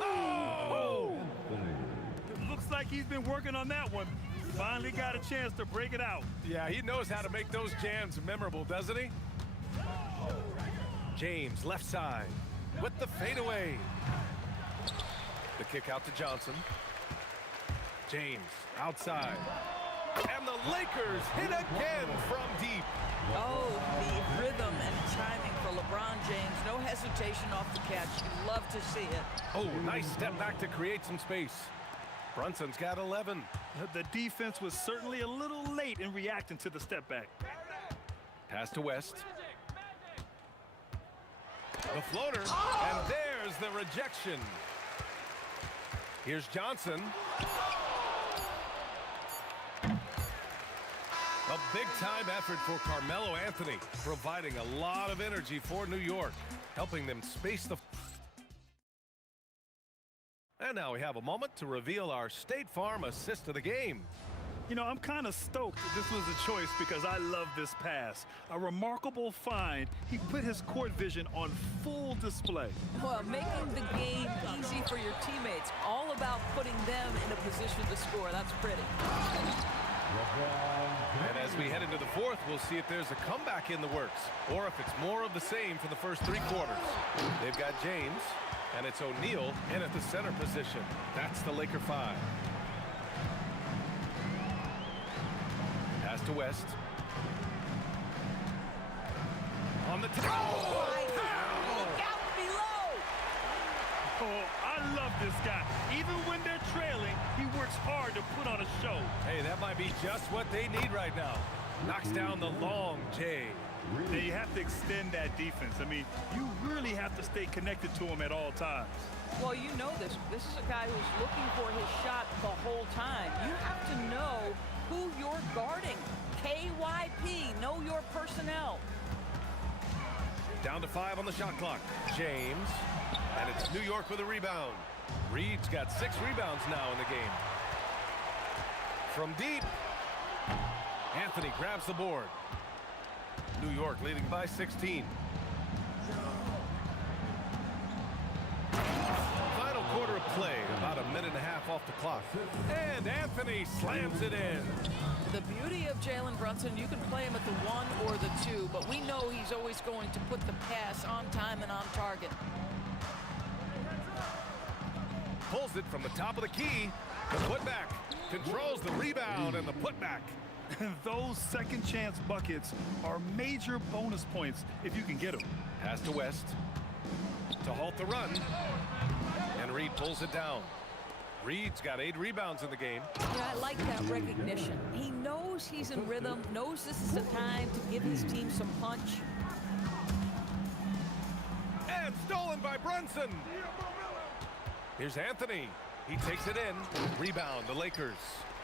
Oh! It looks like he's been working on that one. Finally got a chance to break it out. Yeah, he knows how to make those jams memorable, doesn't he? James, left side, with the fadeaway. The kick out to Johnson. James outside. And the Lakers hit again from deep. Oh, the rhythm and timing for LeBron James. No hesitation off the catch. You love to see it. Oh, nice step back to create some space. Brunson's got 11. The defense was certainly a little late in reacting to the step back. Pass to West. The floater, and there's the rejection. Here's Johnson. A big-time effort for Carmelo Anthony, providing a lot of energy for New York, helping them space the... And now we have a moment to reveal our State Farm assist of the game. You know, I'm kind of stoked this was a choice because I love this pass. A remarkable find. He put his court vision on full display. Well, making the game easy for your teammates. All about putting them in a position to score. That's pretty. And as we head into the fourth, we'll see if there's a comeback in the works or if it's more of the same for the first 3 quarters. They've got James, and it's O'Neal in at the center position. That's the Laker 5. Pass to West. On the top. Look out below! Oh, I love this guy. Even when they're trailing, he works hard to put on a show. Hey, that might be just what they need right now. Knocks down the long J. Now you have to extend that defense. I mean, you really have to stay connected to him at all times. Well, you know this. This is a guy who's looking for his shot the whole time. You have to know who you're guarding. KYP, know your personnel. Down to 5 on the shot clock. James. And it's New York with a rebound. Reed's got 6 rebounds now in the game. From deep. Anthony grabs the board. New York leading by 16. Final quarter of play, about a minute and a half off the clock. And Anthony slams it in. The beauty of Jalen Brunson, you can play him at the 1 or the 2, but we know he's always going to put the pass on time and on target. Pulls it from the top of the key. The putback controls the rebound and the putback. Those second chance buckets are major bonus points if you can get them. Pass to West to halt the run. And Reed pulls it down. Reed's got 8 rebounds in the game. Yeah, I like that recognition. He knows he's in rhythm, knows this is the time to give his team some punch. And stolen by Brunson. Here's Anthony. He takes it in. Rebound, the Lakers.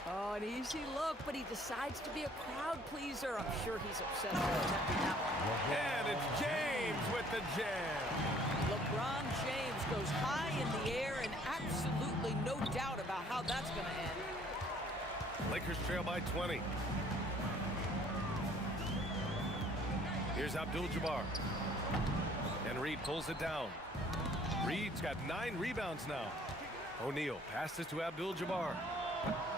Oh, an easy look, but he decides to be a crowd pleaser. I'm sure he's upset about attempting that one. And it's James with the jam. LeBron James goes high in the air, and absolutely no doubt about how that's going to end. Lakers trail by 20. Here's Abdul-Jabbar. And Reed pulls it down. Reed's got 9 rebounds now. O'Neal passes to Abdul-Jabbar.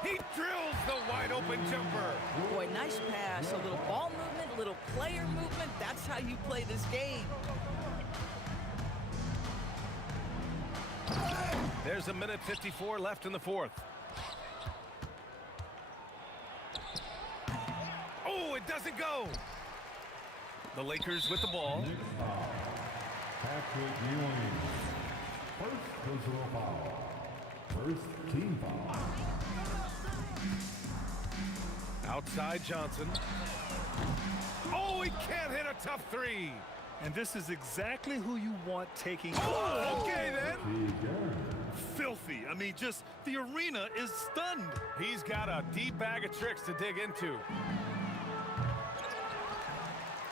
He drills the wide-open jumper. Boy, nice pass. A little ball movement, a little player movement. That's how you play this game. There's a minute 54 left in the fourth. Oh, it doesn't go. The Lakers with the ball. Patrick Ewing. First personal foul. First team foul. Outside Johnson. Oh, he can't hit a tough 3. And this is exactly who you want taking. Oh, okay then. Filthy. I mean, just the arena is stunned. He's got a deep bag of tricks to dig into.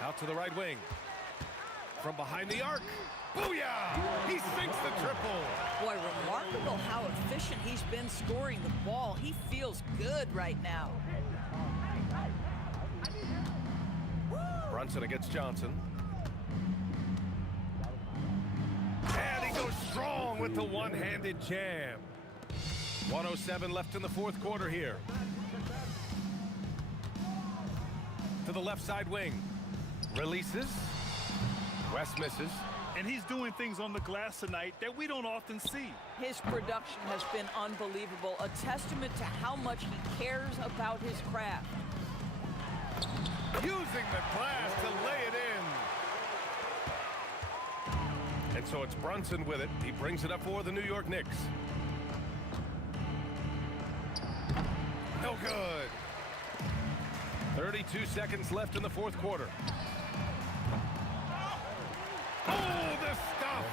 Out to the right wing. From behind the arc. Booyah! He sinks the triple. Boy, remarkable how efficient he's been scoring the ball. He feels good right now. Brunson against Johnson. And he goes strong with the one-handed jam. 1:07 left in the fourth quarter here. To the left side wing. Releases. West misses. And he's doing things on the glass tonight that we don't often see. His production has been unbelievable, a testament to how much he cares about his craft. Using the glass to lay it in. And so it's Brunson with it. He brings it up for the New York Knicks. No good. 32 seconds left in the fourth quarter. Oh, the stuff!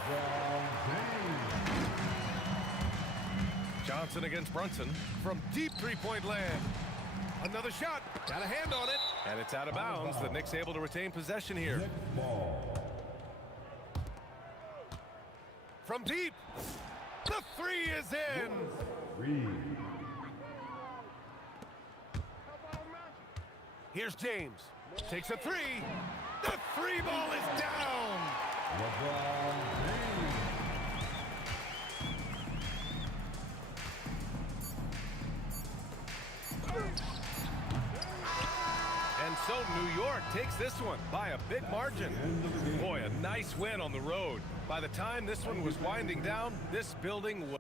Johnson against Brunson from deep three-point land. Another shot. Got a hand on it. And it's out of bounds. The Knicks able to retain possession here. From deep. The three is in. Here's James. Takes a three. The three ball is down. And so New York takes this one by a big margin. Boy, a nice win on the road. By the time this one was winding down, this building was...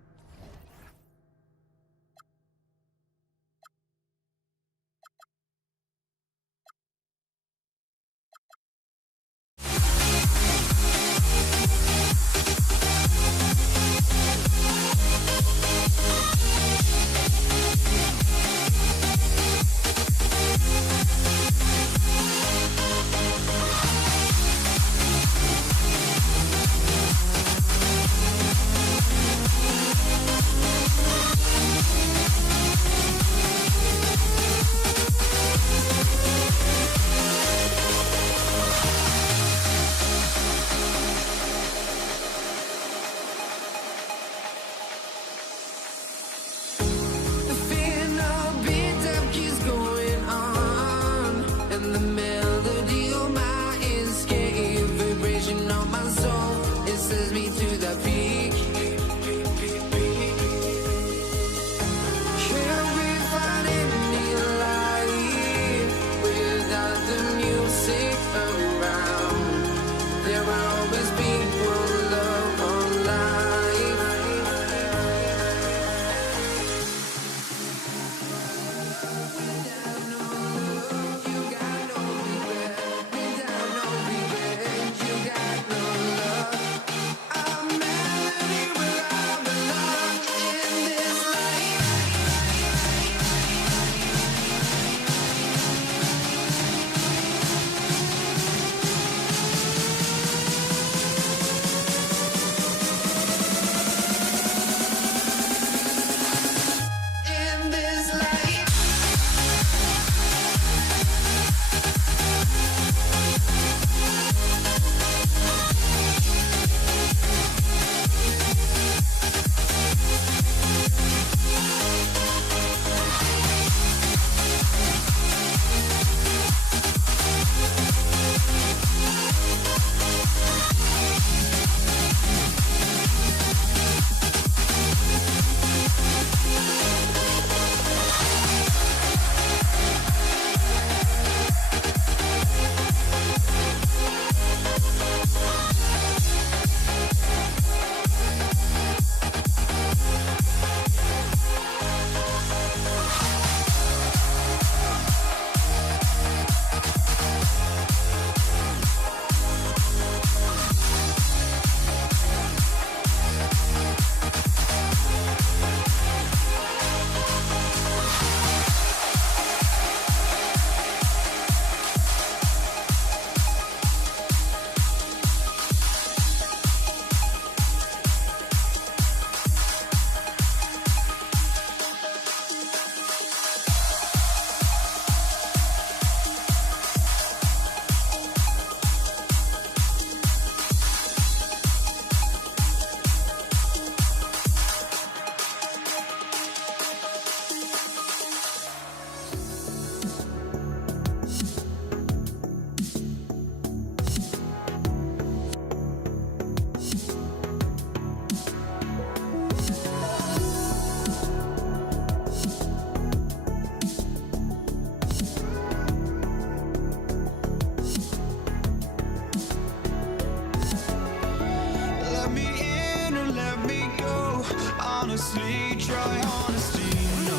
honestly, try honesty. No,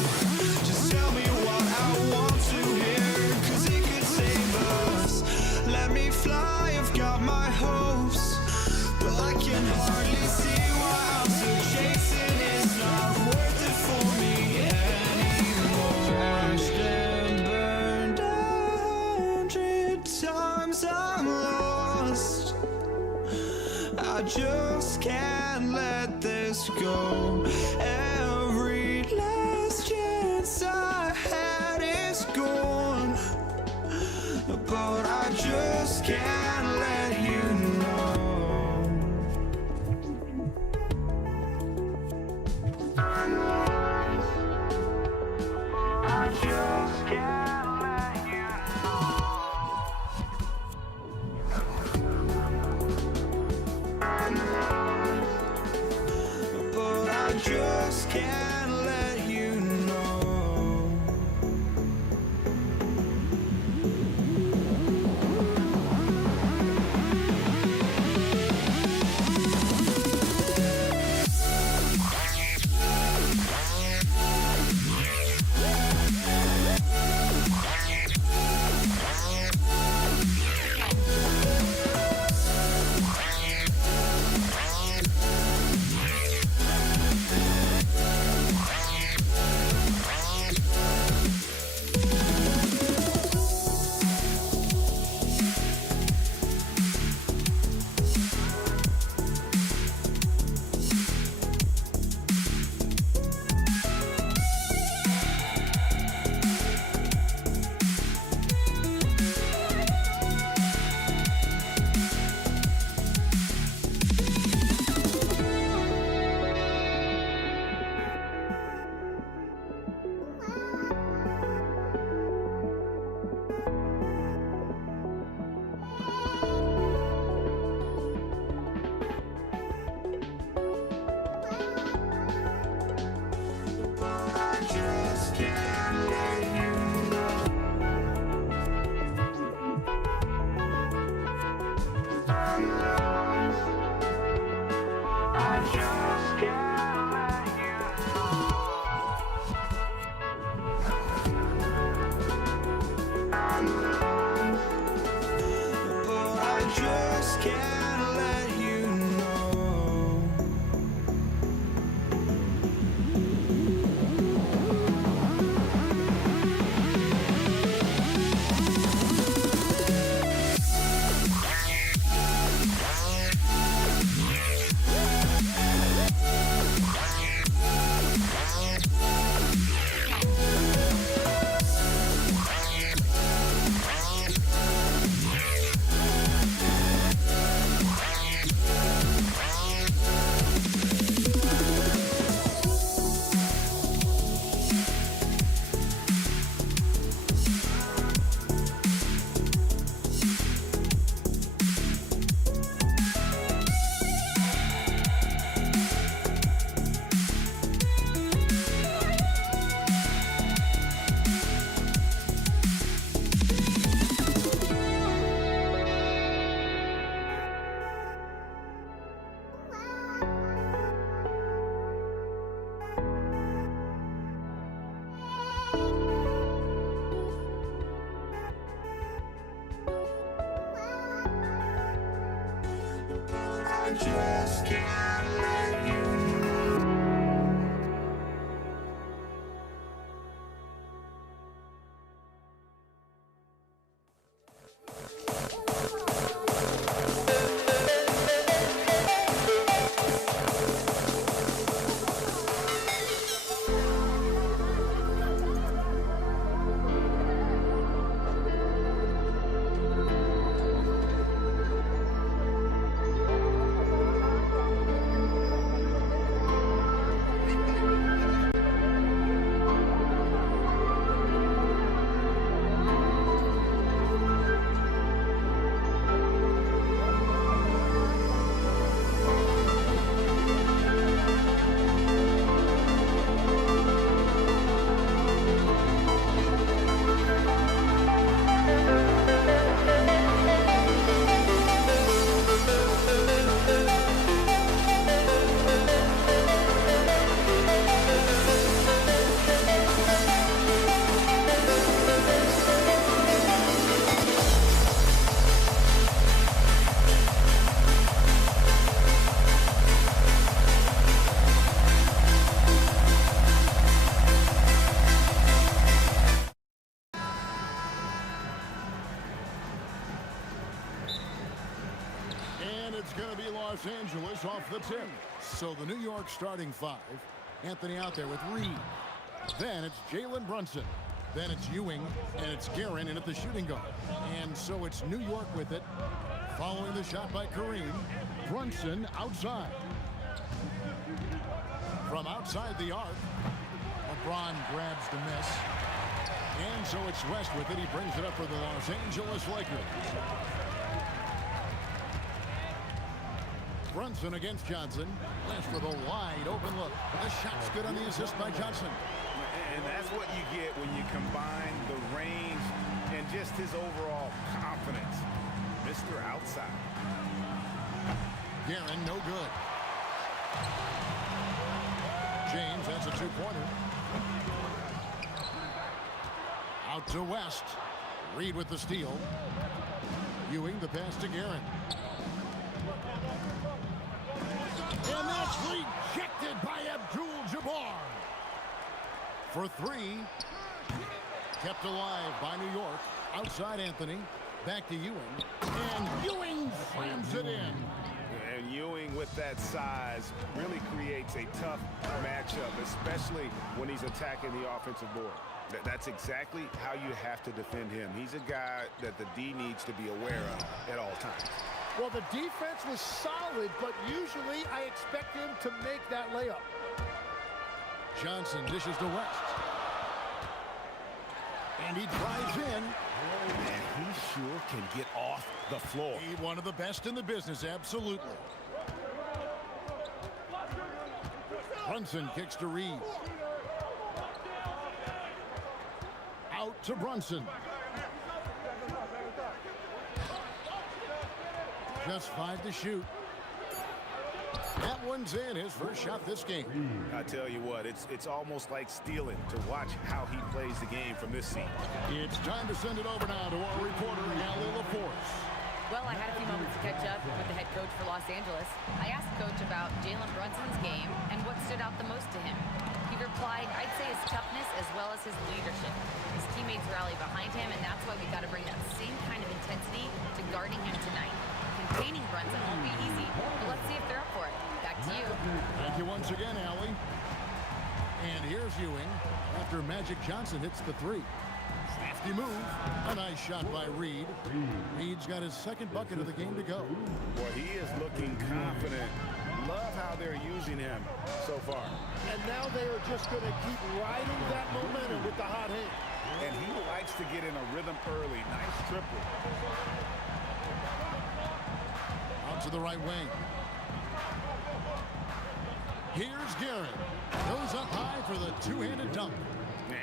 just tell me what I want to hear, 'cause it could save us. Let me fly, I've got my hopes, but I can hardly see why I'm still chasing. It's not worth it for me anymore. Crashed and burned 100 times, I'm lost. I just can't let this go. Every last chance I had is gone, but I just can't let you know. I just can't let you know. But I just can't let you know. just can't let you know. It's going to be Los Angeles off the tip. So the New York starting five. Anthony out there with Reed. Then it's Jalen Brunson. Then it's Ewing, and it's Guerin in at the shooting guard. And so it's New York with it. Following the shot by Kareem. Brunson outside. From outside the arc, LeBron grabs the miss. And so it's West with it. He brings it up for the Los Angeles Lakers. Brunson against Johnson. West with a wide open look. The shot's good on the assist by Johnson. And that's what you get when you combine the range and just his overall confidence. Mr. Outside. Guerin, no good. James, that's a two-pointer. Out to West. Reed with the steal. Ewing the pass to Guerin. And that's rejected by Abdul-Jabbar. For three. Kept alive by New York. Outside Anthony. Back to Ewing. And Ewing slams it in. And Ewing with that size really creates a tough matchup, especially when he's attacking the offensive board. That's exactly how you have to defend him. He's a guy that the D needs to be aware of at all times. Well, the defense was solid, but usually I expect him to make that layup. Johnson dishes to West. And he drives in. And he sure can get off the floor. He's one of the best in the business, absolutely. Brunson kicks to Reed. Out to Brunson. Just 5 to shoot. That one's in, his first shot this game. I tell you what, it's almost like stealing to watch how he plays the game from this seat. It's time to send it over now to our reporter, Allie LaForce. Well, I had a few moments to catch up with the head coach for Los Angeles. I asked Coach about Jalen Brunson's game and what stood out the most to him. He replied, I'd say his toughness as well as his leadership. His teammates rally behind him, and that's why we got to bring that same kind of intensity to guarding him tonight. Containing Brunson won't be easy, but let's see if they're up for it. Back to you. Thank you once again, Allie. And here's Ewing after Magic Johnson hits the three. Safety move. A nice shot by Reed. Reed's got his second bucket of the game to go. Boy, he is looking confident. Love how they're using him so far. And now they are just going to keep riding that momentum with the hot hand. And he likes to get in a rhythm early. Nice triple. Out to the right wing. Here's Guerin. Goes up high for the two-handed dunk.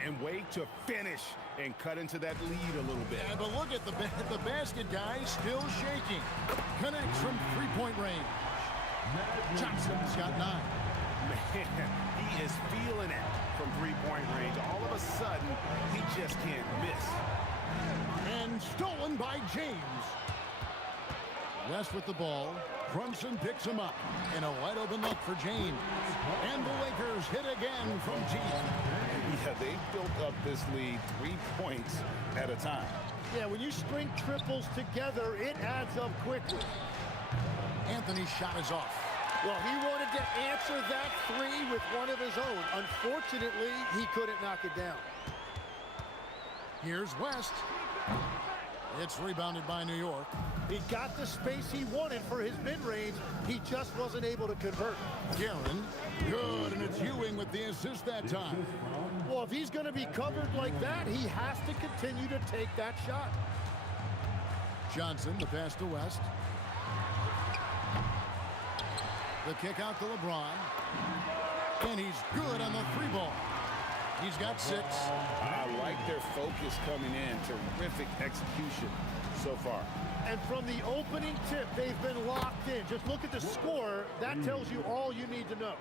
And wait to finish and cut into that lead a little bit. Yeah, but look at the basket guy still shaking. Connects from three-point range. Johnson's got 9. Man, he is feeling it from three-point range. All of a sudden, he just can't miss. And stolen by James. West with the ball. Brunson picks him up. And a wide open look for James. And the Lakers hit again from deep. Yeah, they built up this lead 3 points at a time. Yeah, when you string triples together, it adds up quickly. Anthony's shot is off. Well, he wanted to answer that three with one of his own. Unfortunately, he couldn't knock it down. Here's West. It's rebounded by New York. He got the space he wanted for his mid-range. He just wasn't able to convert. Guerin, good, and it's Ewing with the assist that time. Well, if he's going to be covered like that, he has to continue to take that shot. Johnson, the pass to West. The kick out to LeBron. And he's good on the 3-ball. He's got 6. I like their focus coming in. Terrific execution so far. And from the opening tip, they've been locked in. Just look at the score. That tells you all you need to know.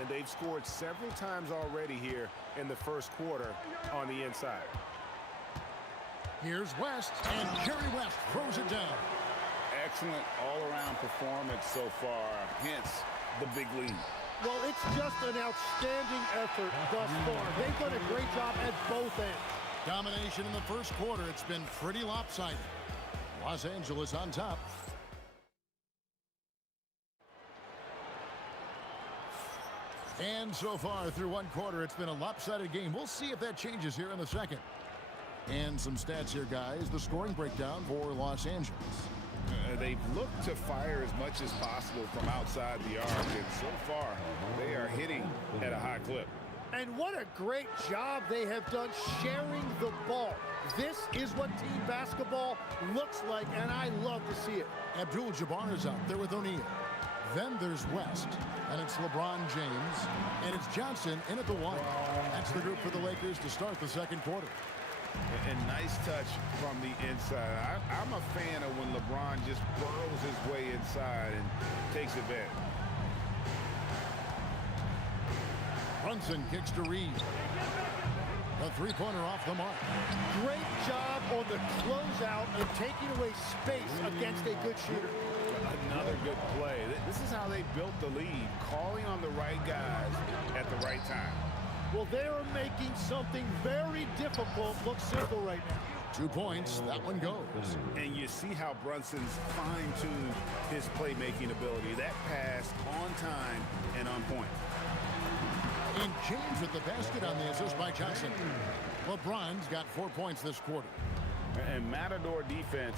And they've scored several times already here in the first quarter on the inside. Here's West, and Jerry West throws it down. Excellent all-around performance so far, hence the big lead. Well, it's just an outstanding effort thus far. They've done a great job at both ends. Domination in the first quarter. It's been pretty lopsided. Los Angeles on top. And so far through one quarter, it's been a lopsided game. We'll see if that changes here in the second. And some stats here, guys. The scoring breakdown for Los Angeles. They've looked to fire as much as possible from outside the arc, and so far they are hitting at a high clip. And what a great job they have done sharing the ball. This is what team basketball looks like, and I love to see it. Abdul-Jabbar is out there with O'Neal. Then there's West, and it's LeBron James, and it's Johnson in at the one. That's the group for the Lakers to start the second quarter. And nice touch from the inside. I'm a fan of when LeBron just burrows his way inside and takes advantage. Brunson kicks to Reed. A three-pointer off the mark. Great job on the closeout and taking away space against a good shooter. Another good play. This is how they built the lead, calling on the right guys at the right time. Well, they are making something very difficult look simple right now. 2 points, that one goes. And you see how Brunson's fine-tuned his playmaking ability. That pass on time and on point. And James with the basket on the assist by Johnson. LeBron's got 4 points this quarter. And Matador defense,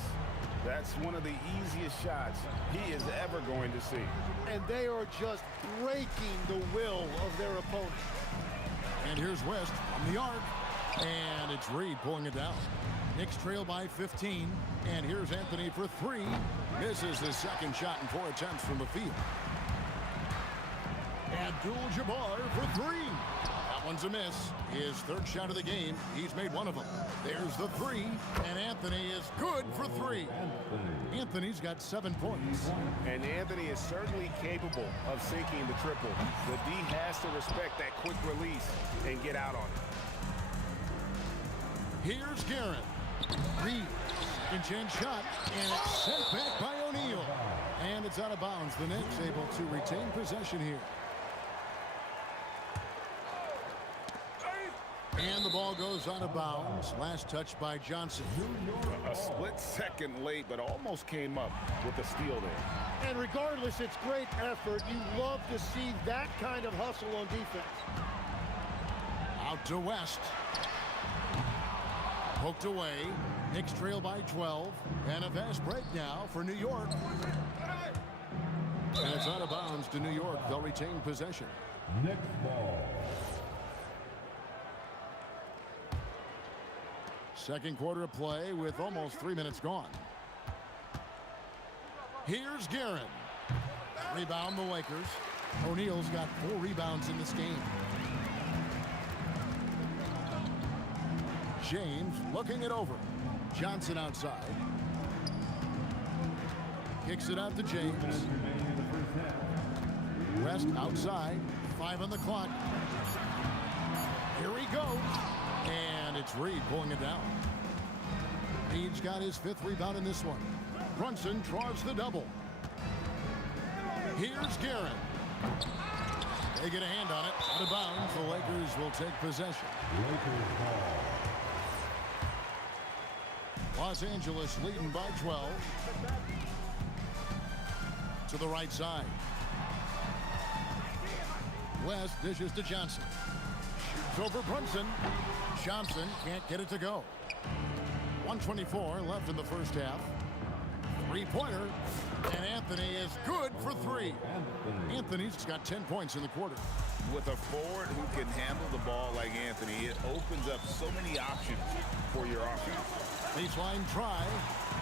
that's one of the easiest shots he is ever going to see. And they are just breaking the will of their opponent. And here's West from the arc. And it's Reed pulling it down. Knicks trail by 15. And here's Anthony for three. Misses his second shot in 4 attempts from the field. Abdul-Jabbar for three. That one's a miss. His third shot of the game. He's made one of them. There's the three. And Anthony is good for three. Anthony's got 7 points. And Anthony is certainly capable of sinking the triple. The D has to respect that quick release and get out on it. Here's Guerin. Reed. Second chance shot. And it's sent back by O'Neal. And it's out of bounds. The Knicks able to retain possession here. And the ball goes out of bounds. Last touch by Johnson. A split second late, but almost came up with a steal there. And regardless, it's great effort. You love to see that kind of hustle on defense. Out to West. Poked away. Knicks trail by 12. And a fast break now for New York. And it's out of bounds to New York. They'll retain possession. Next ball. Second quarter of play with almost 3 minutes gone. Here's Guerin. Rebound the Lakers. O'Neal's got 4 rebounds in this game. James looking it over. Johnson outside. Kicks it out to James. West outside. 5 on the clock. Here he goes. And it's Reed pulling it down. Reed's got his 5th rebound in this one. Brunson draws the double. Here's Guerin. They get a hand on it. Out of bounds. The Lakers will take possession. Los Angeles leading by 12. To the right side. West dishes to Johnson. Shoots over Brunson. Johnson can't get it to go. 1:24 left in the first half. 3-pointer. And Anthony is good for 3. Anthony's got 10 points in the quarter. With a forward who can handle the ball like Anthony, it opens up so many options for your offense. Baseline try.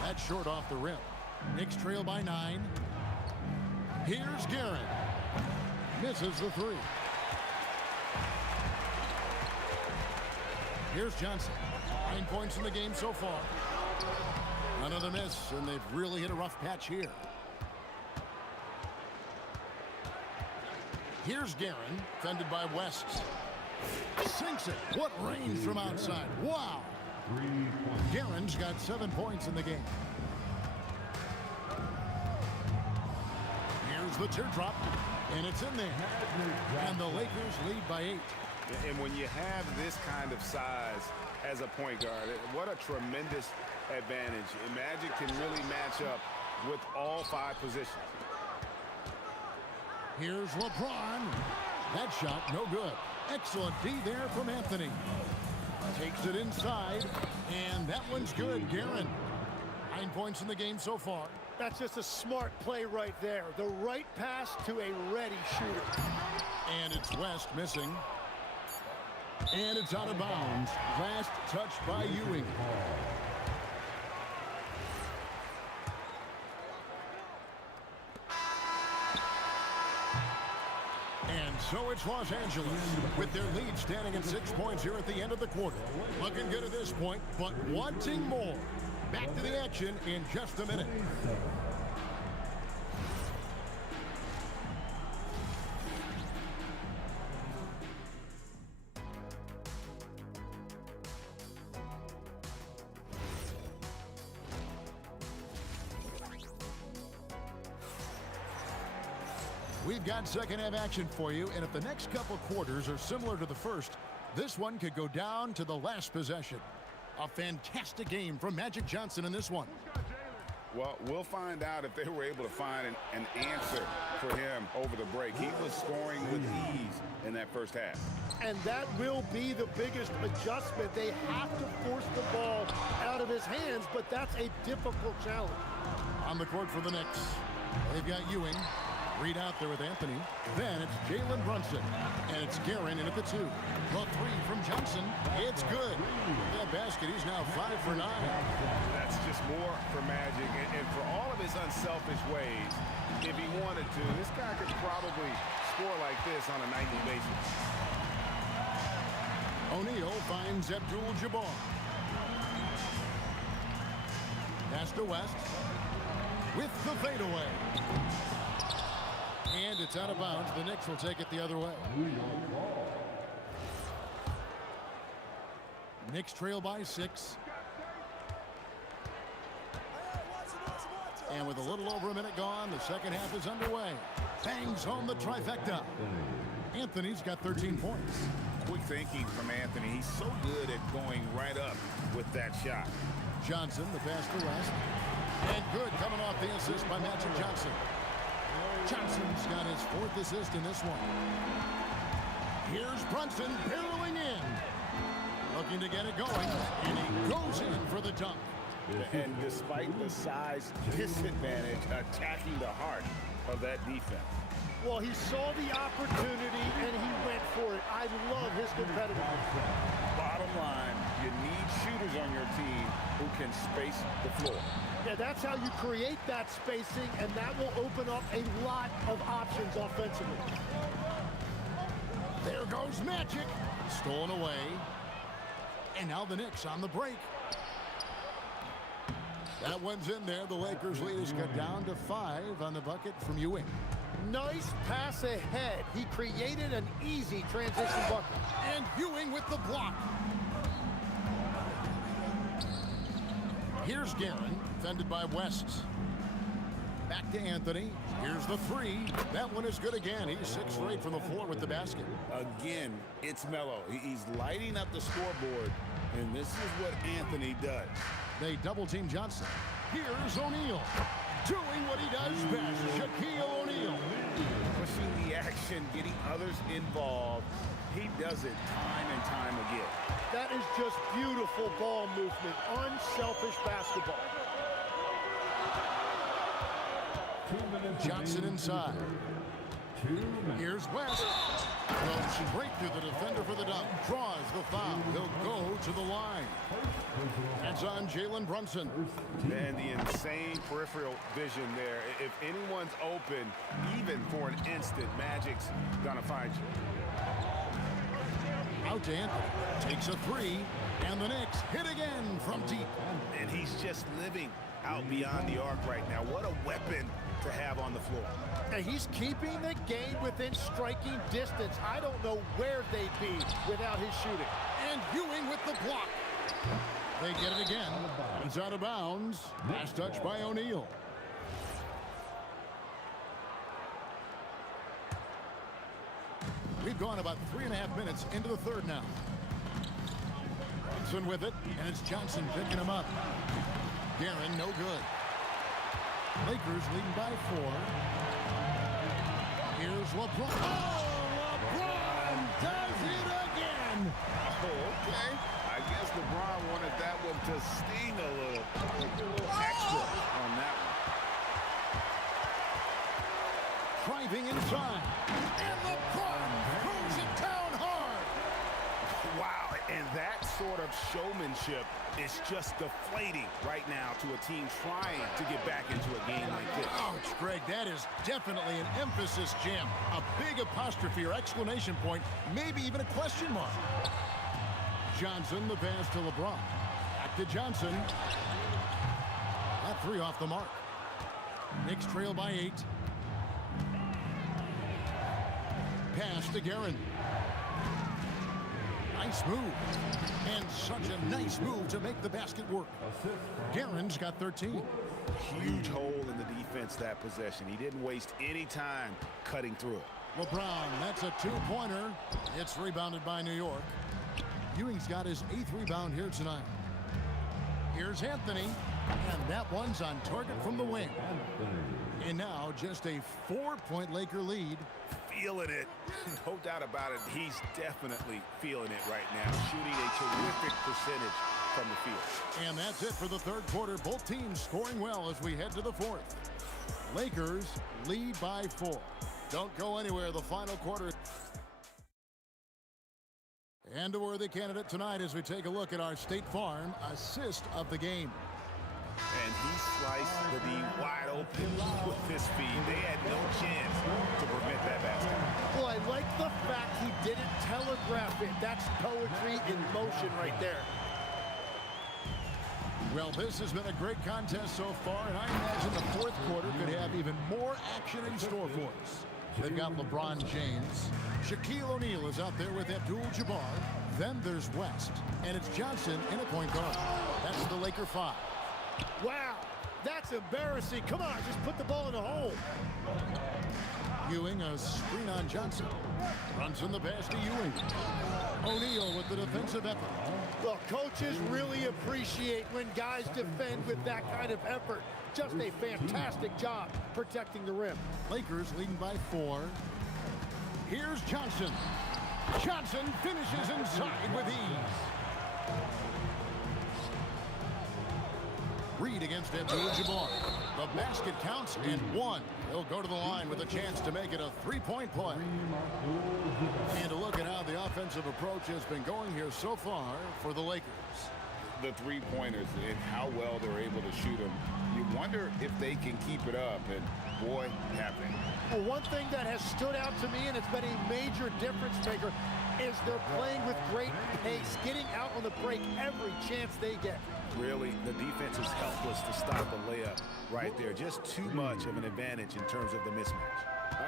That's short off the rim. Knicks trail by 9. Here's Guerin. Misses the 3. Here's Johnson. 9 points in the game so far. Another miss, and they've really hit a rough patch here. Here's Guerin, defended by West. Sinks it. What range from outside. Wow. Guerin's got 7 points in the game. Here's the teardrop, and it's in there. And the Lakers lead by 8. And when you have this kind of size as a point guard, what a tremendous advantage. Magic can really match up with all 5 positions. Here's LeBron. That shot, no good. Excellent D there from Anthony. Takes it inside, and that one's good. Guerin. 9 points in the game so far. That's just a smart play right there. The right pass to a ready shooter. And it's West missing. And it's out of bounds. Last touch by Ewing. And so it's Los Angeles with their lead standing at 6 points here at the end of the quarter. Looking good at this point, but wanting more. Back to the action in just a minute. We've got second half action for you, and if the next couple quarters are similar to the first, this one could go down to the last possession. A fantastic game from Magic Johnson in this one. Well, we'll find out if they were able to find an answer for him over the break. He was scoring with ease in that first half. And that will be the biggest adjustment. They have to force the ball out of his hands, but that's a difficult challenge. On the court for the Knicks, they've got Ewing. Reed out there with Anthony. Then it's Jalen Brunson. And it's Guerin in at the 2. The 3 from Johnson. It's good. That basket, he's now 5 for 9. That's just more for Magic. And for all of his unselfish ways, if he wanted to, this guy could probably score like this on a nightly basis. O'Neal finds Abdul-Jabbar. Pass to West. With the fadeaway. And it's out of bounds. The Knicks will take it the other way. Knicks trail by 6. And with a little over a minute gone, the second half is underway. Bangs home the trifecta. Anthony's got 13 points. Quick thinking from Anthony. He's so good at going right up with that shot. Johnson, the pass to West. And good coming off the assist by Magic Johnson. Johnson's got his 4th assist in this one. Here's Brunson barreling in. Looking to get it going. And he goes in for the dunk. And despite the size disadvantage, attacking the heart of that defense. Well, he saw the opportunity and he went for it. I love his competitiveness. Bottom line, you need shooters on your team who can space the floor. Yeah, that's how you create that spacing, and that will open up a lot of options offensively. There goes Magic. Stolen away. And now the Knicks on the break. That one's in there. The Lakers lead is cut down to 5 on the bucket from Ewing. Nice pass ahead. He created an easy transition bucket. And Ewing with the block. Here's Guerin, defended by West. Back to Anthony. Here's the 3. That one is good again. He's 6 for 8 from the floor with the basket. Again, it's Melo. He's lighting up the scoreboard, and this is what Anthony does. They double-team Johnson. Here's O'Neal. Doing what he does best, Shaquille O'Neal. Pushing the action, getting others involved. He does it time and time again. That is just beautiful ball movement, unselfish basketball. Johnson inside. Here's West. Goes straight through the defender for the dunk. Draws the foul. He'll go to the line. That's on Jalen Brunson. And the insane peripheral vision there. If anyone's open, even for an instant, Magic's gonna find you. Out to Anthony. Takes a 3. And the Knicks hit again from deep. And he's just living out beyond the arc right now. What a weapon to have on the floor. And he's keeping the game within striking distance. I don't know where they'd be without his shooting. And Ewing with the block. They get it again. It's out of bounds. Last touch by O'Neal. We've gone about 3.5 minutes into the third now. Brunson with it, and it's Johnson picking him up. Guerin, no good. Lakers leading by 4. Here's LeBron. Oh, LeBron does it again. Oh, okay. I guess LeBron wanted that one to sting a little extra on that one. Driving inside. And LeBron throws it down hard. Wow, and that sort of showmanship is just deflating right now to a team trying to get back into a game like this. Ouch, Greg, that is definitely an emphasis jam. A big apostrophe or exclamation point, maybe even a question mark. Johnson, the pass to LeBron. Back to Johnson. That three off the mark. Knicks trail by 8. Pass to Guerin. Nice move. And such a nice move to make the basket work. Guerin's got 13. Huge hole in the defense that possession. He didn't waste any time cutting through it. LeBron, that's a two-pointer. It's rebounded by New York. Ewing's got his 8th rebound here tonight. Here's Anthony. And that one's on target from the wing. And now just a 4-point Laker lead. Feeling it. No doubt about it. He's definitely feeling it right now. Shooting a terrific percentage from the field. And that's it for the third quarter. Both teams scoring well as we head to the fourth. Lakers lead by 4. Don't go anywhere. The final quarter. And a worthy candidate tonight as we take a look at our State Farm assist of the game. And he sliced the D wide open with his feed. They had no chance to prevent that basket. Well, I like the fact he didn't telegraph it. That's poetry in motion right there. Well, this has been a great contest so far, and I imagine the fourth quarter could have even more action in store for us. They've got LeBron James. Shaquille O'Neal is out there with Abdul-Jabbar. Then there's West, and it's Johnson in a point guard. That's the Laker 5. Wow, that's embarrassing. Come on, just put the ball in the hole. Ewing, a screen on Johnson. Runs in the pass to Ewing. O'Neal with the defensive effort. Well, coaches really appreciate when guys defend with that kind of effort. Just a fantastic job protecting the rim. Lakers leading by 4. Here's Johnson. Johnson finishes inside with ease. Reed against Abdul-Jabbar. The basket counts and 1. He'll go to the line with a chance to make it a 3-point play. And a look at how the offensive approach has been going here so far for the Lakers. The three-pointers and how well they're able to shoot them. You wonder if they can keep it up, and boy, have they. Well, one thing that has stood out to me, and it's been a major difference maker, is they're playing with great pace, getting out on the break every chance they get. Really, the defense is helpless to stop a layup right there. Just too much of an advantage in terms of the mismatch.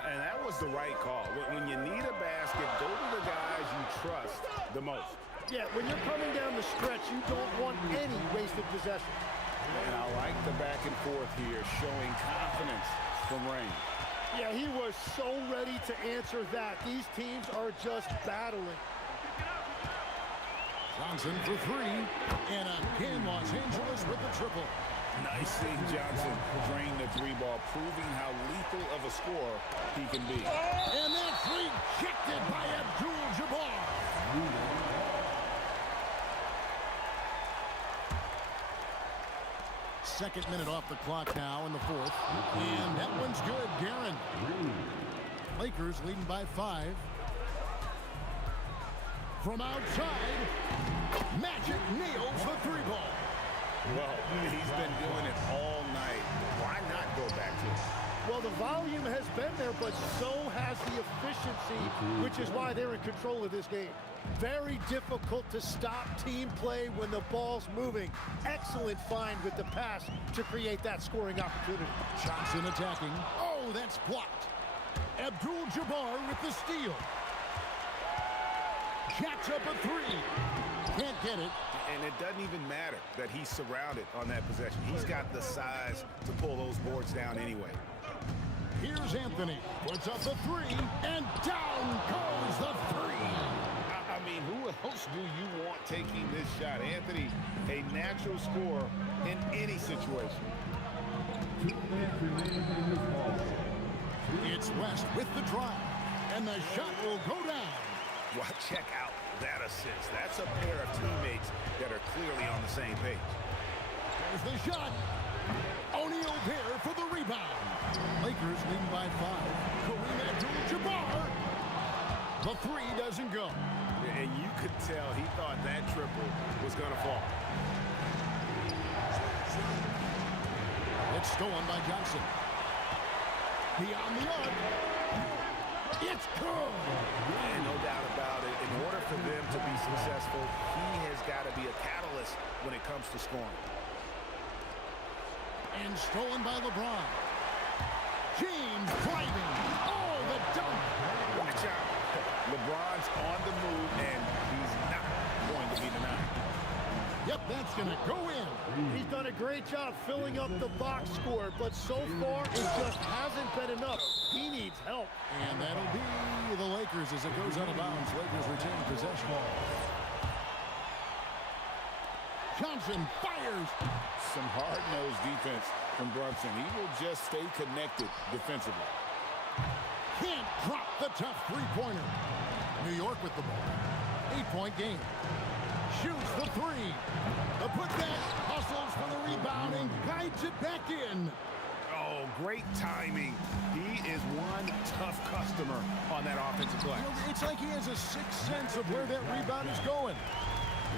And that was the right call. When you need a basket, go to the guys you trust the most. Yeah, when you're coming down the stretch, you don't want any wasted possession. And I like the back and forth here, showing confidence from Rain. Yeah, he was so ready to answer that. These teams are just battling. Johnson for 3. And again, Los Angeles with the triple. Nice seeing Johnson drain the 3-ball, proving how lethal of a scorer he can be. And that's rejected by Abdul-Jabbar. Second minute off the clock now in the fourth. And that one's good. Guerin. Lakers leading by 5. From outside, Magic nails the 3-ball. Well, he's been doing it all night. Why not go back to it? Well, the volume has been there, but so has the efficiency, which is why they're in control of this game. Very difficult to stop team play when the ball's moving. Excellent find with the pass to create that scoring opportunity. Johnson attacking. Oh, that's blocked. Abdul-Jabbar with the steal. Jacks up a 3. Can't get it. And it doesn't even matter that he's surrounded on that possession. He's got the size to pull those boards down anyway. Here's Anthony. Puts up the 3. And down goes the 3. I mean, who else do you want taking this shot? Anthony, a natural scorer in any situation. It's West with the drive. And the shot will go down. Well, check out that assist. That's a pair of teammates that are clearly on the same page. There's the shot. O'Neal there for the rebound. Lakers leading by 5. Kareem Abdul-Jabbar. The three doesn't go. And you could tell he thought that triple was going to fall. It's stolen by Johnson. Beyond the arc. It's good. And no doubt about it, in order for them to be successful, he has got to be a catalyst when it comes to scoring. And stolen by LeBron. James driving. Oh, the dunk. Watch out. LeBron's on the move, and he's not going to be denied. Yep, that's going to go in. He's done a great job filling up the box score, but so far it just hasn't been enough. He needs help. And that'll be the Lakers as it goes out of bounds. Lakers retain possession. Johnson fires. Some hard-nosed defense from Brunson. He will just stay connected defensively. Can't drop the tough three-pointer. New York with the ball. 8-point game. Shoots the three. The putback, hustles for the rebound and guides it back in. Oh, great timing. He is one tough customer on that offensive glass. You know, it's like he has a sixth sense of where that rebound is going.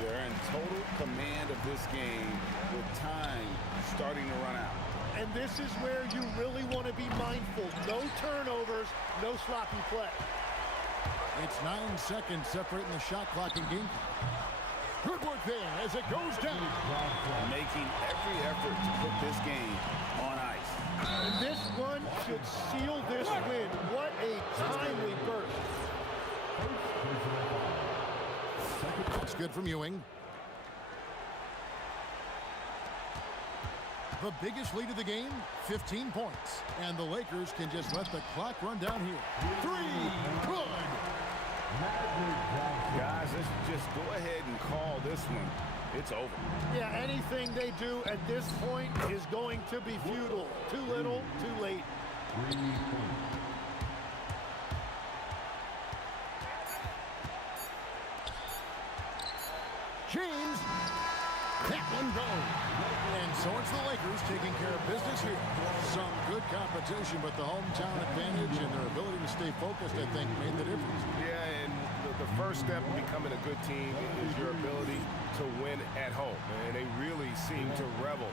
They're in total command of this game with time starting to run out. And this is where you really want to be mindful. No turnovers, no sloppy play. It's 9 seconds separating the shot clock and game clock. Good work there as it goes down. Making every effort to put this game on ice. And this run should seal this win. What a timely burst. It's good from Ewing. The biggest lead of the game, 15 points. And the Lakers can just let the clock run down here. 3, good. Guys, let's just go ahead and call this one. It's over. Yeah, anything they do at this point is going to be futile. Too little, too late. James, that one goes. And so it's the Lakers taking care of business here. Some good competition, but the hometown advantage and their ability to stay focused, I think, made the difference. Yeah, and the first step in becoming a good team is your ability to win at home. And they really seem to revel.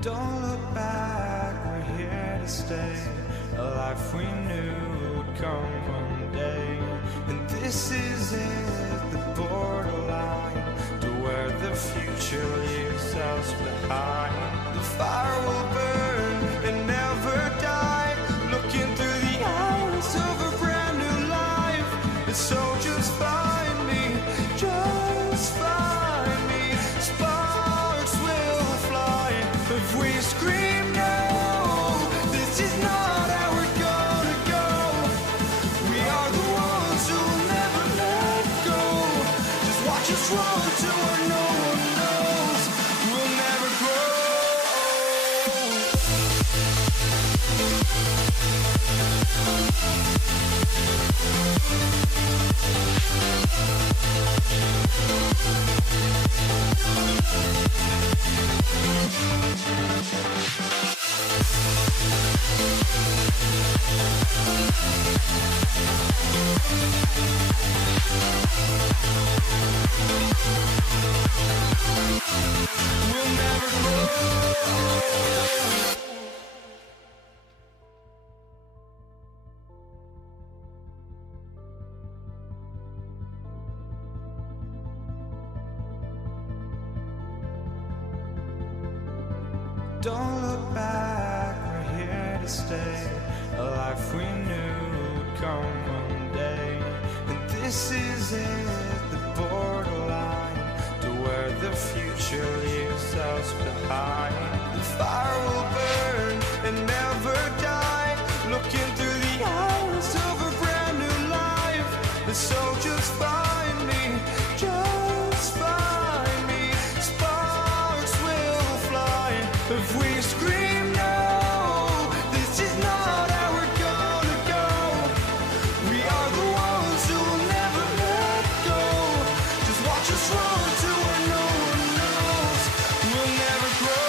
Don't look back, we're here to stay. A life we knew would come one day. And this is it, the borderline to where the future leaves us behind. The fire will burn and never die. Looking through the eyes of a brand new life. And so just find me, just find me. Sparks will fly. run to where no one knows. We'll never grow. We'll never grow. Don't look back, we're here to stay. A life we knew would come one day. And this is it, the borderline to where the future leaves us behind. The fire will burn and never die, looking through the eyes of a brand new life. And so just find me, just find me. Sparks will fly if we scream no. This is not how we're gonna go. We are the ones who will never let go. Just watch us run to where no one knows. We'll never grow.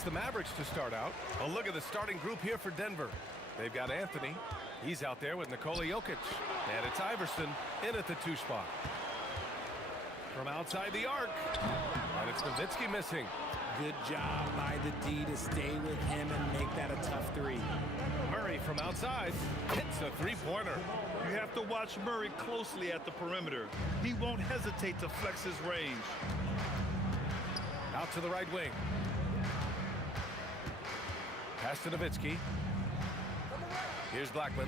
It's the Mavericks to start out. A look at the starting group here for Denver. They've got Anthony. He's out there with Nikola Jokic. And it's Iverson in at the 2 spot. From outside the arc. And it's Nowitzki missing. Good job by the D to stay with him and make that a tough 3. Murray from outside hits a 3-pointer. You have to watch Murray closely at the perimeter. He won't hesitate to flex his range. Out to the right wing. Pass to Nowitzki. Here's Blackman.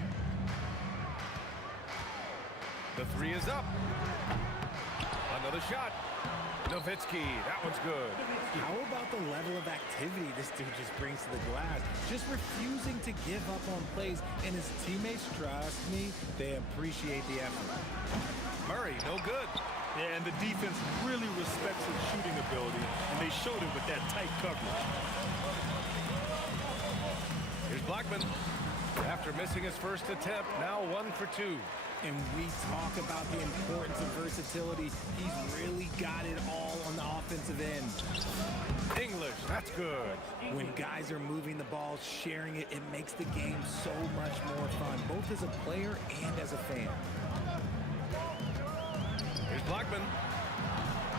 The 3 is up. Another shot. Nowitzki, that one's good. How about the level of activity this dude just brings to the glass? Just refusing to give up on plays, and his teammates, trust me, they appreciate the effort. Murray, no good. Yeah, and the defense really respects his shooting ability, and they showed it with that tight coverage. Here's Blackman. After missing his first attempt, now 1 for 2. And we talk about the importance of versatility. He's really got it all on the offensive end. English, that's good. When guys are moving the ball, sharing it, it makes the game so much more fun, both as a player and as a fan. Here's Blackman.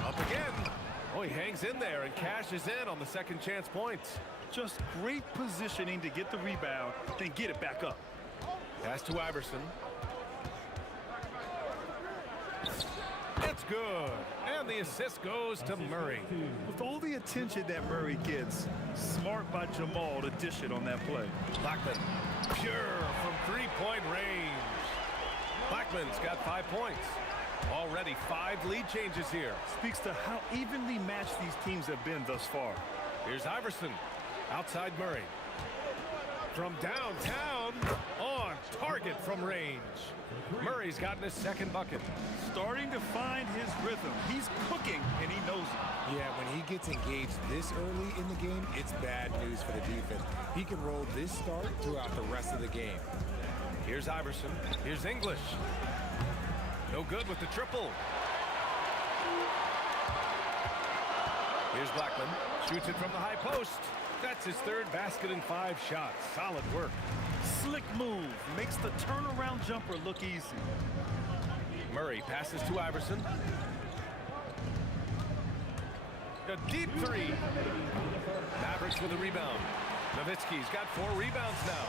Up again. Oh, he hangs in there and cashes in on the second chance points. Just great positioning to get the rebound, then get it back up. Pass to Iverson. It's good. And the assist goes to Murray. With all the attention that Murray gets, smart by Jamal to dish it on that play. Blackman, pure from 3-point range. Blackman's got 5 points. Already 5 lead changes here. Speaks to how evenly matched these teams have been thus far. Here's Iverson. Outside Murray. From downtown, on target from range. Murray's gotten his second bucket. Starting to find his rhythm. He's cooking, and he knows it. Yeah, when he gets engaged this early in the game, it's bad news for the defense. He can roll this start throughout the rest of the game. Here's Iverson. Here's English. No good with the triple. Here's Blackman. Shoots it from the high post. That's his 3rd basket in 5 shots. Solid work. Slick move. Makes the turnaround jumper look easy. Murray passes to Iverson. A deep 3. Mavericks with a rebound. Nowitzki's got 4 rebounds now.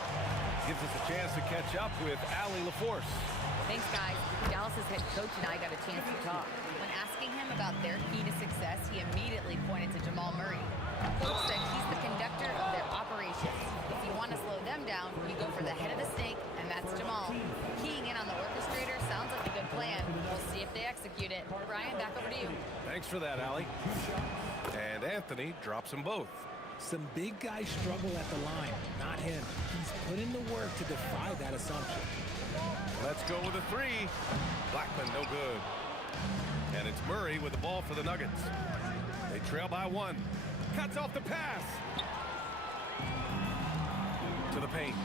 Gives us a chance to catch up with Allie LaForce. Thanks, guys. Dallas's head coach and I got a chance to talk. When asking him about their key to success, he immediately pointed to Jamal Murray. Coach said he's the conductor of their operations. If you want to slow them down, you go for the head of the snake, and that's Jamal. Keying in on the orchestrator sounds like a good plan. We'll see if they execute it. Brian, back over to you. Thanks for that, Allie. And Anthony drops them both. Some big guys struggle at the line, not him. He's put in the work to defy that assumption. Let's go with a 3. Blackman, no good. And it's Murray with the ball for the Nuggets. They trail by 1. Cuts off the pass. To the paint.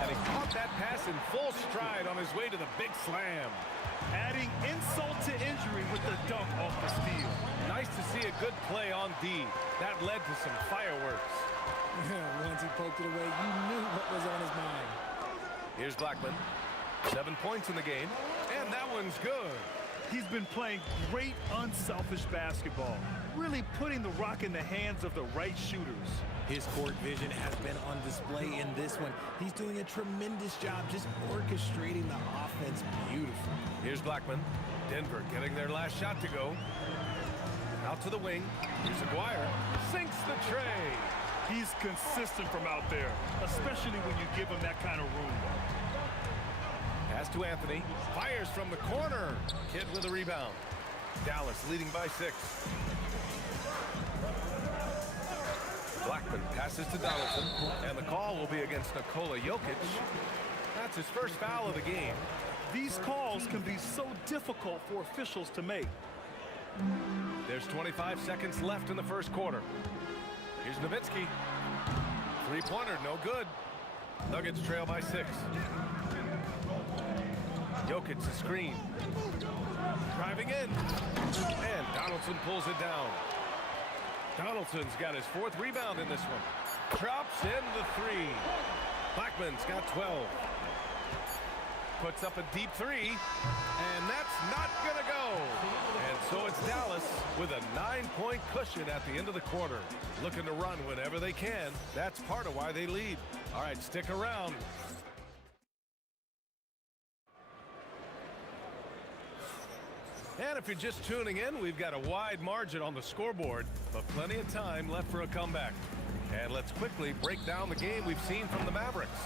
And he caught that pass in full stride on his way to the big slam. Adding insult to injury with the dunk off the steal. Nice to see a good play on D. That led to some fireworks. Once he poked it away, you knew what was on his mind. Here's Blackman. 7 points in the game. And that one's good. He's been playing great, unselfish basketball. Really putting the rock in the hands of the right shooters. His court vision has been on display in this one. He's doing a tremendous job just orchestrating the offense beautifully. Here's Blackman. Denver getting their last shot to go. Out to the wing. Here's Aguirre. Sinks the tray. He's consistent from out there, especially when you give him that kind of room. Pass to Anthony. Fires from the corner. Kidd with a rebound. Dallas leading by 6. Blackman passes to Donaldson, and the call will be against Nikola Jokic. That's his first foul of the game. These calls can be so difficult for officials to make. There's 25 seconds left in the first quarter. Here's Nowitzki. 3-pointer, no good. Nuggets trail by 6. Jokic the screen. Driving in. And Donaldson pulls it down. Donaldson's got his 4th rebound in this one. Drops in the 3. Blackman's got 12. Puts up a deep 3, and that's not gonna go. And so it's Dallas with a 9-point cushion at the end of the quarter. Looking to run whenever they can. That's part of why they lead. All right, stick around. And if you're just tuning in, we've got a wide margin on the scoreboard, but plenty of time left for a comeback. And let's quickly break down the game we've seen from the Mavericks.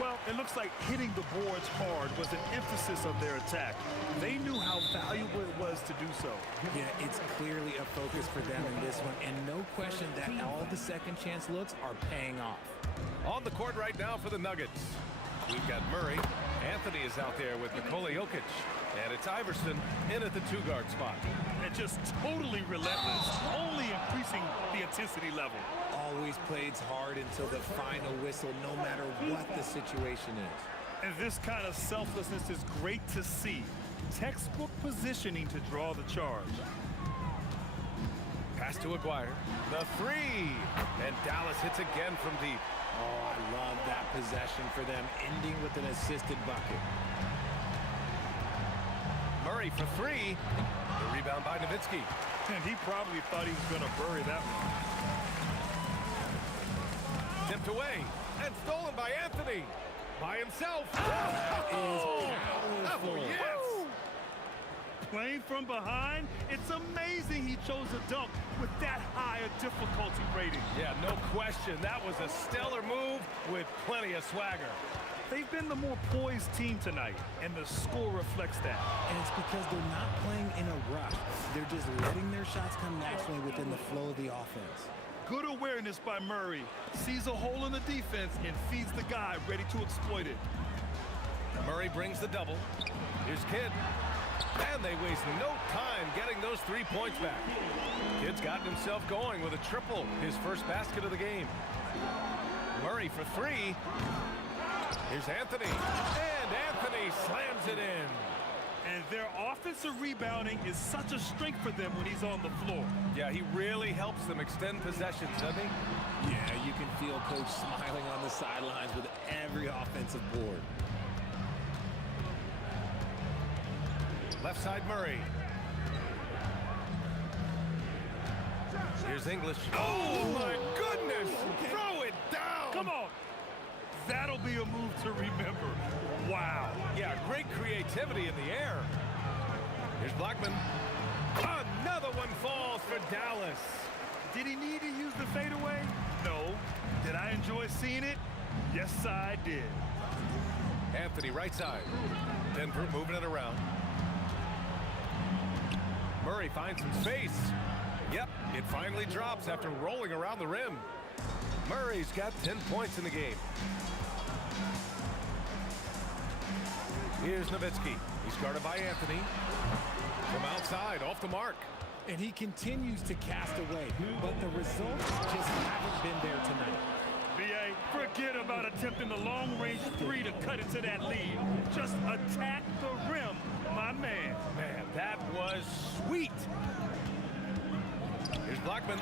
Well, it looks like hitting the boards hard was an emphasis of their attack. They knew how valuable it was to do so. Yeah, it's clearly a focus for them in this one, and no question that all the second chance looks are paying off. On the court right now for the Nuggets, we've got Murray. Anthony is out there with Nikola Jokic. And it's Iverson in at the 2-guard spot. And just totally relentless, only increasing the intensity level. Always plays hard until the final whistle, no matter what the situation is. And this kind of selflessness is great to see. Textbook positioning to draw the charge. Pass to Aguirre. The 3. And Dallas hits again from deep. Oh, I love that possession for them, ending with an assisted bucket. Murray for 3. The rebound by Nowitzki. And he probably thought he was going to bury that one. Tipped away and stolen by Anthony. By himself. That is powerful. Yes. Playing from behind, it's amazing he chose a dunk with that high a difficulty rating. Yeah, no question. That was a stellar move with plenty of swagger. They've been the more poised team tonight, and the score reflects that. And it's because they're not playing in a rush. They're just letting their shots come naturally within the flow of the offense. Good awareness by Murray. Sees a hole in the defense and feeds the guy ready to exploit it. Murray brings the double. Here's Kidd. And they waste no time getting those 3 points back. Kidd's gotten himself going with a triple, his first basket of the game. Murray for 3. Here's Anthony, and Anthony slams it in. And their offensive rebounding is such a strength for them when he's on the floor. Yeah, he really helps them extend possessions, doesn't he? Yeah, you can feel Coach smiling on the sidelines with every offensive board. Left side Murray. Here's English. Oh, my goodness! Throw it down! Come on! That'll be a move to remember. Wow. Yeah, great creativity in the air. Here's Blackman. Another one falls for Dallas. Did he need to use the fadeaway? No. Did I enjoy seeing it? Yes, I did. Anthony right side. Denver moving it around. Murray finds some space. Yep, it finally drops after rolling around the rim. Murray's got 10 points in the game. Here's Nowitzki. He's guarded by Anthony. From outside, off the mark. And he continues to cast away, but the results just haven't been there tonight. B.A., forget about attempting the long-range 3 to cut into that lead. Just attack the rim, my man. Man, that was sweet. Here's Blackman.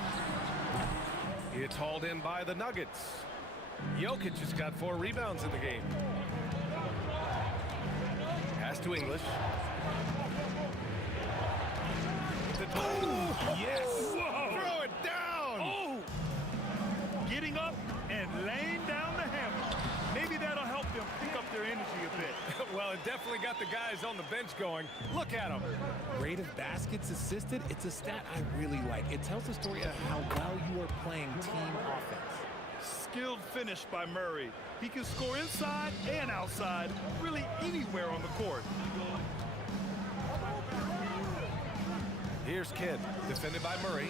It's hauled in by the Nuggets. Jokic has got 4 rebounds in the game. Pass to English. Oh, yes! Whoa. Throw it down! Oh! Getting up and laying down the hammer. Maybe that'll help them pick up their energy a bit. Well, it definitely got the guys on the bench going. Look at them. Rate of baskets assisted, it's a stat I really like. It tells the story of how well you are playing team offense. Skilled finish by Murray. He can score inside and outside, really anywhere on the court. Here's Kidd, defended by Murray.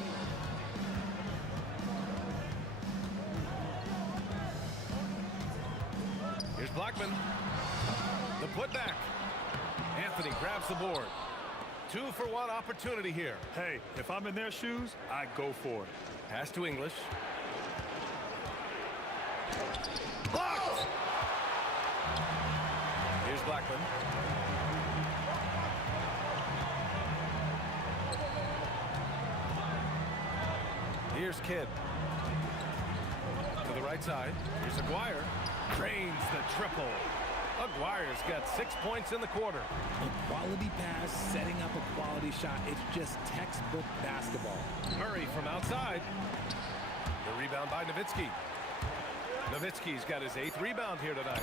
Here's Blackman. The putback. Anthony grabs the board. 2-for-1 opportunity here. Hey, if I'm in their shoes, I go for it. Pass to English. Blocked! Here's Blackman. Here's Here's Kidd. To the right side. Here's Aguirre. Drains the triple. Aguirre's got 6 points in the quarter. A quality pass, setting up a quality shot. It's just textbook basketball. Murray from outside. The rebound by Nowitzki. Nowitzki's got his 8th rebound here tonight.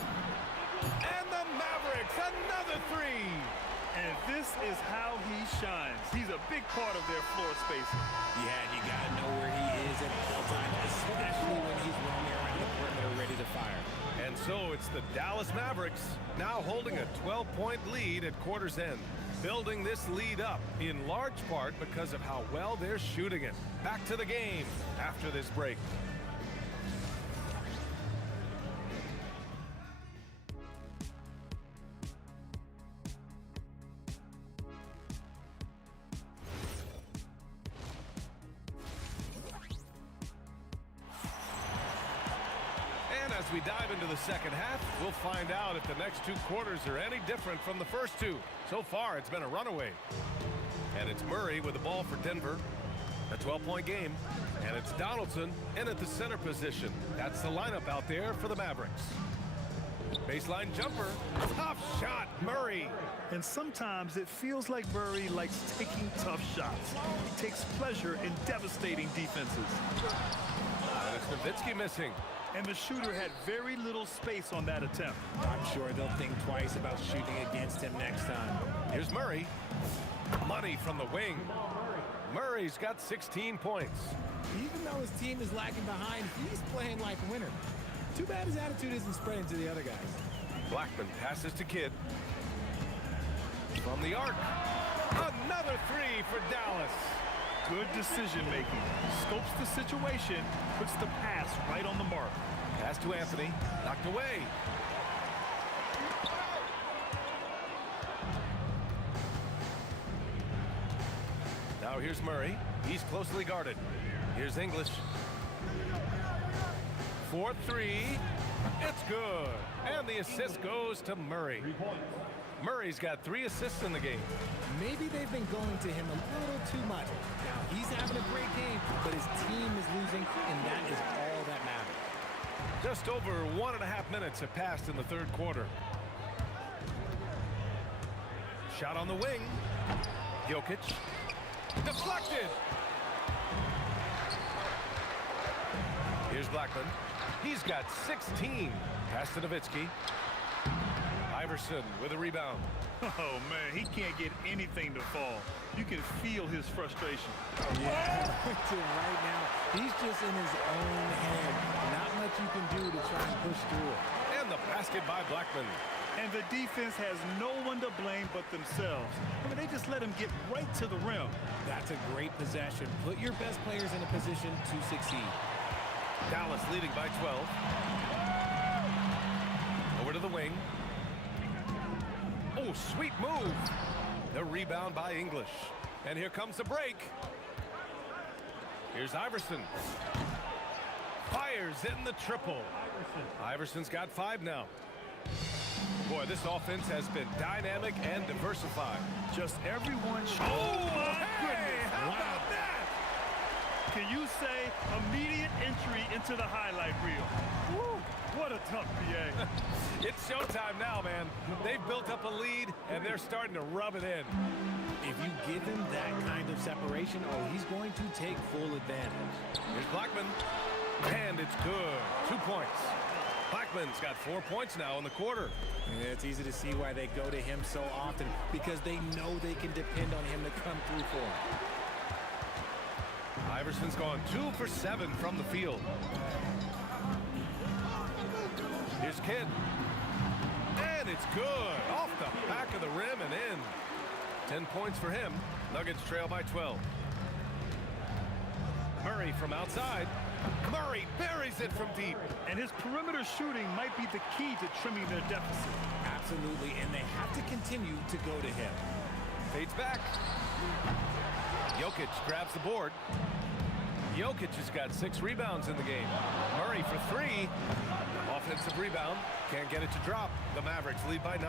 And the Mavericks, another 3. And this is how he shines. He's a big part of their floor spacing. Yeah, you got to know where he is at all times, especially when he's roaming around the perimeter ready to fire. And so it's the Dallas Mavericks now holding a 12-point lead at quarter's end. Building this lead up in large part because of how well they're shooting it. Back to the game after this break. As we dive into the second half, we'll find out if the next 2 quarters are any different from the first 2. So far, it's been a runaway. And it's Murray with the ball for Denver. A 12-point game. And it's Donaldson in at the center position. That's the lineup out there for the Mavericks. Baseline jumper. Tough shot, Murray. And sometimes it feels like Murray likes taking tough shots. He takes pleasure in devastating defenses. And it's Nowitzki missing. And the shooter had very little space on that attempt. I'm sure they'll think twice about shooting against him next time. Here's Murray. Money from the wing. Murray's got 16 points. Even though his team is lagging behind, he's playing like a winner. Too bad his attitude isn't spreading to the other guys. Blackman passes to Kidd. From the arc. Another 3 for Dallas. Good decision-making. Scopes the situation, puts the pass right on the mark. Pass to Anthony. Knocked away. Now here's Murray. He's closely guarded. Here's English. 4-3. It's good. And the assist goes to Murray. Murray's got 3 assists in the game. Maybe they've been going to him a little too much. Now, he's having a great game, but his team is losing, and that is all that matters. Just over 1.5 minutes have passed in the third quarter. Shot on the wing. Jokic. Deflected. Here's Blackman. He's got 16. Pass to Nowitzki. Iverson with a rebound. Oh, man, he can't get anything to fall. You can feel his frustration. Yeah, right now, he's just in his own head. Not much you can do to try and push through it. And the basket by Blackman. And the defense has no one to blame but themselves. I mean, they just let him get right to the rim. That's a great possession. Put your best players in a position to succeed. Dallas leading by 12. Over to the wing. Oh, sweet move. The rebound by English. And here comes the break. Here's Iverson. Fires in the triple. Iverson's got 5 now. Boy, this offense has been dynamic and diversified. Just everyone. Oh, my goodness. How about that? Can you say immediate entry into the highlight reel? Woo, what a tough PA. It's showtime now, man. They've built up a lead, and they're starting to rub it in. If you give him that kind of separation, oh, he's going to take full advantage. Here's Blackman, and it's good. 2 points. Blackman's got 4 points now in the quarter. Yeah, it's easy to see why they go to him so often, because they know they can depend on him to come through for them. Iverson's gone 2 for 7 from the field. Here's Kidd. And it's good. Off the back of the rim and in. 10 points for him. Nuggets trail by 12. Murray from outside. Murray buries it from deep. And his perimeter shooting might be the key to trimming their deficit. Absolutely, and they have to continue to go to him. Fades back. Jokic grabs the board. Jokic has got 6 rebounds in the game. Murray for 3. Offensive rebound. Can't get it to drop. The Mavericks lead by 9.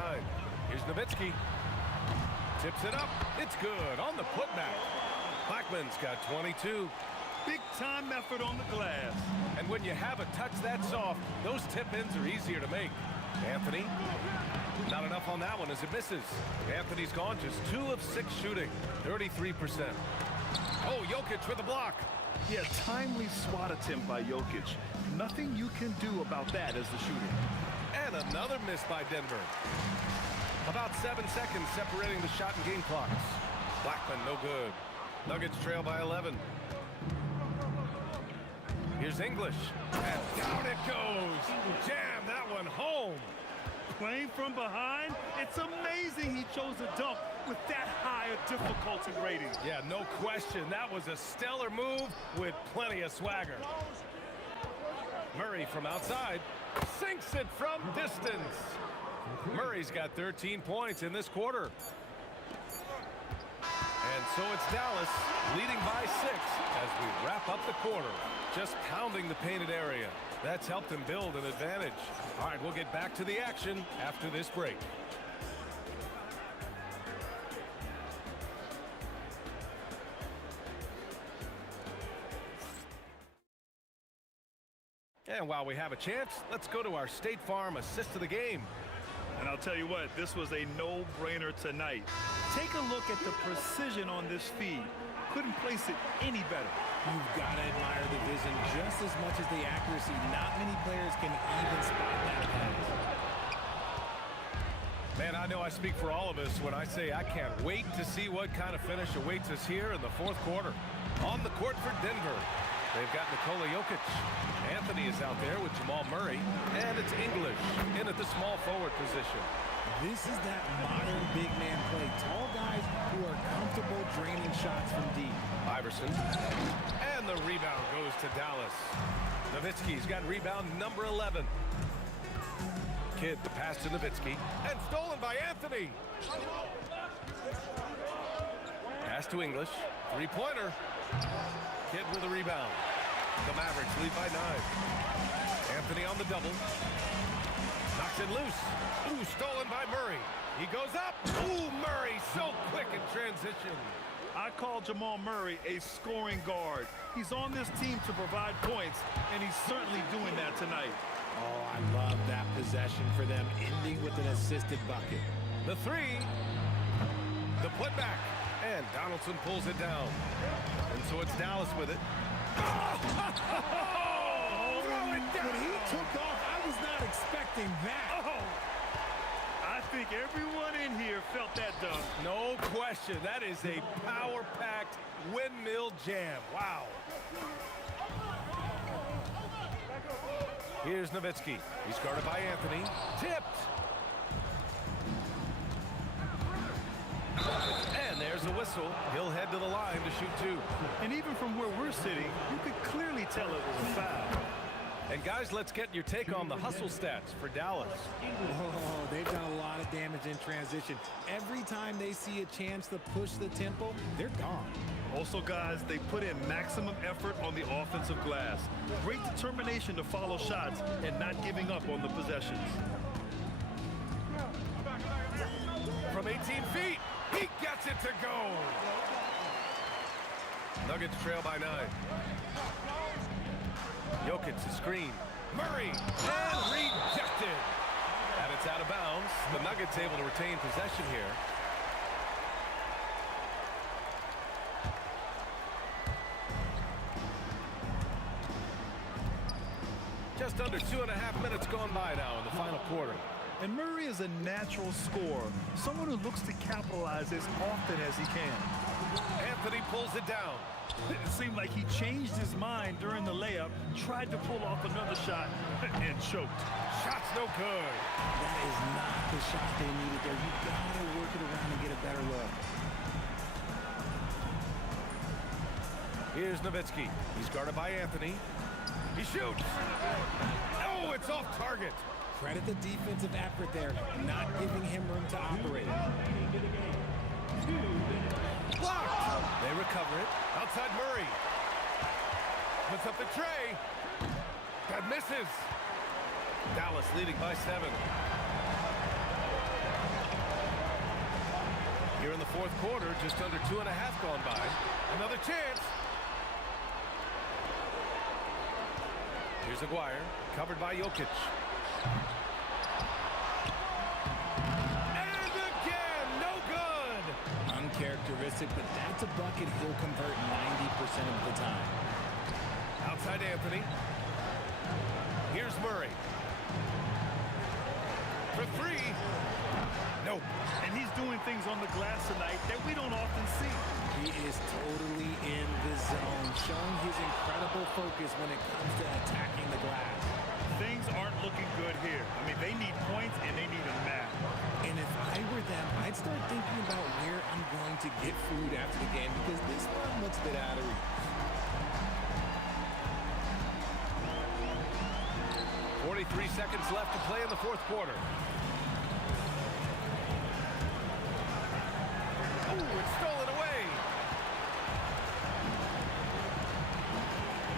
Here's Nowitzki. Tips it up. It's good on the putback. Blackman's got 22. Big-time effort on the glass. And when you have a touch that soft, those tip-ins are easier to make. Anthony, not enough on that one as it misses. Anthony's gone just 2 of 6 shooting, 33%. Oh, Jokic with a block. Yeah, timely swat attempt by Jokic. Nothing you can do about that as the shooter. And another miss by Denver. About 7 seconds separating the shot and game clocks. Blackman, no good. Nuggets trail by 11. Here's English. And down it goes. Jam that one home. Playing from behind, it's amazing he chose a dunk with that high a difficulty rating. Yeah, no question. That was a stellar move with plenty of swagger. Murray from outside sinks it from distance. Murray's got 13 points in this quarter. And so it's Dallas leading by 6 as we wrap up the quarter. Just pounding the painted area. That's helped them build an advantage. All right, we'll get back to the action after this break. And while we have a chance, let's go to our State Farm assist of the game. And I'll tell you what, this was a no-brainer tonight. Take a look at the precision on this feed. Couldn't place it any better. You've got to admire the vision just as much as the accuracy. Not many players can even spot that pass. Man, I know I speak for all of us when I say I can't wait to see what kind of finish awaits us here in the 4th quarter. On the court for Denver, they've got Nikola Jokic. Anthony is out there with Jamal Murray, and it's English in at the small forward position. This is that modern big man play. Tall guys who are comfortable draining shots from deep. Iverson. And the rebound goes to Dallas. Nowitzki's got rebound number 11. Kidd, the pass to Nowitzki. And stolen by Anthony. Pass to English. 3-pointer. Kidd with a rebound. The Mavericks lead by 9. Anthony on the double. Knocks it loose. Ooh, stolen by Murray. He goes up. Ooh, Murray so quick in transition. I call Jamal Murray a scoring guard. He's on this team to provide points, and he's certainly doing that tonight. Oh, I love that possession for them, ending with an assisted bucket. The 3. The putback. And Donaldson pulls it down. And so it's Dallas with it. Throw it down. When he took off, I was not expecting that. I think everyone in here felt that dunk. No question. That is a power-packed windmill jam. Wow. Here's Nowitzki. He's guarded by Anthony. Tipped. And there's a whistle. He'll head to the line to shoot 2. And even from where we're sitting, you could clearly tell it was a foul. And guys, let's get your take on the hustle stats for Dallas. Oh, they've done a lot of damage in transition. Every time they see a chance to push the tempo, they're gone. Also, guys, they put in maximum effort on the offensive glass. Great determination to follow shots and not giving up on the possessions. From 18 feet, he gets it to go. Nuggets trail by 9. Jokic the screen. Murray and rejected. And it's out of bounds. The Nuggets able to retain possession here. Just under 2.5 minutes gone by now in the final quarter. And Murray is a natural scorer, someone who looks to capitalize as often as he can. Anthony pulls it down. It seemed like he changed his mind during the layup, tried to pull off another shot, and choked. Shot's no good. That is not the shot they needed there. You gotta work it around and get a better look. Here's Nowitzki. He's guarded by Anthony. He shoots. Oh, it's off target. Credit the defensive effort there, not giving him room to operate. Blocked. They recover it. Outside Murray. Puts up the tray. That misses. Dallas leading by 7. Here in the 4th quarter, just under 2.5 gone by. Another chance. Here's Aguirre, covered by Jokic. And again, no good! Uncharacteristic, but that's a bucket he'll convert 90% of the time. Outside Anthony. Here's Murray. For three. Nope. And he's doing things on the glass tonight that we don't often see. He is totally in the zone, showing his incredible focus when it comes to attacking the glass. Things aren't looking good here. I mean, they need points and they need them now. And if I were them, I'd start thinking about where I'm going to get food after the game because this one looks a bit out of reach. 43 seconds left to play in the fourth quarter. Oh, it's stolen away.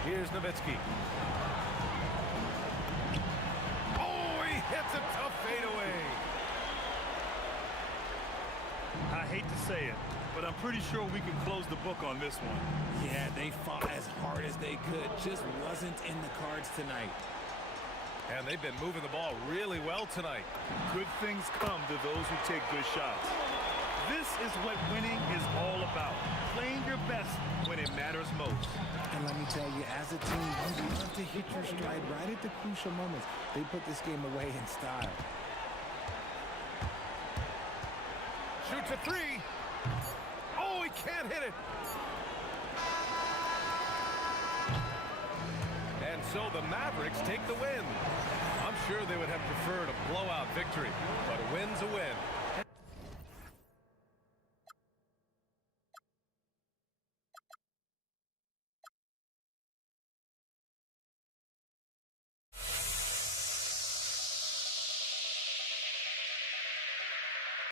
Here's Nowitzki. Oh, he hits a tough fadeaway. I hate to say it, but I'm pretty sure we can close the book on this one. Yeah, they fought as hard as they could. Just wasn't in the cards tonight. And they've been moving the ball really well tonight. Good things come to those who take good shots. This is what winning is all about. Playing your best when it matters most. And let me tell you, as a team, you have to hit your stride right at the crucial moments. They put this game away in style. Shoots a three. Oh, he can't hit it. And so the Mavericks take the win. I'm sure they would have preferred a blowout victory, but a win's a win.